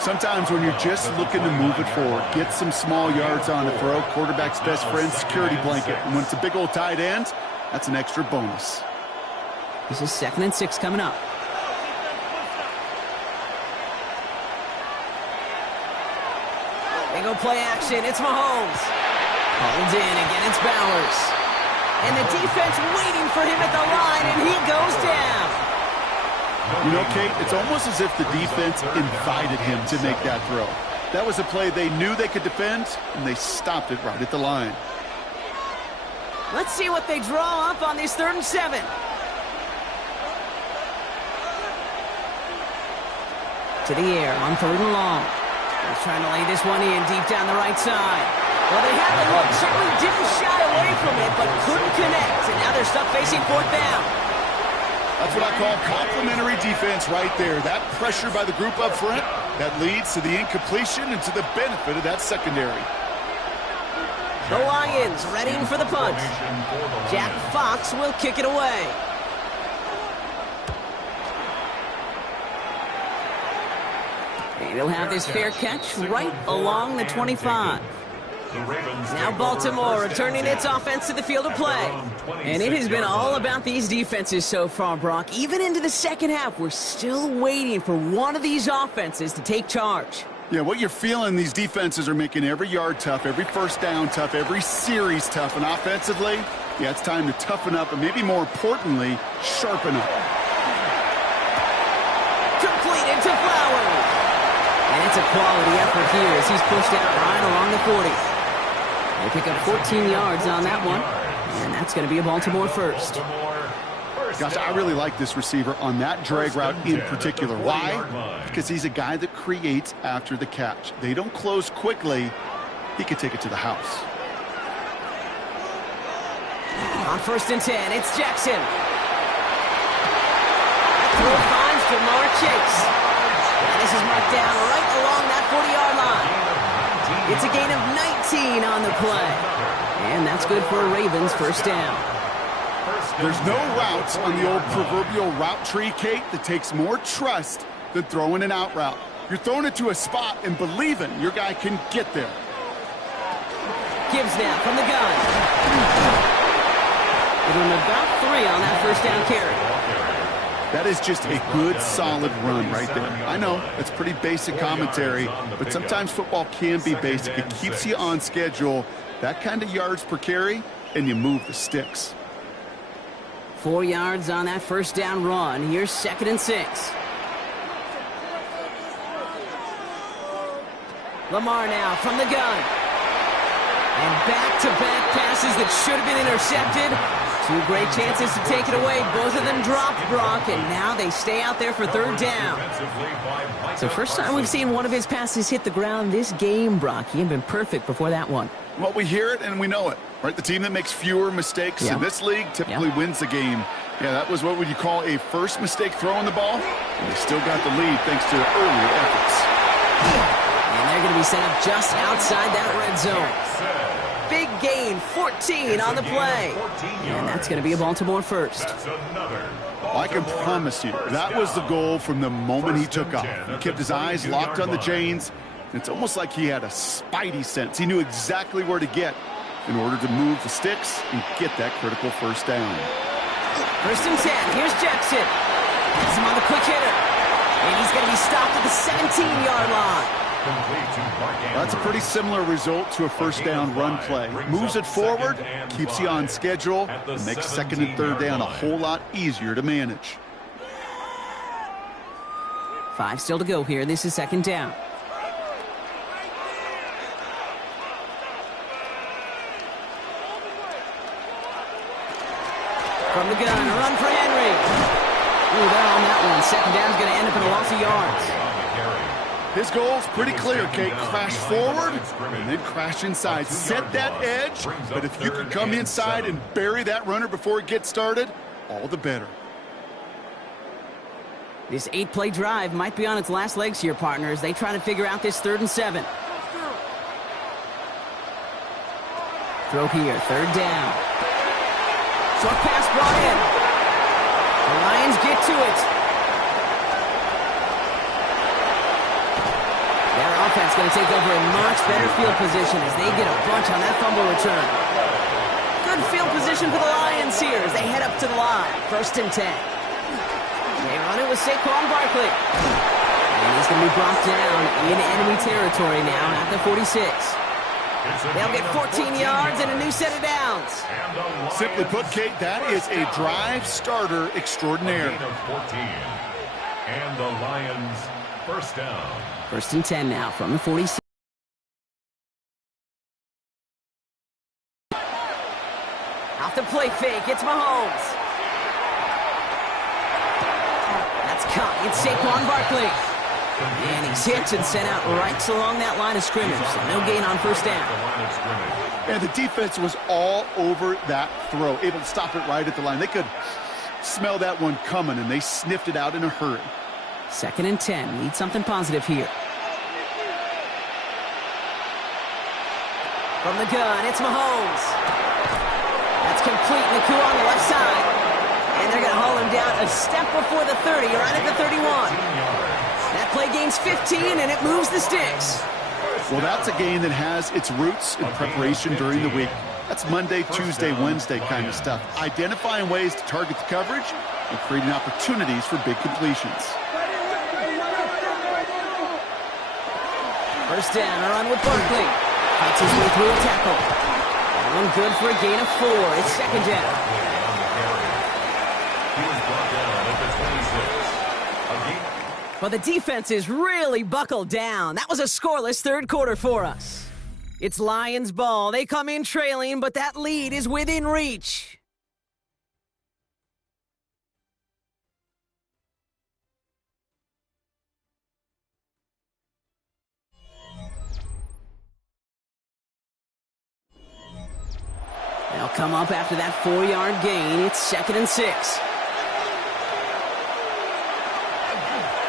Sometimes when you're just looking to move it forward, get some small yards on the throw, quarterback's best friend, security blanket. And when it's a big old tight end, that's an extra bonus. This is 2nd and 6 coming up. They go play action. It's Mahomes. Hauled in. Again, it's Bowers. And the defense waiting for him at the line, and he goes down. You know, Kate, it's almost as if the defense invited him to make that throw. That was a play they knew they could defend, and they stopped it right at the line. Let's see what they draw up on this 3rd and 7. To the air on 3rd and long. He's trying to lay this one in deep down the right side. Well, they had the look, certainly didn't shy away from it, but couldn't connect. And now they're stuck facing 4th down. That's what I call complimentary defense right there. That pressure by the group up front, that leads to the incompletion and to the benefit of that secondary. The Lions readying for the punt. Jack Fox will kick it away. And he'll have this fair catch right along the 25. Now Baltimore returning its offense to the field of play. And it has been all about these defenses so far, Brock. Even into the second half, we're still waiting for one of these offenses to take charge. Yeah, what you're feeling, these defenses are making every yard tough, every first down tough, every series tough. And offensively, yeah, it's time to toughen up and maybe more importantly, sharpen up. Completed to Flowers. And it's a quality effort here as he's pushed out right along the 40. They pick up 14 yards on that one, and that's going to be a Baltimore first. Gosh, I really like this receiver on that drag route in particular. Why? Because he's a guy that creates after the catch. They don't close quickly. He could take it to the house. On 1st and 10, it's Jackson. That throw finds Jamar Chase. And this is marked down right along that 40-yard line. It's a gain of 19 on the play. And that's good for a Ravens first down. There's no routes on the old proverbial route tree, Kate, that takes more trust than throwing an out route. You're throwing it to a spot and believing your guy can get there. Gibbs now from the gun. Give him about 3 on that first down carry. That is just a good, solid run right there. I know, it's pretty basic commentary, but sometimes football can be basic. It keeps you on schedule, that kind of yards per carry, and you move the sticks. 4 yards on that first down run. Here's 2nd and 6. Lamar now from the gun. And back-to-back passes that should have been intercepted. 2 great chances to take it away. Both of them dropped, Brock, and now they stay out there for 3rd down. So first time we've seen one of his passes hit the ground this game, Brock. He had been perfect before that one. Well, we hear it and we know it, right? The team that makes fewer mistakes in this league typically wins the game. Yeah, that was what would you call a first mistake throwing the ball. And they still got the lead thanks to earlier efforts. And they're going to be set up just outside that red zone. Big gain, 14 on the play. And that's going to be a Baltimore first. I can promise you, that was the goal from the moment he took off. He kept his eyes locked on the chains. It's almost like he had a spidey sense. He knew exactly where to get in order to move the sticks and get that critical first down. 1st and 10, here's Jackson. Has him on the quick hitter. And he's going to be stopped at the 17-yard line. That's a pretty similar result to a first down run play. Moves it forward, keeps you on schedule, and makes 2nd and 3rd down a whole lot easier to manage. 5 still to go here. This is 2nd down. From the gun, a run for Henry. Ooh, they're on that one. 2nd down's going to end up in a loss of yards. His goal's pretty clear, Kate. Crash forward and then crash inside. Set that edge, but if you can come inside and bury that runner before it gets started, all the better. This 8-play drive might be on its last legs here, partners. They try to figure out this 3rd and 7. Throw here, 3rd down. Short pass brought in. The Lions get to it. Their offense going to take over in much better field position as they get a bunch on that fumble return. Good field position for the Lions here as they head up to the line. 1st and 10. They run it with Saquon Barkley. And he's going to be brought down in enemy territory now at the 46. They'll get 14 yards and a new set of downs. Simply put, Kate, that is a drive starter extraordinaire. And the Lions first down. 1st and 10 now from the 46. Off the play fake, it's Mahomes. That's caught. It's Saquon Barkley. And he's hit and sent out right along that line of scrimmage. So no gain on 1st down. And the defense was all over that throw, able to stop it right at the line. They could smell that one coming, and they sniffed it out in a hurry. 2nd and 10. Need something positive here. From the gun, it's Mahomes. That's complete. Nakua on the left side. And they're going to haul him down a step before the 30, right at the 31. That That play gains 15, and it moves the sticks. Well, that's a game that has its roots in preparation during the week. That's Monday, Tuesday, Wednesday kind of stuff. Identifying ways to target the coverage and creating opportunities for big completions. First down, a run with Barkley. Fights his way through a tackle. That one good for a gain of 4. It's second down. He was brought down at the 26. But the defense is really buckled down. That was a scoreless third quarter for us. It's Lions ball. They come in trailing, but that lead is within reach. They'll come up after that 4-yard gain. It's second and 6.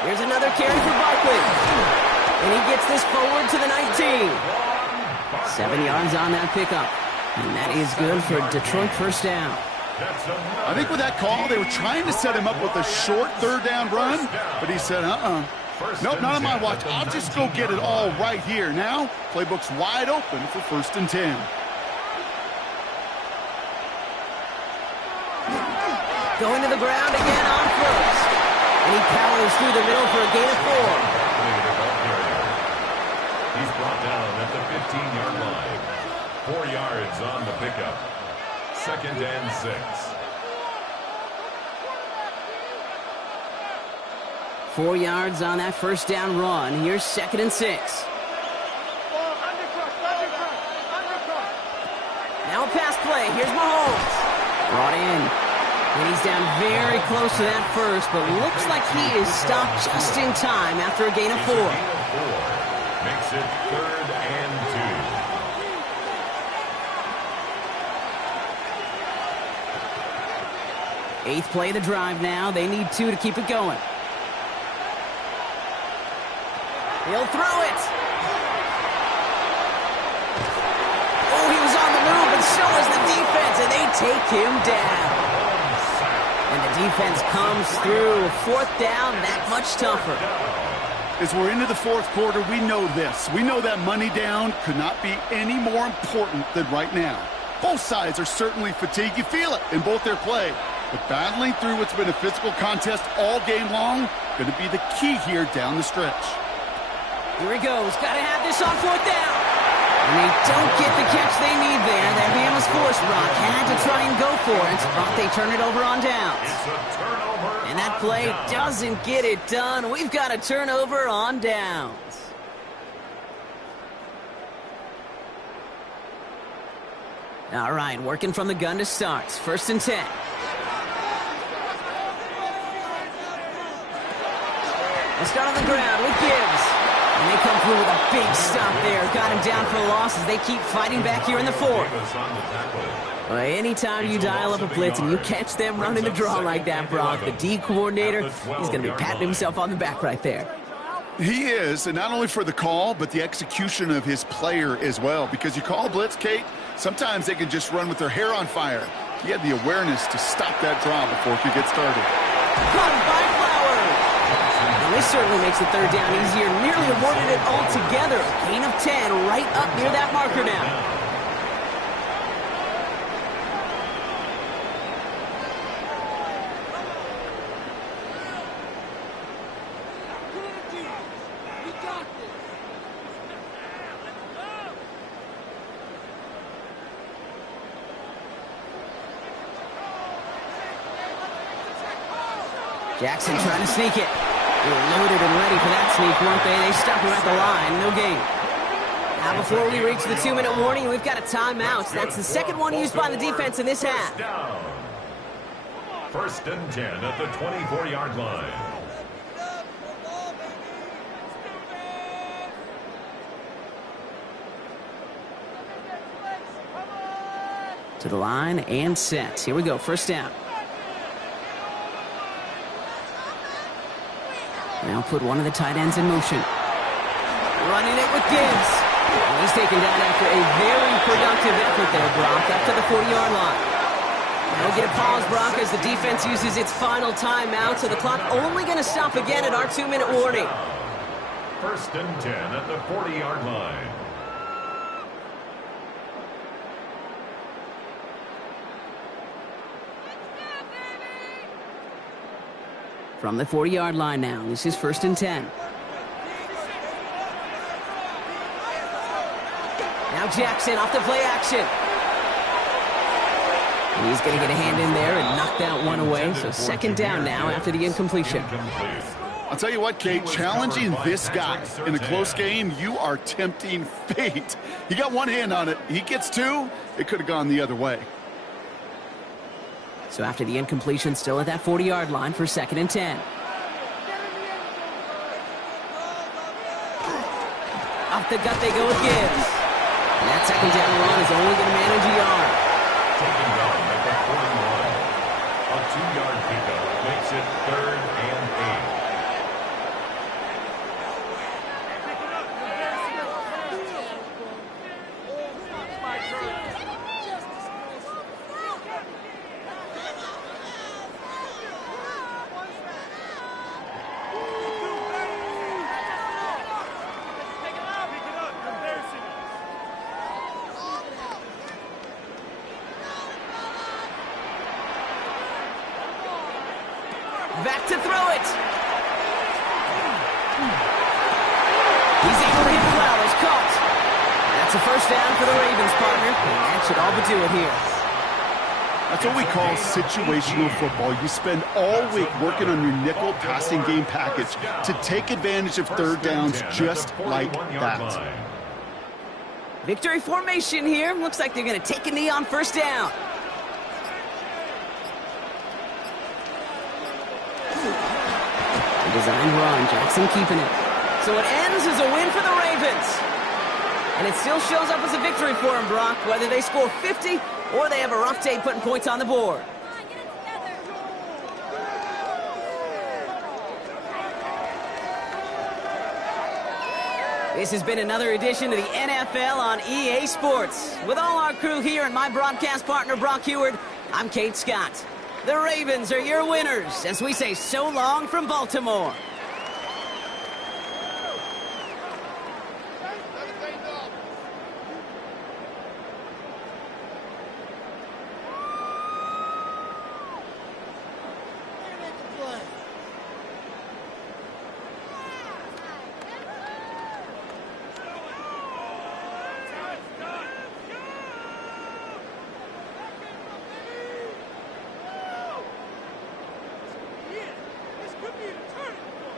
Here's another carry for Barkley. And he gets this forward to the 19. 7 yards on that pickup. And that is good for Detroit first down. I think with that call, they were trying to set him up with a short third down run, but he said, nope, not on my watch. I'll just go get it all right here. Now, playbook's wide open for first and 10. Going to the ground again on first. And he powers through the middle for a gain of 4. He's brought down at the 15-yard line. 4 yards on the pickup. Second and 6. 4 yards on that first down run. Here's second and 6. Now a pass play. Here's Mahomes. Brought in. And he's down very close to that first, but looks like he is stopped just in time after a gain of 4. Makes it third and 2. 8th play of the drive now. They need 2 to keep it going. He'll throw it. Oh, he was on the move, and so is the defense, and they take him down. And the defense comes through. 4th down, that much tougher. As we're into the fourth quarter, we know this. We know that money down could not be any more important than right now. Both sides are certainly fatigued. You feel it in both their play. But battling through what's been a physical contest all game long, going to be the key here down the stretch. Here he goes. Got to have this on 4th down. And they don't get the catch they need there. That man was forced. Brock had to try and go for it, but they turn it over on downs. It's a turnover. And that play doesn't get it done. We've got a turnover on downs. All right, working from the gun to start. First and 10. Let's start on the ground with Gibbs. And they come through with a big stop there. Got him down for a loss as they keep fighting back here in the 4th. Well, anytime you dial up a blitz and you catch them running the draw like that, Brock, the D coordinator, he's going to be patting himself on the back right there. He is, and not only for the call, but the execution of his player as well. Because you call a blitz, Kate, sometimes they can just run with their hair on fire. He had the awareness to stop that draw before it could get started. Caught by Flowers. And this certainly makes the third down easier. Nearly avoided it altogether. Gain of 10 right up near that marker now. Jackson trying to sneak it. They were loaded and ready for that sneak, weren't they? They stopped him at the line. No gain. Now before we reach the 2-minute warning, we've got a timeout. That's the second one used by the defense in this half. First and 10 at the 24-yard line. To the line and set. Here we go. First down. Now put one of the tight ends in motion. Running it with Gibbs. And he's taken down after a very productive effort there, Brock, up to the 40-yard line. Now we'll get a pause, Brock, as the defense uses its final timeout, so the clock only going to stop again at our 2-minute warning. First and 10 at the 40-yard line. From the 40-yard line now, this is first and 10. Now Jackson off the play action. And he's going to get a hand in there and knock that one away. So second down now after the incompletion. I'll tell you what, Kate, challenging this guy in a close game, you are tempting fate. He got one hand on it. He gets two, it could have gone the other way. So after the incompletion, still at that 40-yard line for second and 10. Off the gut they go with Gibbs. And that second down run is only going to manage a yard. Taken down at the 41. A 2-yard pickup makes it 3rd and 8. Back to throw it. He's able to hit Flowers. Caught. That's a first down for the Ravens, partner. And that should all but do it here. That's what we call situational football. You spend all week working on your nickel passing game package to take advantage of third downs just like that. Victory formation here. Looks like they're going to take a knee on first down. Designed run, Jackson keeping it. So it ends as a win for the Ravens. And it still shows up as a victory for them, Brock, whether they score 50 or they have a rough day putting points on the board. This has been another edition of the NFL on EA Sports. With all our crew here and my broadcast partner, Brock Heward, I'm Kate Scott. The Ravens are your winners as we say so long from Baltimore. This could be the turning point.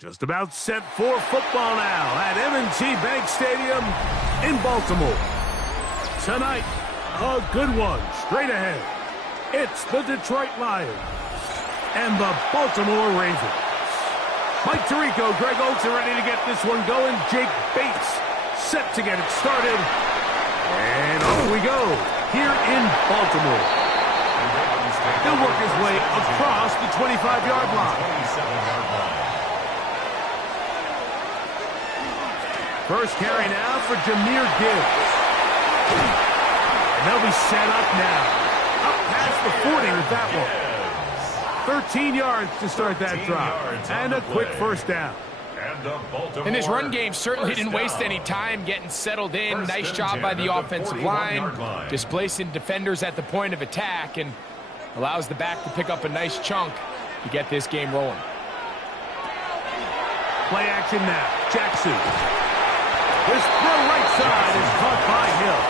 Just about set for football now at M&T Bank Stadium in Baltimore. Tonight, a good one straight ahead. It's the Detroit Lions and the Baltimore Ravens. Mike Tirico, Greg Olsen ready to get this one going. Jake Bates set to get it started. And off we go here in Baltimore. He'll work his way across the 25-yard line. 27-yard line. First carry now for Jahmyr Gibbs. And they'll be set up now. Up past the 40 with that one. 13 yards to start that drive. And a quick first down. And his run game certainly didn't waste any time getting settled in. Nice job by the offensive line, displacing defenders at the point of attack, and allows the back to pick up a nice chunk to get this game rolling. Play action now. Jackson. His throw right side is caught by Hill.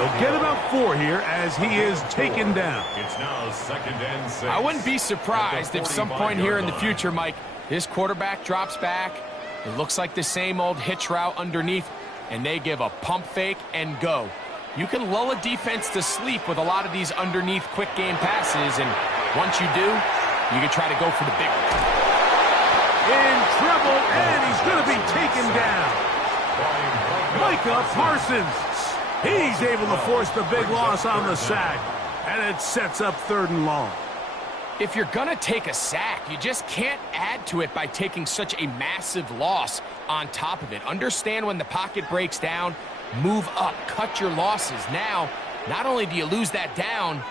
He'll get about 4 here as he is taken down. It's now 2nd and 6. I wouldn't be surprised if some point here in the future, Mike, this quarterback drops back. It looks like the same old hitch route underneath, and they give a pump fake and go. You can lull a defense to sleep with a lot of these underneath quick game passes, and once you do, you can try to go for the big one. In trouble, and he's going to be taken down. Micah Parsons. He's able to force the big loss on the sack, and it sets up 3rd and long. If you're going to take a sack, you just can't add to it by taking such a massive loss on top of it. Understand when the pocket breaks down, move up, cut your losses. Now, not only do you lose that down,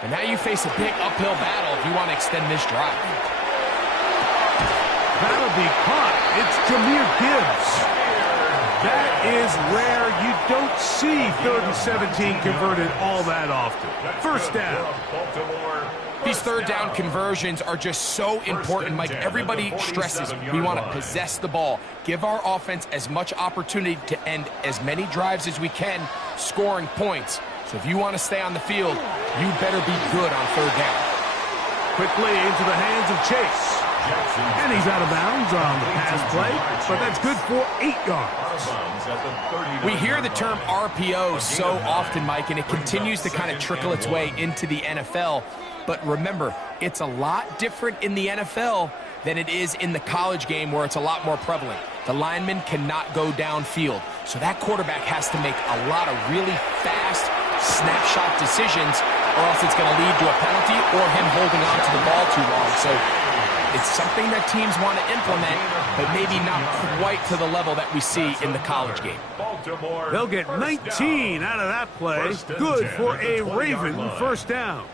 but now you face a big uphill battle if you want to extend this drive. That'll be caught. It's Jahmyr Gibbs. That is rare. You don't see 3rd and 17 converted all that often. First down. These third down conversions are just so important, Mike. Everybody stresses we want to possess the ball, give our offense as much opportunity to end as many drives as we can, scoring points. So if you want to stay on the field, you better be good on third down. Quickly into the hands of Chase. And he's out of bounds on the pass play, but that's good for 8 yards. We hear the term RPO so often, Mike, and it continues to kind of trickle its way into the NFL. But remember, it's a lot different in the NFL than it is in the college game where it's a lot more prevalent. The lineman cannot go downfield, so that quarterback has to make a lot of really fast snapshot decisions, or else it's going to lead to a penalty or him holding on to the ball too long. So it's something that teams want to implement, but maybe not quite to the level that we see in the college game. They'll get 19 out of that play. Good for a Raven first down.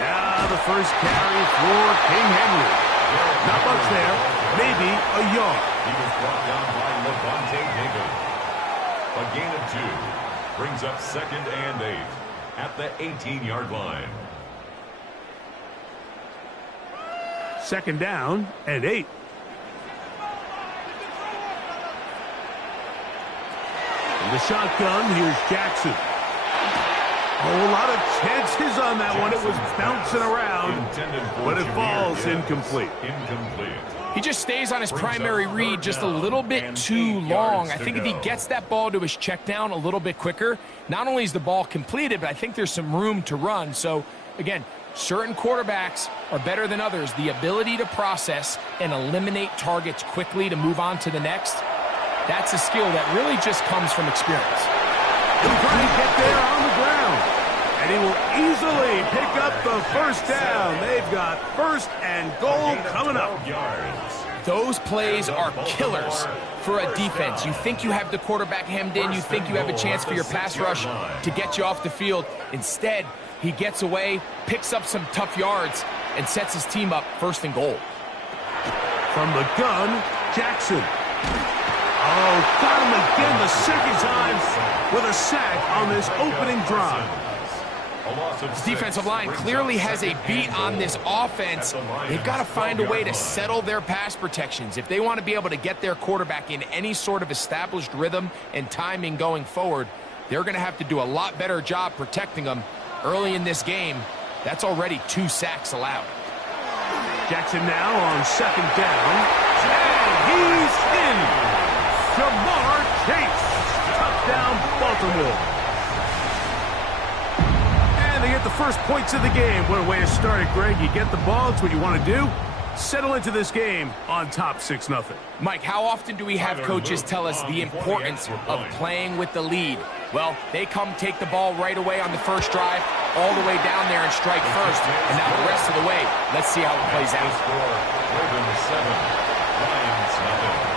Now the first carry for King Henry. Not much there, maybe a yard. He was brought down by Levante David. A gain of 2 brings up 2nd and 8 at the 18-yard line. 2nd down and 8. In the shotgun, here's Jackson. A lot of chances on that one. It was bouncing around, but it falls incomplete. He just stays on his primary read just a little bit too long. I think if he gets that ball to his check down a little bit quicker, not only is the ball completed, but I think there's some room to run. So, again, certain quarterbacks are better than others. The ability to process and eliminate targets quickly to move on to the next, that's a skill that really just comes from experience. He'll try to get there on the ground. And he will easily pick up the first down. They've got 1st and goal coming up. Those plays are killers for a defense. You think you have the quarterback hemmed in. You think you have a chance for your pass rush to get you off the field. Instead, he gets away, picks up some tough yards, and sets his team up 1st and goal. From the gun, Jackson. Oh, got him again the 2nd time with a sack on this opening drive. This defensive line clearly has a beat on this offense. They've got to find a way to settle their pass protections. If they want to be able to get their quarterback in any sort of established rhythm and timing going forward, they're going to have to do a lot better job protecting them. Early in this game, that's already 2 sacks allowed. Jackson now on 2nd down. And he's in. Jamar Chase. Touchdown, Baltimore. They get the first points of the game. What a way to start it, Greg. You get the ball. It's what you want to do. Settle into this game on top 6-0. Mike, how often do we have coaches tell us the importance of playing with the lead? Well, they come take the ball right away on the first drive, all the way down there and strike first. And now the rest of the way, let's see how it plays out. Ravens 7, Lions 0.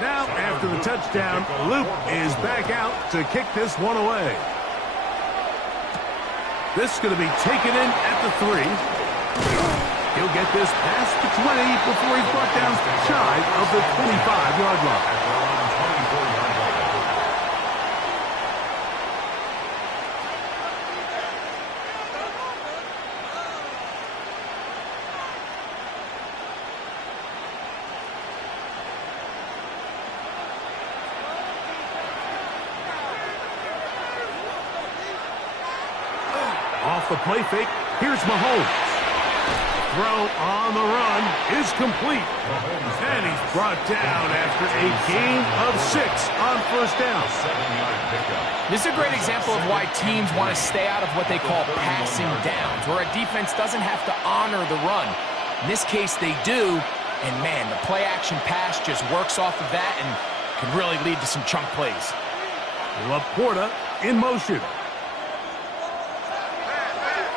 Now, after the touchdown, Luke is back out to kick this one away. This is going to be taken in at the 3. He'll get this past the 20 before he's brought down shy of the 25-yard line. Off the play fake, here's Mahomes. Throw on the run is complete. And he's brought down after a gain of 6 on 1st down. This is a great example of why teams want to stay out of what they call passing downs, where a defense doesn't have to honor the run. In this case, they do. And, man, the play-action pass just works off of that and can really lead to some chunk plays. Laporta in motion.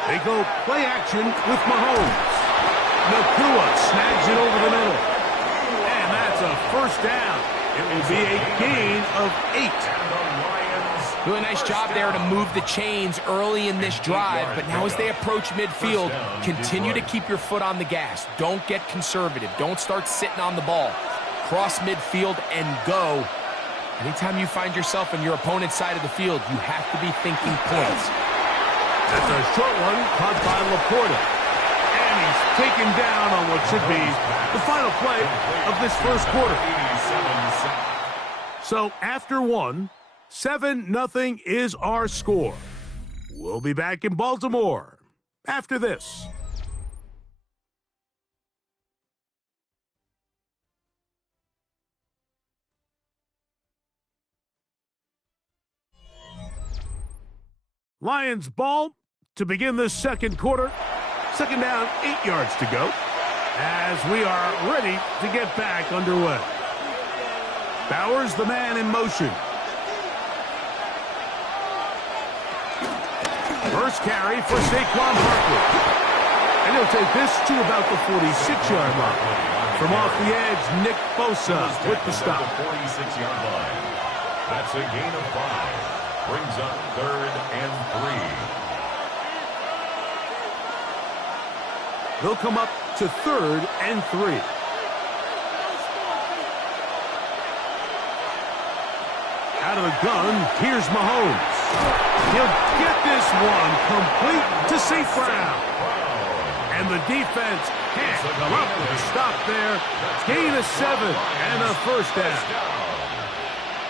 They go play action with Mahomes. Nakua snags it over the middle. And that's a first down. It will be a gain of 8. Doing a nice job there to move the chains early in this drive, but now as they approach midfield, continue to keep your foot on the gas. Don't get conservative. Don't start sitting on the ball. Cross midfield and go. Anytime you find yourself on your opponent's side of the field, you have to be thinking points. That's a short one caught by Laporta. And he's taken down on what should be the final play of this first quarter. So after one, 7-0 is our score. We'll be back in Baltimore after this. Lions ball to begin this second quarter. Second down, 8 yards to go as we are ready to get back underway. Bowers, the man in motion. First carry for Saquon Barkley. And he'll take this to about the 46-yard line. From off the edge, Nick Bosa with the stop. 46-yard line. That's a gain of 5. Brings up 3rd and 3. They'll come up to 3rd and 3. Out of the gun, here's Mahomes. He'll get this one complete to St. Brown. And the defense can't come up with a stop there. Gain of 7 and a first down.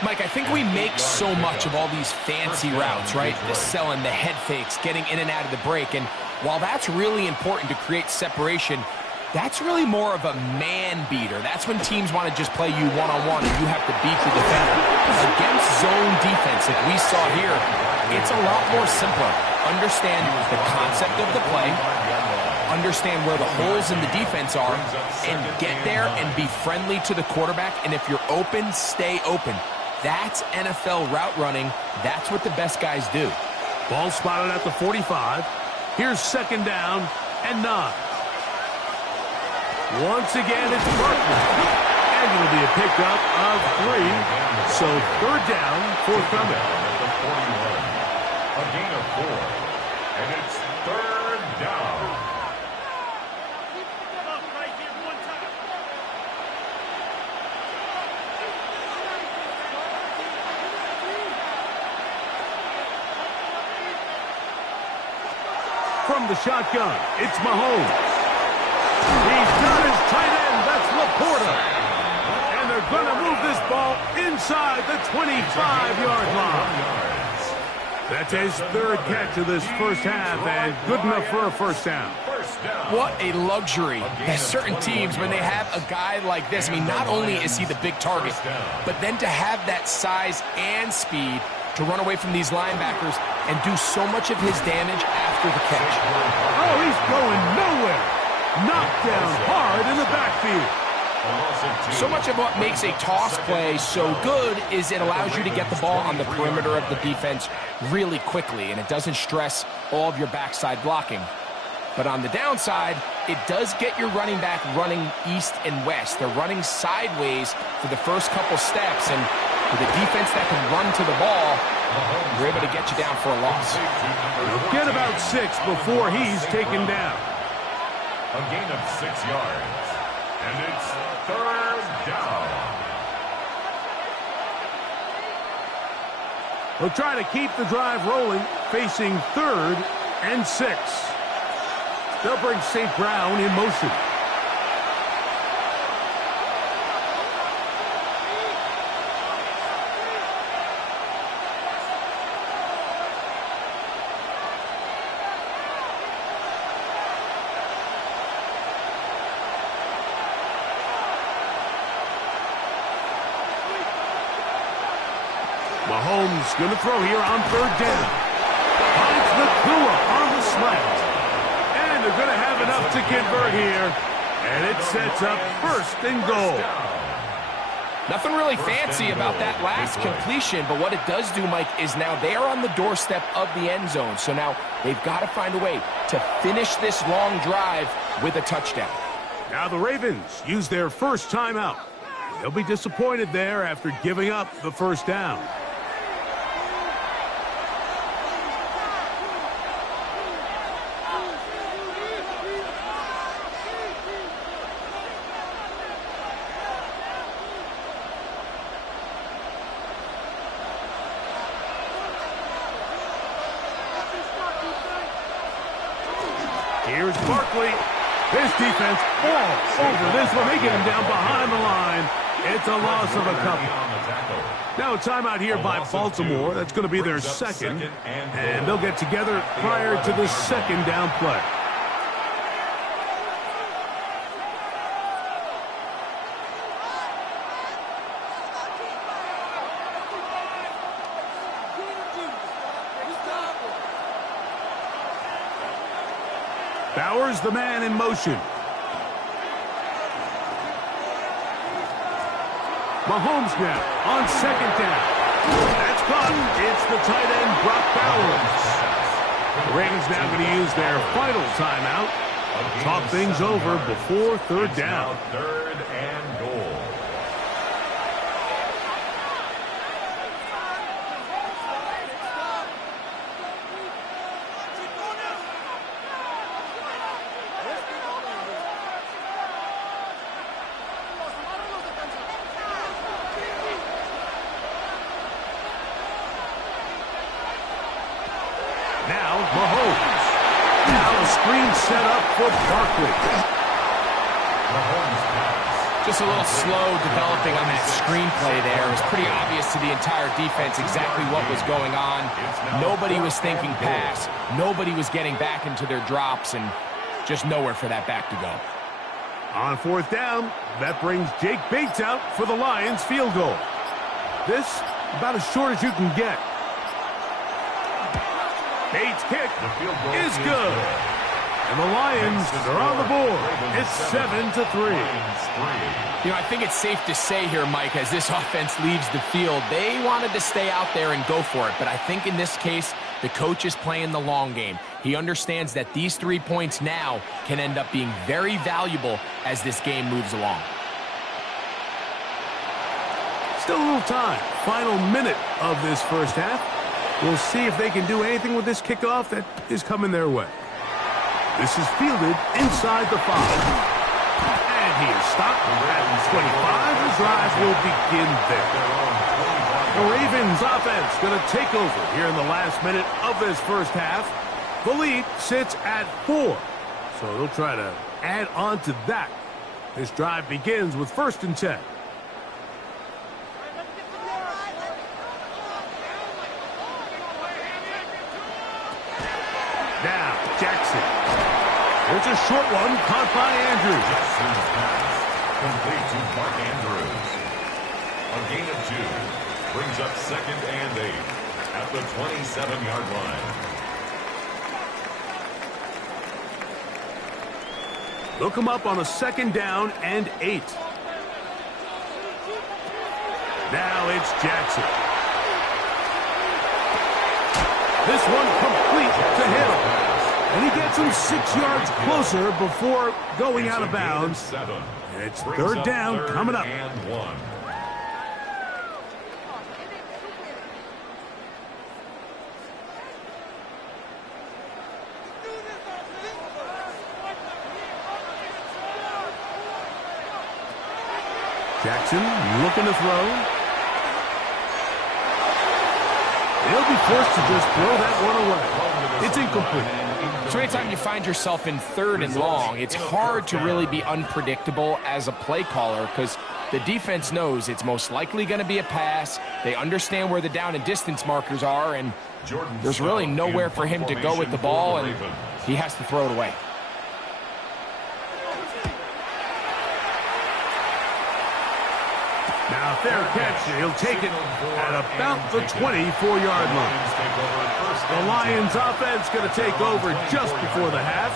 Mike, I think we make so much of all these fancy routes, right? The selling, the head fakes, getting in and out of the break. And while that's really important to create separation, that's really more of a man beater. That's when teams want to just play you one-on-one and you have to beat the defender. Against zone defense, like we saw here, it's a lot more simpler. Understand the concept of the play, understand where the holes in the defense are, and get there and be friendly to the quarterback. And if you're open, stay open. That's NFL route running. That's what the best guys do. Ball spotted at the 45. Here's second down and 9. Once again, it's Barkley. And it'll be a pickup of 3. So third down, forthcoming. A gain of 4. And it's 3rd down. From the shotgun, it's Mahomes. He's got his tight end. That's Laporta. And they're going to move this ball inside the 25-yard line. That's his 3rd catch of this first half, and good enough for a first down. What a luxury. There's certain teams, when they have a guy like this, I mean, not only is he the big target, but then to have that size and speed to run away from these linebackers and do so much of his damage after the catch. Oh, he's going nowhere. Knocked down hard in the backfield. So much of what makes a toss play so good is it allows you to get the ball on the perimeter of the defense really quickly, and it doesn't stress all of your backside blocking. But on the downside, it does get your running back running east and west. They're running sideways for the first couple steps, and with a defense that can run to the ball, you're able to get you down for a loss. He'll get about 6 before he's taken down. A gain of 6 yards. And it's 3rd down. They'll try to keep the drive rolling, facing 3rd and 6. They'll bring St. Brown in motion. Mahomes going to throw here on 3rd down. Finds Nakua on the slant. And they're going to have enough to convert here. And it sets up 1st and goal. Nothing really fancy about that last completion, but what it does do, Mike, is now they are on the doorstep of the end zone. So now they've got to find a way to finish this long drive with a touchdown. Now the Ravens use their first timeout. They'll be disappointed there after giving up the first down. Here's Barkley. This defense falls over this one. They get him down behind the line. It's a loss of a couple. Now a timeout here by Baltimore. That's going to be their second. And they'll get together prior to the second down play. Bowers, the man in motion. Mahomes now on second down. That's caught. It's the tight end, Brock Bowers. The Ravens now going to use their final timeout. Talk things over before third down. Third and goal. Now Mahomes. Now the screen set up for Barkley. Just a little slow developing on that screenplay there. It was pretty obvious to the entire defense exactly what was going on. Nobody was thinking pass. Nobody was getting back into their drops, and just nowhere for that back to go. On fourth down, that brings Jake Bates out for the Lions field goal. This about as short as you can get. Bates' kick is good. And the Lions are on the board. It's 7-3. You know, I think it's safe to say here, Mike, as this offense leaves the field, they wanted to stay out there and go for it. But I think in this case, the coach is playing the long game. He understands that these 3 points now can end up being very valuable as this game moves along. Still a little time. Final minute of this first half. We'll see if they can do anything with this kickoff that is coming their way. This is fielded inside the 5. And he is stopped at 25. The drive will begin there. The Ravens offense going to take over here in the last minute of this first half. The lead sits at 4. So they'll try to add on to that. This drive begins with 1st and 10. Now, Jackson. There's a short one caught by Andrews. Jackson's pass complete to Mark Andrews. A gain of 2 brings up 2nd and 8 at the 27-yard line. They'll come up on a 2nd down and 8. Now it's Jackson. This one complete to Hill. And he gets him 6 yards closer before going out of bounds. And it's 3rd down coming up. And 1. Jackson looking to throw. He'll be forced to just throw that one away. It's incomplete. So anytime you find yourself in 3rd and long, it's hard to really be unpredictable as a play caller because the defense knows it's most likely going to be a pass. They understand where the down and distance markers are, and there's really nowhere for him to go with the ball, and he has to throw it away. Now, fair catch. He'll take it at about the 24-yard line. The Lions offense going to take over just before the half.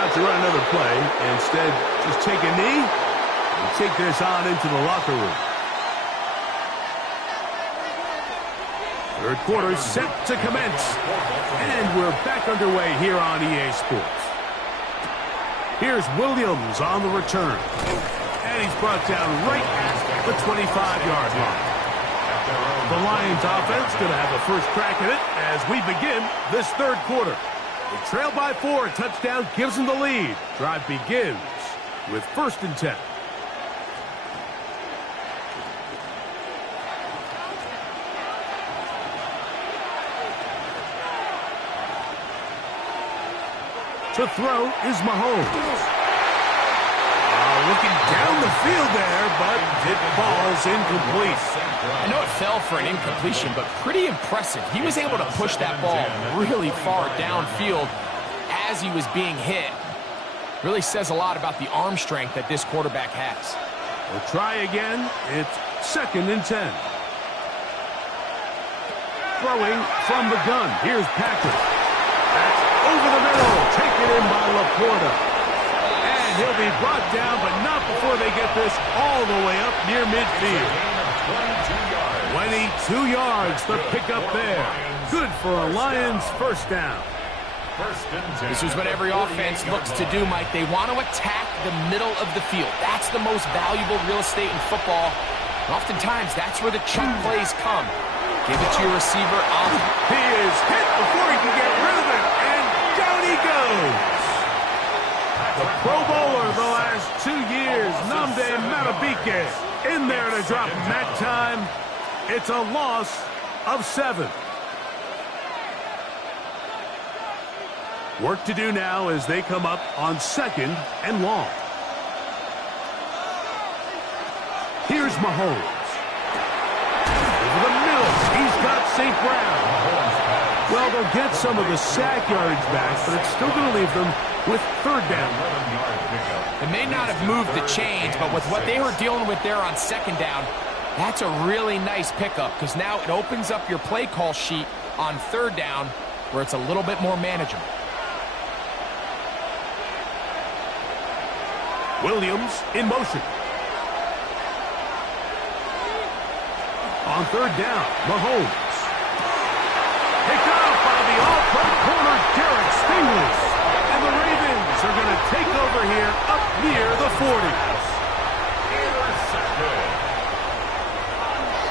not to run another play. Instead, just take a knee and take this on into the locker room. Third quarter set to commence. And we're back underway here on EA Sports. Here's Williams on the return. And he's brought down right at the 25-yard line. The Lions offense going to have a first crack at it as we begin this third quarter. They trail by 4. A touchdown gives them the lead. Drive begins with 1st and 10. To throw is Mahomes. Looking down the field there, but it falls incomplete. I know it fell for an incompletion, but pretty impressive. He was able to push that ball really far downfield as he was being hit. Really says a lot about the arm strength that this quarterback has. We'll try again. It's 2nd and 10. Throwing from the gun. Here's Patrick. That's over the middle. Taken in by Laporta. And he'll be brought down, but not before they get this all the way up near midfield. 22 yards to pick up there. Good for a Lions first down. This is what every offense looks to do, Mike. They want to attack the middle of the field. That's the most valuable real estate in football. And oftentimes, that's where the chunk plays come. Give it to your receiver. He is hit before he can get rid of it, and down he goes. The Pro Bowler the last 2 years, Nnamdi Madubuike, in there to drop him that time. It's a loss of 7. Work to do now as they come up on 2nd and long. Here's Mahomes. Over the middle, he's got St. Brown. Well, they'll get some of the sack yardage back, but it's still going to leave them with 3rd down. They may not have moved the chains, but with what they were dealing with there on 2nd down, that's a really nice pickup because now it opens up your play call sheet on 3rd down where it's a little bit more manageable. Williams in motion. On 3rd down, Mahomes. Picked off by the all-pro corner, Derek Stingley. And the Ravens are going to take over here up near the 40.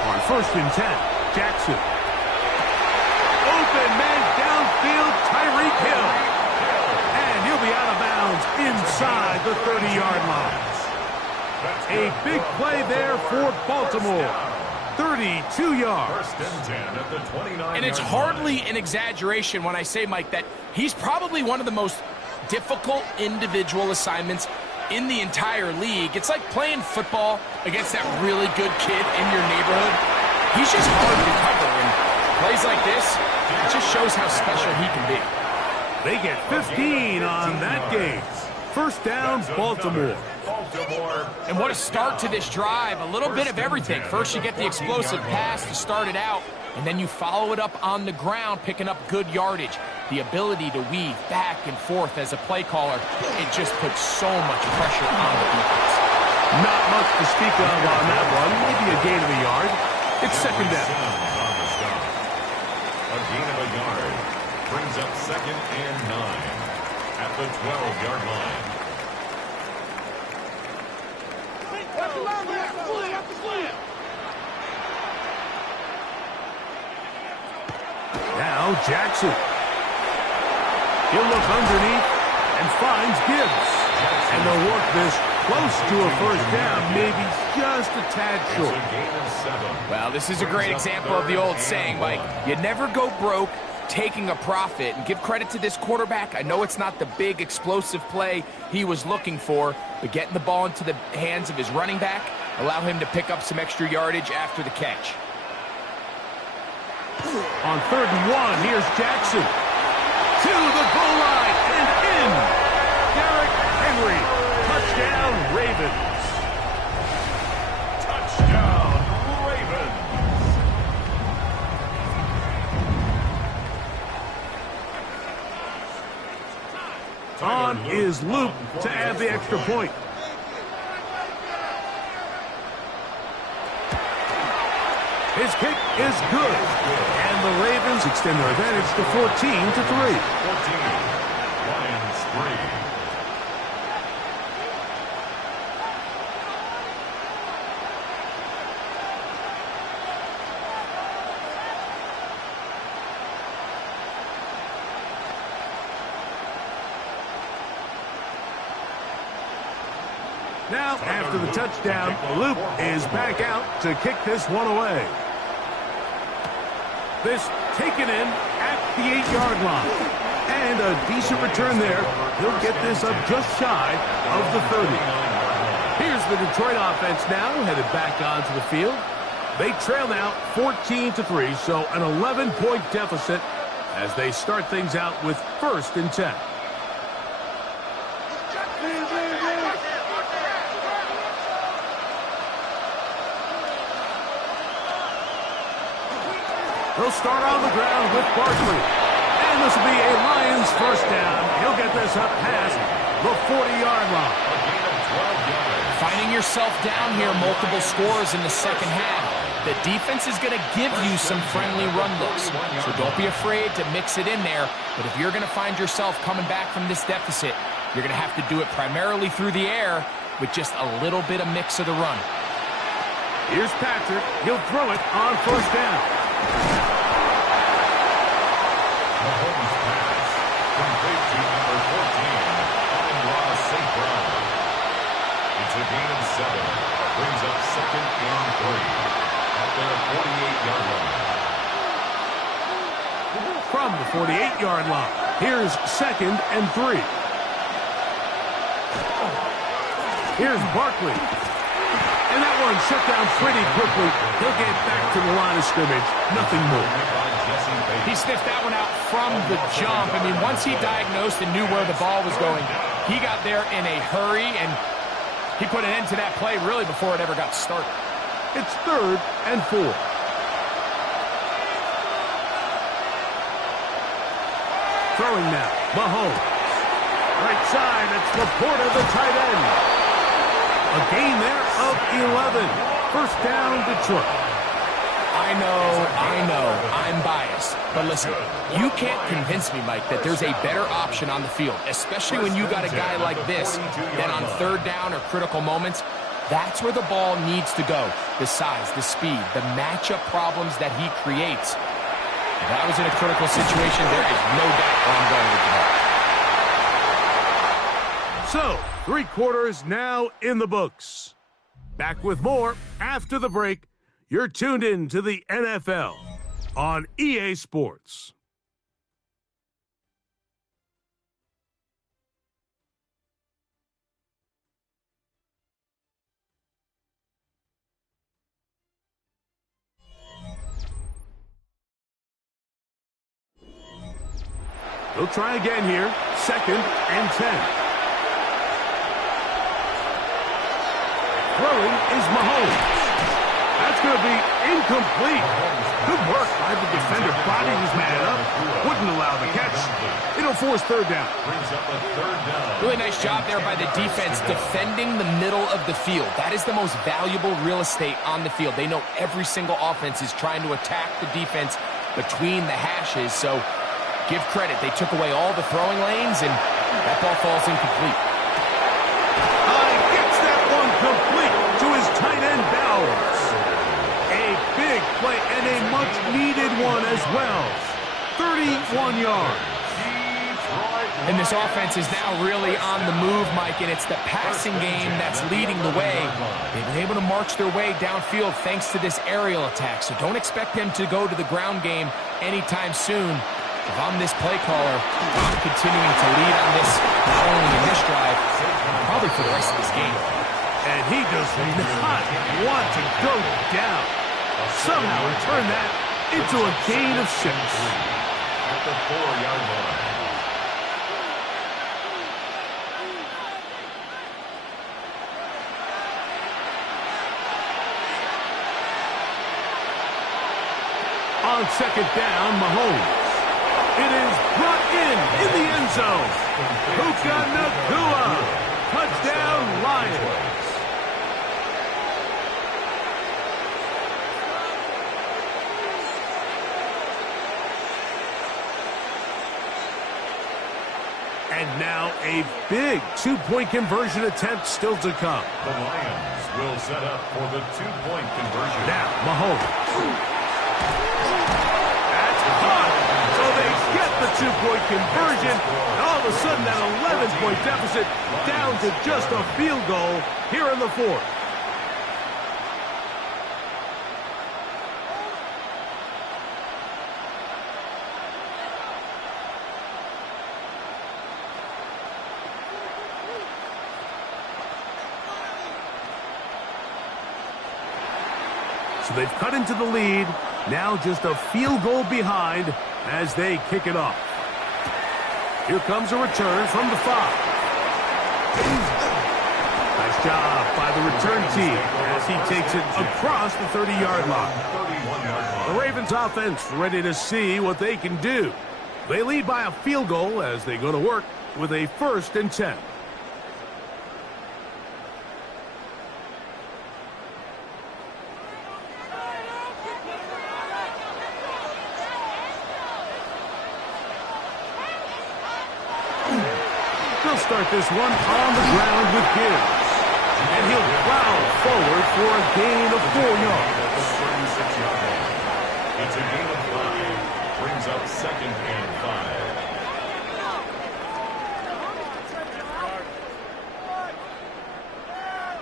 On 1st and 10, Jackson. Open man downfield, Tyreek Hill. And he'll be out of bounds inside the 30-yard line. A big play there for Baltimore. 32 yards. And it's hardly an exaggeration when I say, Mike, that he's probably one of the most difficult individual assignments in the entire league. It's like playing football against that really good kid in your neighborhood. He's just hard to cover, and plays like this, it just shows how special he can be. They get 15 on that game. 1st down, Baltimore. And what a start to this drive. A little bit of everything. First you get the explosive pass to start it out, and then you follow it up on the ground, picking up good yardage. The ability to weave back and forth as a play caller, it just puts so much pressure on the defense. Not much to speak of on that one. Maybe a gain of a yard. It's 2nd down. A gain of a yard brings up 2nd and 9 at the 12-yard line. Now Jackson. He'll look underneath and finds Gibbs. And they'll work this close to a 1st down, maybe just a tad short. Well, this is a great example of the old saying, Mike. You never go broke taking a profit. And give credit to this quarterback. I know it's not the big explosive play he was looking for, but getting the ball into the hands of his running back allow him to pick up some extra yardage after the catch. On 3rd and 1, here's Jackson. To the goal line and in. Derrick Henry. Touchdown, Ravens. Touchdown, Ravens. On is Luke to add the extra point. His kick is good. And the Ravens extend their advantage to 14-3. 14, Lions 3. Now, after the touchdown, Luke is back out to kick this one away. This taken in at the 8-yard line. And a decent return there. He'll get this up just shy of the 30. Here's the Detroit offense now, headed back onto the field. They trail now 14-3, so an 11-point deficit as they start things out with 1st and 10. He'll start on the ground with Barkley. And this will be a Lions first down. He'll get this up past the 40-yard line. Finding yourself down here, multiple scores in the second half. The defense is going to give you some friendly run looks. So don't be afraid to mix it in there. But if you're going to find yourself coming back from this deficit, you're going to have to do it primarily through the air with just a little bit of mix of the run. Here's Patrick. He'll throw it on first down. Mahomes pass, complete to number 14, Amon-Ra St. Brown. It's a gain of 7, brings up 2nd and 3 at their 48-yard line. From the 48-yard line, here's 2nd and 3. Here's Barkley. And that one shut down pretty quickly. He'll get back to the line of scrimmage. Nothing more. He sniffed that one out from the jump. I mean, once he diagnosed and knew where the ball was going, he got there in a hurry, and he put an end to that play really before it ever got started. It's 3rd and 4. Throwing now, Mahomes. Right side, it's Laporta, the tight end. A gain there of 11. First down, Detroit. I know, I'm biased. But listen, you can't convince me, Mike, that there's a better option on the field, especially when you got a guy like this, that on 3rd down or critical moments, that's where the ball needs to go. The size, the speed, the matchup problems that he creates. If I was in a critical situation, there is no doubt where I'm going with the ball. So, 3 quarters now in the books. Back with more after the break. You're tuned in to the NFL on EA Sports. They'll try again here. 2nd and 10. Throwing is Mahomes. That's going to be incomplete. Good work by the defender. Body his man up. Wouldn't allow the catch. It'll force 3rd down. Brings up a 3rd down. Really nice job there by the defense defending the middle of the field. That is the most valuable real estate on the field. They know every single offense is trying to attack the defense between the hashes. So give credit. They took away all the throwing lanes, and that ball falls incomplete. Gets that one complete to his tight end Bowers. A big play and a much-needed one as well. 31 yards. And this offense is now really on the move, Mike, and it's the passing game that's leading the way. They've been able to march their way downfield thanks to this aerial attack, so don't expect them to go to the ground game anytime soon. If I'm this play caller, I'm continuing to lead on this, not only in this drive, probably for the rest of this game. And he does not want to go down. Somehow turn that into a gain of 6. At the 4-yard line. On 2nd down, Mahomes. It is brought in the end zone. Puka Nacua. Touchdown, Lions. And now a big two-point conversion attempt still to come. The Lions will set up for the two-point conversion. Now, Mahomes. That's caught. So they get the two-point conversion. And all of a sudden, that 11-point deficit down to just a field goal here in the fourth. So they've cut into the lead. Now just a field goal behind as they kick it off. Here comes a return from the 5. Nice job by the return team as he takes it across the 30-yard line. The Ravens offense ready to see what they can do. They lead by a field goal as they go to work with a 1st and 10. Start this one on the ground with Gibbs. And he'll plow forward for a gain of 4 yards. It's a gain of 5. Brings up 2nd and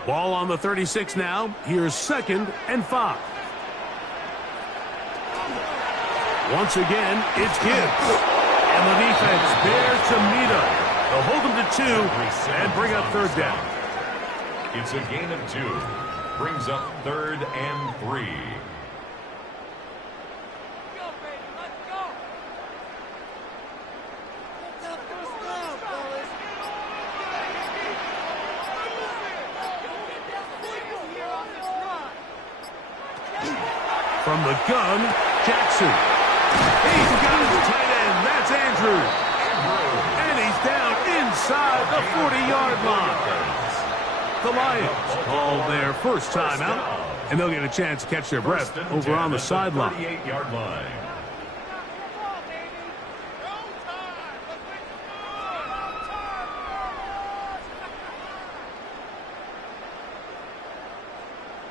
5. Ball on the 36 now. Here's 2nd and 5. Once again, it's Gibbs. And the defense there to meet him. They'll hold them to 2 and bring up 3rd down. It's a gain of 2. Brings up 3rd and 3. From the gun, Jackson. He's got his tight end. That's Andrews. And he's down inside the 40-yard line. The Lions call their first timeout, and they'll get a chance to catch their breath over on the sideline. 38-yard line.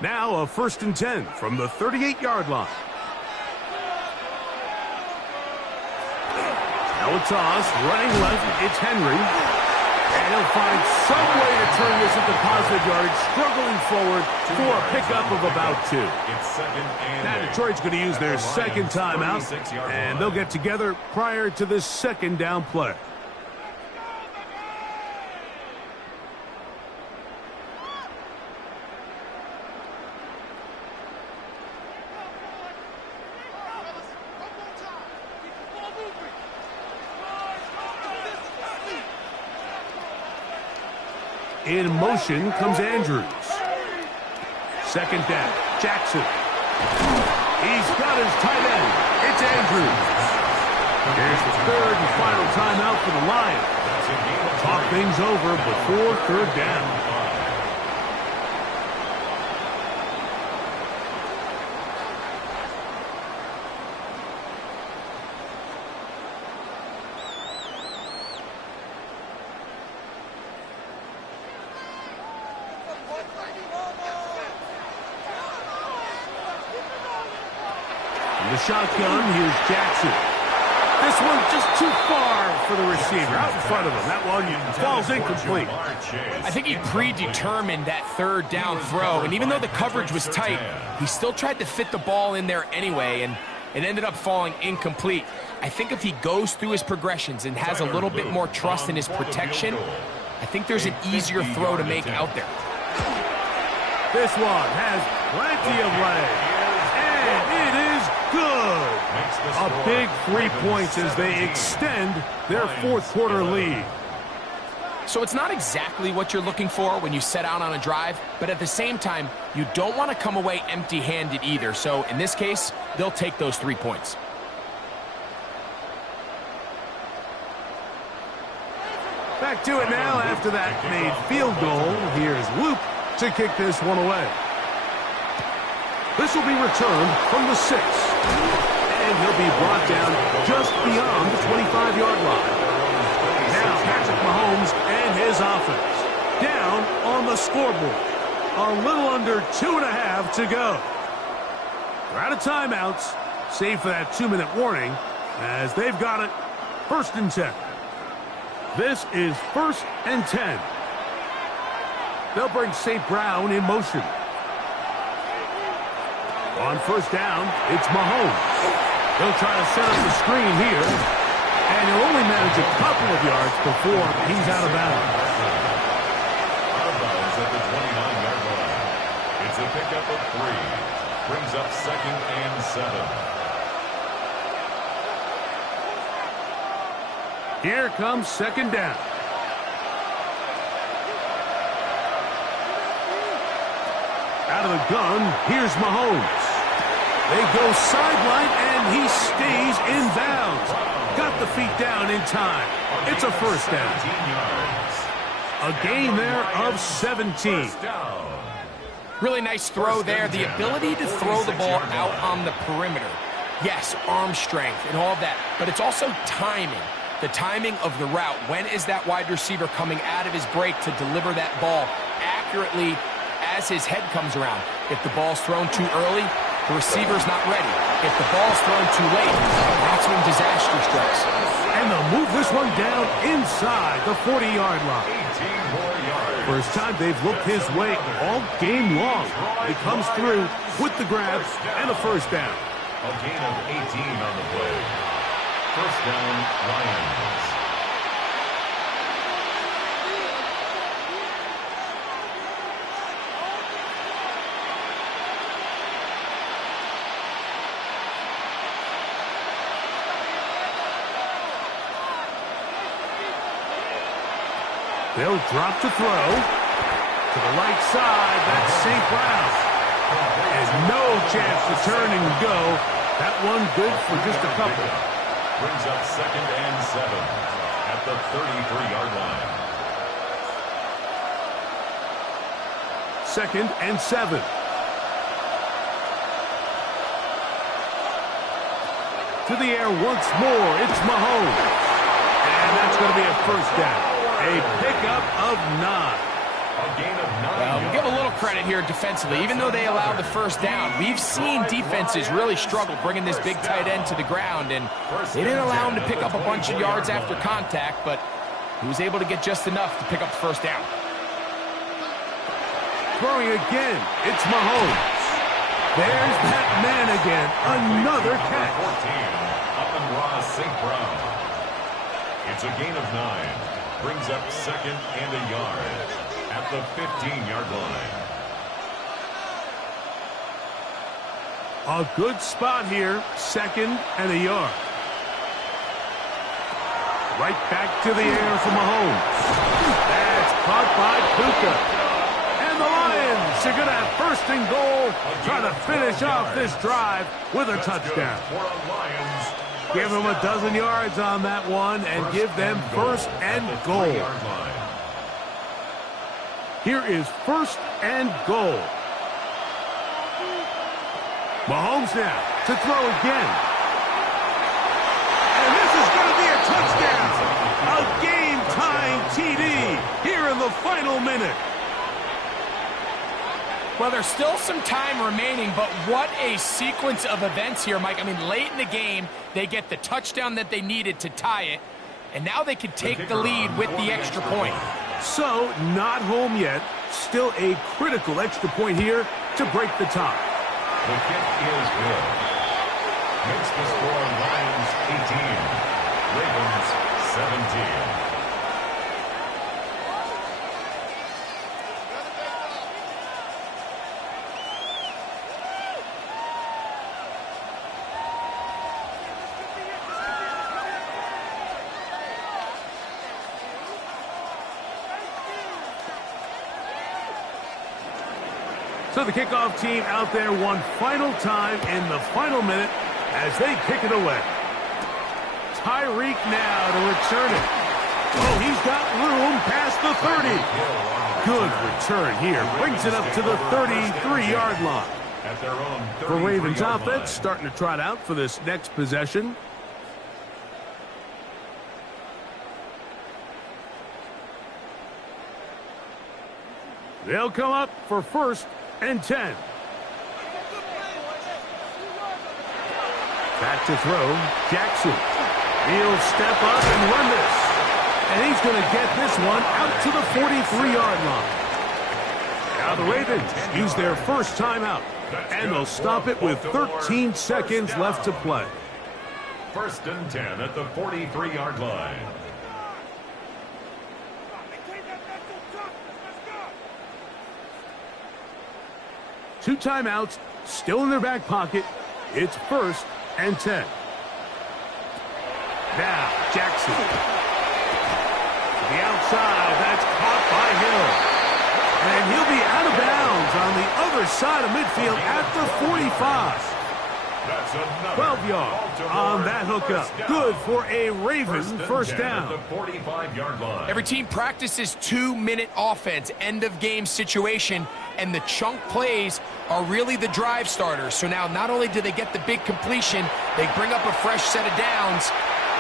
Now a 1st and 10 from the 38-yard line. Now a toss, running left, it's Henry. And he'll find some way to turn this into positive yardage, struggling forward for a pickup of about 2. It's 2nd and Now Detroit's going to use their second timeout, and they'll get together prior to this 2nd down play. In motion comes Andrews. 2nd down, Jackson. He's got his tight end. It's Andrews. Here's the 3rd and final timeout for the Lions. Talk things over before 3rd down. The shotgun, here's Jackson. This one just too far for the receiver. Out in front of him. That one falls incomplete. I think he predetermined that 3rd down throw, and even though the coverage was tight, he still tried to fit the ball in there anyway, and it ended up falling incomplete. I think if he goes through his progressions and has a little bit more trust in his protection, I think there's an easier throw to make out there. This one has plenty of legs. And it is good. A big 3 points as they extend their 4th quarter lead. So it's not exactly what you're looking for when you set out on a drive, but at the same time, you don't want to come away empty-handed either. So in this case, they'll take those 3 points. Back to it now after that made field goal. Here's Luke to kick this one away. This will be returned from the 6. And he'll be brought down just beyond the 25-yard line. Now Patrick Mahomes and his offense down on the scoreboard. A little under 2.5 to go. They're out of timeouts, save for that 2-minute warning, as they've got it 1st and 10. This is 1st and 10. They'll bring St. Brown in motion. On 1st down, it's Mahomes. He'll try to set up the screen here, and he'll only manage a couple of yards before he's out of bounds. Out of bounds at the 29-yard line. It's a pickup of 3. Brings up 2nd and 7. Here comes 2nd down. Out of the gun, here's Mahomes. They go sideline, and he stays in bounds. Got the feet down in time. It's a 1st down. A gain there of 17. Really nice throw there. The ability to throw the ball out on the perimeter. Yes, arm strength and all that, but it's also timing. The timing of the route. When is that wide receiver coming out of his break to deliver that ball accurately as his head comes around? If the ball's thrown too early, the receiver's not ready. If the ball's thrown too late, that's when disaster strikes. And they'll move this one down inside the 40-yard line. 18 more yards. First time they've looked his way all game long. He comes through with the grab and a 1st down. A gain of 18 on the play. 1st down, Lions. They'll drop to throw. To the right side, that's St. Brown. And no chance to turn and go. That one good for just a couple. Brings up 2nd and 7 at the 33-yard line. 2nd and 7. To the air once more, it's Mahomes. And that's going to be a 1st down. A pickup of 9. A gain of 9. Well, we'll give a little credit here defensively. Even though they allowed the 1st down, we've seen defenses really struggle bringing this big tight end to the ground, and they didn't allow him to pick up a bunch of yards after contact, but he was able to get just enough to pick up the 1st down. Throwing again, it's Mahomes. There's that man again. Another catch. 14, up and raw, St. Brown. It's a gain of 9. Brings up 2nd and a yard at the 15-yard line. A good spot here, 2nd and a yard. Right back to the air for Mahomes. That's caught by Puka. And the Lions are going to have 1st and goal, trying to finish off this drive with a touchdown. For a Lions. Give them a dozen yards on that one and give them 1st and goal. Here is 1st and goal. Mahomes now to throw again. And this is going to be a touchdown. A game-tying TD here in the final minute. Well, there's still some time remaining, but what a sequence of events here, Mike. I mean, late in the game, they get the touchdown that they needed to tie it, and now they can take the lead with the extra point. So, not home yet. Still a critical extra point here to break the tie. The kick is good. Makes the score Lions 18, Ravens 17. So the kickoff team out there one final time in the final minute as they kick it away. Tyreek now to return it. Oh, he's got room past the 30. Good return here. Brings it up to the 33-yard line. At their own The Ravens 33-yard offense line. starting to trot out for this next possession. They'll come up for 1st and 10. Back to throw, Jackson. He'll step up and run this. And he's going to get this one out to the 43-yard line. Now the Ravens use their first timeout, and they'll stop it with 13 seconds left to play. 1st and 10 at the 43-yard line. Two timeouts still in their back pocket. It's 1st and 10. Now Jackson. To the outside, that's caught by Hill. And he'll be out of bounds on the other side of midfield at the 45. That's another 12 yards on that hookup. Good for a Raven first down. At the 45-yard line. Every team practices 2-minute offense, end-of-game situation, and the chunk plays are really the drive starters. So now not only do they get the big completion, they bring up a fresh set of downs.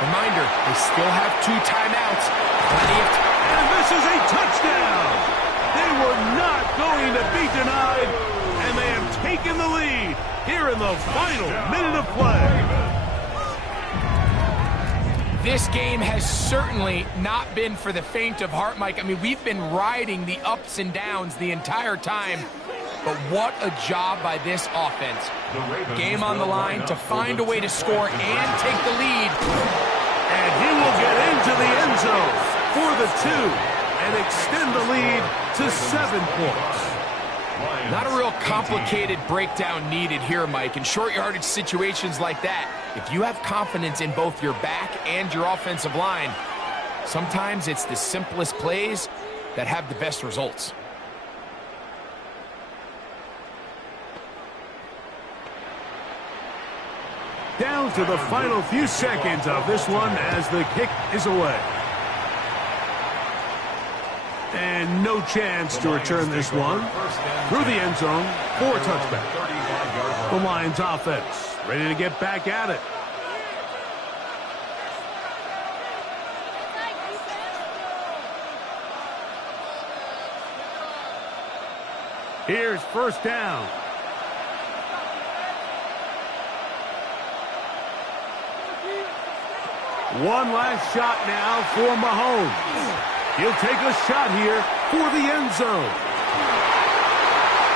Reminder, they still have 2 timeouts. And this is a touchdown. They were not going to be denied, and they have taken the lead here in the final minute of play. This game has certainly not been for the faint of heart, Mike. I mean, we've been riding the ups and downs the entire time, but what a job by this offense. Game on the line to find a way to score and take the lead. And he will get into the end zone for the 2 and extend the lead to 7 points. Not a real complicated breakdown needed here, Mike. In short yardage situations like that, if you have confidence in both your back and your offensive line, sometimes it's the simplest plays that have the best results. Down to the final few seconds of this one as the kick is away. And no chance to return this one through the end zone for a touchback. The Lions offense ready to get back at it. Here's 1st down. One last shot now for Mahomes. He'll take a shot here for the end zone.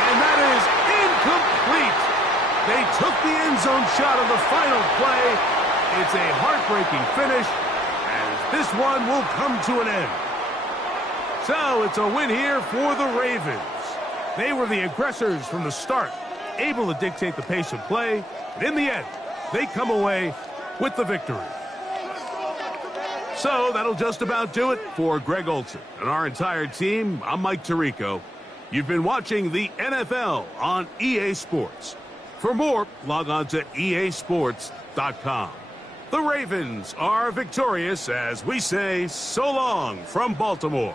And that is incomplete. They took the end zone shot of the final play. It's a heartbreaking finish, as this one will come to an end. So it's a win here for the Ravens. They were the aggressors from the start, able to dictate the pace of play. And in the end, they come away with the victory. So that'll just about do it for Greg Olsen and our entire team. I'm Mike Tirico. You've been watching the NFL on EA Sports. For more, log on to easports.com. The Ravens are victorious as we say so long from Baltimore.